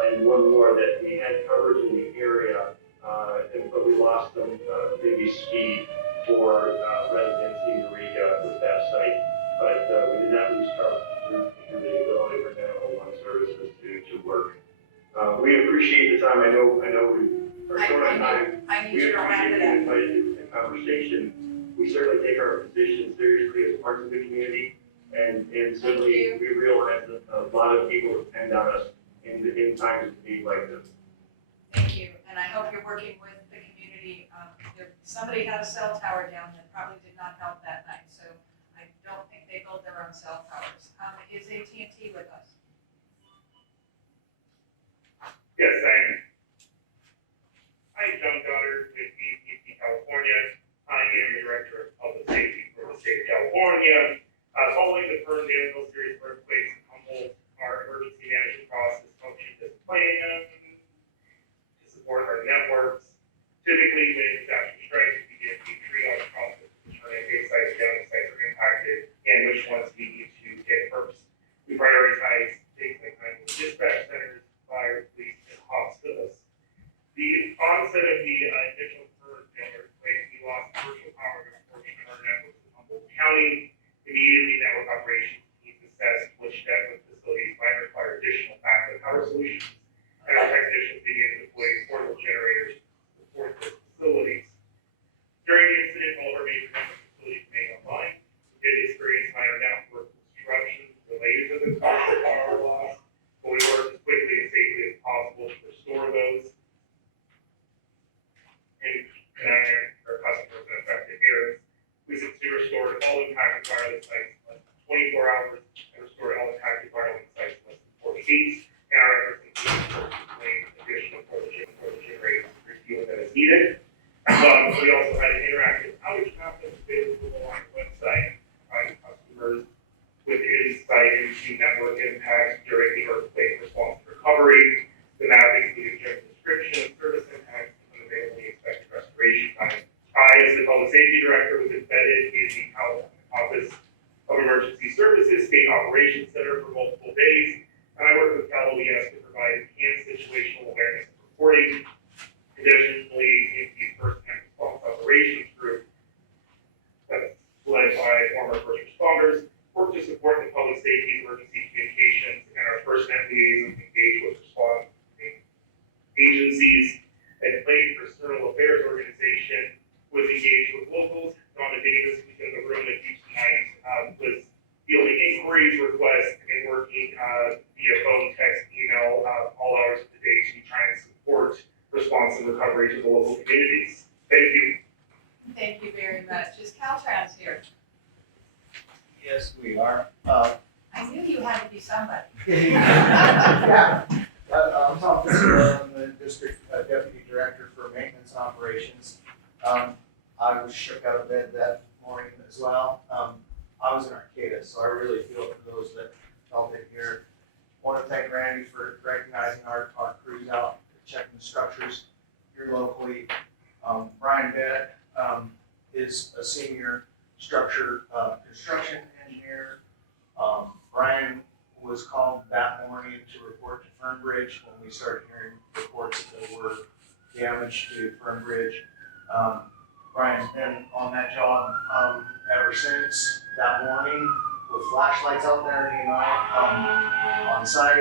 and one more that we had coverage in the area, but we lost them, maybe speed for residents in Eureka with that site. But we did not lose coverage through the ability for 911 services to work. We appreciate the time. I know we are short on time. I need We you to wrap appreciate it the up. invite to the conversation. We certainly take our position seriously as parts of the community, and certainly we realize that a lot of people depend on us in times of need like this. Thank you, and I hope you're working with the community. somebody had a cell tower down that probably did not help that night, so I don't think they built their own cell towers. Is AT&T with us? Yes, I'm John Goddard with AT&T California. I am the Director of Public Safety for the state of California. Following the Ferndale series of earthquakes in Humboldt, our emergency management process functions as planned to support our networks. Typically, when disaster strikes, we begin the triage process to determine which sites are impacted and which ones we need to hit first. We prioritize things like dispatch centers, fire, police, and hospitals. The onset of the initial Ferndale earthquake, we lost commercial power to 14 our networks in Humboldt County. Immediately, network operations teams assessed which network facilities might require additional backup power solutions, and our technicians began to deploy portable generators to support those facilities. During the incident, all of our major network facilities remained online. We did experience minor network disruptions related to the commercial power loss, but we worked as quickly and safely as possible to restore those and connect our customers in affected areas. We successfully restored all impacted wireless sites in less than 24 hours and restored all impacted wireless sites in less than 4 days. And our efforts include deploying additional portable generators to refuel that is needed. We also had an interactive outage map that was available on our website, providing customers with insight into network impacts during the earthquake response and recovery. The map included general description of service impacts and available expected restoration time. I, as the Public Safety Director, was embedded in the California Office of Emergency Services State Operations Center for multiple days, and I worked with CalOES to provide enhanced situational awareness and reporting. Additionally, AT&T's First and Response Operations Group, that's led by former first responders, worked to support the public safety emergency communications, and our FirstNet liaisons engaged with response agencies, and Plate External Affairs Organization was engaged with locals. Donna Davis, who's in the room with you tonight, was fielding inquiries, requests, and working via phone, text, email, all hours of the day to try and support response and recovery to the local communities. Thank you. Thank you very much. Is Caltrans here? Yes, we are. I knew you had to be somebody. Yeah. I'm Tom Fisher. I'm the district deputy director for maintenance and operations. I was shook out of bed that morning as well. I was in Arcata, so I really feel for those that felt it here. I want to thank Randy for recognizing our crews out checking the structures here locally. Brian Bennett is a senior structure construction engineer. Brian was called that morning to report to Fernbridge when we started hearing reports that there were damage to Fernbridge. Brian's been on that job ever since that morning with flashlights out there day and night on site.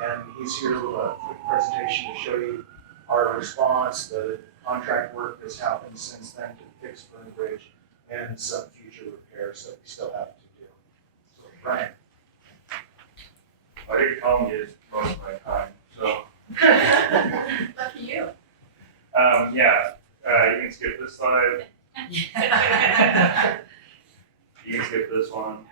And he's here with a quick presentation to show you our response, the contract work that's happened since then to fix Fernbridge and some future repairs that we still have to do. So Brian. I think Tom is most of my time, so. Lucky you. You can skip this slide. You can skip this one.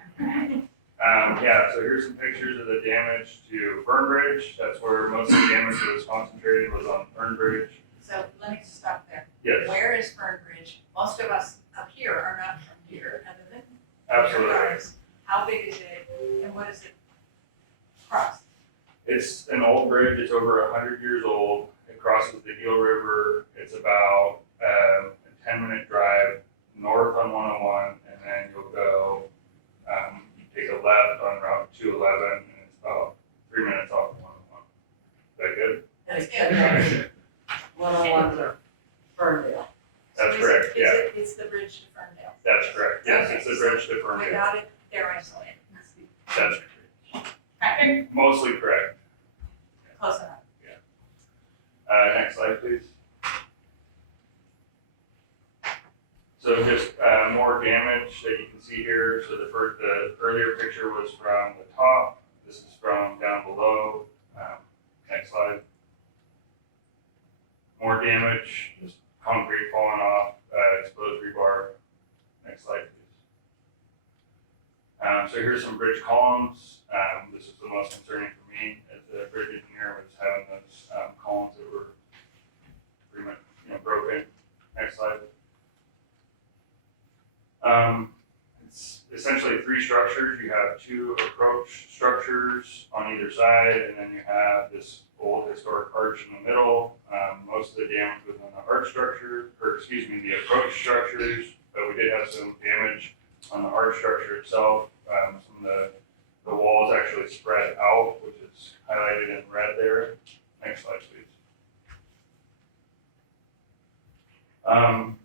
So here's some pictures of the damage to Fernbridge. That's where most of the damage was concentrated, was on Fernbridge. So let me just stop there. Yes. Where is Fernbridge? Most of us up here are not from here, other than Absolutely. your guys. How big is it and what is it cross? It's an old bridge. It's over 100 years old. It crosses the Eel River. It's about a 10-minute drive north on 101, and then you'll go, you take a left on Route 211, and it's about 3 minutes off of 101. Is that good? That's good. 101 to Ferndale. That's So correct, yeah. It's the bridge to Ferndale. That's correct. Yes, Okay, it's the bridge to Ferndale. Without it, they're isolated. That's mostly correct. Close enough. Next slide, please. So just more damage that you can see here. So the earlier picture was from the top. This is from down below. Next slide. More damage, just concrete falling off, exposed rebar. Next slide, please. So here's some bridge columns. This is the most concerning for me as the bridge engineer, was having those columns that were pretty much broken. Next slide. It's essentially 3 structures. You have 2 approach structures on either side, and then you have this old historic arch in the middle. Most of the damage was on the arch structure, or excuse me, the approach structures, but we did have some damage on the arch structure itself. Some of the walls actually spread out, which is highlighted in red there. Next slide, please.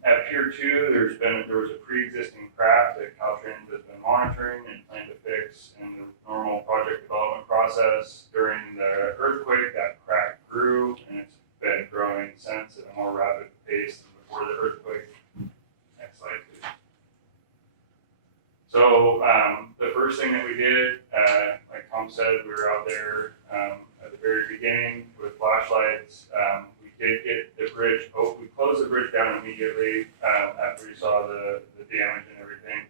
At Pier 2, there was a pre-existing crack that Caltrans has been monitoring and planned to fix in the normal project development process. During the earthquake, that crack grew, and it's been growing since at a more rapid pace than before the earthquake. Next slide, please. So the first thing that we did, like Tom said, we were out there at the very beginning with flashlights. We did get the bridge open. We closed the bridge down immediately after we saw the damage and everything.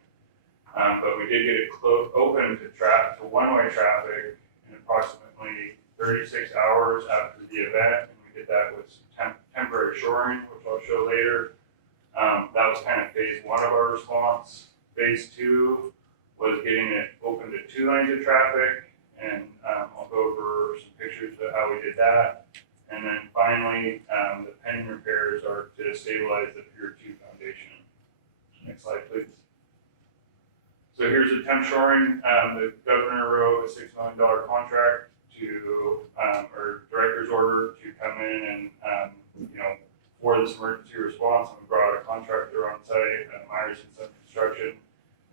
But we did get it open to one-way traffic in approximately 36 hours after the event. And we did that with some temporary shoring, which I'll show later. That was kind of phase 1 of our response. Phase 2 was getting it open to 2 lanes of traffic, and I'll go over some pictures of how we did that. And then finally, the pending repairs are to stabilize the Pier 2 foundation. Next slide, please. So here's the temp shoring. The governor wrote a $6 million contract or director's order to come in and, for this emergency response. And we brought a contractor on site, Myers and Construction.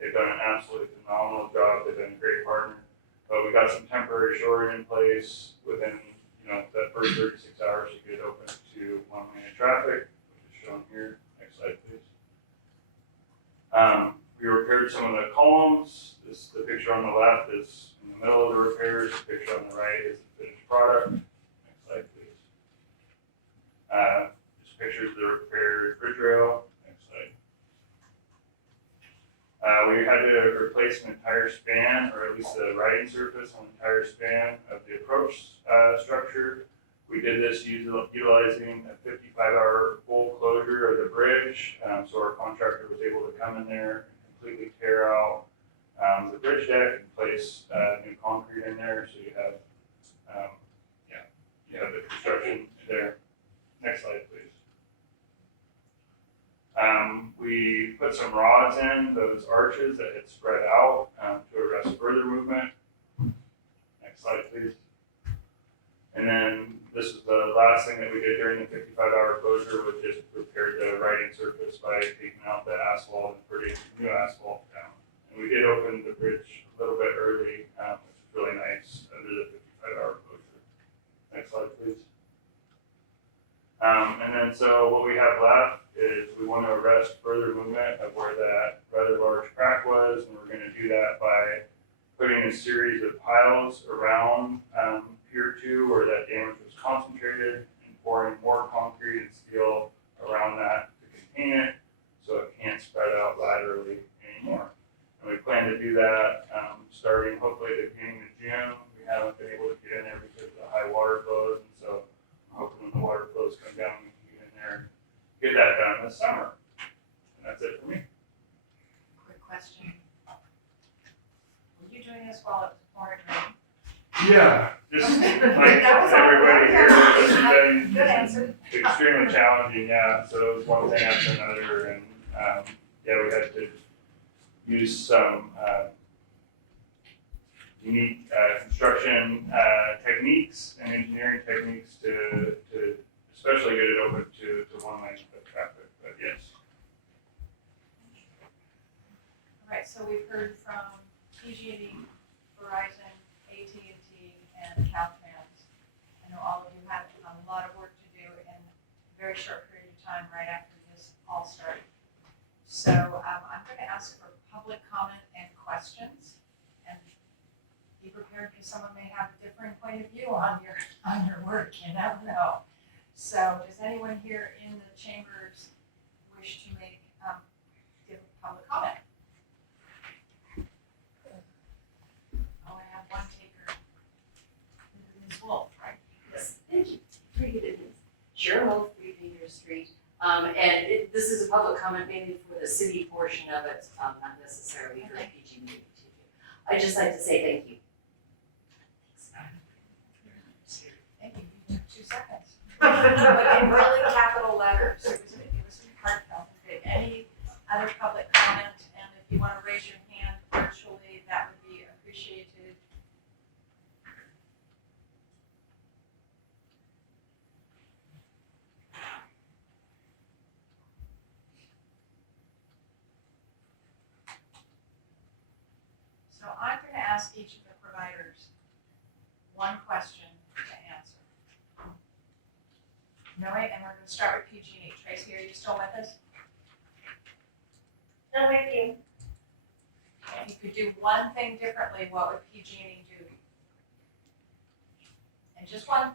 They've done an absolutely phenomenal job. They've been a great partner. But we got some temporary shoring in place within, that first 36 hours to get it open to one lane of traffic, which is shown here. Next slide, please. We repaired some of the columns. The picture on the left is in the middle of the repairs. The picture on the right is the finished product. Next slide, please. Just pictures of the repaired bridge rail. Next slide. We had to replace an entire span, or at least the riding surface on the entire span of the approach structure. We did this utilizing a 55-hour full closure of the bridge. So our contractor was able to come in there and completely tear out the bridge deck and place new concrete in there. So you have, the construction there. Next slide, please. We put some rods in those arches that had spread out to arrest further movement. Next slide, please. And then this is the last thing that we did during the 55-hour closure, was just repaired the riding surface by taking out the asphalt and putting new asphalt down. And we did open the bridge a little bit early, which is really nice under the 55-hour closure. Next slide, please. And then so what we have left is we want to arrest further movement of where that rather large crack was, and we're going to do that by putting a series of piles around Pier 2 where that damage was concentrated, and pouring more concrete and steel around that to contain it so it can't spread out laterally anymore. And we plan to do that starting hopefully at the beginning of June. We haven't been able to get in there because of the high water flows, and so hopefully when the water flows come down, we can get in there, get that done this summer. And that's it for me. Quick question. Were you doing this while it was pouring rain? Yeah, just Okay. like That was all. everybody here, this has Good been answer. extremely challenging, yeah. So it was one thing after another, and we had to use some unique construction techniques and engineering techniques to especially get it open to one lane of traffic. But yes. All right, so we've heard from PG&E, Verizon, AT&T, and Caltrans. I know all of you had a lot of work to do in a very short period of time right after this all started. So I'm going to ask for public comment and questions, and be prepared because someone may have a different point of view on your work. You never know. So does anyone here in the chambers wish to give public comment? Oh, I have one taker. Ms. Wolf, right? Yes, thank you. Sharon Wolf, 3 Finger Street. This is a public comment mainly for the city portion of it, not necessarily for the PG&E. I'd just like to say thank you. Thank you. You took 2 seconds. But in really capital letters, it was heartfelt and big. Any other public comment? And if you want to raise your hand virtually, that would be appreciated. So I'm going to ask each of the providers one question to answer. All right, and we're going to start with PG&E. Tracy, are you still with us? Still with you. If you could do one thing differently, what would PG&E do? And just one.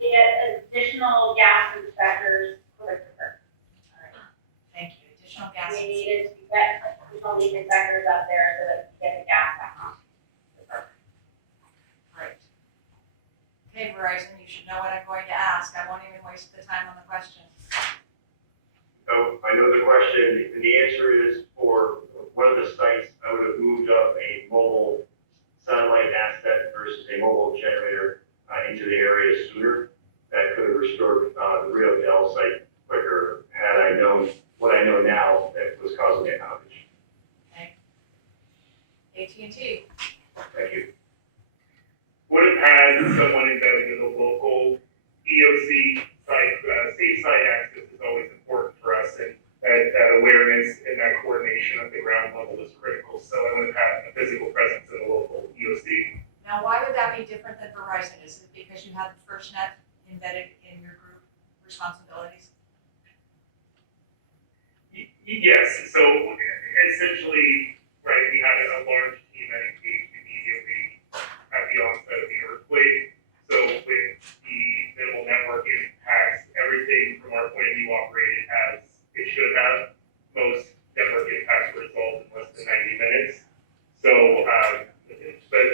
Get additional gas inspectors quicker. All right, thank you. Additional gas. We needed to get additional leak inspectors up there so that we get the gas back on. Great. Okay, Verizon, you should know what I'm going to ask. I won't even waste the time on the question. So I know the question, and the answer is for one of the sites, I would have moved up a mobile satellite asset versus a mobile generator into the area sooner. That could have restored the Rio Del site quicker had I known what I know now that was causing the outage. Okay. AT&T. Thank you. Would have had someone embedded in the local EOC site, safe site access is always important for us, and that awareness and that coordination at the ground level is critical. So I would have had a physical presence in the local EOC. Now, why would that be different than Verizon? Is it because you have the FirstNet embedded in your group responsibilities? Yes, so essentially, right, we had a large team that engaged immediately at the onset of the earthquake. So with the minimal network impacts, everything from our point of view operated as it should have. Most network impacts were resolved in less than 90 minutes. So, but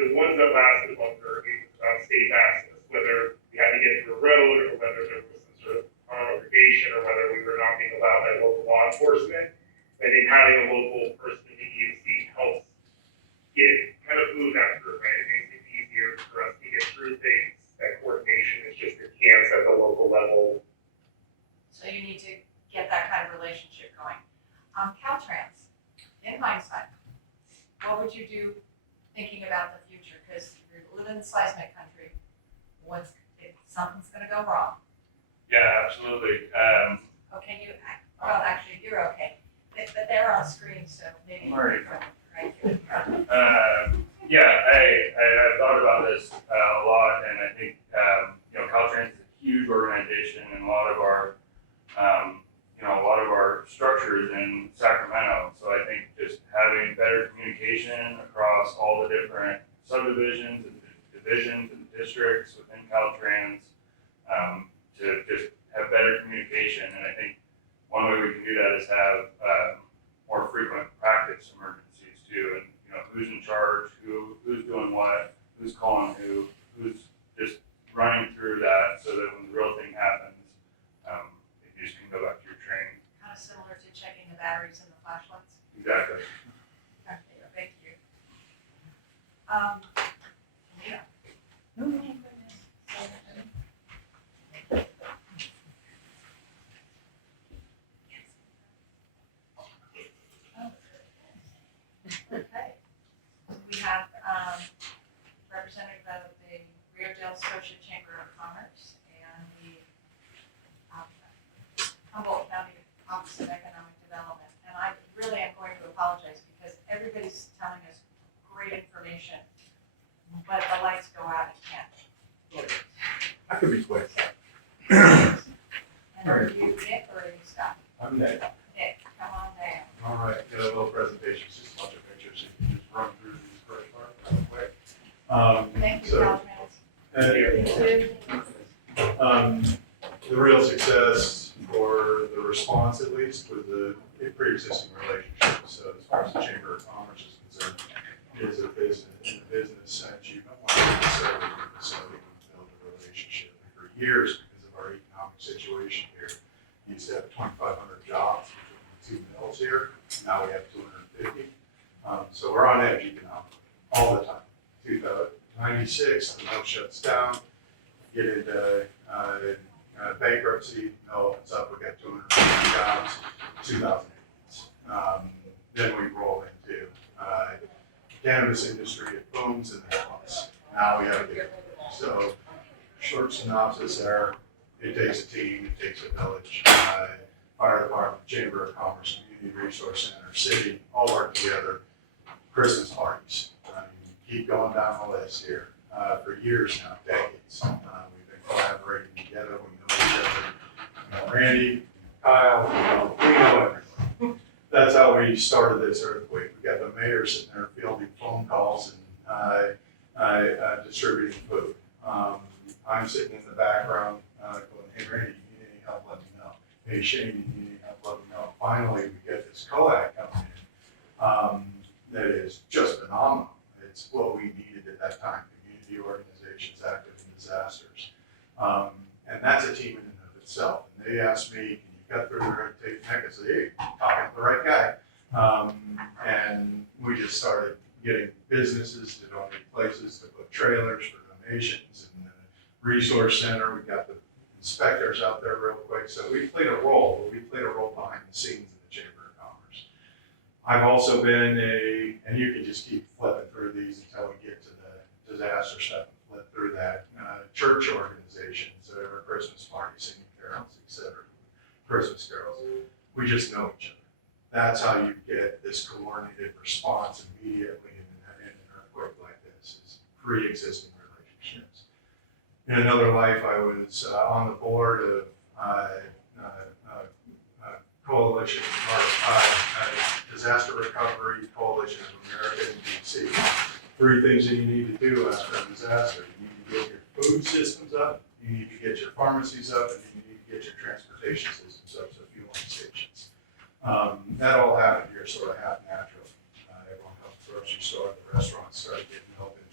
the ones that lasted longer, it was about safe access, whether we had to get to a road or whether there was some sort of congregation or whether we were not being allowed by local law enforcement. I think having a local person in the EOC helps kind of move that through, right? It makes it easier for us to get through things. That coordination is just enhanced at the local level. So you need to get that kind of relationship going. Caltrans, in hindsight, what would you do thinking about the future? Because you're living in seismic country. If something's gonna go wrong? Yeah, absolutely. Okay, well, actually, you're okay. But they're on screen, so maybe. Right. Right here. Yeah, I've thought about this a lot, and I think Caltrans is a huge organization, and a lot of our structures in Sacramento. So I think just having better communication across all the different subdivisions and divisions and districts within Caltrans to just have better communication. And I think one way we can do that is have more frequent practice emergencies too, and who's in charge, who's doing what, who's calling who's just running through that so that when the real thing happens, you just can go back to your training. Kind of similar to checking the batteries in the flashlights. Exactly. Okay, thank you. Yeah. Oh my goodness. Okay. We have representative of the Rio Del Scotia Chamber of Commerce and the Humboldt County Office of Economic Development. And I really am going to apologize because everybody's telling us great information, but the lights go out and can't. I could be quick. And are you Nick or are you Scott? I'm Nick. Nick, come on down. All right, get a little presentation, it's just a bunch of pictures, you can just run through these. Thank you, So, the real success for the response, at least, was the pre-existing relationship. So as far as the Chamber of Commerce is concerned, is a business, in the business sense, you don't want to necessarily build a relationship. And for years, because of our economic situation here, we used to have 2,500 jobs between the two mills here. Now we have 250. So we're on edge economically all the time. 96, the mill shuts down, get into bankruptcy, mill opens up, we got 250 jobs, 2,000 then we roll into cannabis industry, it booms and then bumps. Now we have to get, so short synopsis there, it takes a team, it takes a village, fire department, Chamber of Commerce, Community Resource Center, city, all work together. Christmas parties, keep going down the list here. For years now, decades, we've been collaborating together, we know each other. You know, Randy, Kyle, we know everyone. That's how we started this earthquake. We got the mayor sitting there fielding phone calls and distributing food. I'm sitting in the background going, hey Randy, you need any help, let me know. Hey Shane, you need any help, let me know. Finally, we get this COAC coming in that is just phenomenal. It's what we needed at that time, community organizations active in disasters. And that's a team in and of itself. And they asked me, can you cut through the red tape? And I said, hey, talking to the right guy. And we just started getting businesses to donate places to put trailers for donations and the resource center. We got the inspectors out there real quick. So we played a role, but we played a role behind the scenes in the Chamber of Commerce. I've also been and you can just keep flipping through these until we get to the disaster stuff and flip through that. Church organizations, Christmas parties, singing carols, etc. Christmas carols. We just know each other. That's how you get this coordinated response immediately in an earthquake like this, is pre-existing relationships. In another life, I was on the board of Coalition, Disaster Recovery Coalition of America in DC. 3 things that you need to do after a disaster. You need to get your food systems up, you need to get your pharmacies up, and you need to get your transportation systems up, so fueling stations. That all happened here sort of half natural. Everyone helped the grocery store, the restaurants started getting open.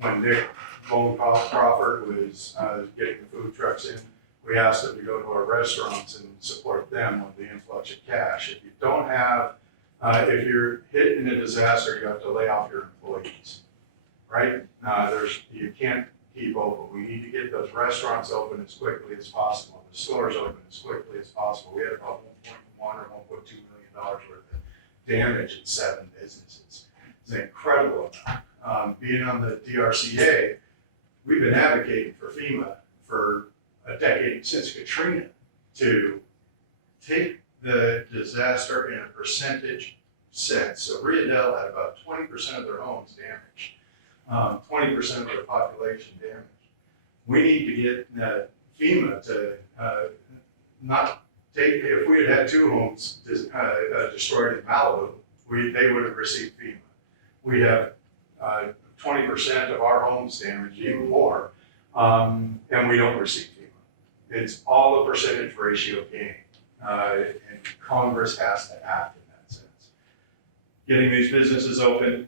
When Nick Bone Crawford was getting the food trucks in, we asked them to go to our restaurants and support them with the influx of cash. If you don't have, if you're hit in a disaster, you have to lay off your employees, right? You can't keep open. We need to get those restaurants open as quickly as possible, the stores open as quickly as possible. We had about $1.1 or $1.2 million worth of damage in 7 businesses. It's an incredible amount. Being on the DRCA, we've been advocating for FEMA for a decade, since Katrina, to take the disaster in a percentage sense. So Ferndale had about 20% of their homes damaged, 20% of their population damaged. We need to get FEMA to not take, if we had had 2 homes destroyed in Malibu, they would have received FEMA. We have 20% of our homes damaged, even more, and we don't receive FEMA. It's all a percentage ratio game, and Congress has to act in that sense. Getting these businesses open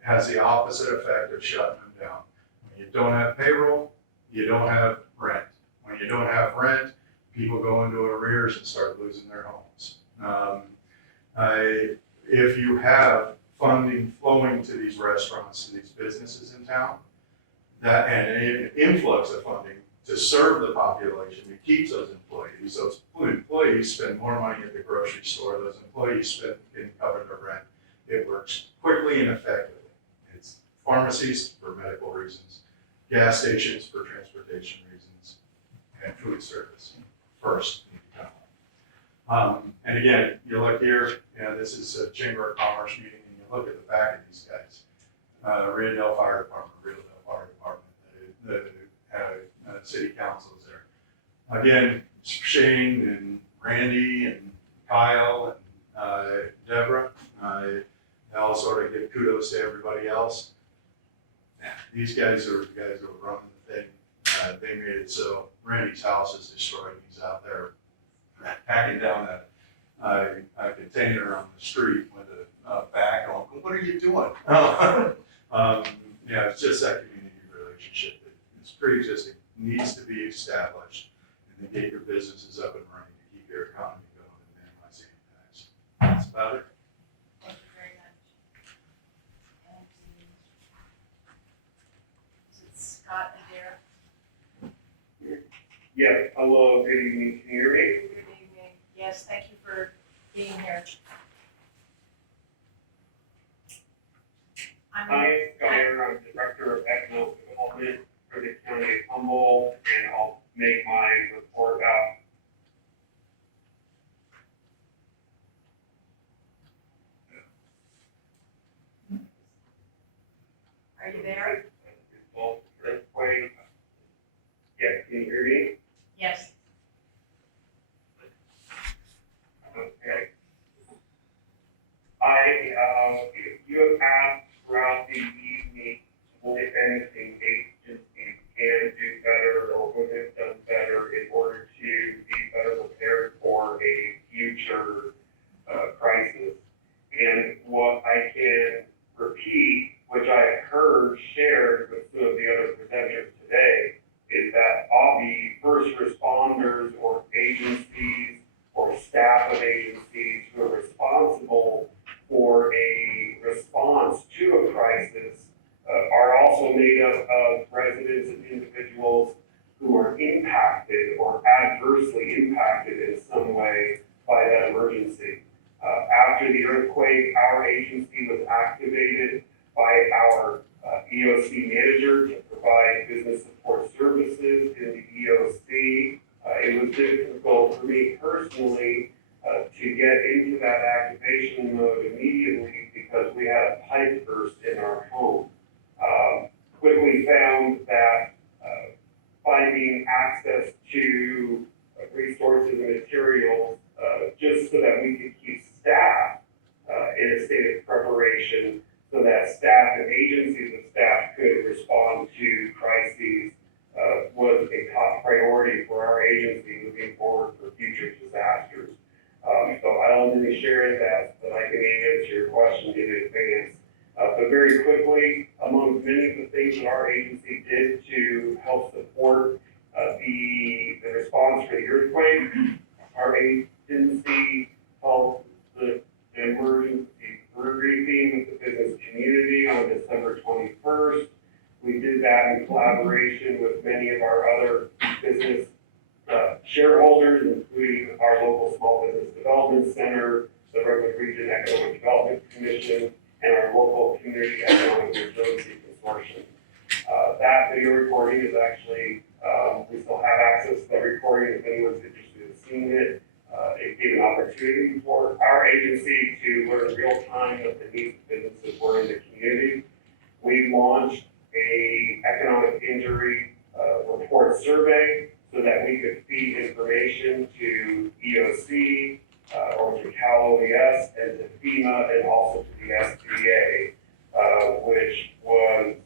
has the opposite effect of shutting them down. When you don't have payroll, you don't have rent. When you don't have rent, people go into arrears and start losing their homes. If you have funding flowing to these restaurants, to these businesses in town, that and an influx of funding to serve the population, it keeps those employees. Those employees spend more money at the grocery store. Those employees can cover their rent. It works quickly and effectively. It's pharmacies for medical reasons, gas stations for transportation reasons, and food service first. And again, you look here, this is a Chamber of Commerce meeting, and you look at the back of these guys. Ferndale Fire Department, Ferndale Fire Department, the city council is there. Again, Shane and Randy and Kyle and Deborah, they all sort of give kudos to everybody else. These guys are the guys that were running the thing. They made it so Randy's house is destroyed. He's out there packing down a container on the street with a backhoe. What are you doing? Yeah, it's just that community relationship that is pre-existing, needs to be established, and to get your businesses up and running to keep your economy going and minimize the impacts. That's about it. Thank you very much. And, is it Scott Adair? Yes, hello, good evening, can you hear me? Good evening. Yes, thank you for being here. Hi, Scott Aaron, I'm Director of Economic Development for the County of Humboldt, and I'll make my report out. Are you there? Earthquake. Yes, can you hear me? Yes. Okay. You have asked throughout the evening, what if anything agencies can do better or would have done better in order to be better prepared for a future crisis. And what I can repeat, which I have heard shared with some of the other presenters today, is that all the first responders or agencies or staff of agencies who are responsible for a response to a crisis are also made up of residents and individuals who are impacted or adversely impacted in some way by that emergency. After the earthquake, our agency was activated by our EOC manager to provide business support services in the EOC. It was difficult for me personally to get into that activation mode immediately because we had a pipe burst in our home. Quickly found that finding access to resources and materials just so that we could keep staff in a state of preparation so that staff and agencies of staff could respond to crises was a top priority for our agency moving forward for future disasters. So I'll only share that so that I can answer your question in advance. But very quickly, among many of the things that our agency did to help support the response for the earthquake, our agency held the emergency briefing with the business community on December 21st. We did that in collaboration with many of our other business shareholders, including our local Small Business Development Center, the Redwood Region Economic Development Commission, and our local Community Economic Resiliency Consortium. That video recording is actually, we still have access to that recording if anyone's interested in seeing it. It gave an opportunity for our agency to learn real time what the needs of businesses were in the community. We launched a economic injury report survey so that we could feed information to EOC or to Cal OES and to FEMA and also to the SBA, which was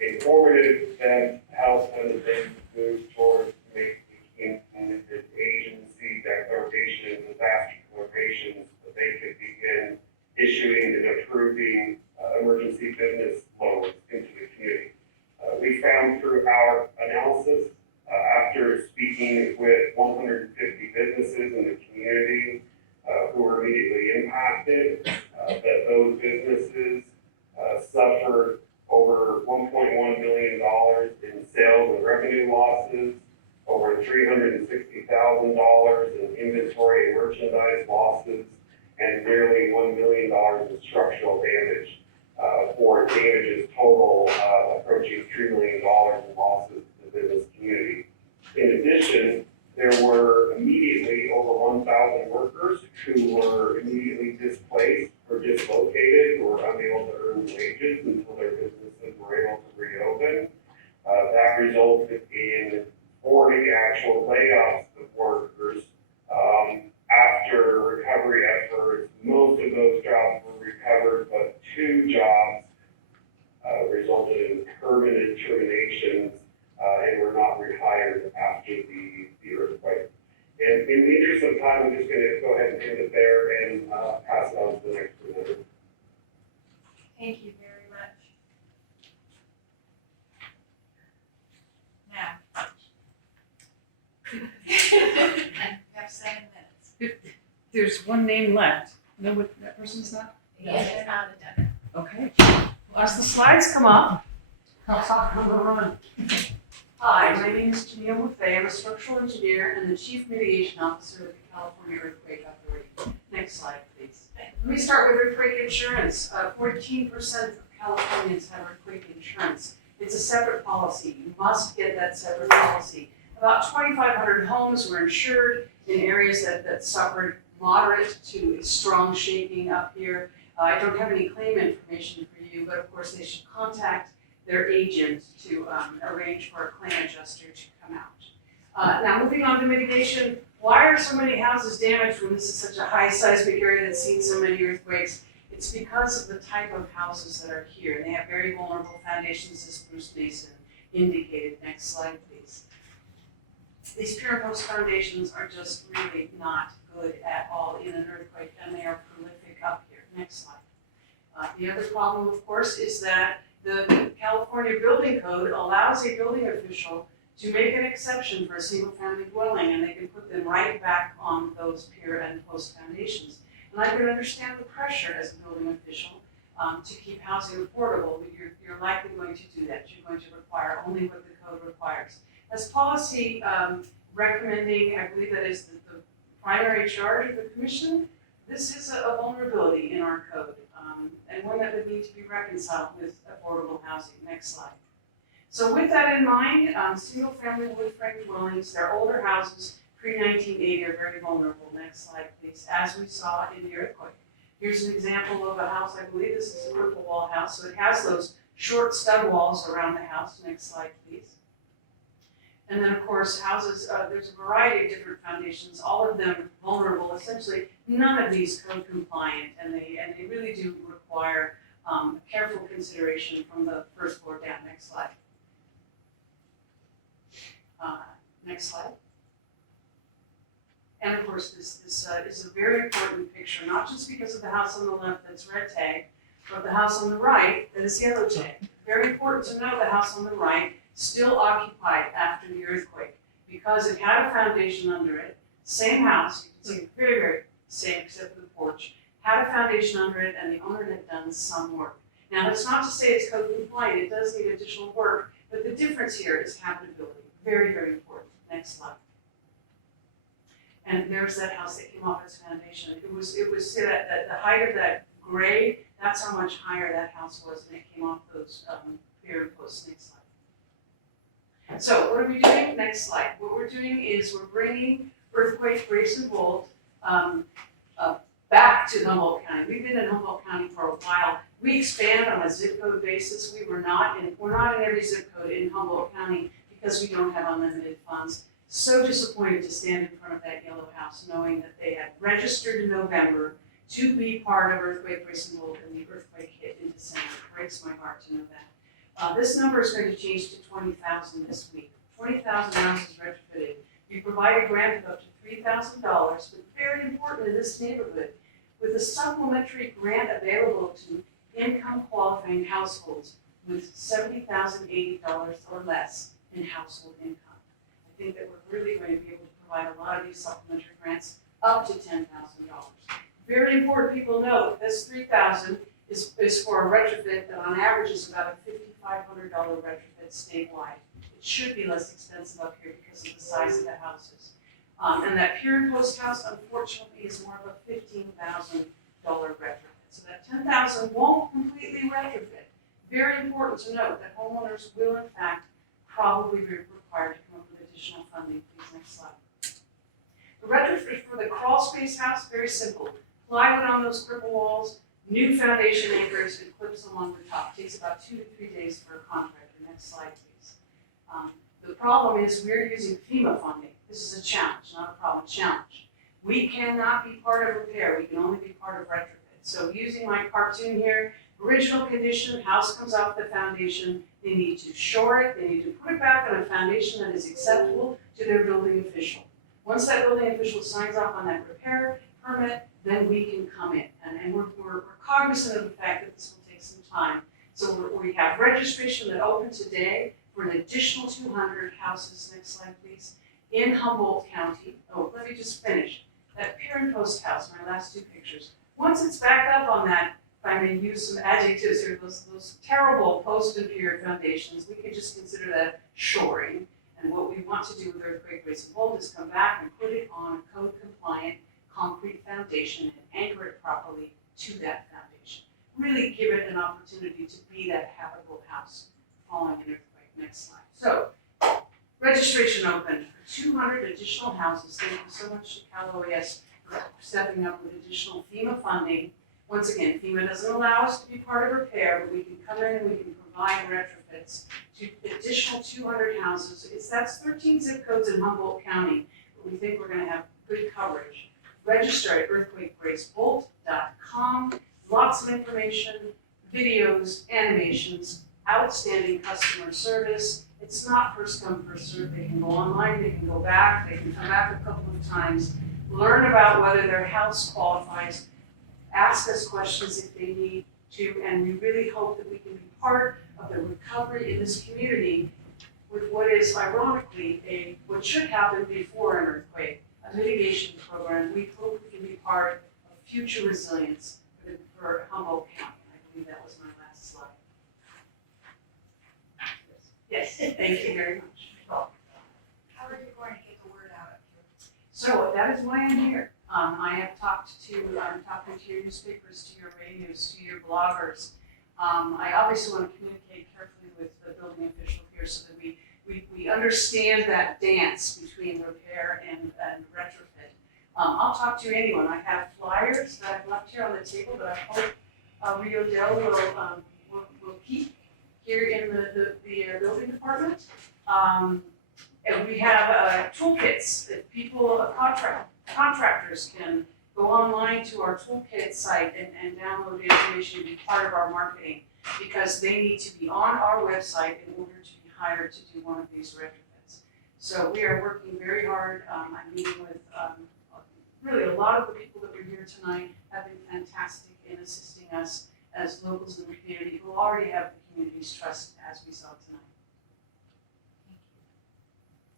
informative and helped them as they move towards making the agency declaration, disaster declarations, that they could begin issuing and approving emergency business loans into the community. We found through our analysis, after speaking with 150 businesses in the community who were immediately impacted, that those businesses suffered over $1.1 million in sales and revenue losses, over $360,000 in inventory and merchandise losses, and nearly $1 million in structural damage, for damages total approaching $3 million in losses to the business community. In addition, there were immediately over 1,000 workers who were immediately displaced or dislocated or unable to earn wages until their businesses were able to reopen. That resulted in 40 actual layoffs of workers. After recovery efforts, most of those jobs were recovered, but 2 jobs resulted in permanent termination, and were not rehired after the earthquake. And in the interest of time, I'm just gonna go ahead and end it there and, pass it on to the next presenter. Thank you very much. Now. You have 7 minutes. There's one name left. Know what that person's not? Yes, they're not a done. Okay. Well, as the slides come up, I'll talk number one. Hi, my name is Janelle Maffei. I'm a structural engineer and the Chief Mitigation Officer with the California Earthquake Authority. Next slide, please. Let me start with earthquake insurance. 14% of Californians have earthquake insurance. It's a separate policy. You must get that separate policy. About 2,500 homes were insured in areas that suffered moderate to strong shaking up here. I don't have any claim information for you, but of course they should contact their agent to arrange for a claim adjuster to come out. Now moving on to mitigation, why are so many houses damaged when this is such a high seismic area that's seen so many earthquakes? It's because of the type of houses that are here, and they have very vulnerable foundations, as Bruce Mason indicated. Next slide, please. These pier and post foundations are just really not good at all in an earthquake, and they are prolific up here. Next slide. The other problem, of course, is that the California Building Code allows a building official to make an exception for a single-family dwelling, and they can put them right back on those pier and post foundations. And I can understand the pressure as a building official to keep housing affordable, but you're likely going to do that. You're going to require only what the code requires. As policy recommending, I believe that is the primary charge of the commission, this is a vulnerability in our code, and one that would need to be reconciled with affordable housing. Next slide. So with that in mind, single-family wood frame dwellings, they're older houses, pre-1980 are very vulnerable. Next slide, please. As we saw in the earthquake. Here's an example of a house, I believe this is a triple wall house, so it has those short stud walls around the house. Next slide, please. And then, of course, houses, there's a variety of different foundations, all of them vulnerable. Essentially, none of these code compliant, and they really do require careful consideration from the first floor down. Next slide. Next slide. And of course, this is a very important picture, not just because of the house on the left that's red tagged, but the house on the right that is yellow tagged. Very important to note the house on the right still occupied after the earthquake because it had a foundation under it. Same house, you can see very, very same except for the porch, had a foundation under it, and the owner had done some work. Now, that's not to say it's code compliant, it does need additional work, but the difference here is habitability. Very, very important. Next slide. And there's that house that came off its foundation. It was say that the height of that gray, that's how much higher that house was when it came off those pier and posts. Next slide. So what are we doing? Next slide. What we're doing is we're bringing earthquake brace and bolt back to Humboldt County. We've been in Humboldt County for a while. We expand on a zip code basis. We're not in every zip code in Humboldt County because we don't have unlimited funds. So disappointed to stand in front of that yellow house knowing that they had registered in November to be part of earthquake brace and bolt, and the earthquake hit in December. It breaks my heart to know that. This number is going to change to 20,000 this week. 20,000 houses retrofitted. We provide a grant of up to $3,000, but very important in this neighborhood, with a supplementary grant available to income qualifying households with $70,080 or less in household income. I think that we're really going to be able to provide a lot of these supplementary grants up to $10,000. Very important people know this $3,000 is for a retrofit that on average is about a $5,500 retrofit statewide. It should be less expensive up here because of the size of the houses. And that pier and post house, unfortunately, is more of a $15,000 retrofit. So that $10,000 won't completely retrofit. Very important to note that homeowners will, in fact, probably be required to come up with additional funding. Please, next slide. The retrofit for the crawl space house, very simple. Plywood on those cripple walls, new foundation anchors, and clips along the top. It takes about 2 to 3 days for a contractor. Next slide, please. The problem is we're using FEMA funding. This is a challenge, not a problem, challenge. We cannot be part of repair. We can only be part of retrofit. So using my cartoon here, original condition, house comes off the foundation, they need to shore it, they need to put it back on a foundation that is acceptable to their building official. Once that building official signs off on that repair permit, then we can come in. And we're cognizant of the fact that this will take some time. So we have registration that opened today for an additional 200 houses, next slide please, in Humboldt County. Oh, let me just finish. That pier and post house, my last two pictures. Once it's back up on that, if I may use some adjectives here, those terrible post and pier foundations, we can just consider that shoring. And what we want to do with earthquake brace and hold is come back and put it on a code compliant concrete foundation and anchor it properly to that foundation. Really give it an opportunity to be that habitable house following an earthquake. Next slide. So, registration open for 200 additional houses. Thank you so much to Cal OES for stepping up with additional FEMA funding. Once again, FEMA doesn't allow us to be part of repair, but we can come in and we can provide retrofits to additional 200 houses. That's 13 zip codes in Humboldt County, but we think we're going to have good coverage. Register at earthquakebracebolt.com. Lots of information, videos, animations, outstanding customer service. It's not first come, first served. They can go online, they can go back, they can come back a couple of times, learn about whether their house qualifies, ask us questions if they need to, and we really hope that we can be part of the recovery in this community with what is ironically what should happen before an earthquake, a mitigation program. We hope we can be part of future resilience for Humboldt County. I believe that was my last slide. Yes, thank you very much. How are you going to get the word out up here? So that is why I'm here. I have I'm talking to your newspapers, to your radios, to your bloggers. I obviously want to communicate carefully with the building official here so that we understand that dance between repair and retrofit. I'll talk to anyone. I have flyers that I've left here on the table that I hope Rio Del will keep here in the building department. And we have toolkits that contractors can go online to our toolkit site and download the information and be part of our marketing, because they need to be on our website in order to be hired to do one of these retrofits. So we are working very hard. I'm meeting with really a lot of the people that were here tonight have been fantastic in assisting us as locals in the community who already have the community's trust, as we saw tonight.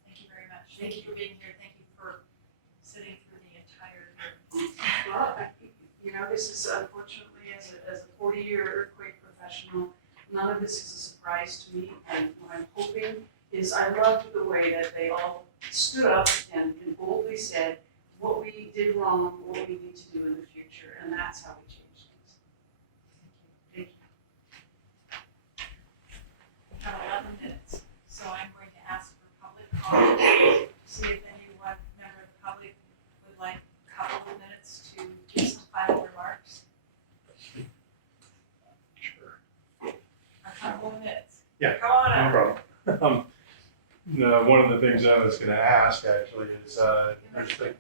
Thank you very much. Thank you for being here. Thank you for sitting through the entire year. Well, you know, this is unfortunately, as a 40-year earthquake professional, none of this is a surprise to me. And what I'm hoping is, I loved the way that they all stood up and boldly said what we did wrong, what we need to do in the future, and that's how we change things. Thank you. We have 11 minutes, so I'm going to ask for public comment. See if any one member of the public would like a couple of minutes to give some final remarks. Sure. A couple of minutes. Yeah, Come on no up. problem. No, one of the things I was gonna ask actually is, there's